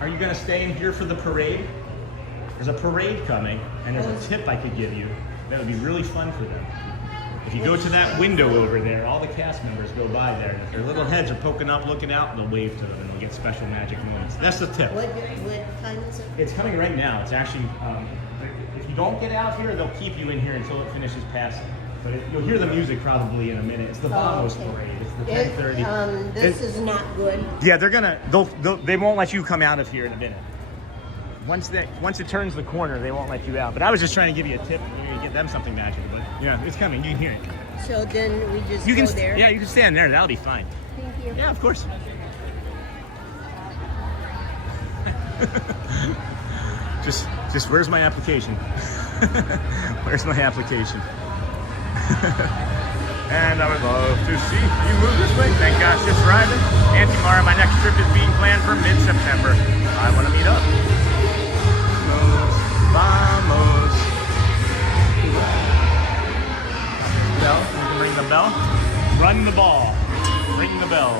Are you gonna stay in here for the parade? There's a parade coming, and there's a tip I could give you that would be really fun for them. If you go to that window over there, all the cast members go by there, and if their little heads are poking up, looking out, they'll wave to them, and they'll get special magic moments. That's the tip. What time is it? It's coming right now. It's actually, if you don't get out here, they'll keep you in here until it finishes passing. But you'll hear the music probably in a minute. It's the Vamos Parade. It's the 10:30. This is not good. Yeah, they won't let you come out of here in a minute. Once it turns the corner, they won't let you out. But I was just trying to give you a tip, to get them something magical. But yeah, it's coming. You can hear it. So then we just go there? Yeah, you can stand there. That'll be fine. Thank you. Yeah, of course. just where's my application? Where's my application? And I would love to see you move this way. Thank gosh it's Friday. And tomorrow my next trip is being planned for mid-September. I want to meet up. Vamos. Bell, you can ring the bell. Run the ball. Ring the bell.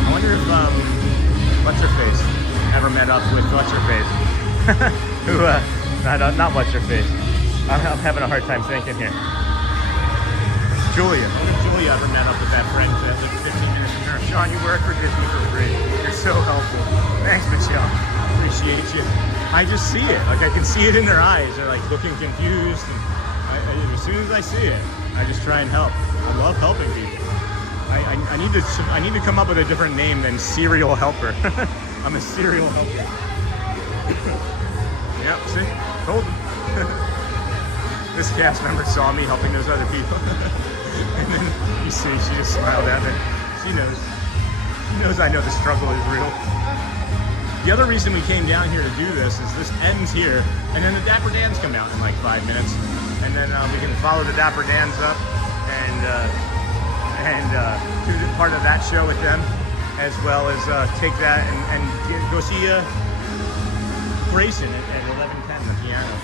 I wonder if what's her face ever met up with what's her face? Who not what's her face. I'm having a hard time thinking here. Julia. I wonder if Julia ever met up with that friend that lived 15 minutes from her. Sean, you work for Disney for free. You're so helpful. Thanks, Michelle. Appreciate you. I just see it. Like I can see it in their eyes. They're like looking confused. And as soon as I see it, I just try and help. I love helping people. I need to come up with a different name than serial helper. I'm a serial helper. Yep, see? Told them. This cast member saw me helping those other people. And then you see, she just smiled at me. She knows. She knows I know the struggle is real. The other reason we came down here to do this is this ends here, and then the Dapper Dans come out in like 5 minutes. And then we can follow the Dapper Dans up and do part of that show with them, as well as take that and go see Grayson at 11:10, the piano.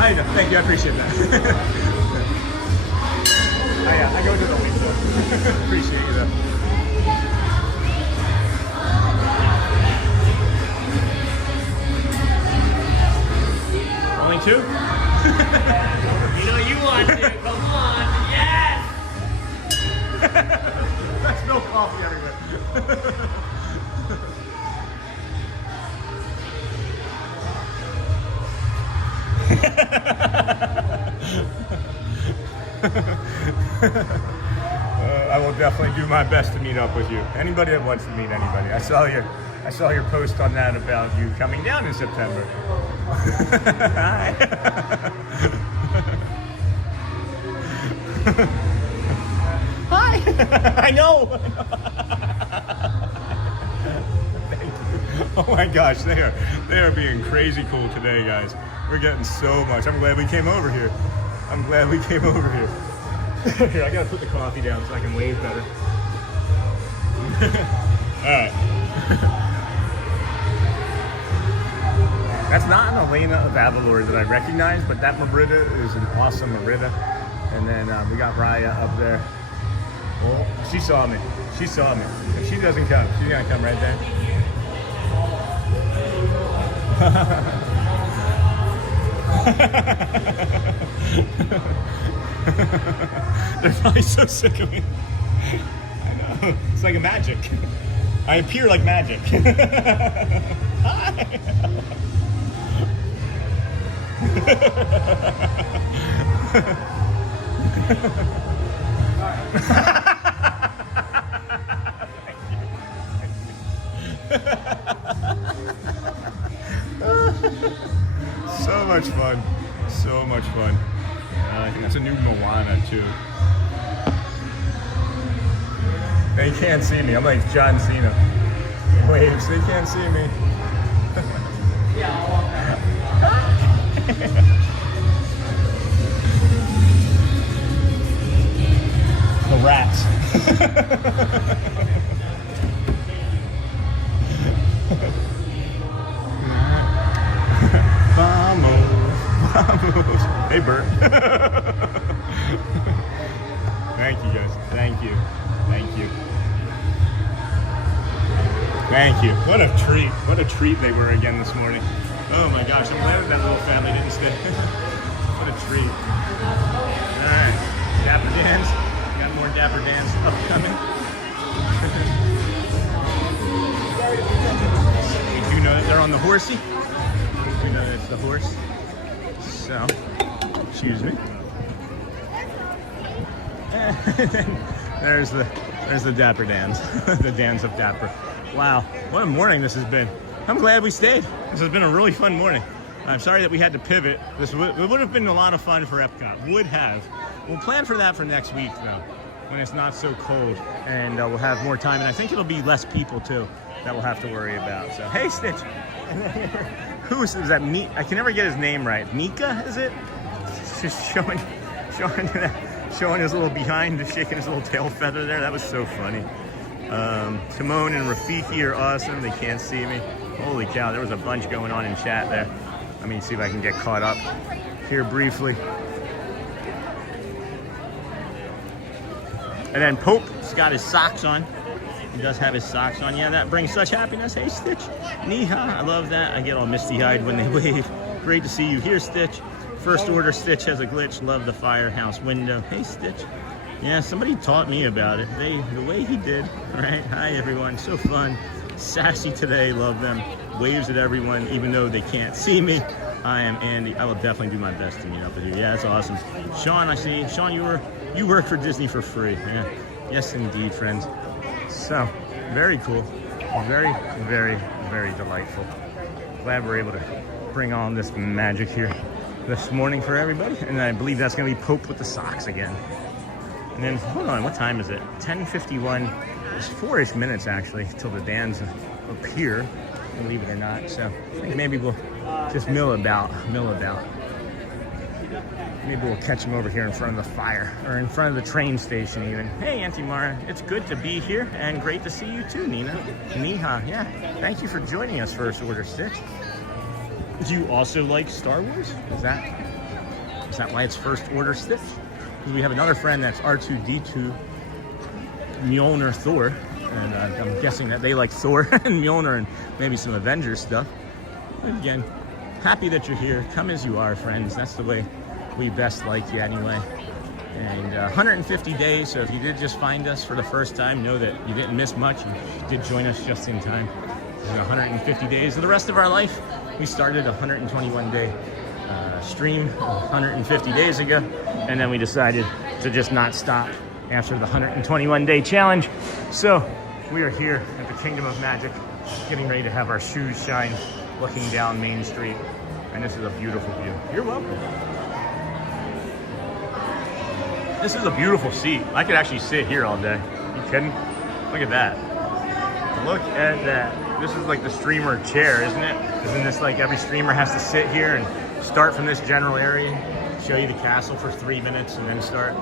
I know, thank you, I appreciate that. I go to the link though. Appreciate you though. Only 2? You know you want to. Come on. Yes! That's no coffee everywhere. I will definitely do my best to meet up with you. Anybody that wants to meet anybody. I saw your post on that about you coming down in September. Hi. Hi. I know. Thank you. Oh my gosh, they are being crazy cool today, guys. We're getting so much. I'm glad we came over here. Here, I gotta put the coffee down so I can wave better. Alright. That's not an Elena of Avalor that I recognize, but that Merida is an awesome Merida. And then we got Raya up there. Oh, she saw me. If she doesn't come, she's gonna come right there. They're probably so sick of me. I know. It's like a magic. I appear like magic. Hi. So much fun. I think that's a new Moana too. They can't see me. I'm like John Cena. Waves, they can't see me. The rats. Hey, Bert. Thank you, guys. Thank you. What a treat. What a treat they were again this morning. Oh my gosh, I'm glad that little family didn't stay. What a treat. Alright, Dapper Dans. Got more Dapper Dans upcoming. You do know that they're on the horsey. You know that it's the horse. So, excuse me. There's the Dapper Dans, the Dans of Dapper. Wow, what a morning this has been. I'm glad we stayed. This has been a really fun morning. I'm sorry that we had to pivot. It would have been a lot of fun for Epcot. Would have. We'll plan for that for next week though, when it's not so cold, and we'll have more time. And I think it'll be less people too that we'll have to worry about. So, hey, Stitch. Who is that? I can never get his name right. Mika, is it? Just showing his little behind, shaking his little tail feather there. That was so funny. Timon and Rafiki are awesome. They can't see me. Holy cow, there was a bunch going on in chat there. Let me see if I can get caught up here briefly. And then Pope's got his socks on. He does have his socks on. Yeah, that brings such happiness. Hey, Stitch. Niha, I love that. I get all misty-eyed when they wave. Great to see you here, Stitch. First order Stitch has a glitch. Love the firehouse window. Hey, Stitch. Yeah, somebody taught me about it. The way he did. All right. Hi, everyone. So fun. Sassy today. Love them. Waves at everyone, even though they can't see me. I am Andy. I will definitely do my best to meet up with you. Yeah, that's awesome. Sean, I see. Sean, you work for Disney for free. Yeah. Yes, indeed, friends. So, very cool. Very, very, very delightful. Glad we're able to bring on this magic here this morning for everybody. And I believe that's going to be Pope with the socks again. And then, hold on, what time is it? 10:51. It's 4-ish minutes, actually, till the Dans appear, believe it or not. So I think maybe we'll just mill about. Maybe we'll catch him over here in front of the fire, or in front of the train station even. Hey, Auntie Mara, it's good to be here, and great to see you too, Nina. Neha, yeah. Thank you for joining us, First Order Stitch. Do you also like Star Wars? Is that why it's First Order Stitch? Because we have another friend that's R2-D2, Mjolnir Thor, and I'm guessing that they like Thor and Mjolnir and maybe some Avengers stuff. But again, happy that you're here. Come as you are, friends. That's the way we best like you anyway. And 150 days, so if you did just find us for the first time, know that you didn't miss much. You did join us just in time. 150 days of the rest of our life. We started a 121-day stream 150 days ago, and then we decided to just not stop after the 121-day challenge. So we are here at the Kingdom of Magic, getting ready to have our shoes shine, looking down Main Street. And this is a beautiful view. You're welcome. This is a beautiful seat. I could actually sit here all day. You kidding? Look at that. Look at that. This is like the streamer chair, isn't it? Isn't this like every streamer has to sit here and start from this general area, show you the castle for 3 minutes and then start?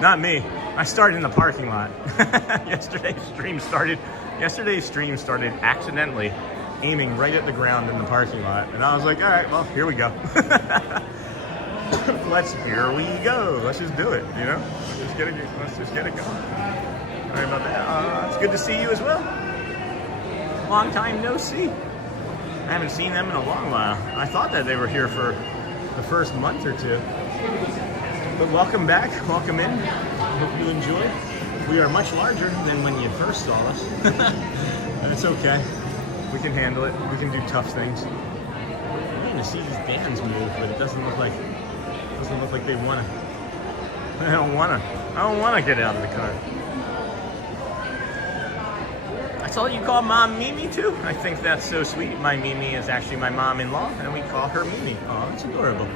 Not me. I started in the parking lot. Yesterday's stream started accidentally aiming right at the ground in the parking lot. And I was like, all right, well, here we go. Here we go. Let's just do it, you know? Let's just get it going. Sorry about that. It's good to see you as well. Long time no see. I haven't seen them in a long while. I thought that they were here for the first month or two. But welcome back. Welcome in. Hope you enjoy. We are much larger than when you first saw us. And it's okay. We can handle it. We can do tough things. I'm waiting to see these bands move, but it doesn't look like they want to. I don't want to get out of the car. That's all you call Mom Mimi too? I think that's so sweet. My Mimi is actually my mom-in-law, and we call her Mimi. Oh, that's adorable.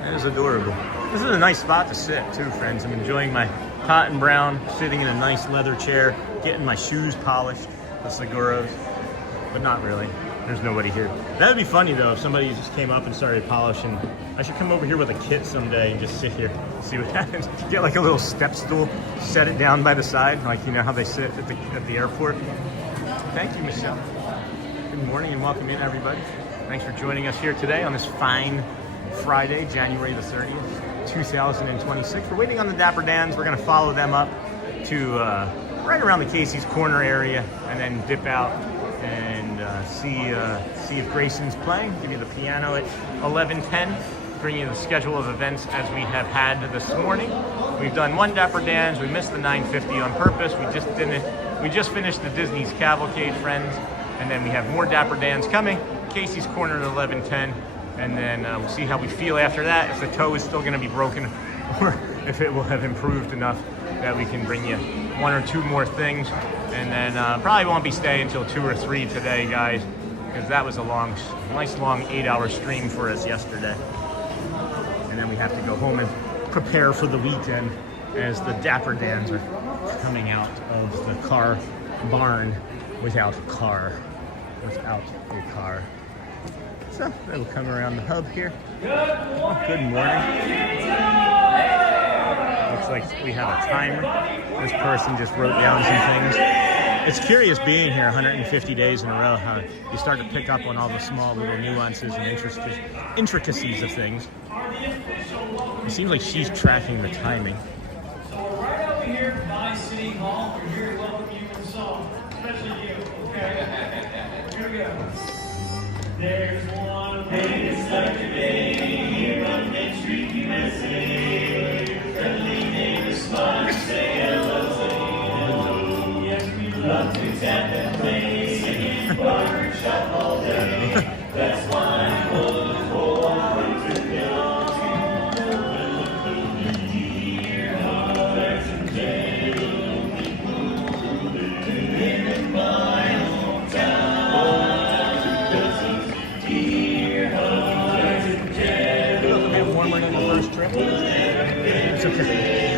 That is adorable. This is a nice spot to sit too, friends. I'm enjoying my hot and brown, sitting in a nice leather chair, getting my shoes polished, the Seguros, but not really. There's nobody here. That would be funny though, if somebody just came up and started polishing. I should come over here with a kit someday and just sit here, see what happens. Get like a little step stool, set it down by the side, like you know how they sit at the airport. Thank you, Michelle. Good morning and welcome in, everybody. Thanks for joining us here today on this fine Friday, January the 30th, 2026. We're waiting on the Dapper Dans. We're gonna follow them up to right around the Casey's Corner area and then dip out and see if Grayson's playing. Give you the piano at 11:10. Bring you the schedule of events as we have had this morning. We've done one Dapper Dans. We missed the 9:50 on purpose. We just finished the Disney's Cavalcade, friends, and then we have more Dapper Dans coming. Casey's Corner at 11:10, and then we'll see how we feel after that. If the toe is still going to be broken, or if it will have improved enough that we can bring you one or two more things. And then probably won't be staying until 2 or 3 today, guys, because that was a nice long 8-hour stream for us yesterday. And then we have to go home and prepare for the weekend as the Dapper Dans are coming out of the car barn without a car. So they'll come around the hub here. Oh, good morning. Looks like we have a timer. This person just wrote down some things. It's curious being here 150 days in a row, how you start to pick up on all the small little nuances and intricacies of things. It seems like she's tracking the timing. So right over here by City Hall, we're here to welcome you with a song, especially you. Okay? Here we go. There's one place like to be here. It'll be warmer than the first trip. It's okay.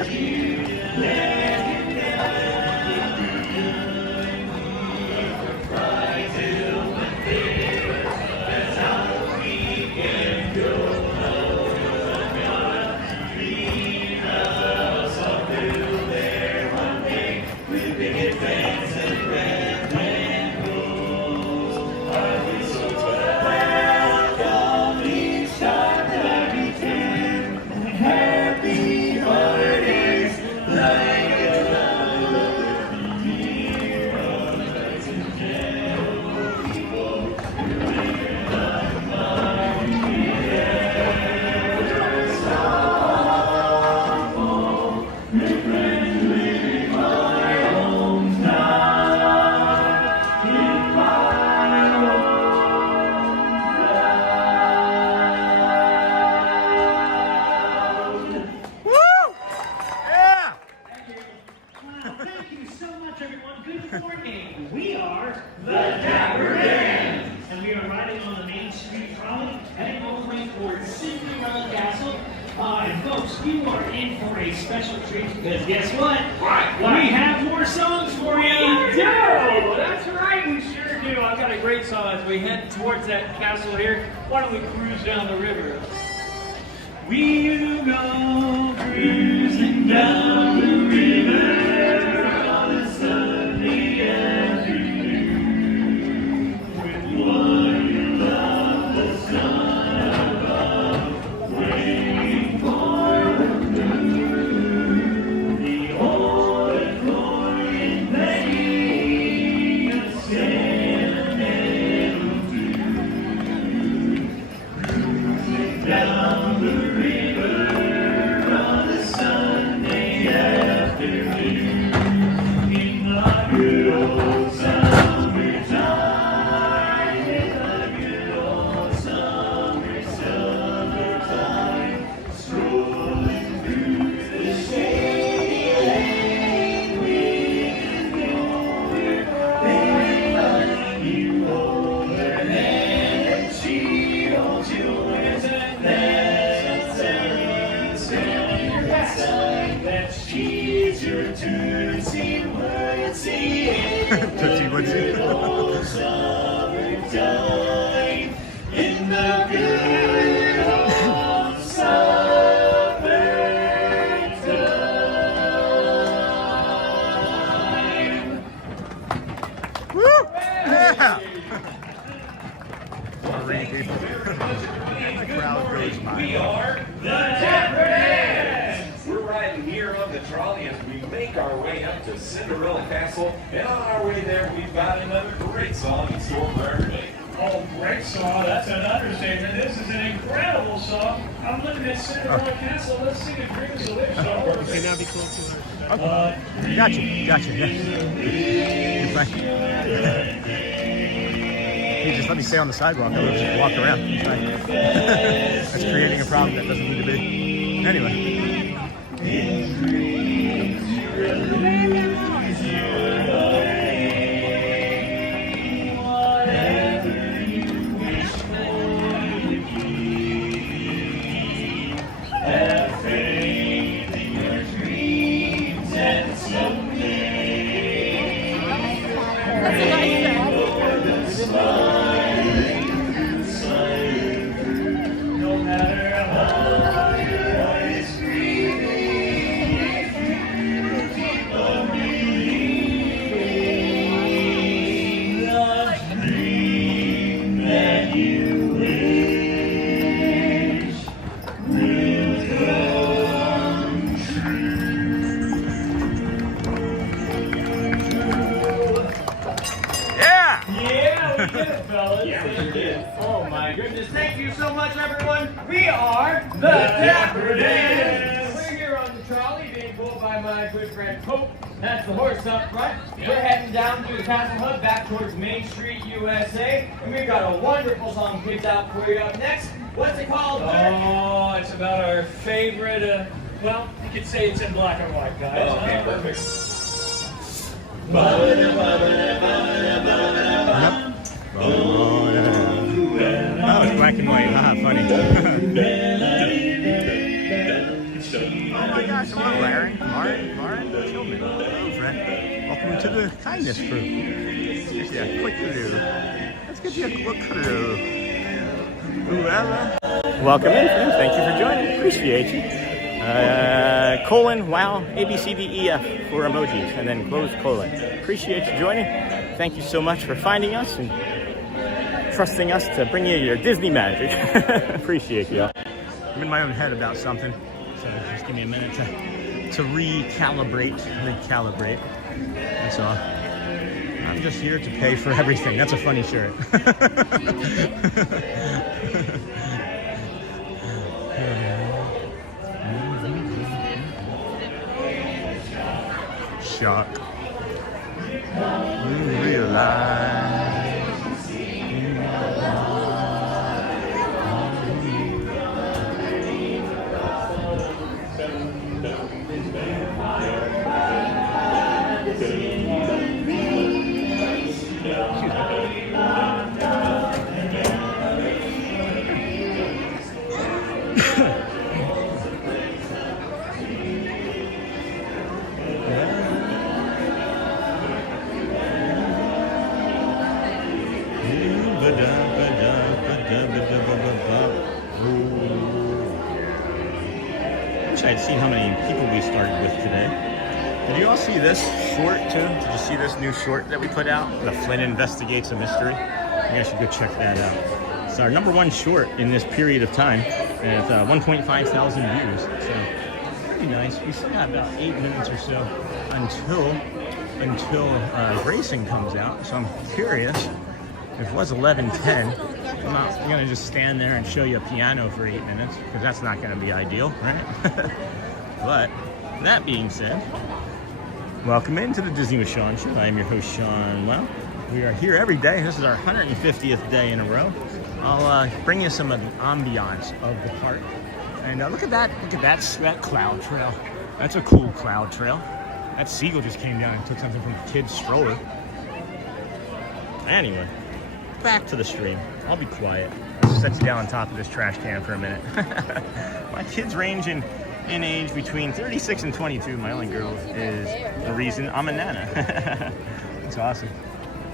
Thank you so much, everyone. Good morning. We are the Dapper Dans, and we are riding on the Main Street trolley, heading all the way towards Cinderella Castle. And folks, you are in for a special treat because guess what? We have more songs for you. We do! That's right, we sure do. I've got a great song as we head towards that castle here. Why don't we cruise down the river? We'll go cruising down the river on a Sunday afternoon with one of the sun above, waiting for the moon. The old accordion playing a sentimental tune, cruising down the river on a Sunday afternoon in the good old summertime, in the good old summertime, strolling through the shady lane with your baby, you hold her hand and she holds yours, and that's a sign that she's your Tootsie Woodsy Tootsie Woodsy. in the good old summertime, in the good old summertime. Woo! Yeah! The crowd goes by. We are the Dapper Dans. We're riding here on the trolley as we make our way up to Cinderella Castle, and on our way there, we've got another great song in store for everybody. Oh, great song. That's an understatement. This is an incredible song. I'm looking at Cinderella Castle. Let's sing a Dream is a Wish song. Okay, that'd be cool too. Gotcha. Yeah. You're fine. Hey, just let me stay on the sidewalk. I'll just walk around. It's fine. That's creating a problem that doesn't need to be. Anyway. Have faith in your dreams, and someday That's a nice no matter how your heart is grieving, if you keep on believing, the dream that you wish will come Yeah! Yeah, we did it, fellas. Yeah, we did. Oh my goodness. Thank you so much, everyone. We are the Dapper Dans. We're here on the trolley being pulled by my good friend Pope. That's the horse up front. We're heading down through the Castle Hub back towards Main Street, USA. And we've got a wonderful song picked out for you up next. What's it called, sir? Oh, it's about our favorite, well, you could say it's in black and white, guys. Okay, perfect. Yep. Oh, yeah. black and white. Haha, funny. Oh my gosh, hello Larry, Martin, Tillman. Hello friend. Welcome to the kindness crew. Let's get you a quick hello. Let's get you a quick hello. Welcome in friends, thank you for joining, appreciate you. Colon, wow, A, B, C, D, E, F for emojis, and then close colon. Appreciate you joining. Thank you so much for finding us and trusting us to bring you your Disney magic. Appreciate you all. I'm in my own head about something, so just give me a minute to recalibrate. That's all. I'm just here to pay for everything. That's a funny shirt. Shock. You realize. I'd see how many people we started with today. Did you all see this short too? Did you see this new short that we put out? The Flynn Investigates a Mystery. You guys should go check that out. It's our number 1 short in this period of time, and it's 1.5 thousand views. So pretty nice. We still got about 8 minutes or so until racing comes out. So I'm curious. If it was 11:10, I'm not gonna just stand there and show you a piano for 8 minutes, because that's not gonna be ideal, right? But that being said, welcome into the Disney with Sean show. I am your host, Sean. Well, we are here every day. This is our 150th day in a row. I'll bring you some of the ambiance of the park. And look at that cloud trail. That's a cool cloud trail. That seagull just came down and took something from a kid's stroller. Anyway. Back to the stream. I'll be quiet. I'll set you down on top of this trash can for a minute. My kids range in age between 36 and 22. My only girl is the reason I'm a nana. That's awesome.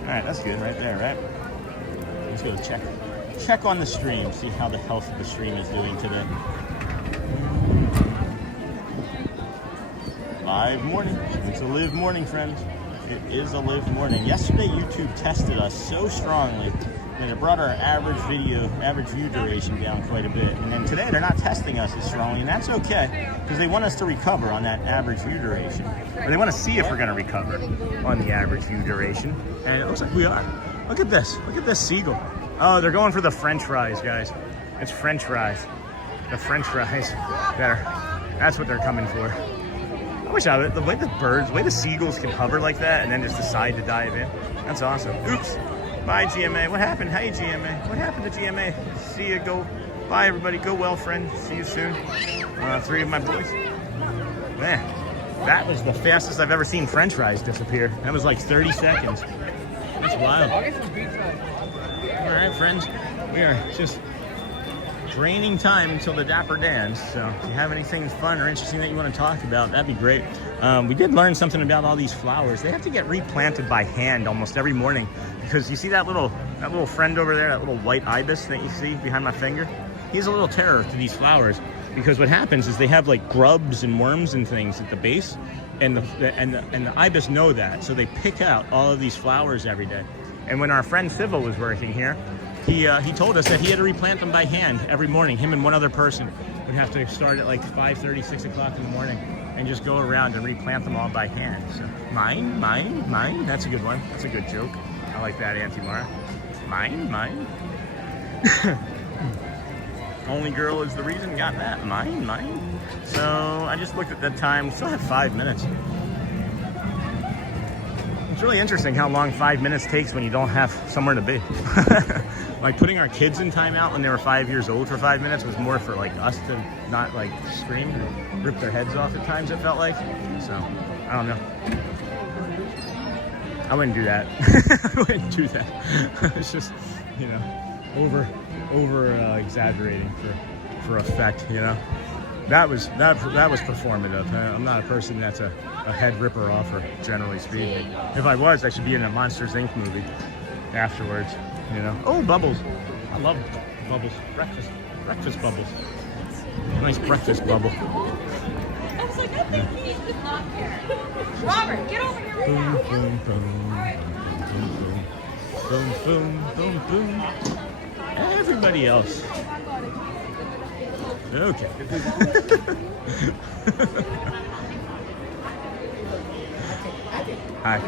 All right, that's good right there, right? Let's go check on the stream, see how the health of the stream is doing today. Live morning. It's a live morning, friends. It is a live morning. Yesterday, YouTube tested us so strongly that it brought our average view duration down quite a bit. And then today, they're not testing us as strongly, and that's okay, because they want us to recover on that average view duration. Or they want to see if we're going to recover on the average view duration. And it looks like we are. Look at this. Look at this seagull. Oh, they're going for the French fries, guys. It's French fries. The French fries. That's what they're coming for. I wish the way the seagulls can hover like that and then just decide to dive in. That's awesome. Oops. Bye, GMA. What happened? Hey, GMA. What happened to GMA? See you. Go. Bye, everybody. Go well, friend. See you soon. 3 of my boys. Man, that was the fastest I've ever seen French fries disappear. That was like 30 seconds. That's wild. All right, friends. We are just draining time until the Dapper Dans. So if you have anything fun or interesting that you want to talk about, that'd be great. We did learn something about all these flowers. They have to get replanted by hand almost every morning, because you see that little friend over there, that little white ibis that you see behind my finger? He's a little terror to these flowers, because what happens is they have like grubs and worms and things at the base, and the ibis know that, so they pick out all of these flowers every day. And when our friend Civil was working here, he told us that he had to replant them by hand every morning. Him and one other person would have to start at like 5:30, 6 o'clock in the morning and just go around and replant them all by hand. So mine. That's a good one. That's a good joke. I like that, Auntie Mara. Mine. Only girl is the reason. Got that. Mine. So I just looked at that time. We still have 5 minutes. It's really interesting how long 5 minutes takes when you don't have somewhere to be. Like putting our kids in timeout when they were 5 years old for 5 minutes was more for like us to not like scream and rip their heads off at times, it felt like. So, I don't know. I wouldn't do that. I wouldn't do that. It's just, you know, over exaggerating for effect, you know. That was performative. I'm not a person that's a head ripper offer, generally speaking. If I was, I should be in a Monsters Inc. movie afterwards, you know. Oh, bubbles! I love bubbles. Breakfast bubbles. Nice breakfast bubble. I was like, I think he's the not here. Robert, get over here right Boom, now. boom, boom, boom, boom, boom, boom. Everybody else. Okay. Hi.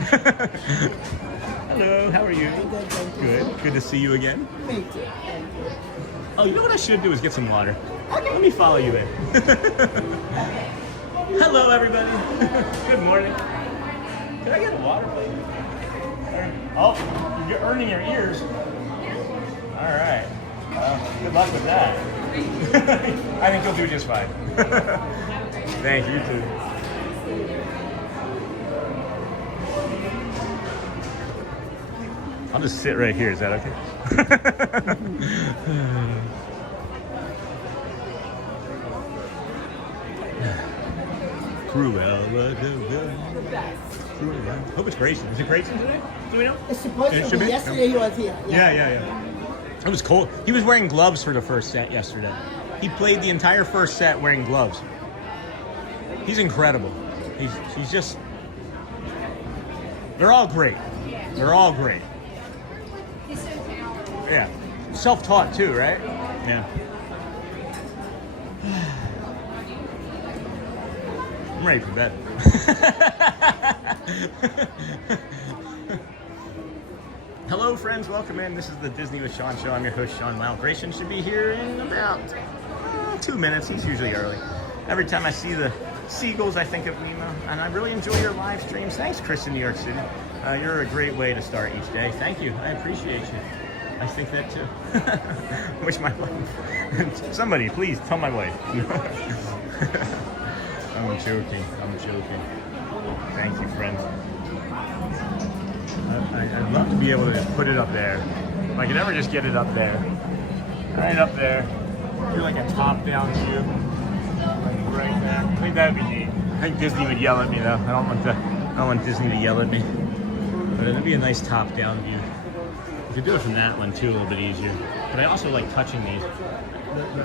Hello, how are you? Good. Good to see you again. Oh, you know what I should do is get some water. Let me follow you in. Hello, everybody. Good morning. Can I get a water, please? Oh, you're earning your ears. All right. Good luck with that. I think you'll do just fine. Thank you, too. I'll just sit right here. Is that okay? Cruella. Hope it's Grayson. Is it Grayson today? Do we know? It's supposed to be. Yesterday he was here. Yeah. It was cold. He was wearing gloves for the first set yesterday. He played the entire first set wearing gloves. He's incredible. He's just... They're all great. They're all great. He's so talented. Yeah. Self-taught too, right? Yeah. I'm ready for bed. Hello, friends. Welcome in. This is the Disney with Sean show. I'm your host, Sean Mount. Grayson should be here in about 2 minutes. He's usually early. Every time I see the seagulls, I think of Nemo, and I really enjoy your live streams. Thanks, Chris in New York City. You're a great way to start each day. Thank you. I appreciate you. I think that too. Wish my wife. Somebody, please tell my wife. I'm joking. Thank you, friends. I'd love to be able to put it up there. If I could ever just get it up there. Right up there. Do like a top-down view. Right there. I think that would be neat. I think Disney would yell at me though. I don't want Disney to yell at me. But it'd be a nice top-down view. You could do it from that one too, a little bit easier. But I also like touching these.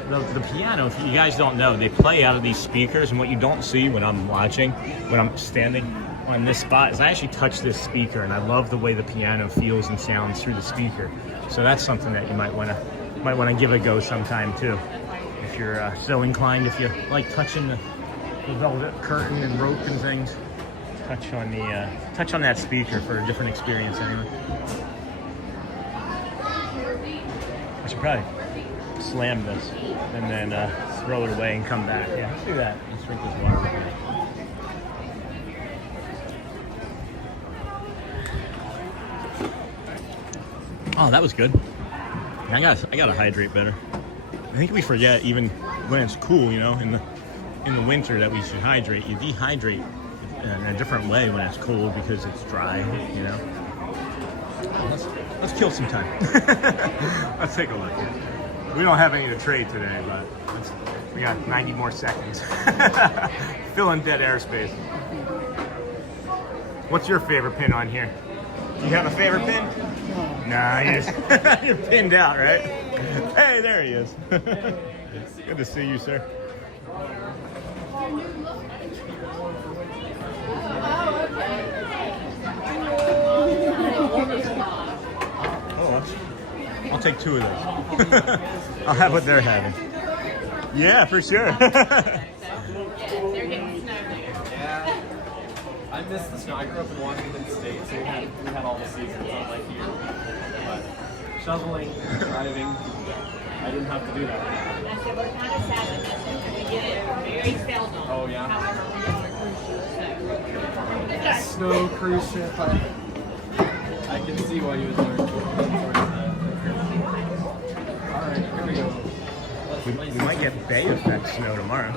The piano, if you guys don't know, they play out of these speakers, and what you don't see when I'm watching, when I'm standing on this spot, is I actually touch this speaker, and I love the way the piano feels and sounds through the speaker. So that's something that you might want to give a go sometime too, if you're so inclined. If you like touching the velvet curtain and rope and things, touch on that speaker for a different experience anyway. I should probably slam this and then throw it away and come back. Yeah, let's do that. Let's drink this water real quick. Oh, that was good. I gotta hydrate better. I think we forget, even when it's cool, you know, in the winter, that we should hydrate. You dehydrate in a different way when it's cold because it's dry, you know. Let's kill some time. Let's take a look here. We don't have any to trade today, but we got 90 more seconds. Filling dead airspace. What's your favorite pin on here? You have a favorite pin? Nah, you're pinned out, right? Hey, there he is. Good to see you, sir. Oh, I'll take 2 of those. I'll have what they're having. Yeah, for sure. I miss the snow. I grew up in Washington State, so we had all the seasons unlike you. But shoveling, driving, I didn't have to do that. I said, we're kind of sad that we get it very seldom. Oh, yeah? However, we go on a cruise ship, so. Snow cruise ship. I can see why you was learning towards that. All right, here we go. We might get Bay Effect snow tomorrow.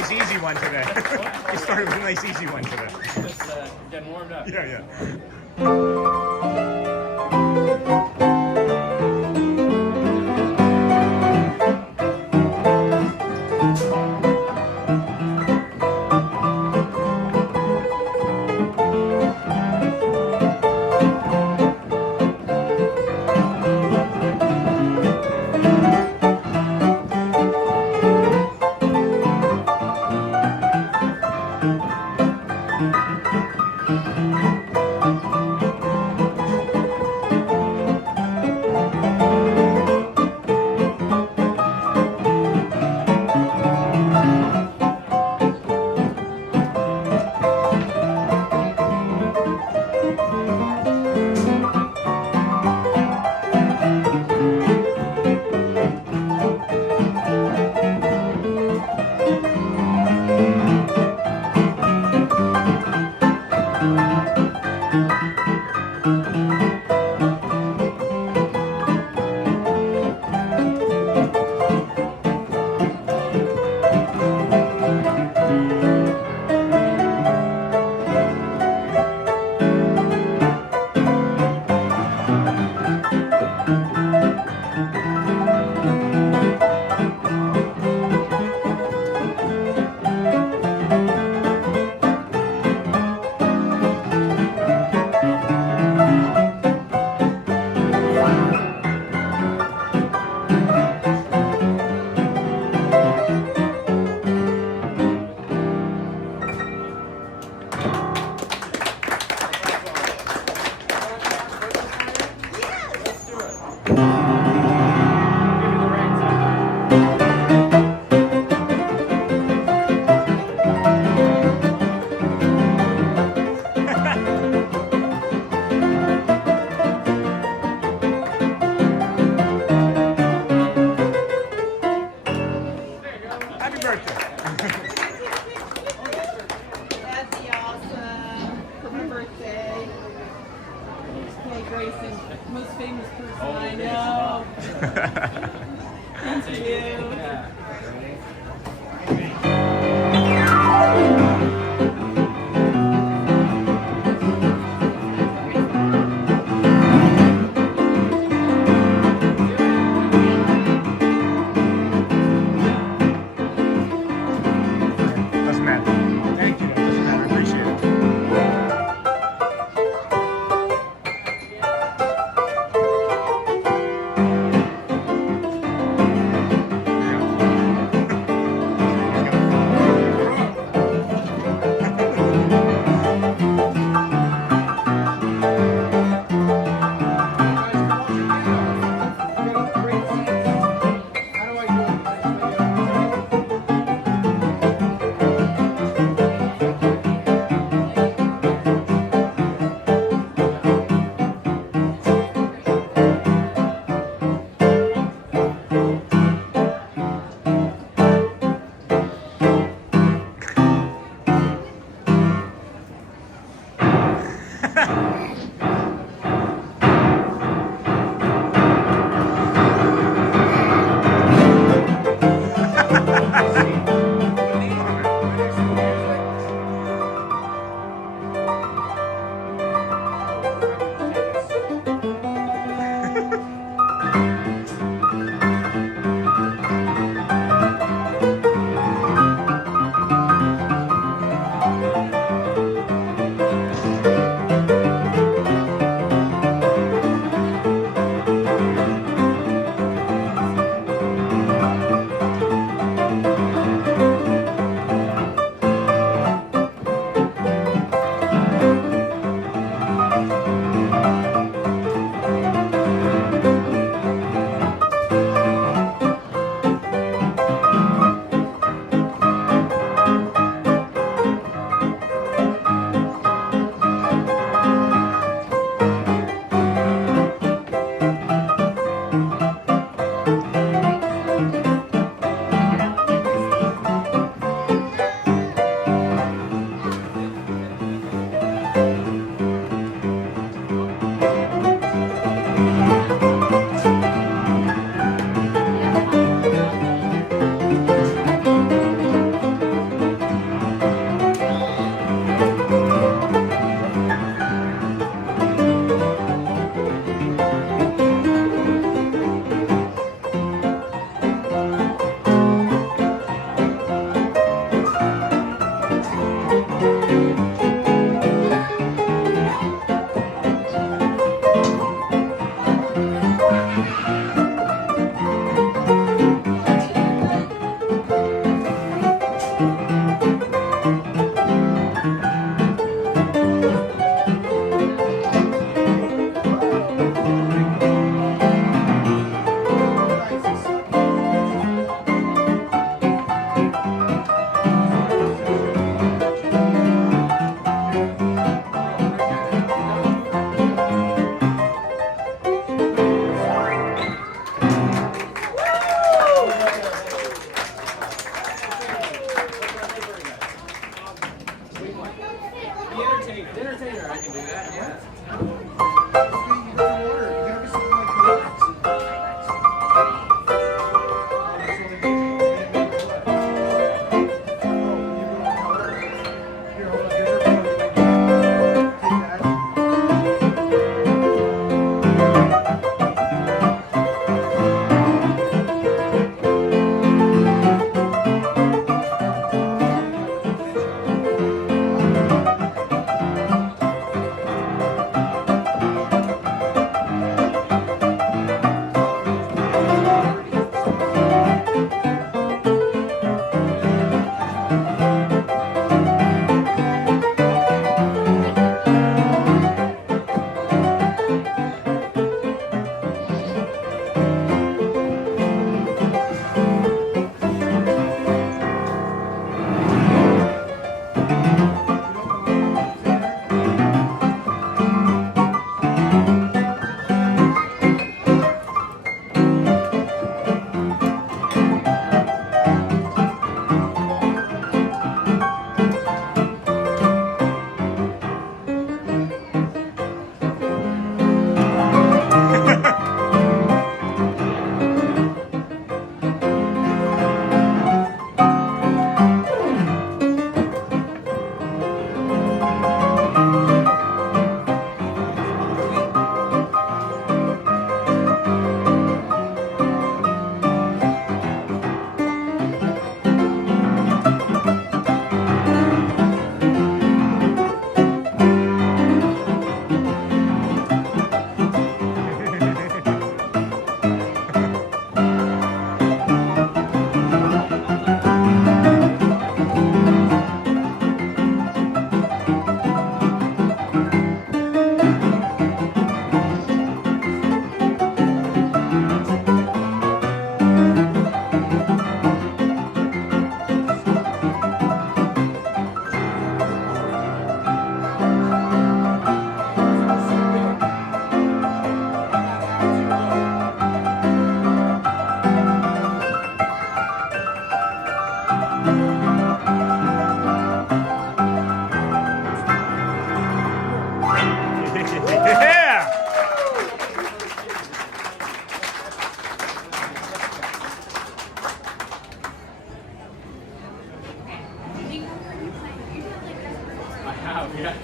nice easy one today. We started with a nice easy one today. Just getting warmed up. Yeah.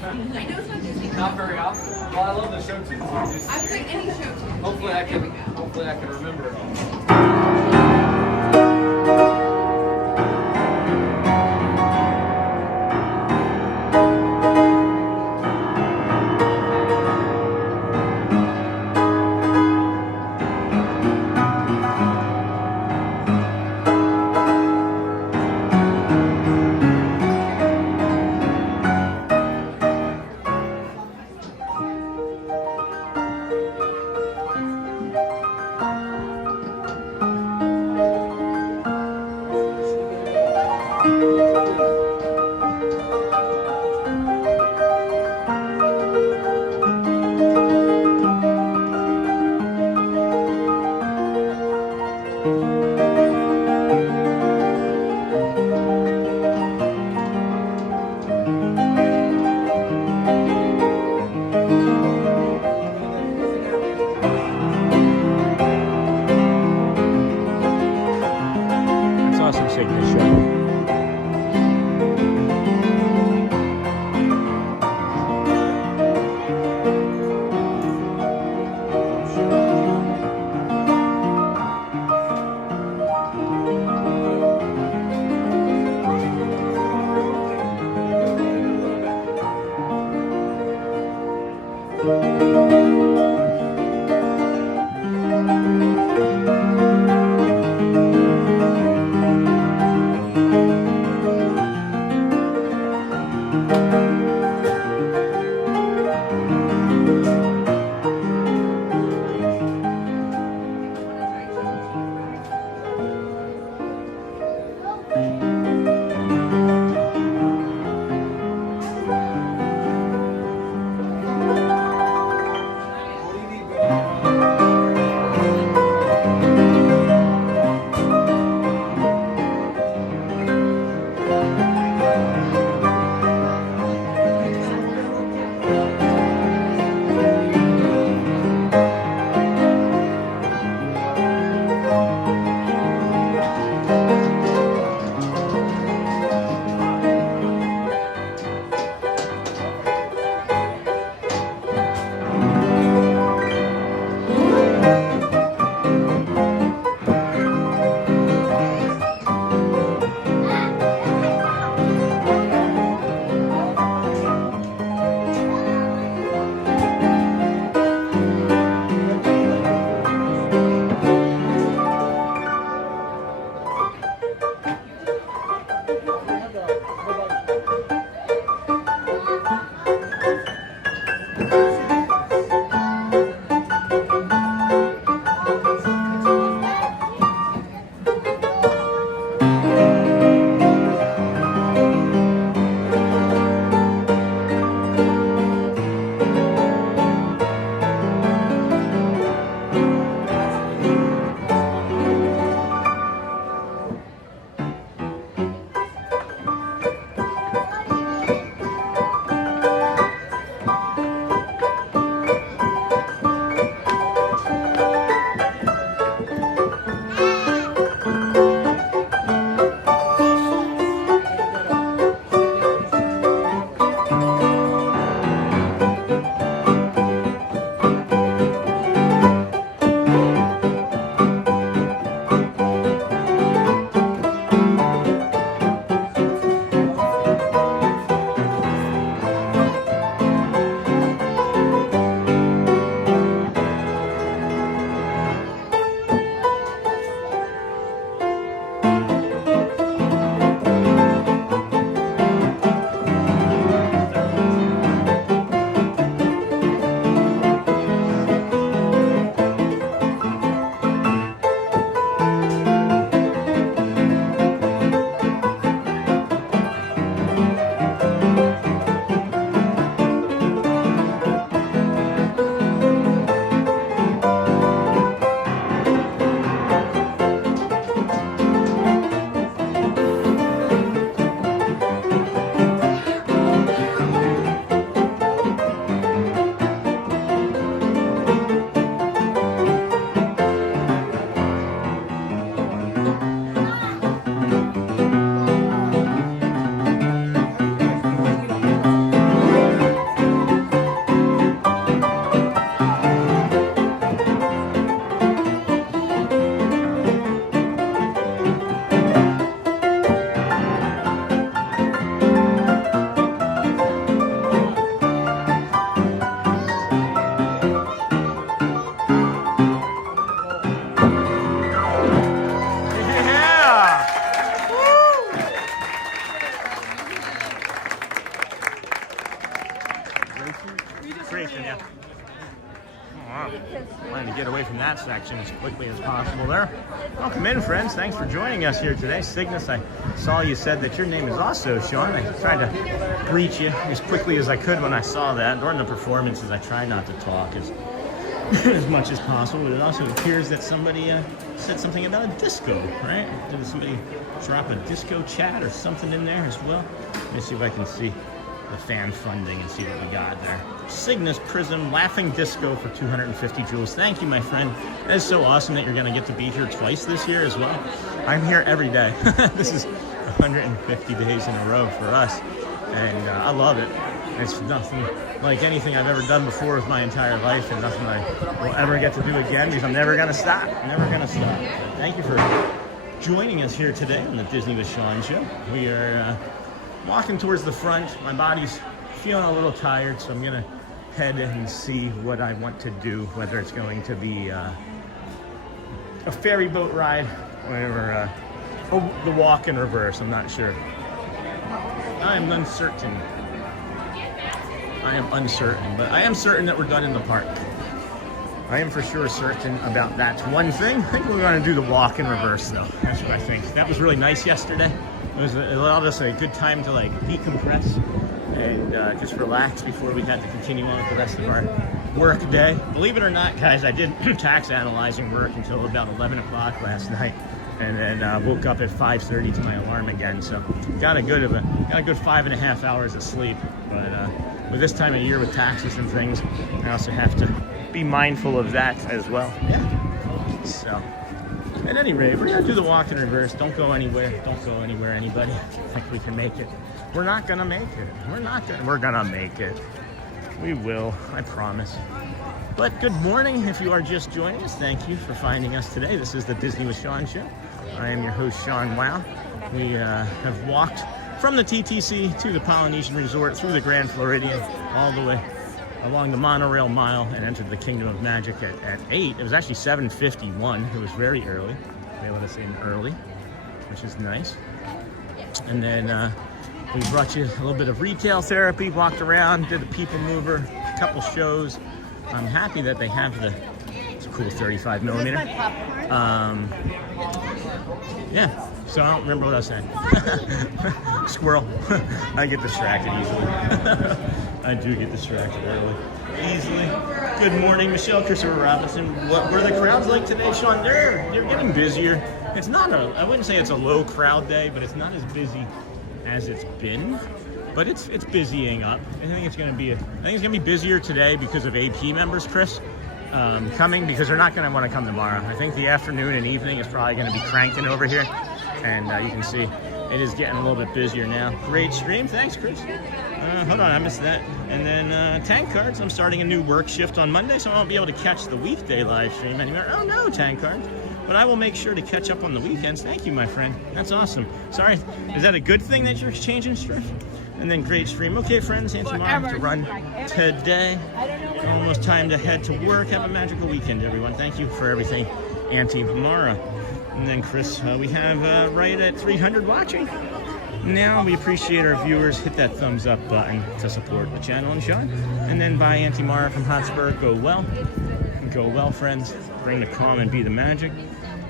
I know some Disney. Not very often. Well, I love the show tunes. I was like any show tune. Hopefully I can remember it all. Trying to get away from that section as quickly as possible there. Welcome in, friends. Thanks for joining us here today. Cygnus, I saw you said that your name is also Sean. I tried to greet you as quickly as I could when I saw that. During the performances, I try not to talk as much as possible. But it also appears that somebody said something about a disco, right? Did somebody drop a disco chat or something in there as well? Let me see if I can see the fan funding and see what we got there. Cygnus Prism Laughing Disco for 250 joules. Thank you, my friend. That is so awesome that you're going to get to be here twice this year as well. I'm here every day. This is 150 days in a row for us, and I love it. It's nothing like anything I've ever done before with my entire life, and nothing I will ever get to do again because I'm never going to stop. Never going to stop. Thank you for joining us here today on the Disney with Sean show. We are walking towards the front. My body's feeling a little tired, so I'm gonna head and see what I want to do, whether it's going to be a ferry boat ride or the walk in reverse. I'm not sure. I'm uncertain. But I am certain that we're done in the park. I am for sure certain about that one thing. I think we're going to do the walk in reverse, though. That's what I think. That was really nice yesterday. It allowed us a good time to like decompress and just relax before we had to continue on with the rest of our work day. Believe it or not, guys, I did tax analyzing work until about 11 o'clock last night, and then woke up at 5:30 to my alarm again. So got a good 5.5 hours of sleep. But with this time of year with taxes and things, I also have to be mindful of that as well. Yeah. So. At any rate, we're going to do the walk in reverse. Don't go anywhere. Don't go anywhere, anybody. I think we can make it. We're not going to make it. We're going to make it. We will. I promise. But good morning if you are just joining us. Thank you for finding us today. This is the Disney with Sean show. I am your host, Sean Wow. We have walked from the TTC to the Polynesian Resort through the Grand Floridian all the way along the Monorail mile and entered the Kingdom of Magic at 8. It was actually 7:51. It was very early. They let us in early, which is nice. And then we brought you a little bit of retail therapy, walked around, did the People Mover, a couple shows. I'm happy that they have it's a cool 35 millimeter. Yeah, so I don't remember what I was saying. Squirrel. I get distracted easily. I do get distracted early. Easily. Good morning, Michelle Christopher Robinson. What were the crowds like today, Sean? They're getting busier. It's not I wouldn't say it's a low crowd day, but it's not as busy as it's been. But it's busying up. I think it's gonna be busier today because of AP members, Chris, coming, because they're not gonna want to come tomorrow. I think the afternoon and evening is probably gonna be cranking over here. And you can see it is getting a little bit busier now. Great stream. Thanks, Chris. Hold on, I missed that. And then tank cards. I'm starting a new work shift on Monday, so I won't be able to catch the weekday live stream anymore. Oh no, tank cards. But I will make sure to catch up on the weekends. Thank you, my friend. That's awesome. Sorry, is that a good thing that you're exchanging stuff? And then great stream. Okay, friends, Anti-Mom to run today. Almost time to head to work. Have a magical weekend, everyone. Thank you for everything, Anti-Mara. And then Chris, we have right at 300 watching. Now we appreciate our viewers. Hit that thumbs up button to support the channel and Sean. And then bye, Anti-Mara from Hotspur. Go well. Go well, friends. Bring the calm and be the magic.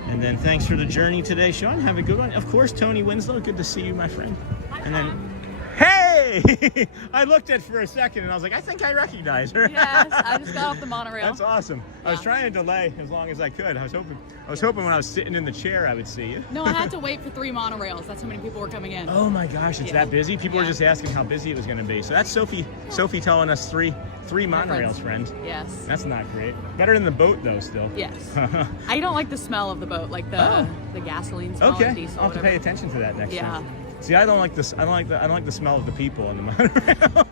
And then thanks for the journey today, Sean. Have a good one. Of course, Tony Winslow. Good to see you, my friend. And then, hey! I looked at for a second and I was like, I think I recognize her. Yes, I just got off the monorail. That's awesome. Yeah. I was trying to delay as long as I could. I was hoping when I was sitting in the chair I would see you. No, I had to wait for 3 monorails. That's how many people were coming in. Oh my gosh, it's that busy? People were just asking how busy it was going to be. So that's Sophie telling us three monorails, friends. Yes. That's not great. Better than the boat though, still. Yes. I don't like the smell of the boat, like the gasoline smell. Okay. Or diesel, I'll have to pay attention to that next time. See, I don't like this. I don't like the smell of the people on the monorail.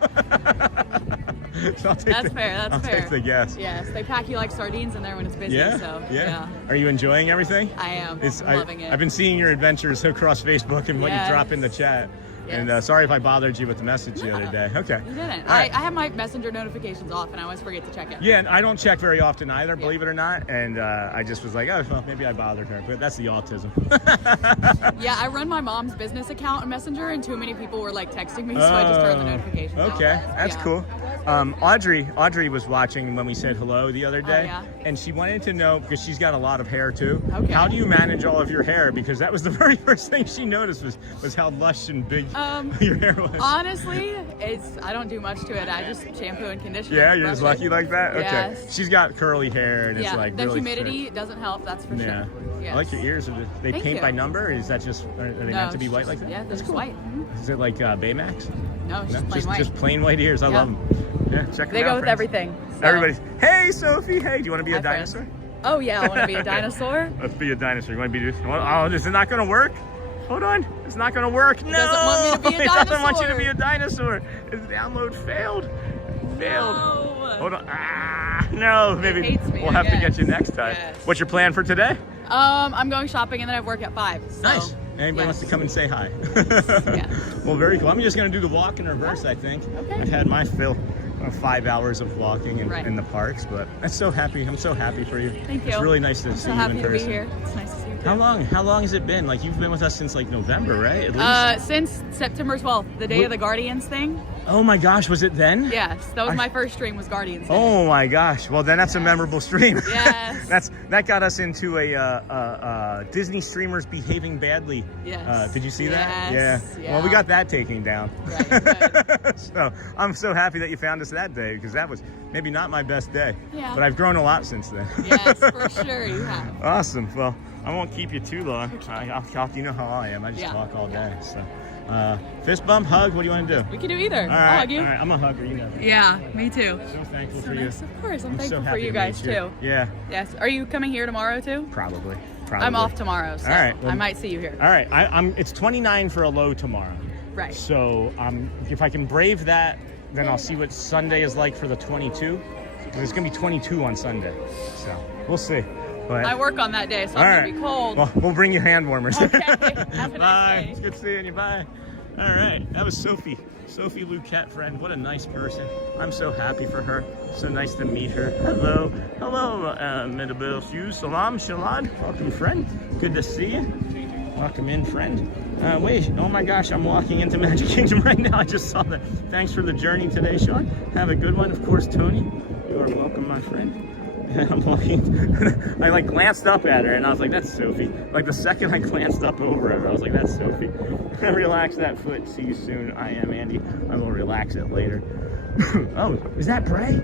So That's fair. I'll take the guess. Yes, they pack you like sardines in there when it's busy. Yeah. So yeah. Are you enjoying everything? I am. I'm loving it. I've been seeing your adventures across Facebook and what you drop in the chat. And Yes. sorry if I bothered you with the message the other day. Okay. You didn't. All right. I have my messenger notifications off, and I always forget to check it. Yeah, and I don't check very often either, believe it or not. And I just was like, oh, well, maybe I bothered her. But that's the autism. Yeah, I run my mom's business account on Messenger, and too many people were like texting me, so I just turned the notifications off. Okay, that's cool. Audrey was watching when we said hello the other day, yeah? and she wanted to know, because she's got a lot of hair too, Okay. how do you manage all of your hair? Because that was the very first thing she noticed was how lush and big your hair was. Honestly, I don't do much to it. I just shampoo and condition. Yeah, it, you're just brush lucky it. like that? Okay. Yes. She's got curly hair and Yeah, it's like the really humidity thick. doesn't help, that's for Yeah. sure. Yes. I like your ears. They Thank paint you. by number, or is that just, are they meant to be white like that? Yeah, they're just white. Mhm. Is it like Baymax? No, it's just plain white. Just plain white ears. I Yeah. love them. Yeah, check them They out, go with friends. everything. So. Everybody's, hey, Sophie, hey, do you want to be a Hi, friends. dinosaur? Oh yeah, I want to be a dinosaur. Let's be a dinosaur. You want to be? Oh, this is not going to work. Hold on, it's not going to work. No, doesn't want me to be a He doesn't want you to dinosaur. be a dinosaur. His download failed. Failed. No. Hold on. Ah, no. Maybe hates me, we'll I have to guess. get you next time. Yes. What's your plan for today? I'm going shopping and then I have work at 5. So. Nice. Anybody wants to come and say hi? Well, very cool. I'm just going to do the walk in reverse, I think. Okay. I've had my fill of 5 hours of walking Right. in the parks, but I'm so happy. I'm so happy for you. Thank you. It's really nice to I'm see so you happy in to be person. here. It's nice to see you too. How long has it been? Like, you've been with us since like November, right? At least? Since September 12th, the day of the Guardians thing. Oh my gosh, was it then? Yes, that was my first stream was Guardians Day. Oh my gosh. Well, then that's a memorable stream. Yes. that got us into a Disney streamers behaving badly. Yes. Did you see that? Yes, Yeah. yeah. Well, we got that taken down. Right, good. So I'm so happy that you found us that day, because that was maybe not my best day. Yeah. But I've grown a lot since then. Yes, for sure you have. Awesome. Well, I won't keep you too long. I'll talk. You know how I am. I just Yeah. talk all day. So, fist bump, hug. What do you want to do? We can do either. All right. I'll hug you. All right. I'm a hugger. You know. Yeah, me too. So thankful So for nice. you. Of course, I'm so thankful for happy you to guys meet you. too. Yeah. Yes. Are you coming here tomorrow too? Probably. I'm off tomorrow, so All right, well, I might see you here. All right. I'm. It's 29 for a low tomorrow. Right. So if I can brave that, then I'll see what Sunday is like for the 22. And it's gonna be 22 on Sunday. So we'll see. But I work on that day, so all I'm right. gonna be cold. Well, we'll bring you hand warmers. Okay. Have a nice Bye. day. It's good seeing you. Bye. All right. That was Sophie. Sophie Luquette, friend. What a nice person. I'm so happy for her. So nice to meet her. Hello. Hello, Medabel Hughes. Salam, Shalad. Welcome, friend. Good to see you. Welcome in, friend. Wait. Oh my gosh, I'm walking into Magic Kingdom right now. I just saw that. Thanks for the journey today, Sean. Have a good one. Of course, Tony. You are welcome, my friend. I'm walking. I like glanced up at her and I was like, that's Sophie. Like the second I glanced up over at her, I was like, that's Sophie. Relax that foot. See you soon. I am Andy. I will relax it later. Oh, is that Bray?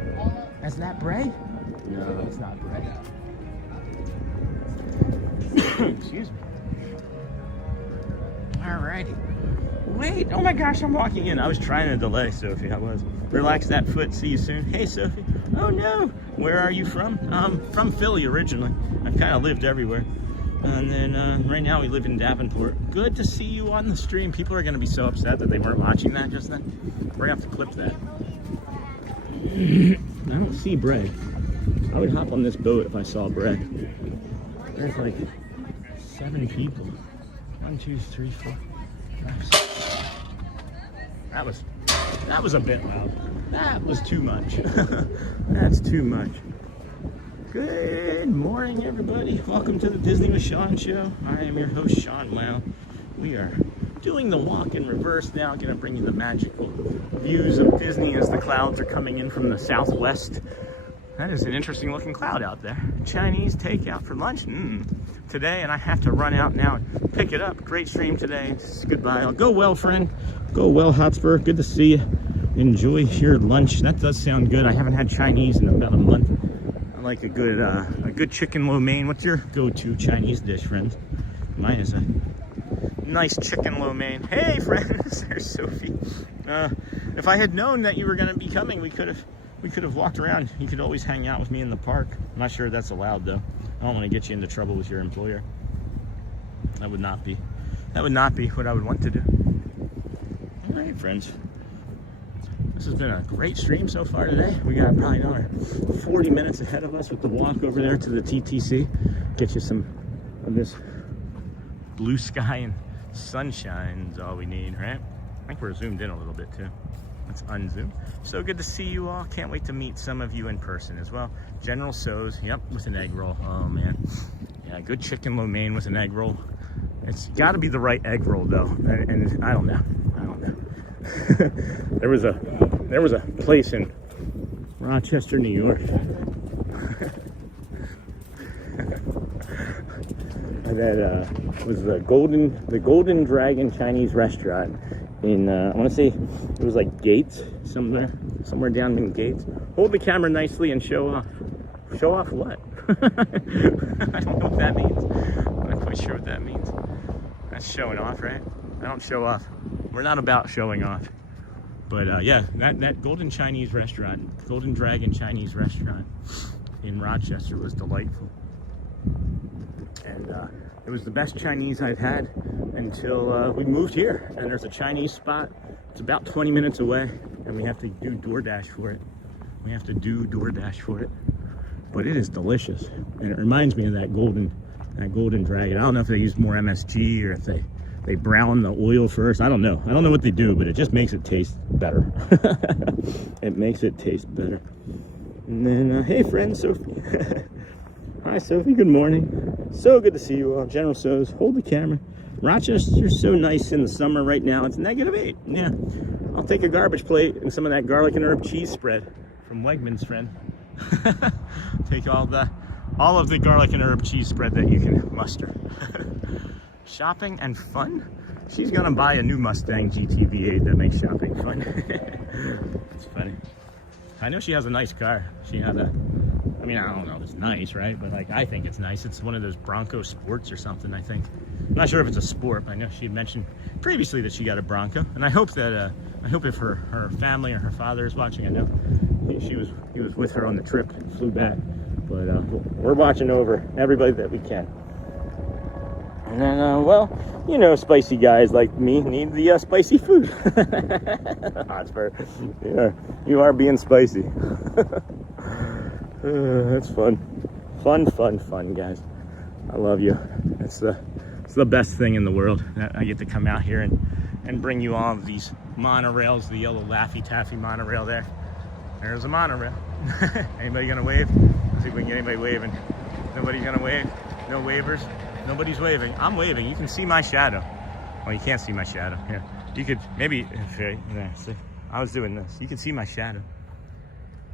Is that Bray? No, it's not Bray. Excuse me. Alrighty. Wait, oh my gosh, I'm walking in. I was trying to delay, Sophie. I was. Relax that foot. See you soon. Hey, Sophie. Oh no. Where are you from? From Philly originally. I've kind of lived everywhere. And then right now we live in Davenport. Good to see you on the stream. People are going to be so upset that they weren't watching that just then. We're going to have to clip that. I don't see Bray. I would hop on this boat if I saw Bray. There's like 7 people. 1, 2, 3, 4, 5, 6. That was a bit loud. That was too much. That's too much. Good morning, everybody. Welcome to the Disney with Sean show. I am your host, Sean Wow. We are doing the walk in reverse now. Going to bring you the magical views of Disney as the clouds are coming in from the southwest. That is an interesting looking cloud out there. Chinese takeout for lunch today, and I have to run out now and pick it up. Great stream today. Goodbye. I'll go well, friend. Go well, Hotspur. Good to see you. Enjoy your lunch. That does sound good. I haven't had Chinese in about a month. I like a good chicken lo mein. What's your go-to Chinese dish, friends? Mine is a nice chicken lo mein. Hey, friends. There's Sophie. If I had known that you were going to be coming, we could have walked around. You could always hang out with me in the park. I'm not sure that's allowed, though. I don't want to get you into trouble with your employer. That would not be what I would want to do. All right, friends. This has been a great stream so far today. We got probably another 40 minutes ahead of us with the walk over there to the TTC. Get you some of this blue sky and sunshine is all we need, right? I think we're zoomed in a little bit too. Let's unzoom. So good to see you all. Can't wait to meet some of you in person as well. General So's, yep, with an egg roll. Oh man. Yeah, good chicken lo mein with an egg roll. It's got to be the right egg roll though, and I don't know. there was a place in Rochester, New York. that was the Golden Dragon Chinese restaurant in I want to say it was like Gates, somewhere down in Gates. Hold the camera nicely and show off. Show off what? I don't know what that means. I'm not quite sure what that means. That's showing off, right? I don't show off. We're not about showing off. But yeah, that Golden Dragon Chinese restaurant in Rochester was delightful. And it was the best Chinese I've had until we moved here. And there's a Chinese spot. It's about 20 minutes away, and we have to do DoorDash for it. But it is delicious, and it reminds me of that Golden Dragon. I don't know if they use more MSG or if they brown the oil first. I don't know what they do, but it just makes it taste better. It makes it taste better. And then hey friend Sophie. Hi Sophie, good morning. So good to see you all. General So's, hold the camera. Rochester's so nice in the summer. Right now it's -8. Yeah, I'll take a garbage plate and some of that garlic and herb cheese spread from Wegmans, friend. Take all of the garlic and herb cheese spread that you can muster. Shopping and fun? She's gonna buy a new Mustang GT V8 that makes shopping fun. It's funny. I know she has a nice car. She had I don't know if it's nice, right? But like, I think it's nice. It's one of those Bronco Sports or something, I think. I'm not sure if it's a sport, but I know she had mentioned previously that she got a Bronco. And I hope that, if her family or her father is watching, I know he was with her on the trip and flew back. But we're watching over everybody that we can. And then, well, you know, spicy guys like me need the spicy food. Hotspur, you are being spicy. That's fun. Fun, guys. I love you. It's the best thing in the world that I get to come out here and bring you all of these monorails, the yellow Laffy Taffy monorail there. There's a monorail. Anybody gonna wave? Let's see if we can get anybody waving. Nobody gonna wave? No wavers? Nobody's waving. I'm waving. You can see my shadow. Well, you can't see my shadow. Here, you could maybe. Okay, there. See, I was doing this. You can see my shadow.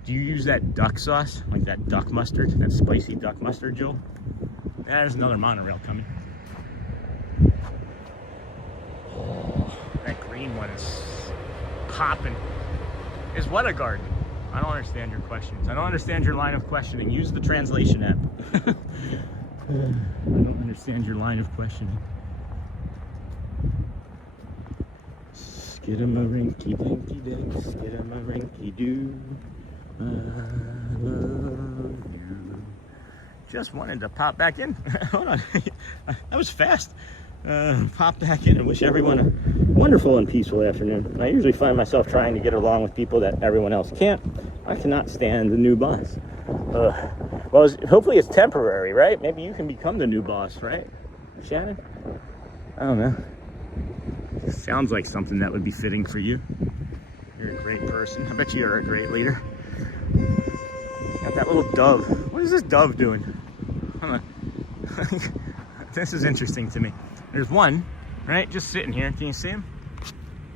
Do you use that duck sauce, like that duck mustard, that spicy duck mustard, Joel? There's another monorail coming. Oh, that green one is popping. Is what a garden? I don't understand your questions. I don't understand your line of questioning. Use the translation app. I don't understand your line of questioning. Skidamarinky dinky dink, skidamarinky doo. I love you. Just wanted to pop back in. Hold on. That was fast. Pop back in and wish everyone a wonderful and peaceful afternoon. I usually find myself trying to get along with people that everyone else can't. I cannot stand the new boss. Well, hopefully it's temporary, right? Maybe you can become the new boss, right, Shannon? I don't know. It sounds like something that would be fitting for you. You're a great person. I bet you're a great leader. Got that little dove. What is this dove doing? Hold on. This is interesting to me. There's one, right, just sitting here. Can you see him?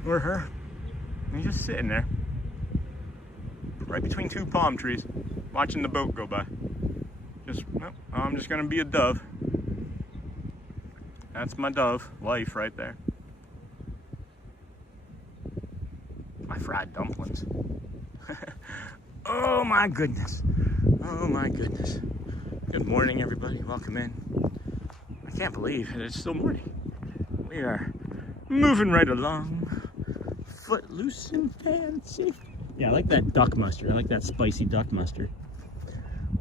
Or her? He's just sitting there. Right between two palm trees, watching the boat go by. I'm just gonna be a dove. That's my dove life right there. My fried dumplings. Oh my goodness. Oh my goodness. Good morning, everybody. Welcome in. I can't believe it's still morning. We are moving right along. Footloose and fancy. Yeah, I like that duck mustard. I like that spicy duck mustard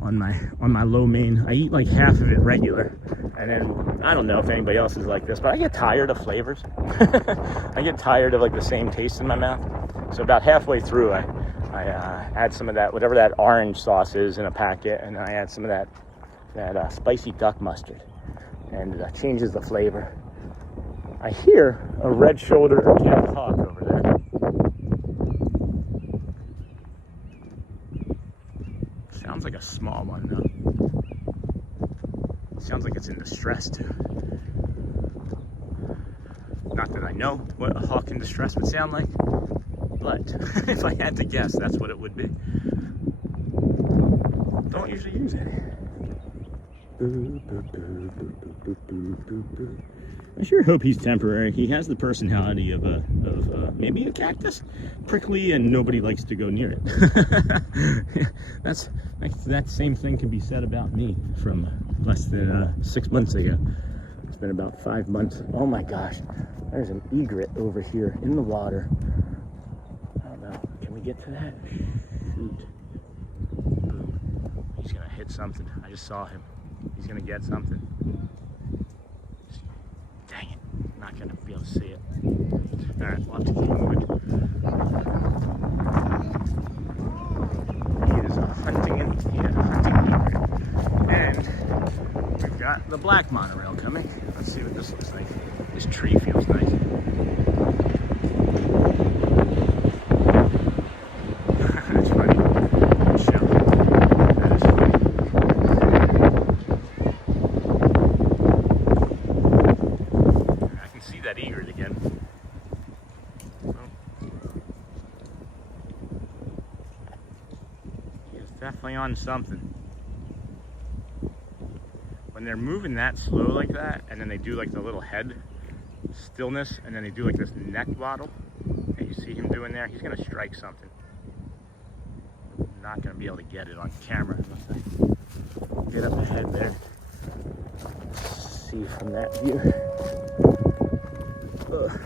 on my lo mein. I eat like half of it regular, and then I don't know if anybody else is like this, but I get tired of flavors. I get tired of like the same taste in my mouth. So about halfway through, I add some of that, whatever that orange sauce is in a packet, and I add some of that spicy duck mustard, and it changes the flavor. I hear a red-shouldered hawk over there. Sounds like a small one though. Sounds like it's in distress too. Not that I know what a hawk in distress would sound like, but if I had to guess, that's what it would be. Don't usually use it. I sure hope he's temporary. He has the personality of maybe a cactus, prickly, and nobody likes to go near it. That same thing can be said about me from less than 6 months ago. It's been about 5 months. Oh my gosh, there's an egret over here in the water. I don't know. Can we get to that? Shoot. Boom. He's gonna hit something. I just saw him. He's gonna get something. Dang it. Not gonna be able to see it. Alright, we'll have to keep moving. He is hunting an egret. And we've got the black monorail coming. Let's see what this looks like. This tree feels nice. That's funny. Show. That is funny. I can see that egret again. Oh. He is definitely on something. When they're moving that slow like that, and then they do like the little head stillness, and then they do like this neck waddle, and you see him doing there, he's gonna strike something. I'm not gonna be able to get it on camera unless I get up ahead there. Let's see from that view. Ugh.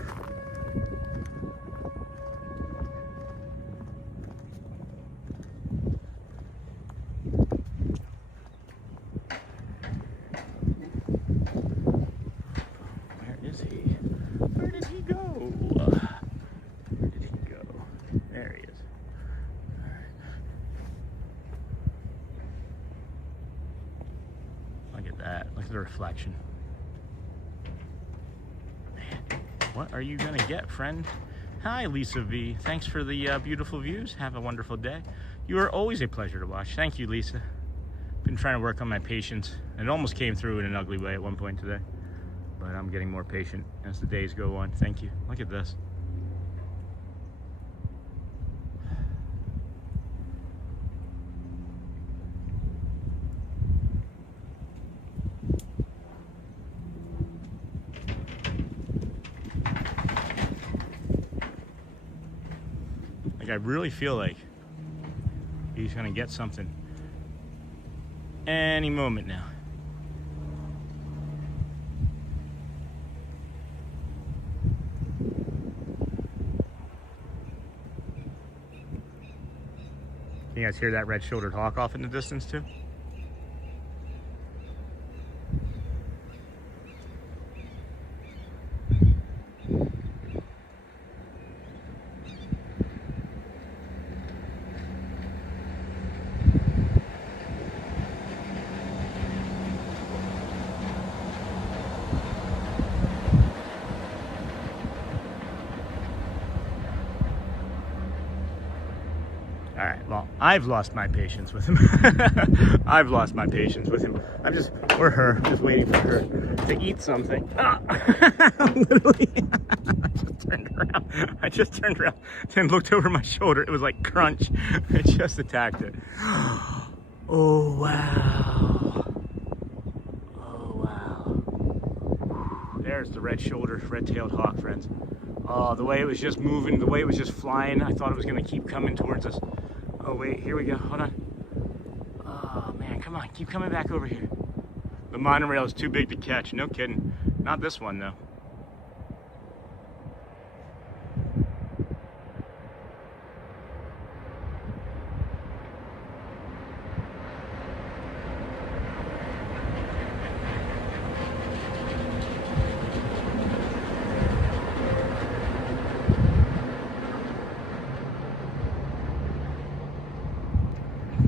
Look at the reflection. Man, what are you gonna get, friend? Hi, Lisa V. Thanks for the beautiful views. Have a wonderful day. You are always a pleasure to watch. Thank you, Lisa. Been trying to work on my patience. It almost came through in an ugly way at one point today, but I'm getting more patient as the days go on. Thank you. Look at this. I really feel like he's gonna get something any moment now. Can you guys hear that red-shouldered hawk off in the distance too? All right, well, I've lost my patience with him. I've lost my patience with him. Or her, just waiting for her to eat something. Ah! Literally, I just turned around and looked over my shoulder. It was like crunch. I just attacked it. Oh, wow. Oh, wow. There's the red-tailed hawk, friends. Oh, the way it was just moving, the way it was just flying, I thought it was gonna keep coming towards us. Oh wait, here we go, hold on. Oh man, come on, keep coming back over here. The monorail is too big to catch, no kidding. Not this one though.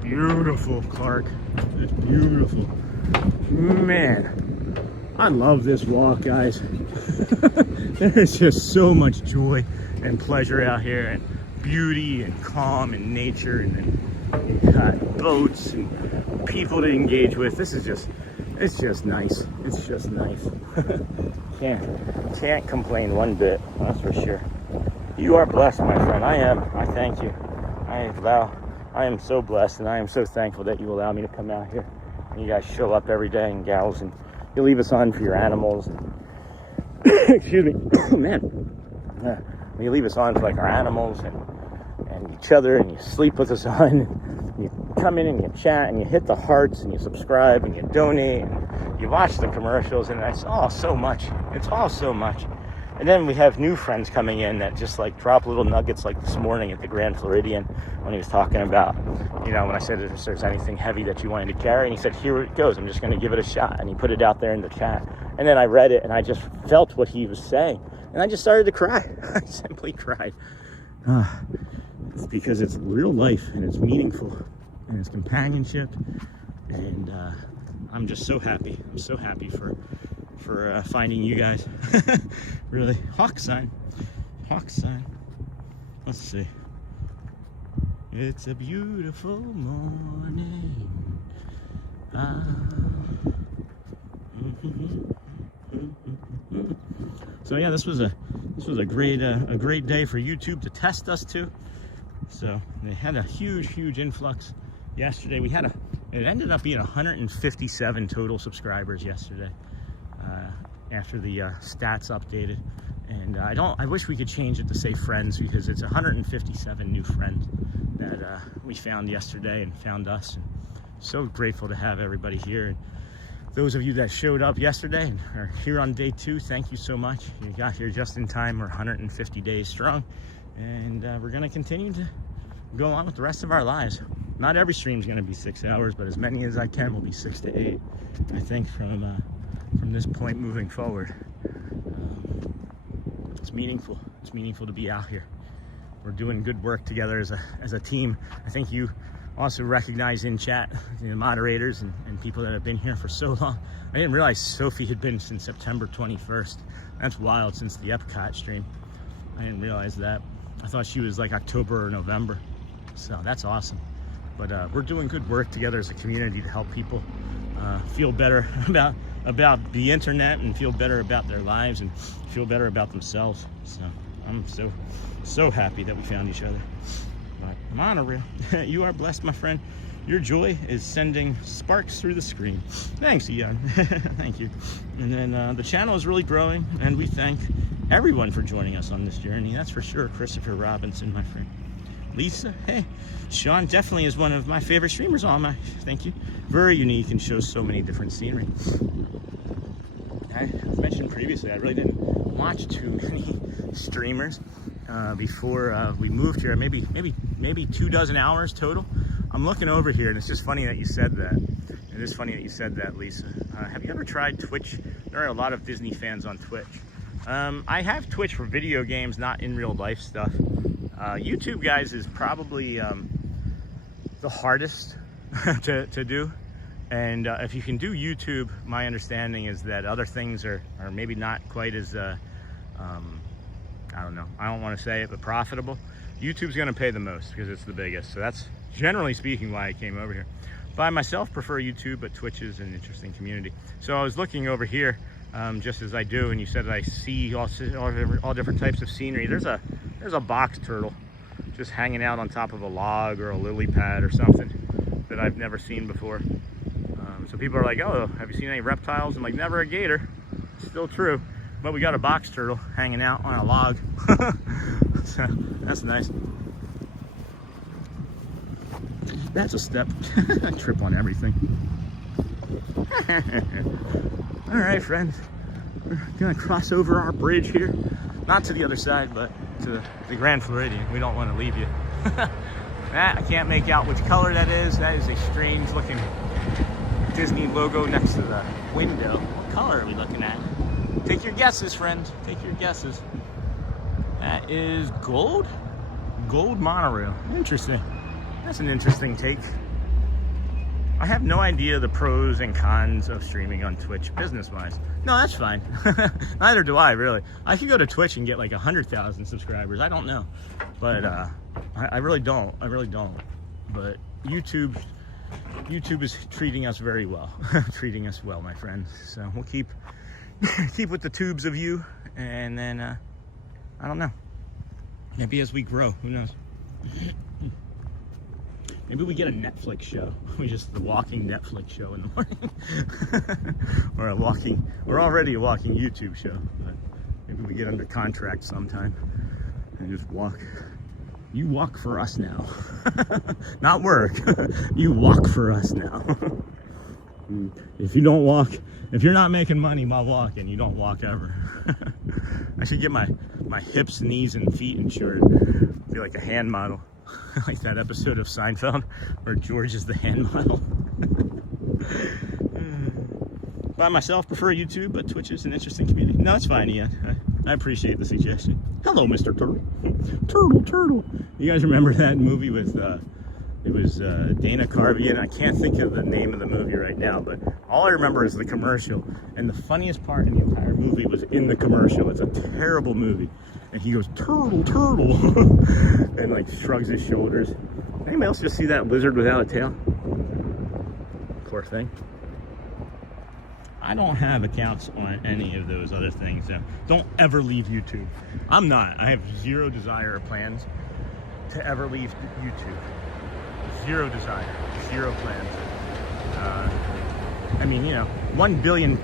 Beautiful, Clark. It's beautiful. Man. I love this walk, guys. There's just so much joy and pleasure out here, and beauty and calm and nature, and then you've got boats and people to engage with. This is just, it's just nice. It's just nice. Can't complain one bit, that's for sure. You are blessed, my friend. I am. I thank you. I am so blessed, and I am so thankful that you allow me to come out here. And you guys show up every day, and gals, and you leave us on for your animals. And excuse me. Oh, man. You leave us on for like our animals and each other, and you sleep with us on. You come in and you chat, and you hit the hearts, and you subscribe, and you donate, and you watch the commercials, and it's all so much. It's all so much. And then we have new friends coming in that just like drop little nuggets, like this morning at the Grand Floridian when he was talking about, you know, when I said if there's anything heavy that you wanted to carry, and he said, here it goes, I'm just going to give it a shot. And he put it out there in the chat. And then I read it, and I just felt what he was saying. And I just started to cry. I simply cried. It's because it's real life, and it's meaningful, and it's companionship. And I'm just so happy. I'm so happy for finding you guys. Really. Hawk sign. Let's see. It's a beautiful morning. So yeah, this was a great day for YouTube to test us too. So they had a huge influx yesterday. It ended up being 157 total subscribers yesterday. After the stats updated, and I wish we could change it to say friends, because it's 157 new friends that we found yesterday and found us, and so grateful to have everybody here. And those of you that showed up yesterday and are here on day 2, thank you so much. You got here just in time. We're 150 days strong, and we're going to continue to go on with the rest of our lives. Not every stream is going to be 6 hours, but as many as I can will be 6 to 8, I think, from this point moving forward. It's meaningful. It's meaningful to be out here. We're doing good work together as a team. I think you also recognize in chat the moderators and people that have been here for so long. I didn't realize Sophie had been since September 21st. That's wild, since the Epcot stream. I didn't realize that. I thought she was like October or November. So that's awesome. But we're doing good work together as a community to help people feel better about the internet, and feel better about their lives, and feel better about themselves. So I'm so happy that we found each other. But Monorail, you are blessed, my friend. Your joy is sending sparks through the screen. Thanks, Ian. Thank you. And then the channel is really growing, and we thank everyone for joining us on this journey. That's for sure. Christopher Robinson, my friend. Lisa, hey, Sean definitely is one of my favorite streamers. Thank you. Very unique and shows so many different scenery. I mentioned previously, I really didn't watch too many streamers before we moved here. Maybe 24 hours total. I'm looking over here, and it's just funny that you said that. It is funny that you said that, Lisa. Have you ever tried Twitch? There are a lot of Disney fans on Twitch. I have Twitch for video games, not in real life stuff. YouTube, guys, is probably the hardest to do. And if you can do YouTube, my understanding is that other things are maybe not quite as, I don't know, I don't want to say it, but profitable. YouTube's going to pay the most because it's the biggest. So that's generally speaking why I came over here. But I myself prefer YouTube, but Twitch is an interesting community. So I was looking over here, just as I do, and you said that I see all different types of scenery. There's a box turtle just hanging out on top of a log or a lily pad or something that I've never seen before. So people are like, oh, have you seen any reptiles? I'm like, never a gator. Still true. But we got a box turtle hanging out on a log. So that's nice. That's a step. I trip on everything. All right, friends. We're gonna cross over our bridge here. Not to the other side, but to the Grand Floridian. We don't want to leave you. I can't make out which color that is. That is a strange looking Disney logo next to the window. What color are we looking at? Take your guesses, friends. Take your guesses. That is gold? Gold monorail. Interesting. That's an interesting take. I have no idea the pros and cons of streaming on Twitch business-wise. No, that's fine. Neither do I, really. I could go to Twitch and get like 100,000 subscribers. I don't know. But I really don't. I really don't. But YouTube is treating us very well. Treating us well, my friends. So we'll keep with the tubes of you. And then, I don't know. Maybe as we grow, who knows? Maybe we get a Netflix show. The walking Netflix show in the morning. Or already a walking YouTube show. But maybe we get under contract sometime and just walk. You walk for us now. Not work. You walk for us now. If you don't walk, if you're not making money while walking, you don't walk ever. I should get my hips, knees, and feet insured. Be like a hand model. Like that episode of Seinfeld where George is the hand model. By myself, prefer YouTube, but Twitch is an interesting community. No, it's fine, Ian. I appreciate the suggestion. Hello, Mr. Turtle. Turtle. You guys remember that movie with, it was Dana Carvey, and I can't think of the name of the movie right now, but all I remember is the commercial. And the funniest part in the entire movie was in the commercial. It's a terrible movie. And he goes, turtle, and like shrugs his shoulders. Anybody else just see that lizard without a tail? Poor thing. I don't have accounts on any of those other things, so don't ever leave YouTube. I'm not. I have zero desire or plans to ever leave YouTube. Zero desire, zero plans. I mean, you know, 1 billion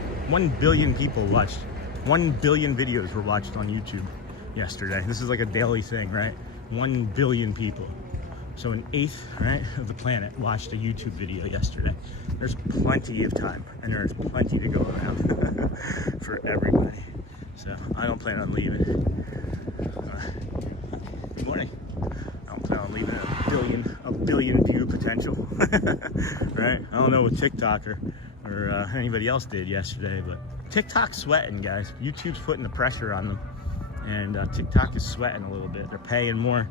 people watched, 1 billion videos were watched on YouTube yesterday. This is like a daily thing, right? 1 billion people. So an eighth, right, of the planet watched a YouTube video yesterday. There's plenty of time, and there's plenty to go around for everybody. So I don't plan on leaving. Good morning. I don't plan on leaving a billion view potential, right? I don't know what TikTok or anybody else did yesterday, but TikTok's sweating, guys. YouTube's putting the pressure on them, and TikTok is sweating a little bit. They're paying more.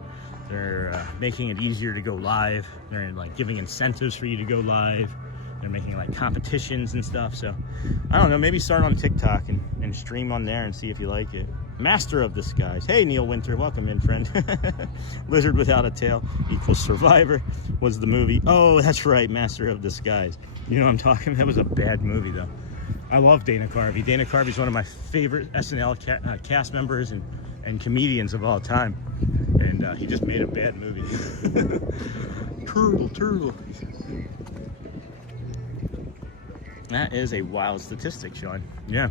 They're making it easier to go live. They're like giving incentives for you to go live. They're making like competitions and stuff. So I don't know, maybe start on TikTok and stream on there and see if you like it. Master of Disguise. Hey, Neil Winter, welcome in, friend. Lizard Without a Tail equals Survivor was the movie. Oh, that's right, Master of Disguise. You know what I'm talking about? That was a bad movie though. I love Dana Carvey. Dana Carvey's one of my favorite SNL cast members and comedians of all time. And he just made a bad movie. Turtle. That is a wild statistic, Sean. Yeah.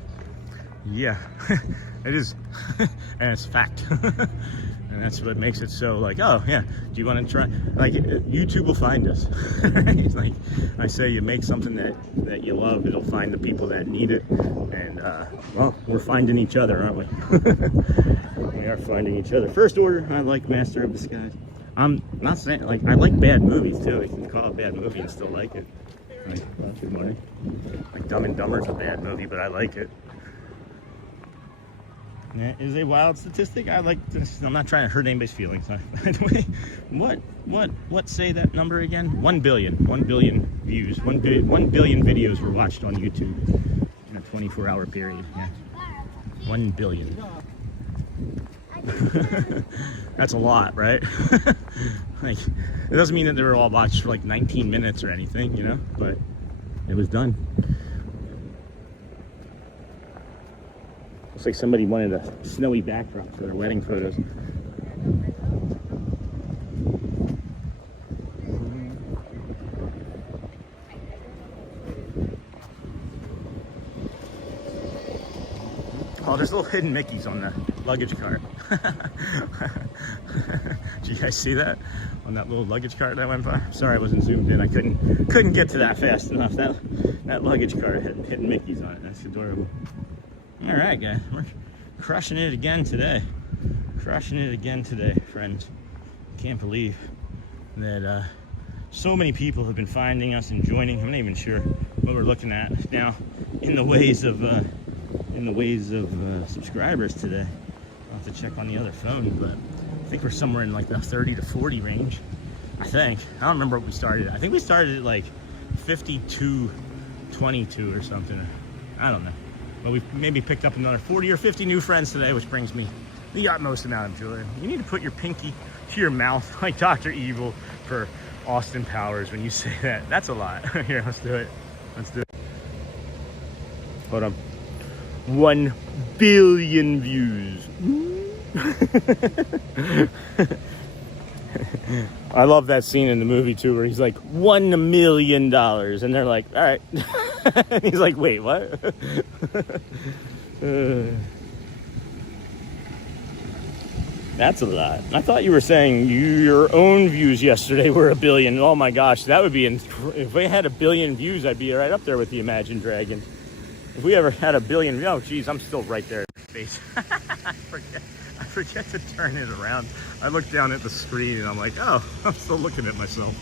It is. And it's fact. And that's what makes it so like, oh yeah, do you want to try? Like, YouTube will find us. It's like I say, you make something that you love, it'll find the people that need it. And well, we're finding each other, aren't we? We are finding each other. First order, I like Master of Disguise. I'm not saying, like, I like bad movies too. You can call it a bad movie and still like it. Like, well, good morning. Like Dumb and Dumber's a bad movie, but I like it. That is a wild statistic. I like this. I'm not trying to hurt anybody's feelings. By the way, what say that number again? 1 billion. 1 billion views. 1 billion videos were watched on YouTube in a 24-hour period. Yeah. 1 billion. That's a lot, right? Like, it doesn't mean that they were all watched for like 19 minutes or anything, you know, but it was done. Looks like somebody wanted a snowy backdrop for their wedding photos. Oh, there's little hidden Mickeys on the luggage cart. Did you guys see that? On that little luggage cart that went by? Sorry I wasn't zoomed in. I couldn't get to that fast enough. That luggage cart had hidden Mickeys on it. That's adorable. All right, guys, we're crushing it again today. Friends. Can't believe that so many people have been finding us and joining. I'm not even sure what we're looking at now in the ways of subscribers today. I'll have to check on the other phone, but I think we're somewhere in like the 30 to 40 range. I don't remember what we started at. I think we started at like 5222 or something. I don't know. But we've maybe picked up another 40 or 50 new friends today, which brings me the utmost amount of joy. You need to put your pinky to your mouth like Dr. Evil for Austin Powers when you say that. That's a lot. Here, let's do it. Let's do it. Hold on. 1 billion views. I love that scene in the movie too, where he's like $1 million, and they're like, all right. And he's like, wait, what? That's a lot. I thought you were saying your own views yesterday were 1 billion. Oh my gosh, that would be, if we had 1 billion views, I'd be right up there with the Imagine Dragons. If we ever had 1 billion, oh geez, I'm still right there in the face. I forget to turn it around. I look down at the screen and I'm like, oh, I'm still looking at myself.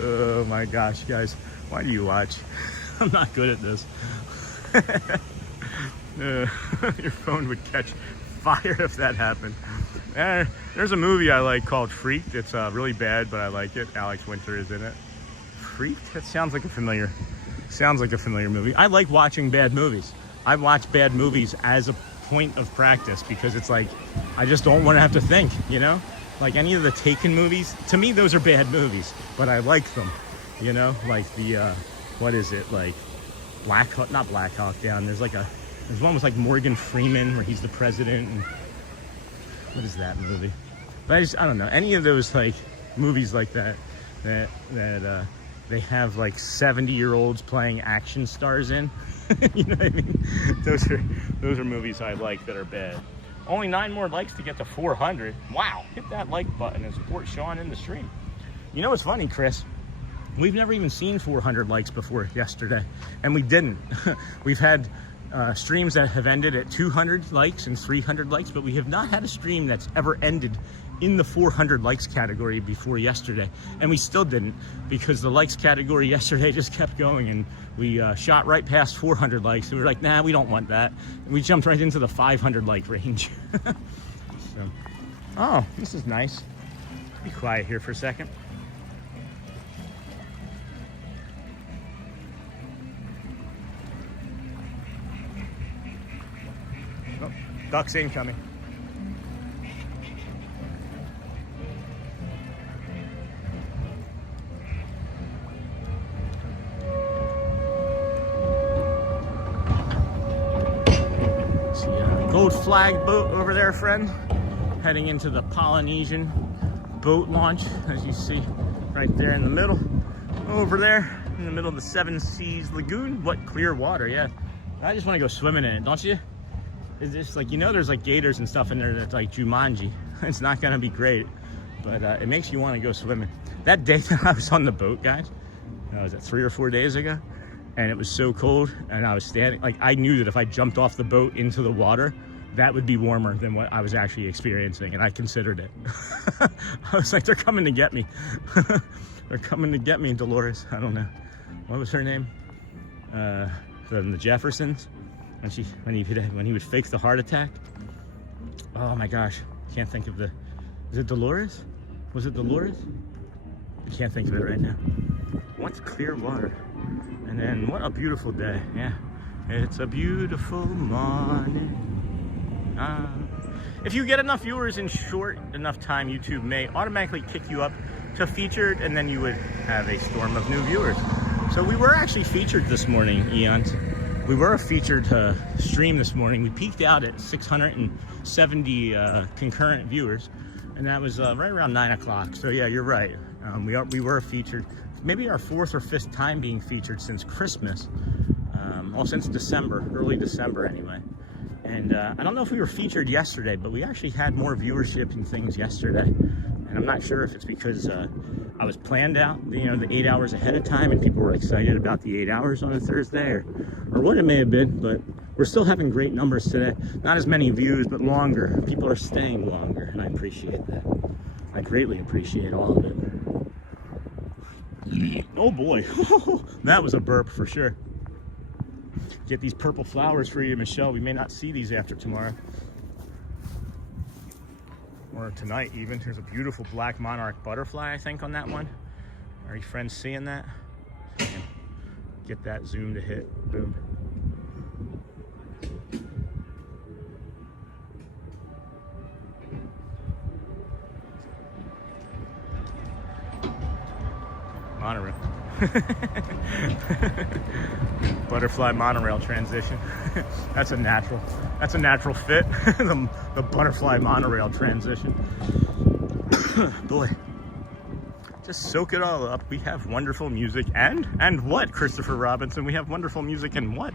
Oh my gosh, guys, why do you watch? I'm not good at this. Your phone would catch fire if that happened. There's a movie I like called Freaked. It's really bad, but I like it. Alex Winter is in it. Freaked? That sounds like a familiar movie. I like watching bad movies. I watch bad movies as a point of practice because it's like, I just don't want to have to think, you know? Like any of the Taken movies, to me, those are bad movies, but I like them, you know? Like the, what is it? Like not Black Hawk Down. There's one with like Morgan Freeman where he's the president. And what is that movie? But I don't know. Any of those like movies like that they have like 70-year-olds playing action stars in. You know what I mean? Those are movies I like that are bad. Only 9 more likes to get to 400. Wow, hit that like button and support Sean in the stream. You know what's funny, Chris? We've never even seen 400 likes before yesterday, and we didn't. We've had streams that have ended at 200 likes and 300 likes, but we have not had a stream that's ever ended in the 400 likes category before yesterday, and we still didn't, because the likes category yesterday just kept going, and we shot right past 400 likes, and we were like, nah, we don't want that, and we jumped right into the 500 like range. So, oh, this is nice. Be quiet here for a second. Oh, ducks incoming. Gold flag boat over there, friend. Heading into the Polynesian boat launch, as you see right there in the middle. Over there, in the middle of the Seven Seas Lagoon. What clear water, yeah. I just want to go swimming in it, don't you? It's just like, you know, there's like gators and stuff in there that's like Jumanji. It's not gonna be great, but it makes you want to go swimming. That day that I was on the boat, guys, was that 3 or 4 days ago? And it was so cold, and I was standing, like I knew that if I jumped off the boat into the water, that would be warmer than what I was actually experiencing, and I considered it. I was like, they're coming to get me. They're coming to get me, Dolores. I don't know. What was her name? From the Jeffersons, when he would fake the heart attack. Oh my gosh, can't think of is it Dolores? Was it Dolores? I can't think of it right now. What's clear water? And then what a beautiful day. Yeah, it's a beautiful morning. If you get enough viewers in short enough time, YouTube may automatically kick you up to featured, and then you would have a storm of new viewers. So we were actually featured this morning, Eons. We were a featured stream this morning. We peaked out at 670 concurrent viewers, and that was right around 9 o'clock. So yeah, you're right. We were featured. Maybe our 4th or 5th time being featured since Christmas. Well, since December, early December anyway. And I don't know if we were featured yesterday, but we actually had more viewership and things yesterday. And I'm not sure if it's because I was planned out, you know, the 8 hours ahead of time, and people were excited about the 8 hours on a Thursday, or what it may have been. But we're still having great numbers today. Not as many views, but longer. People are staying longer, and I appreciate that. I greatly appreciate all of it. Oh boy, that was a burp for sure. Get these purple flowers for you, Michelle. We may not see these after tomorrow. or tonight even. There's a beautiful black monarch butterfly, I think, on that one. Are you friends seeing that? Get that zoom to hit. Boom. Monorail. Butterfly monorail transition. That's a natural fit. the butterfly monorail transition. Boy, just soak it all up. We have wonderful music and what, Christopher Robinson? We have wonderful music and what?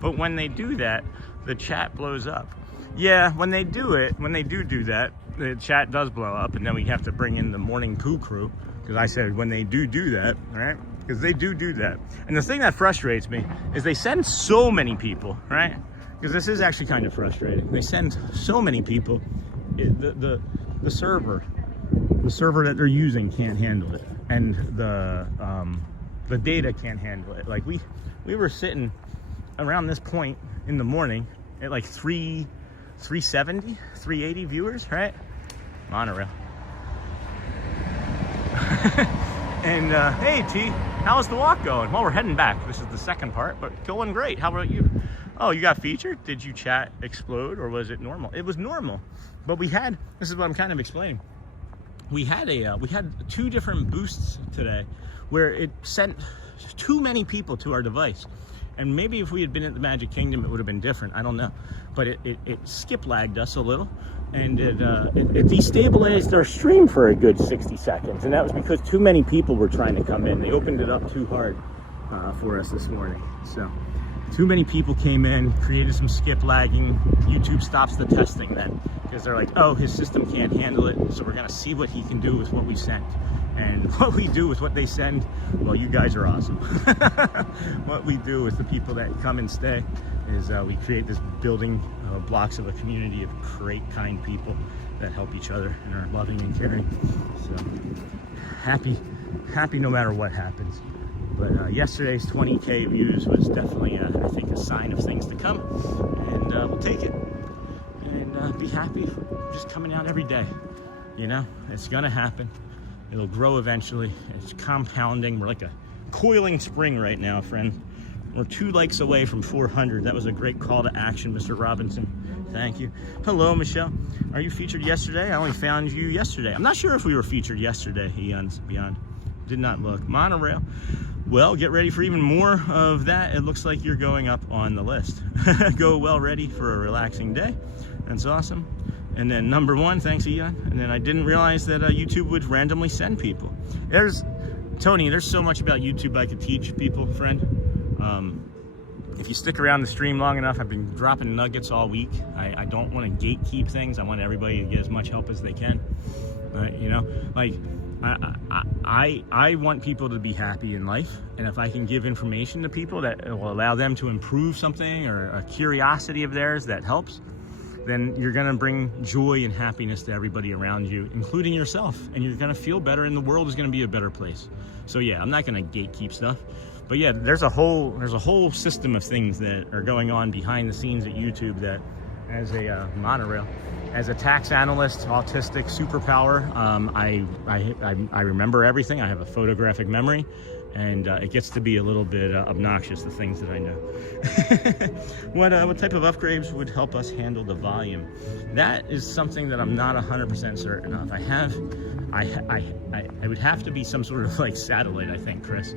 But when they do that, the chat blows up. Yeah, when they do that, the chat does blow up, and then we have to bring in the morning poo crew. Because I said when they do that, right? Because they do that. And the thing that frustrates me is they send so many people, right? Because this is actually kind of frustrating. They send so many people. The server that they're using can't handle it, and the data can't handle it. Like we were sitting around this point in the morning at like 370, 380 viewers, right? Monorail. And hey T, how's the walk going? Well, we're heading back. This is the second part, but going great. How about you? Oh, you got featured? Did you chat explode, or was it normal? It was normal, but we had, this is what I'm kind of explaining. We had two different boosts today where it sent too many people to our device. And maybe if we had been at the Magic Kingdom, it would have been different. I don't know. But it skip lagged us a little, and it destabilized our stream for a good 60 seconds. And that was because too many people were trying to come in. They opened it up too hard for us this morning. So too many people came in, created some skip lagging. YouTube stops the testing then, because they're like, oh, his system can't handle it. So we're going to see what he can do with what we sent. And what we do with what they send, well, you guys are awesome. What we do with the people that come and stay is we create this building blocks of a community of great, kind people that help each other and are loving and caring. So happy no matter what happens. But yesterday's 20K views was definitely, I think, a sign of things to come. And we'll take it. And be happy for just coming out every day. You know, it's gonna happen. It'll grow eventually. It's compounding. We're like a coiling spring right now, friend. We're 2 likes away from 400. That was a great call to action, Mr. Robinson. Thank you. Hello, Michelle. Are you featured yesterday? I only found you yesterday. I'm not sure if we were featured yesterday, Eons Beyond. Did not look. Monorail. Well, get ready for even more of that. It looks like you're going up on the list. Go well ready for a relaxing day. That's awesome. And then number 1, thanks Eon. And then I didn't realize that YouTube would randomly send people. Tony, there's so much about YouTube I could teach people, friend. If you stick around the stream long enough, I've been dropping nuggets all week. I don't want to gatekeep things. I want everybody to get as much help as they can. You know, like I want people to be happy in life. And if I can give information to people that will allow them to improve something, or a curiosity of theirs that helps, then you're gonna bring joy and happiness to everybody around you, including yourself, and you're gonna feel better, and the world is gonna be a better place. So yeah, I'm not gonna gatekeep stuff, but yeah, there's a whole system of things that are going on behind the scenes at YouTube that, as a monorail, as a tax analyst, autistic superpower, I remember everything. I have a photographic memory. And it gets to be a little bit obnoxious, the things that I know. What type of upgrades would help us handle the volume? That is something that I'm not 100% certain of. I would have to be some sort of like satellite, I think, Chris.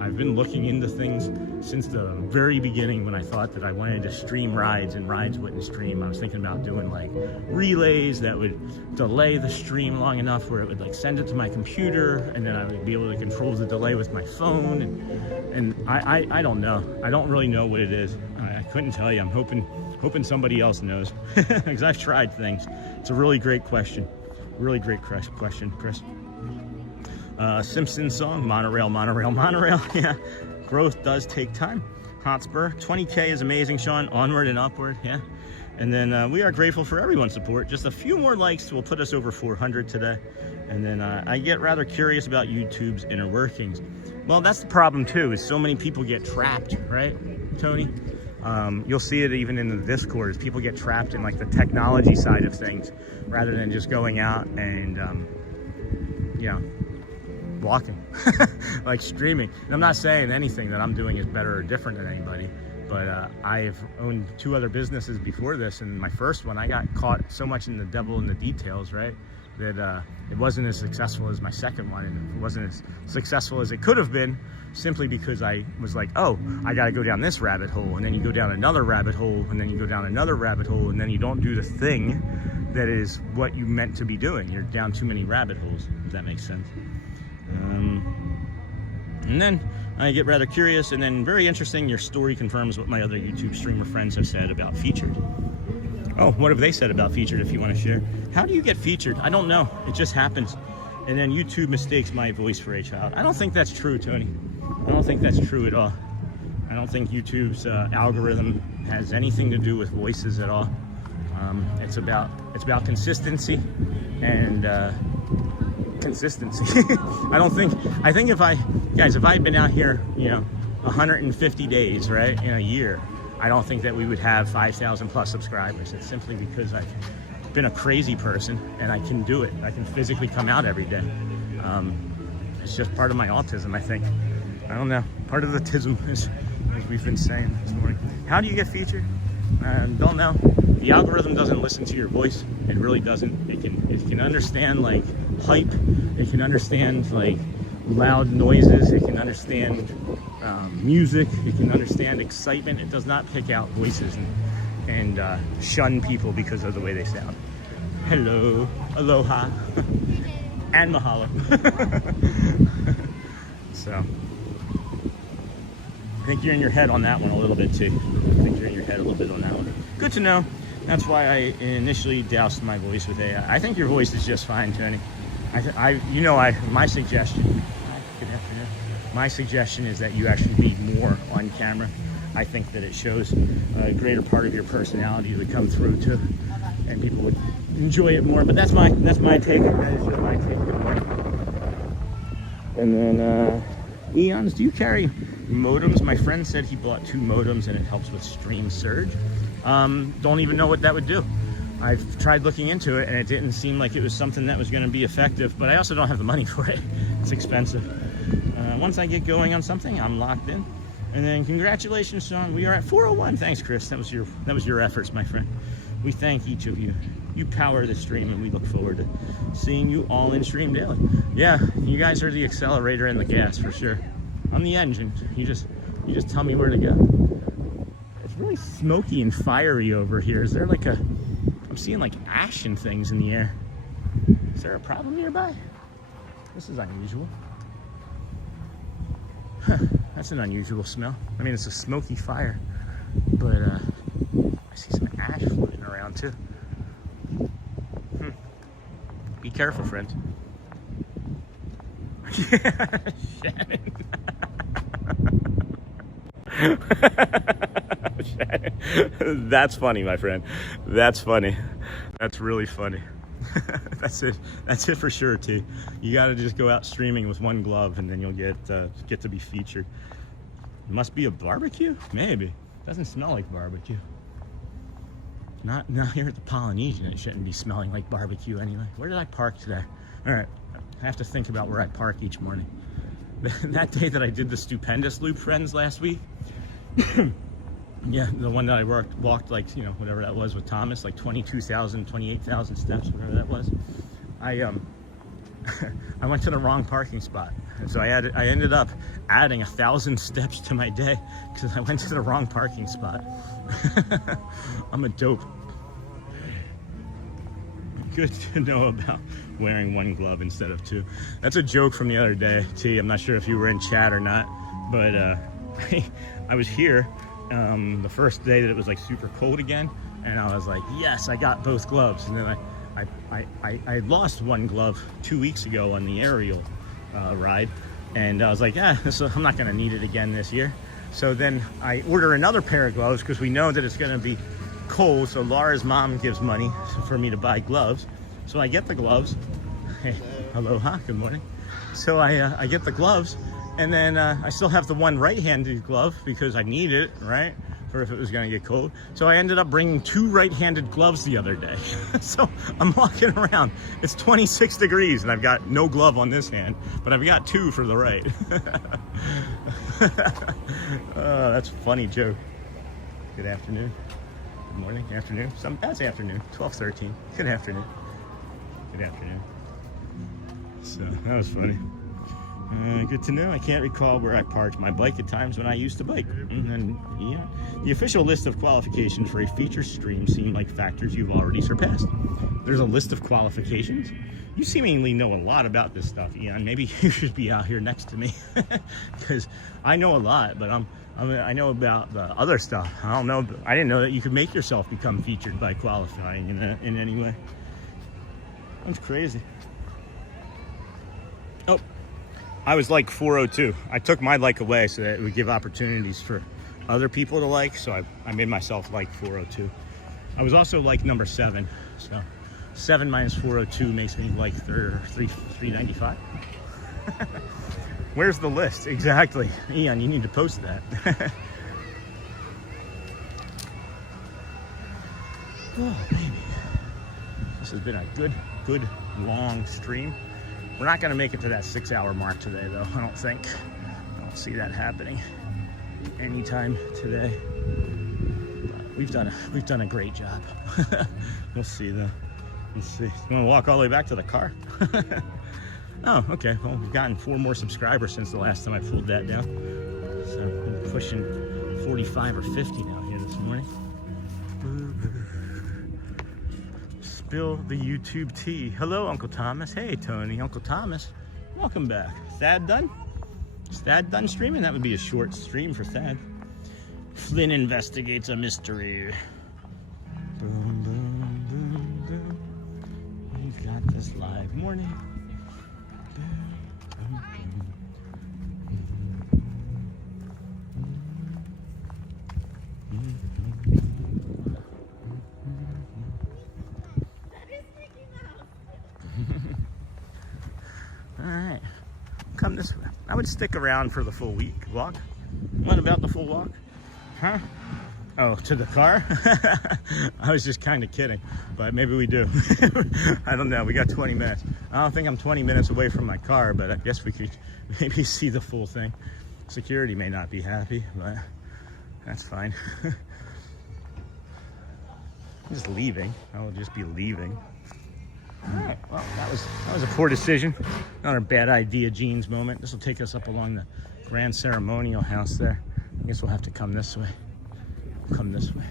I've been looking into things since the very beginning when I thought that I wanted to stream rides and rides wouldn't stream. I was thinking about doing like relays that would delay the stream long enough where it would like send it to my computer, and then I would be able to control the delay with my phone. And I don't know. I don't really know what it is. I couldn't tell you. I'm hoping somebody else knows, because I've tried things. It's a really great question. Really great question, Chris. Simpsons song, monorail, monorail, monorail. Yeah, growth does take time. Hotspur, 20K is amazing, Sean. Onward and upward, yeah. And then we are grateful for everyone's support. Just a few more likes will put us over 400 today. And then I get rather curious about YouTube's inner workings. Well, that's the problem too, is so many people get trapped, right, Tony? You'll see it even in the Discord, as people get trapped in like the technology side of things rather than just going out and, you know, walking, like streaming. And I'm not saying anything that I'm doing is better or different than anybody, but I've owned 2 other businesses before this, and my first one, I got caught so much in the devil in the details, right, that it wasn't as successful as my second one, and it wasn't as successful as it could have been, simply because I was like, oh, I got to go down this rabbit hole, and then you go down another rabbit hole, and then you go down another rabbit hole, and then you don't do the thing that is what you meant to be doing. You're down too many rabbit holes, if that makes sense. And then I get rather curious, and then very interesting, your story confirms what my other YouTube streamer friends have said about featured. Oh, what have they said about featured, if you want to share? How do you get featured? I don't know. It just happens. And then YouTube mistakes my voice for a child. I don't think that's true, Tony. I don't think that's true at all. I don't think YouTube's algorithm has anything to do with voices at all. It's about consistency and consistency. I think if I'd been out here, you know, 150 days, right, in a year, I don't think that we would have 5,000 plus subscribers. It's simply because I've been a crazy person and I can do it. I can physically come out every day. It's just part of my autism, I think. I don't know. Part of the tism, as we've been saying this morning. How do you get featured? Don't know. The algorithm doesn't listen to your voice. It really doesn't. It can understand like hype. It can understand like loud noises. It can understand music. It can understand excitement. It does not pick out voices and shun people because of the way they sound. Hello, aloha, and mahalo. So I think you're in your head on that one a little bit too. I think you're in your head a little bit on that one. Good to know. That's why I initially doused my voice with AI. I think your voice is just fine, Tony. My suggestion. Good afternoon. My suggestion is that you actually be more on camera. I think that it shows a greater part of your personality to come through too, and people would enjoy it more. But that's my take. That is my take. And then Eons, do you carry modems? My friend said he bought 2 modems and it helps with stream surge. Don't even know what that would do. I've tried looking into it and it didn't seem like it was something that was going to be effective, but I also don't have the money for it. It's expensive. Once I get going on something, I'm locked in. And then congratulations, Sean. We are at 401. Thanks, Chris. That was your efforts, my friend. We thank each of you. You power the stream, and we look forward to seeing you all in stream daily. Yeah, you guys are the accelerator and the gas for sure. I'm the engine. You just tell me where to go. It's really smoky and fiery over here. Is there like I'm seeing like ash and things in the air. Is there a problem nearby? This is unusual. Huh, that's an unusual smell. I mean, it's a smoky fire, but I see some ash floating around too. Be careful, friends. Yeah, Shannon. Shannon. That's funny, my friend. That's funny. That's really funny. That's it. That's it for sure, T. You got to just go out streaming with 1 glove, and then you'll get to be featured. It must be a barbecue, maybe. Doesn't smell like barbecue. Not here at the Polynesian. It shouldn't be smelling like barbecue anyway. Where did I park today? All right, I have to think about where I park each morning. That day that I did the stupendous loop, friends, last week. Yeah, the one that I walked like, you know, whatever that was with Thomas, like 22,000, 28,000 steps, whatever that was. I went to the wrong parking spot. And so I ended up adding 1,000 steps to my day because I went to the wrong parking spot. I'm a dope. Good to know about wearing 1 glove instead of 2. That's a joke from the other day, T. I'm not sure if you were in chat or not, but I was here the first day that it was like super cold again, and I was like, yes, I got both gloves. And then I lost 1 glove 2 weeks ago on the aerial ride, and I was like, I'm not gonna need it again this year. So then I order another pair of gloves because we know that it's gonna be cold. So Laura's mom gives money for me to buy gloves, so I get the gloves. Hey, aloha, good morning. So I get the gloves, and then I still have the one right-handed glove because I need it, right? for if it was gonna get cold. So I ended up bringing 2 right-handed gloves the other day. So I'm walking around, it's 26 degrees and I've got no glove on this hand, but I've got 2 for the right. Oh, that's a funny joke. Good afternoon, good morning, afternoon. That's afternoon, 12:13. Good afternoon, good afternoon. So that was funny. Good to know. I can't recall where I parked my bike at times when I used to bike. And yeah, the official list of qualifications for a feature stream seem like factors you've already surpassed. There's a list of qualifications. You seemingly know a lot about this stuff, Ian. Maybe you should be out here next to me, because I know a lot, but I know about the other stuff. I don't know. I didn't know that you could make yourself become featured by qualifying in any way. That's crazy. Oh. I was like 402. I took my like away so that it would give opportunities for other people to like. So I made myself like 402. I was also like number 7. So 7 minus 402 makes me like 395. Where's the list? Exactly. Ian, you need to post that. Oh, baby. This has been a good long stream. We're not going to make it to that 6-hour mark today, though. I don't think. I don't see that happening anytime today. But we've done a great job. We'll see, though. Let's see. You want to walk all the way back to the car? Oh, okay. Well, we've gotten 4 more subscribers since the last time I pulled that down. So I'm pushing 45 or 50 now here this morning. Spill the YouTube tea. Hello, Uncle Thomas. Hey, Tony. Uncle Thomas, welcome back. Thad done? Is Thad done streaming? That would be a short stream for Thad. Flynn investigates a mystery. Boom, boom, boom, boom. We've got this live morning. Boom, boom, Alright, come this way. I would stick around for the full week walk. What about the full walk? Huh? Oh, to the car? I was just kind of kidding, but maybe we do. I don't know, we got 20 minutes. I don't think I'm 20 minutes away from my car, but I guess we could maybe see the full thing. Security may not be happy, but that's fine. I'm just leaving. I will just be leaving. Alright, well, that was a poor decision. Not a bad idea, Jeans moment. This will take us up along the Grand Ceremonial House there. I guess we'll have to come this way. Come this way.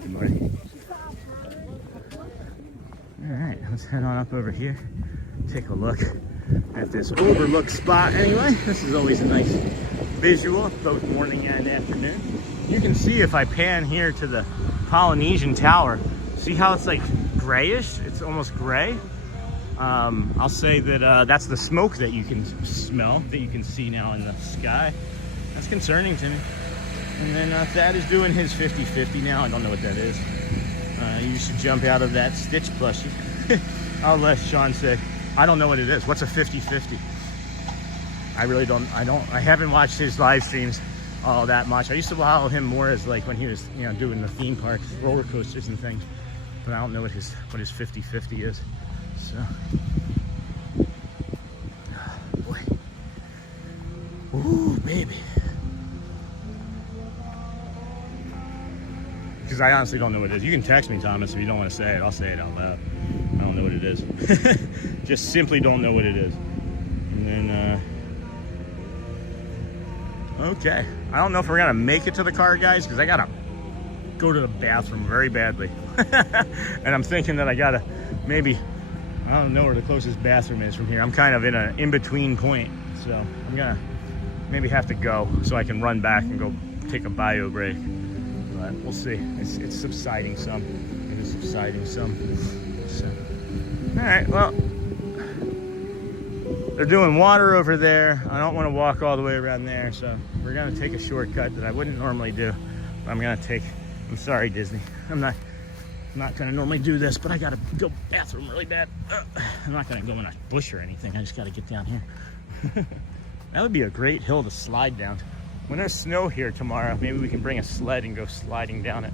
Good morning. Alright, let's head on up over here. Take a look at this overlook spot anyway. This is always a nice visual, both morning and afternoon. You can see if I pan here to the Polynesian Tower, see how it's like grayish? It's almost gray. I'll say that that's the smoke that you can smell, that you can see now in the sky. That's concerning to me. And then Thad is doing his 50-50 now. I don't know what that is. You should jump out of that Stitch plushie. I'll let Sean say, I don't know what it is. What's a 50-50? I really don't. I haven't watched his live streams all that much. I used to follow him more as like when he was, you know, doing the theme parks, roller coasters and things. But I don't know what his 50-50 is. So, oh boy. Ooh, baby. Because I honestly don't know what it is. You can text me, Thomas, if you don't want to say it. I'll say it out loud. I don't know what it is. Just simply don't know what it is. And then, okay. I don't know if we're gonna make it to the car, guys, because I gotta go to the bathroom very badly. And I'm thinking that I gotta maybe, I don't know where the closest bathroom is from here. I'm kind of in an in-between point, so I'm gonna maybe have to go so I can run back and go take a bio break. But we'll see. It's subsiding some. It is subsiding some. So, all right, well, they're doing water over there. I don't want to walk all the way around there, so we're gonna take a shortcut that I wouldn't normally do. But I'm gonna take, I'm sorry, Disney. I'm not gonna normally do this, but I gotta go to the bathroom really bad. I'm not gonna go in a bush or anything. I just gotta get down here. That would be a great hill to slide down. When there's snow here tomorrow, maybe we can bring a sled and go sliding down it.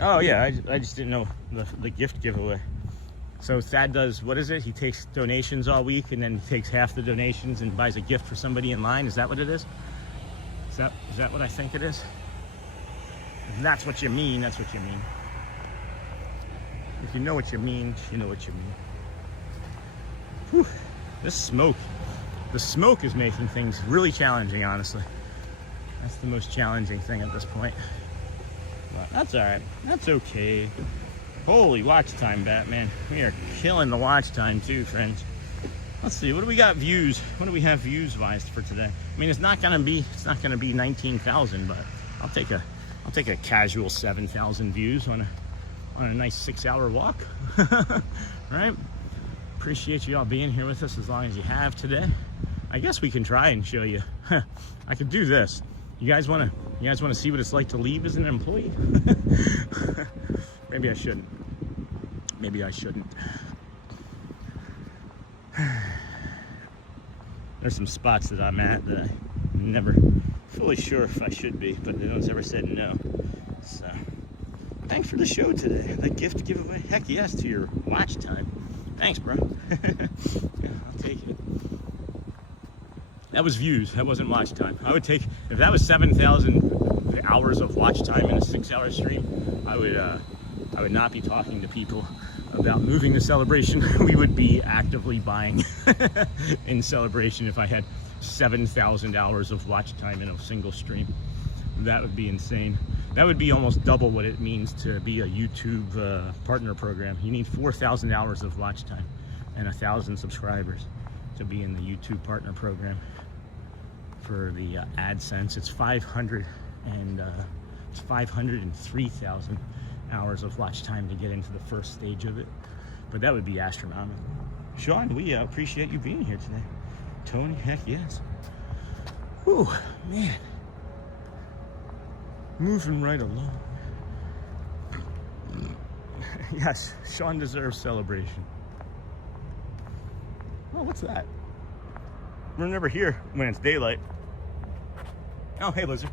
Oh yeah, I just didn't know the gift giveaway. So Thad does, what is it? He takes donations all week and then he takes half the donations and buys a gift for somebody in line. Is that what it is? Is that what I think it is? If that's what you mean, that's what you mean. If you know what you mean, you know what you mean. Whew. This smoke. The smoke is making things really challenging, honestly. That's the most challenging thing at this point. But that's alright. That's okay. Holy watch time, Batman. We are killing the watch time too, friends. Let's see, what do we got views? What do we have views-wise for today? I mean, it's not gonna be 19,000, but I'll take a casual 7,000 views on a nice 6-hour walk. Right? Appreciate you all being here with us as long as you have today. I guess we can try and show you. I could do this. You guys want to see what it's like to leave as an employee? Maybe I shouldn't. Maybe I shouldn't. There's some spots that I'm at that I'm never fully sure if I should be, but no one's ever said no. So, thanks for the show today. The gift giveaway. Heck yes to your watch time. Thanks, bro. Yeah, I'll take it. That was views. That wasn't watch time. I would take, if that was 7,000 hours of watch time in a 6-hour stream, I would not be talking to people about moving the celebration. We would be actively buying in celebration if I had 7,000 hours of watch time in a single stream. That would be insane. That would be almost double what it means to be a YouTube partner program. You need 4,000 hours of watch time and 1,000 subscribers to be in the YouTube partner program. For the AdSense, it's 503,000 hours of watch time to get into the first stage of it. But that would be astronomical. Sean, we appreciate you being here today. Tony, heck yes. Whew, man. Moving right along. Yes, Sean deserves celebration. Oh, what's that? We're never here when it's daylight. Oh, hey, lizard.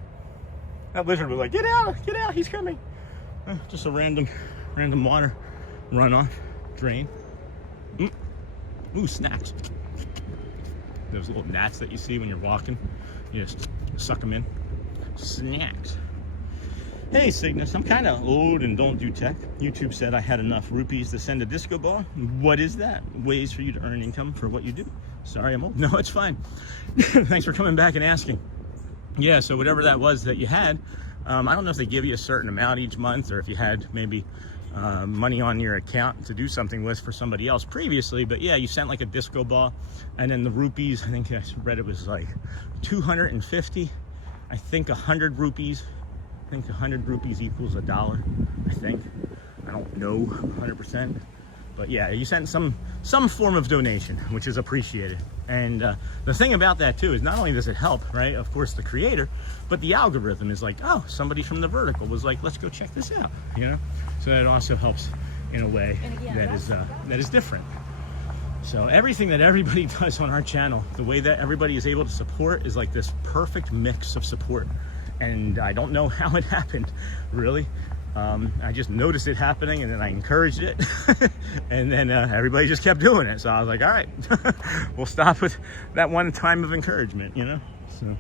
That lizard was like, get out, he's coming. Just a random water runoff drain. Ooh, snacks. Those little gnats that you see when you're walking, you just suck them in. Snacks. Hey, Cygnus, I'm kind of old and don't do tech. YouTube said I had enough rupees to send a disco ball. What is that? Ways for you to earn income for what you do. Sorry, I'm old. No, it's fine. Thanks for coming back and asking. Yeah, so whatever that was that you had, I don't know if they give you a certain amount each month or if you had maybe money on your account to do something with for somebody else previously, but yeah, you sent like a disco ball, and then the rupees, I think I read it was like 250. I think 100 rupees. I think 100 rupees equals $1, I think. I don't know 100%. But yeah, you sent some form of donation, which is appreciated. And the thing about that too is not only does it help, right, of course, the creator, but the algorithm is like, oh, somebody from the vertical was like, let's go check this out, you know? So that also helps in a way that is different. So everything that everybody does on our channel, the way that everybody is able to support is like this perfect mix of support. And I don't know how it happened, really. I just noticed it happening and then I encouraged it and then everybody just kept doing it. So I was like, all right, we'll stop with that one time of encouragement, you know? So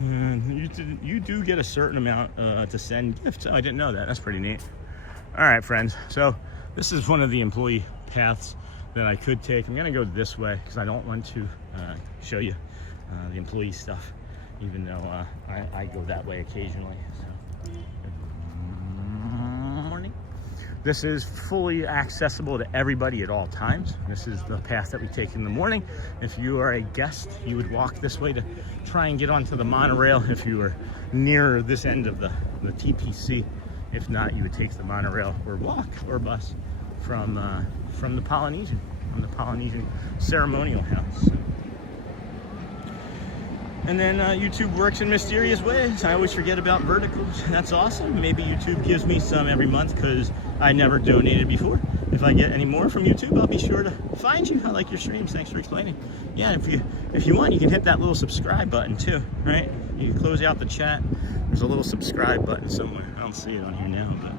you do get a certain amount to send gifts. Oh, I didn't know that. That's pretty neat. All right, friends. So this is one of the employee paths that I could take. I'm gonna go this way because I don't want to show you the employee stuff, even though I go that way occasionally. So. This is fully accessible to everybody at all times. This is the path that we take in the morning. If you are a guest, you would walk this way to try and get onto the monorail if you were near this end of the TPC. If not, you would take the monorail or walk or bus from the Polynesian ceremonial house. And then YouTube works in mysterious ways. I always forget about verticals. That's awesome. Maybe YouTube gives me some every month because I never donated before. If I get any more from YouTube, I'll be sure to find you. I like your streams. Thanks for explaining. Yeah, if you want, you can hit that little subscribe button too, right? You can close out the chat. There's a little subscribe button somewhere. I don't see it on here now, but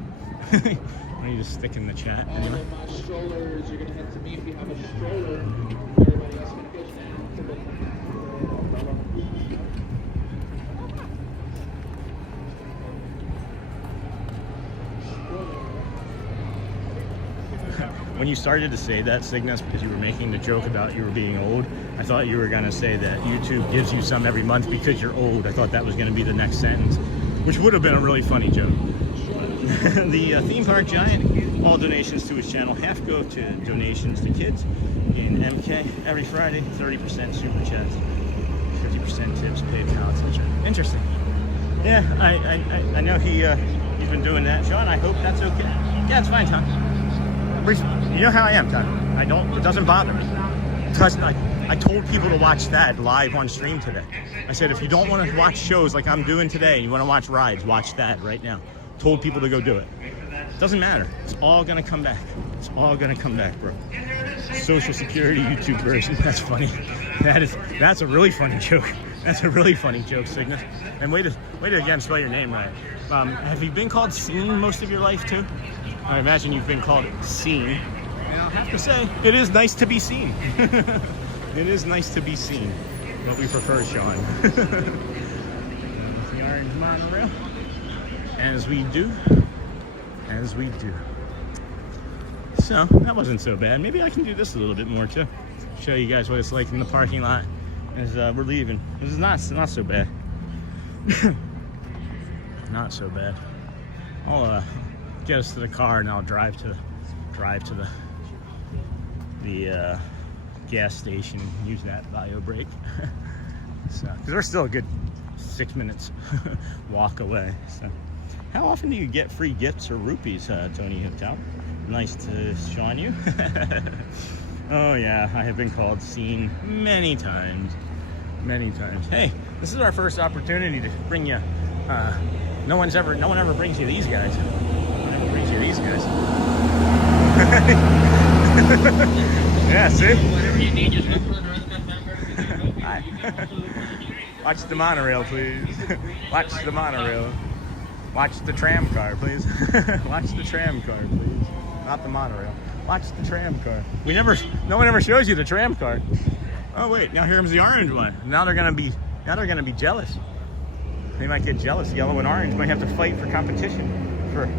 I need to stick in the chat. Anyway. Strollers, you're gonna head to me if you have a stroller. Everybody else can push When you started to say that, Cygnus, because you were making the joke about you were being old, I thought you were going to say that YouTube gives you some every month because you're old. I thought that was going to be the next sentence, which would have been a really funny joke. The theme park giant, all donations to his channel, half go to donations to kids in MK every Friday, 30% super chats, 50% tips, PayPal, etc. Interesting. Yeah, I know he's been doing that. Sean, I hope that's okay. Yeah, it's fine, Tom. You know how I am, Tom. It doesn't bother me. Plus, I told people to watch that live on stream today. I said, if you don't want to watch shows like I'm doing today, you want to watch rides, watch that right now. Told people to go do it. Doesn't matter. It's all gonna come back. It's all gonna come back, bro. Social Security YouTube version. That's funny. That's a really funny joke. That's a really funny joke, Cygnus. And way to again spell your name right. Have you been called Scene most of your life too? I imagine you've been called Scene. And I'll have to say, it is nice to be seen. It is nice to be seen. But we prefer Sean. The orange monorail. As we do. So, that wasn't so bad. Maybe I can do this a little bit more too. Show you guys what it's like in the parking lot as we're leaving. This is not so bad. Not so bad. I'll get us to the car and I'll drive to the gas station and use that bio brake. So, because we're still a good 6 minutes walk away. So, how often do you get free gifts or rupees, Tony Hotel? Nice to Sean you. Oh yeah, I have been called Scene many times. Many times. Hey, this is our first opportunity to bring you. No one ever brings you these guys. No one ever brings you these guys. Yeah, see? Whatever you need, just look for the rest of Hi. Watch the monorail, please. Watch the monorail. Watch the tram car, please. Watch the tram car, please. Not the monorail. Watch the tram car. No one ever shows you the tram car. Oh wait, now here comes the orange one. Now they're gonna be jealous. They might get jealous. Yellow and orange might have to fight for competition for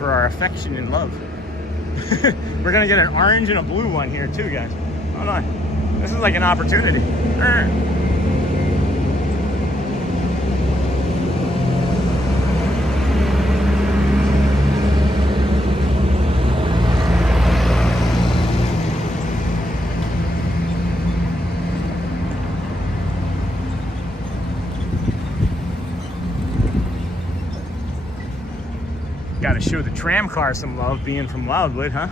our affection and love. We're gonna get an orange and a blue one here too, guys. Hold on. This is like an opportunity. Gotta show the tram car some love, being from Wildwood, huh?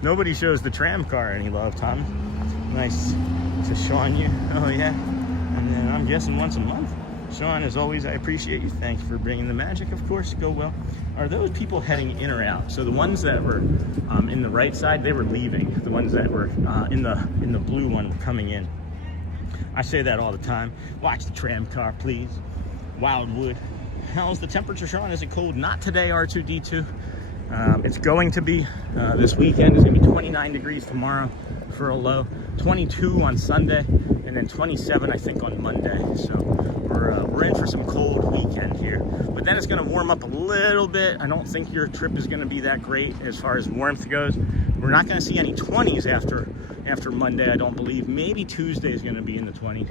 Nobody shows the tram car any love, Tom. Nice to Sean you. Oh yeah. And then I'm guessing once a month. Sean, as always, I appreciate you. Thanks for bringing the magic, of course. Go well. Are those people heading in or out? So the ones that were in the right side, they were leaving. The ones that were in the blue one were coming in. I say that all the time. Watch the tram car, please. Wildwood. How's the temperature, Sean? Is it cold? Not today, R2D2. It's going to be this weekend. It's going to be 29 degrees tomorrow for a low, 22 on Sunday, and then 27, I think, on Monday. So we're in for some cold weekend here. But then it's going to warm up a little bit. I don't think your trip is going to be that great as far as warmth goes. We're not going to see any 20s after Monday, I don't believe. Maybe Tuesday is going to be in the 20s.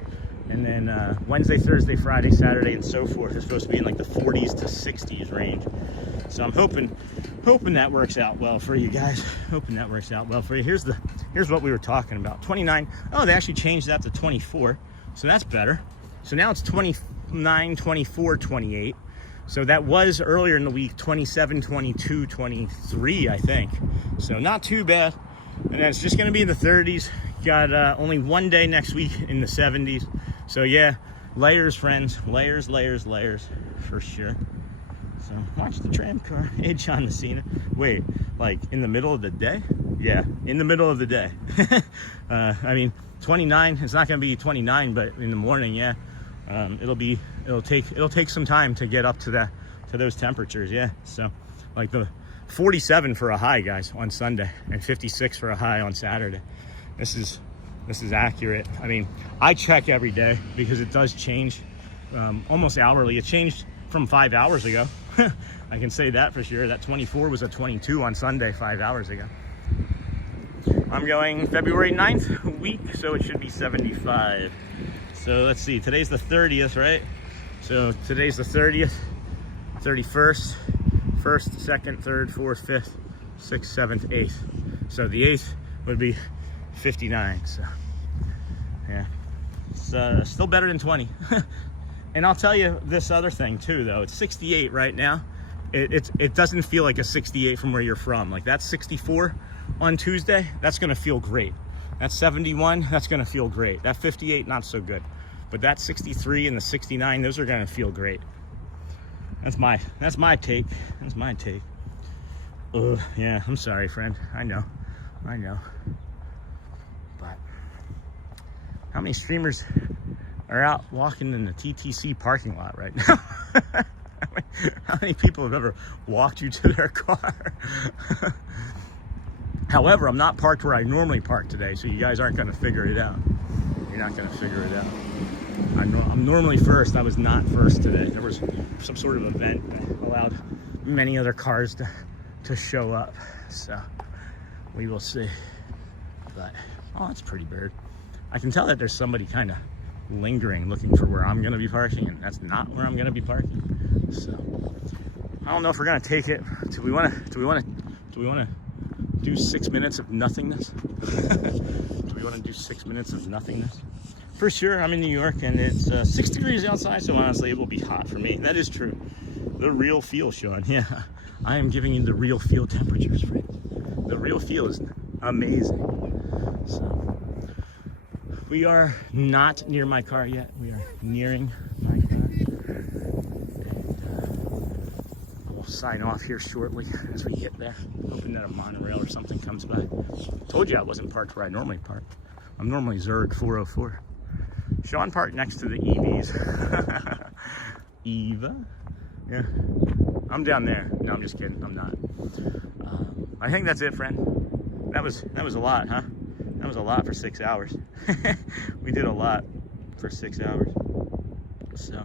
And then Wednesday, Thursday, Friday, Saturday, and so forth is supposed to be in like the 40s to 60s range. So I'm hoping that works out well for you guys. Hoping that works out well for you. Here's what we were talking about. 29. Oh, they actually changed that to 24. So that's better. So now it's 29, 24, 28. So that was earlier in the week 27, 22, 23, I think. So not too bad. And then it's just going to be in the 30s. got only one day next week in the 70s. So yeah, layers, friends, layers, layers, layers, for sure. So watch the tram car, hey John Messina. Wait, like in the middle of the day? Yeah, in the middle of the day. I mean, 29, it's not gonna be 29, but in the morning, yeah. It'll take some time to get up to those temperatures, yeah. So like the 47 for a high, guys, on Sunday, and 56 for a high on Saturday. This is accurate. I mean, I check every day because it does change almost hourly. It changed from 5 hours ago. I can say that for sure. That 24 was a 22 on Sunday 5 hours ago. I'm going February 9th week, so it should be 75. So let's see, today's the 30th, right? So today's the 30th, 31st, 1st, 2nd, 3rd, 4th, 5th, 6th, 7th, 8th. So the 8th would be 59, so yeah. It's still better than 20. And I'll tell you this other thing too, though. It's 68 right now. It doesn't feel like a 68 from where you're from. Like that's 64 on Tuesday, that's gonna feel great. That 71, that's gonna feel great. That 58, not so good. But that 63 and the 69, those are gonna feel great. That's my take. That's my take. Ugh, yeah, I'm sorry, friend. I know. But how many streamers are out walking in the TTC parking lot right now? How many people have ever walked you to their car? However, I'm not parked where I normally park today, so you guys aren't going to figure it out. You're not going to figure it out. I'm normally first. I was not first today. There was some sort of event that allowed many other cars to show up. So we will see. But, oh, that's a pretty bird. I can tell that there's somebody kind of lingering, looking for where I'm going to be parking, and that's not where I'm going to be parking. So I don't know if we're going to take it. Do we want to do 6 minutes of nothingness? Do we want to do 6 minutes of nothingness? For sure, I'm in New York and it's 6 degrees outside, so honestly it will be hot for me. That is true. The real feel, Sean. Yeah, I am giving you the real feel temperatures, friends. The real feel is amazing. So we are not near my car yet. We are nearing my car. We'll sign off here shortly as we get there. Hoping that a monorail or something comes by. Told you I wasn't parked where I normally park. I'm normally Zurich 404. Sean parked next to the EVs. Eva? Yeah. I'm down there. No, I'm just kidding. I'm not. I think that's it, friend. That was a lot, huh? That was a lot for 6 hours. We did a lot for 6 hours. So,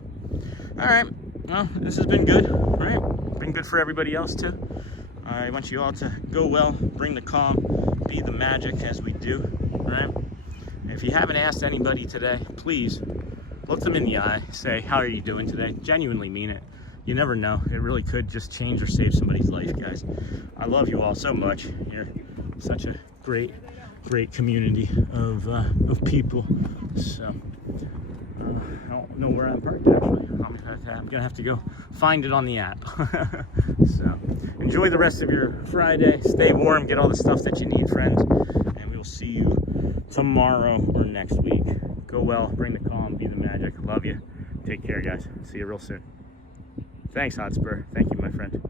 all right. Well, this has been good, right? Been good for everybody else too. I want you all to go well, bring the calm, be the magic as we do, right? And if you haven't asked anybody today, please look them in the eye, say, how are you doing today? Genuinely mean it. You never know. It really could just change or save somebody's life, guys. I love you all so much. You're such a great community of people. So I don't know where I'm parked actually. I'm gonna have to go find it on the app. So enjoy the rest of your Friday. Stay warm, get all the stuff that you need, friends, and we will see you tomorrow or next week. Go well, bring the calm, be the magic. Love you. Take care, guys. See you real soon. Thanks, Hotspur. Thank you, my friend.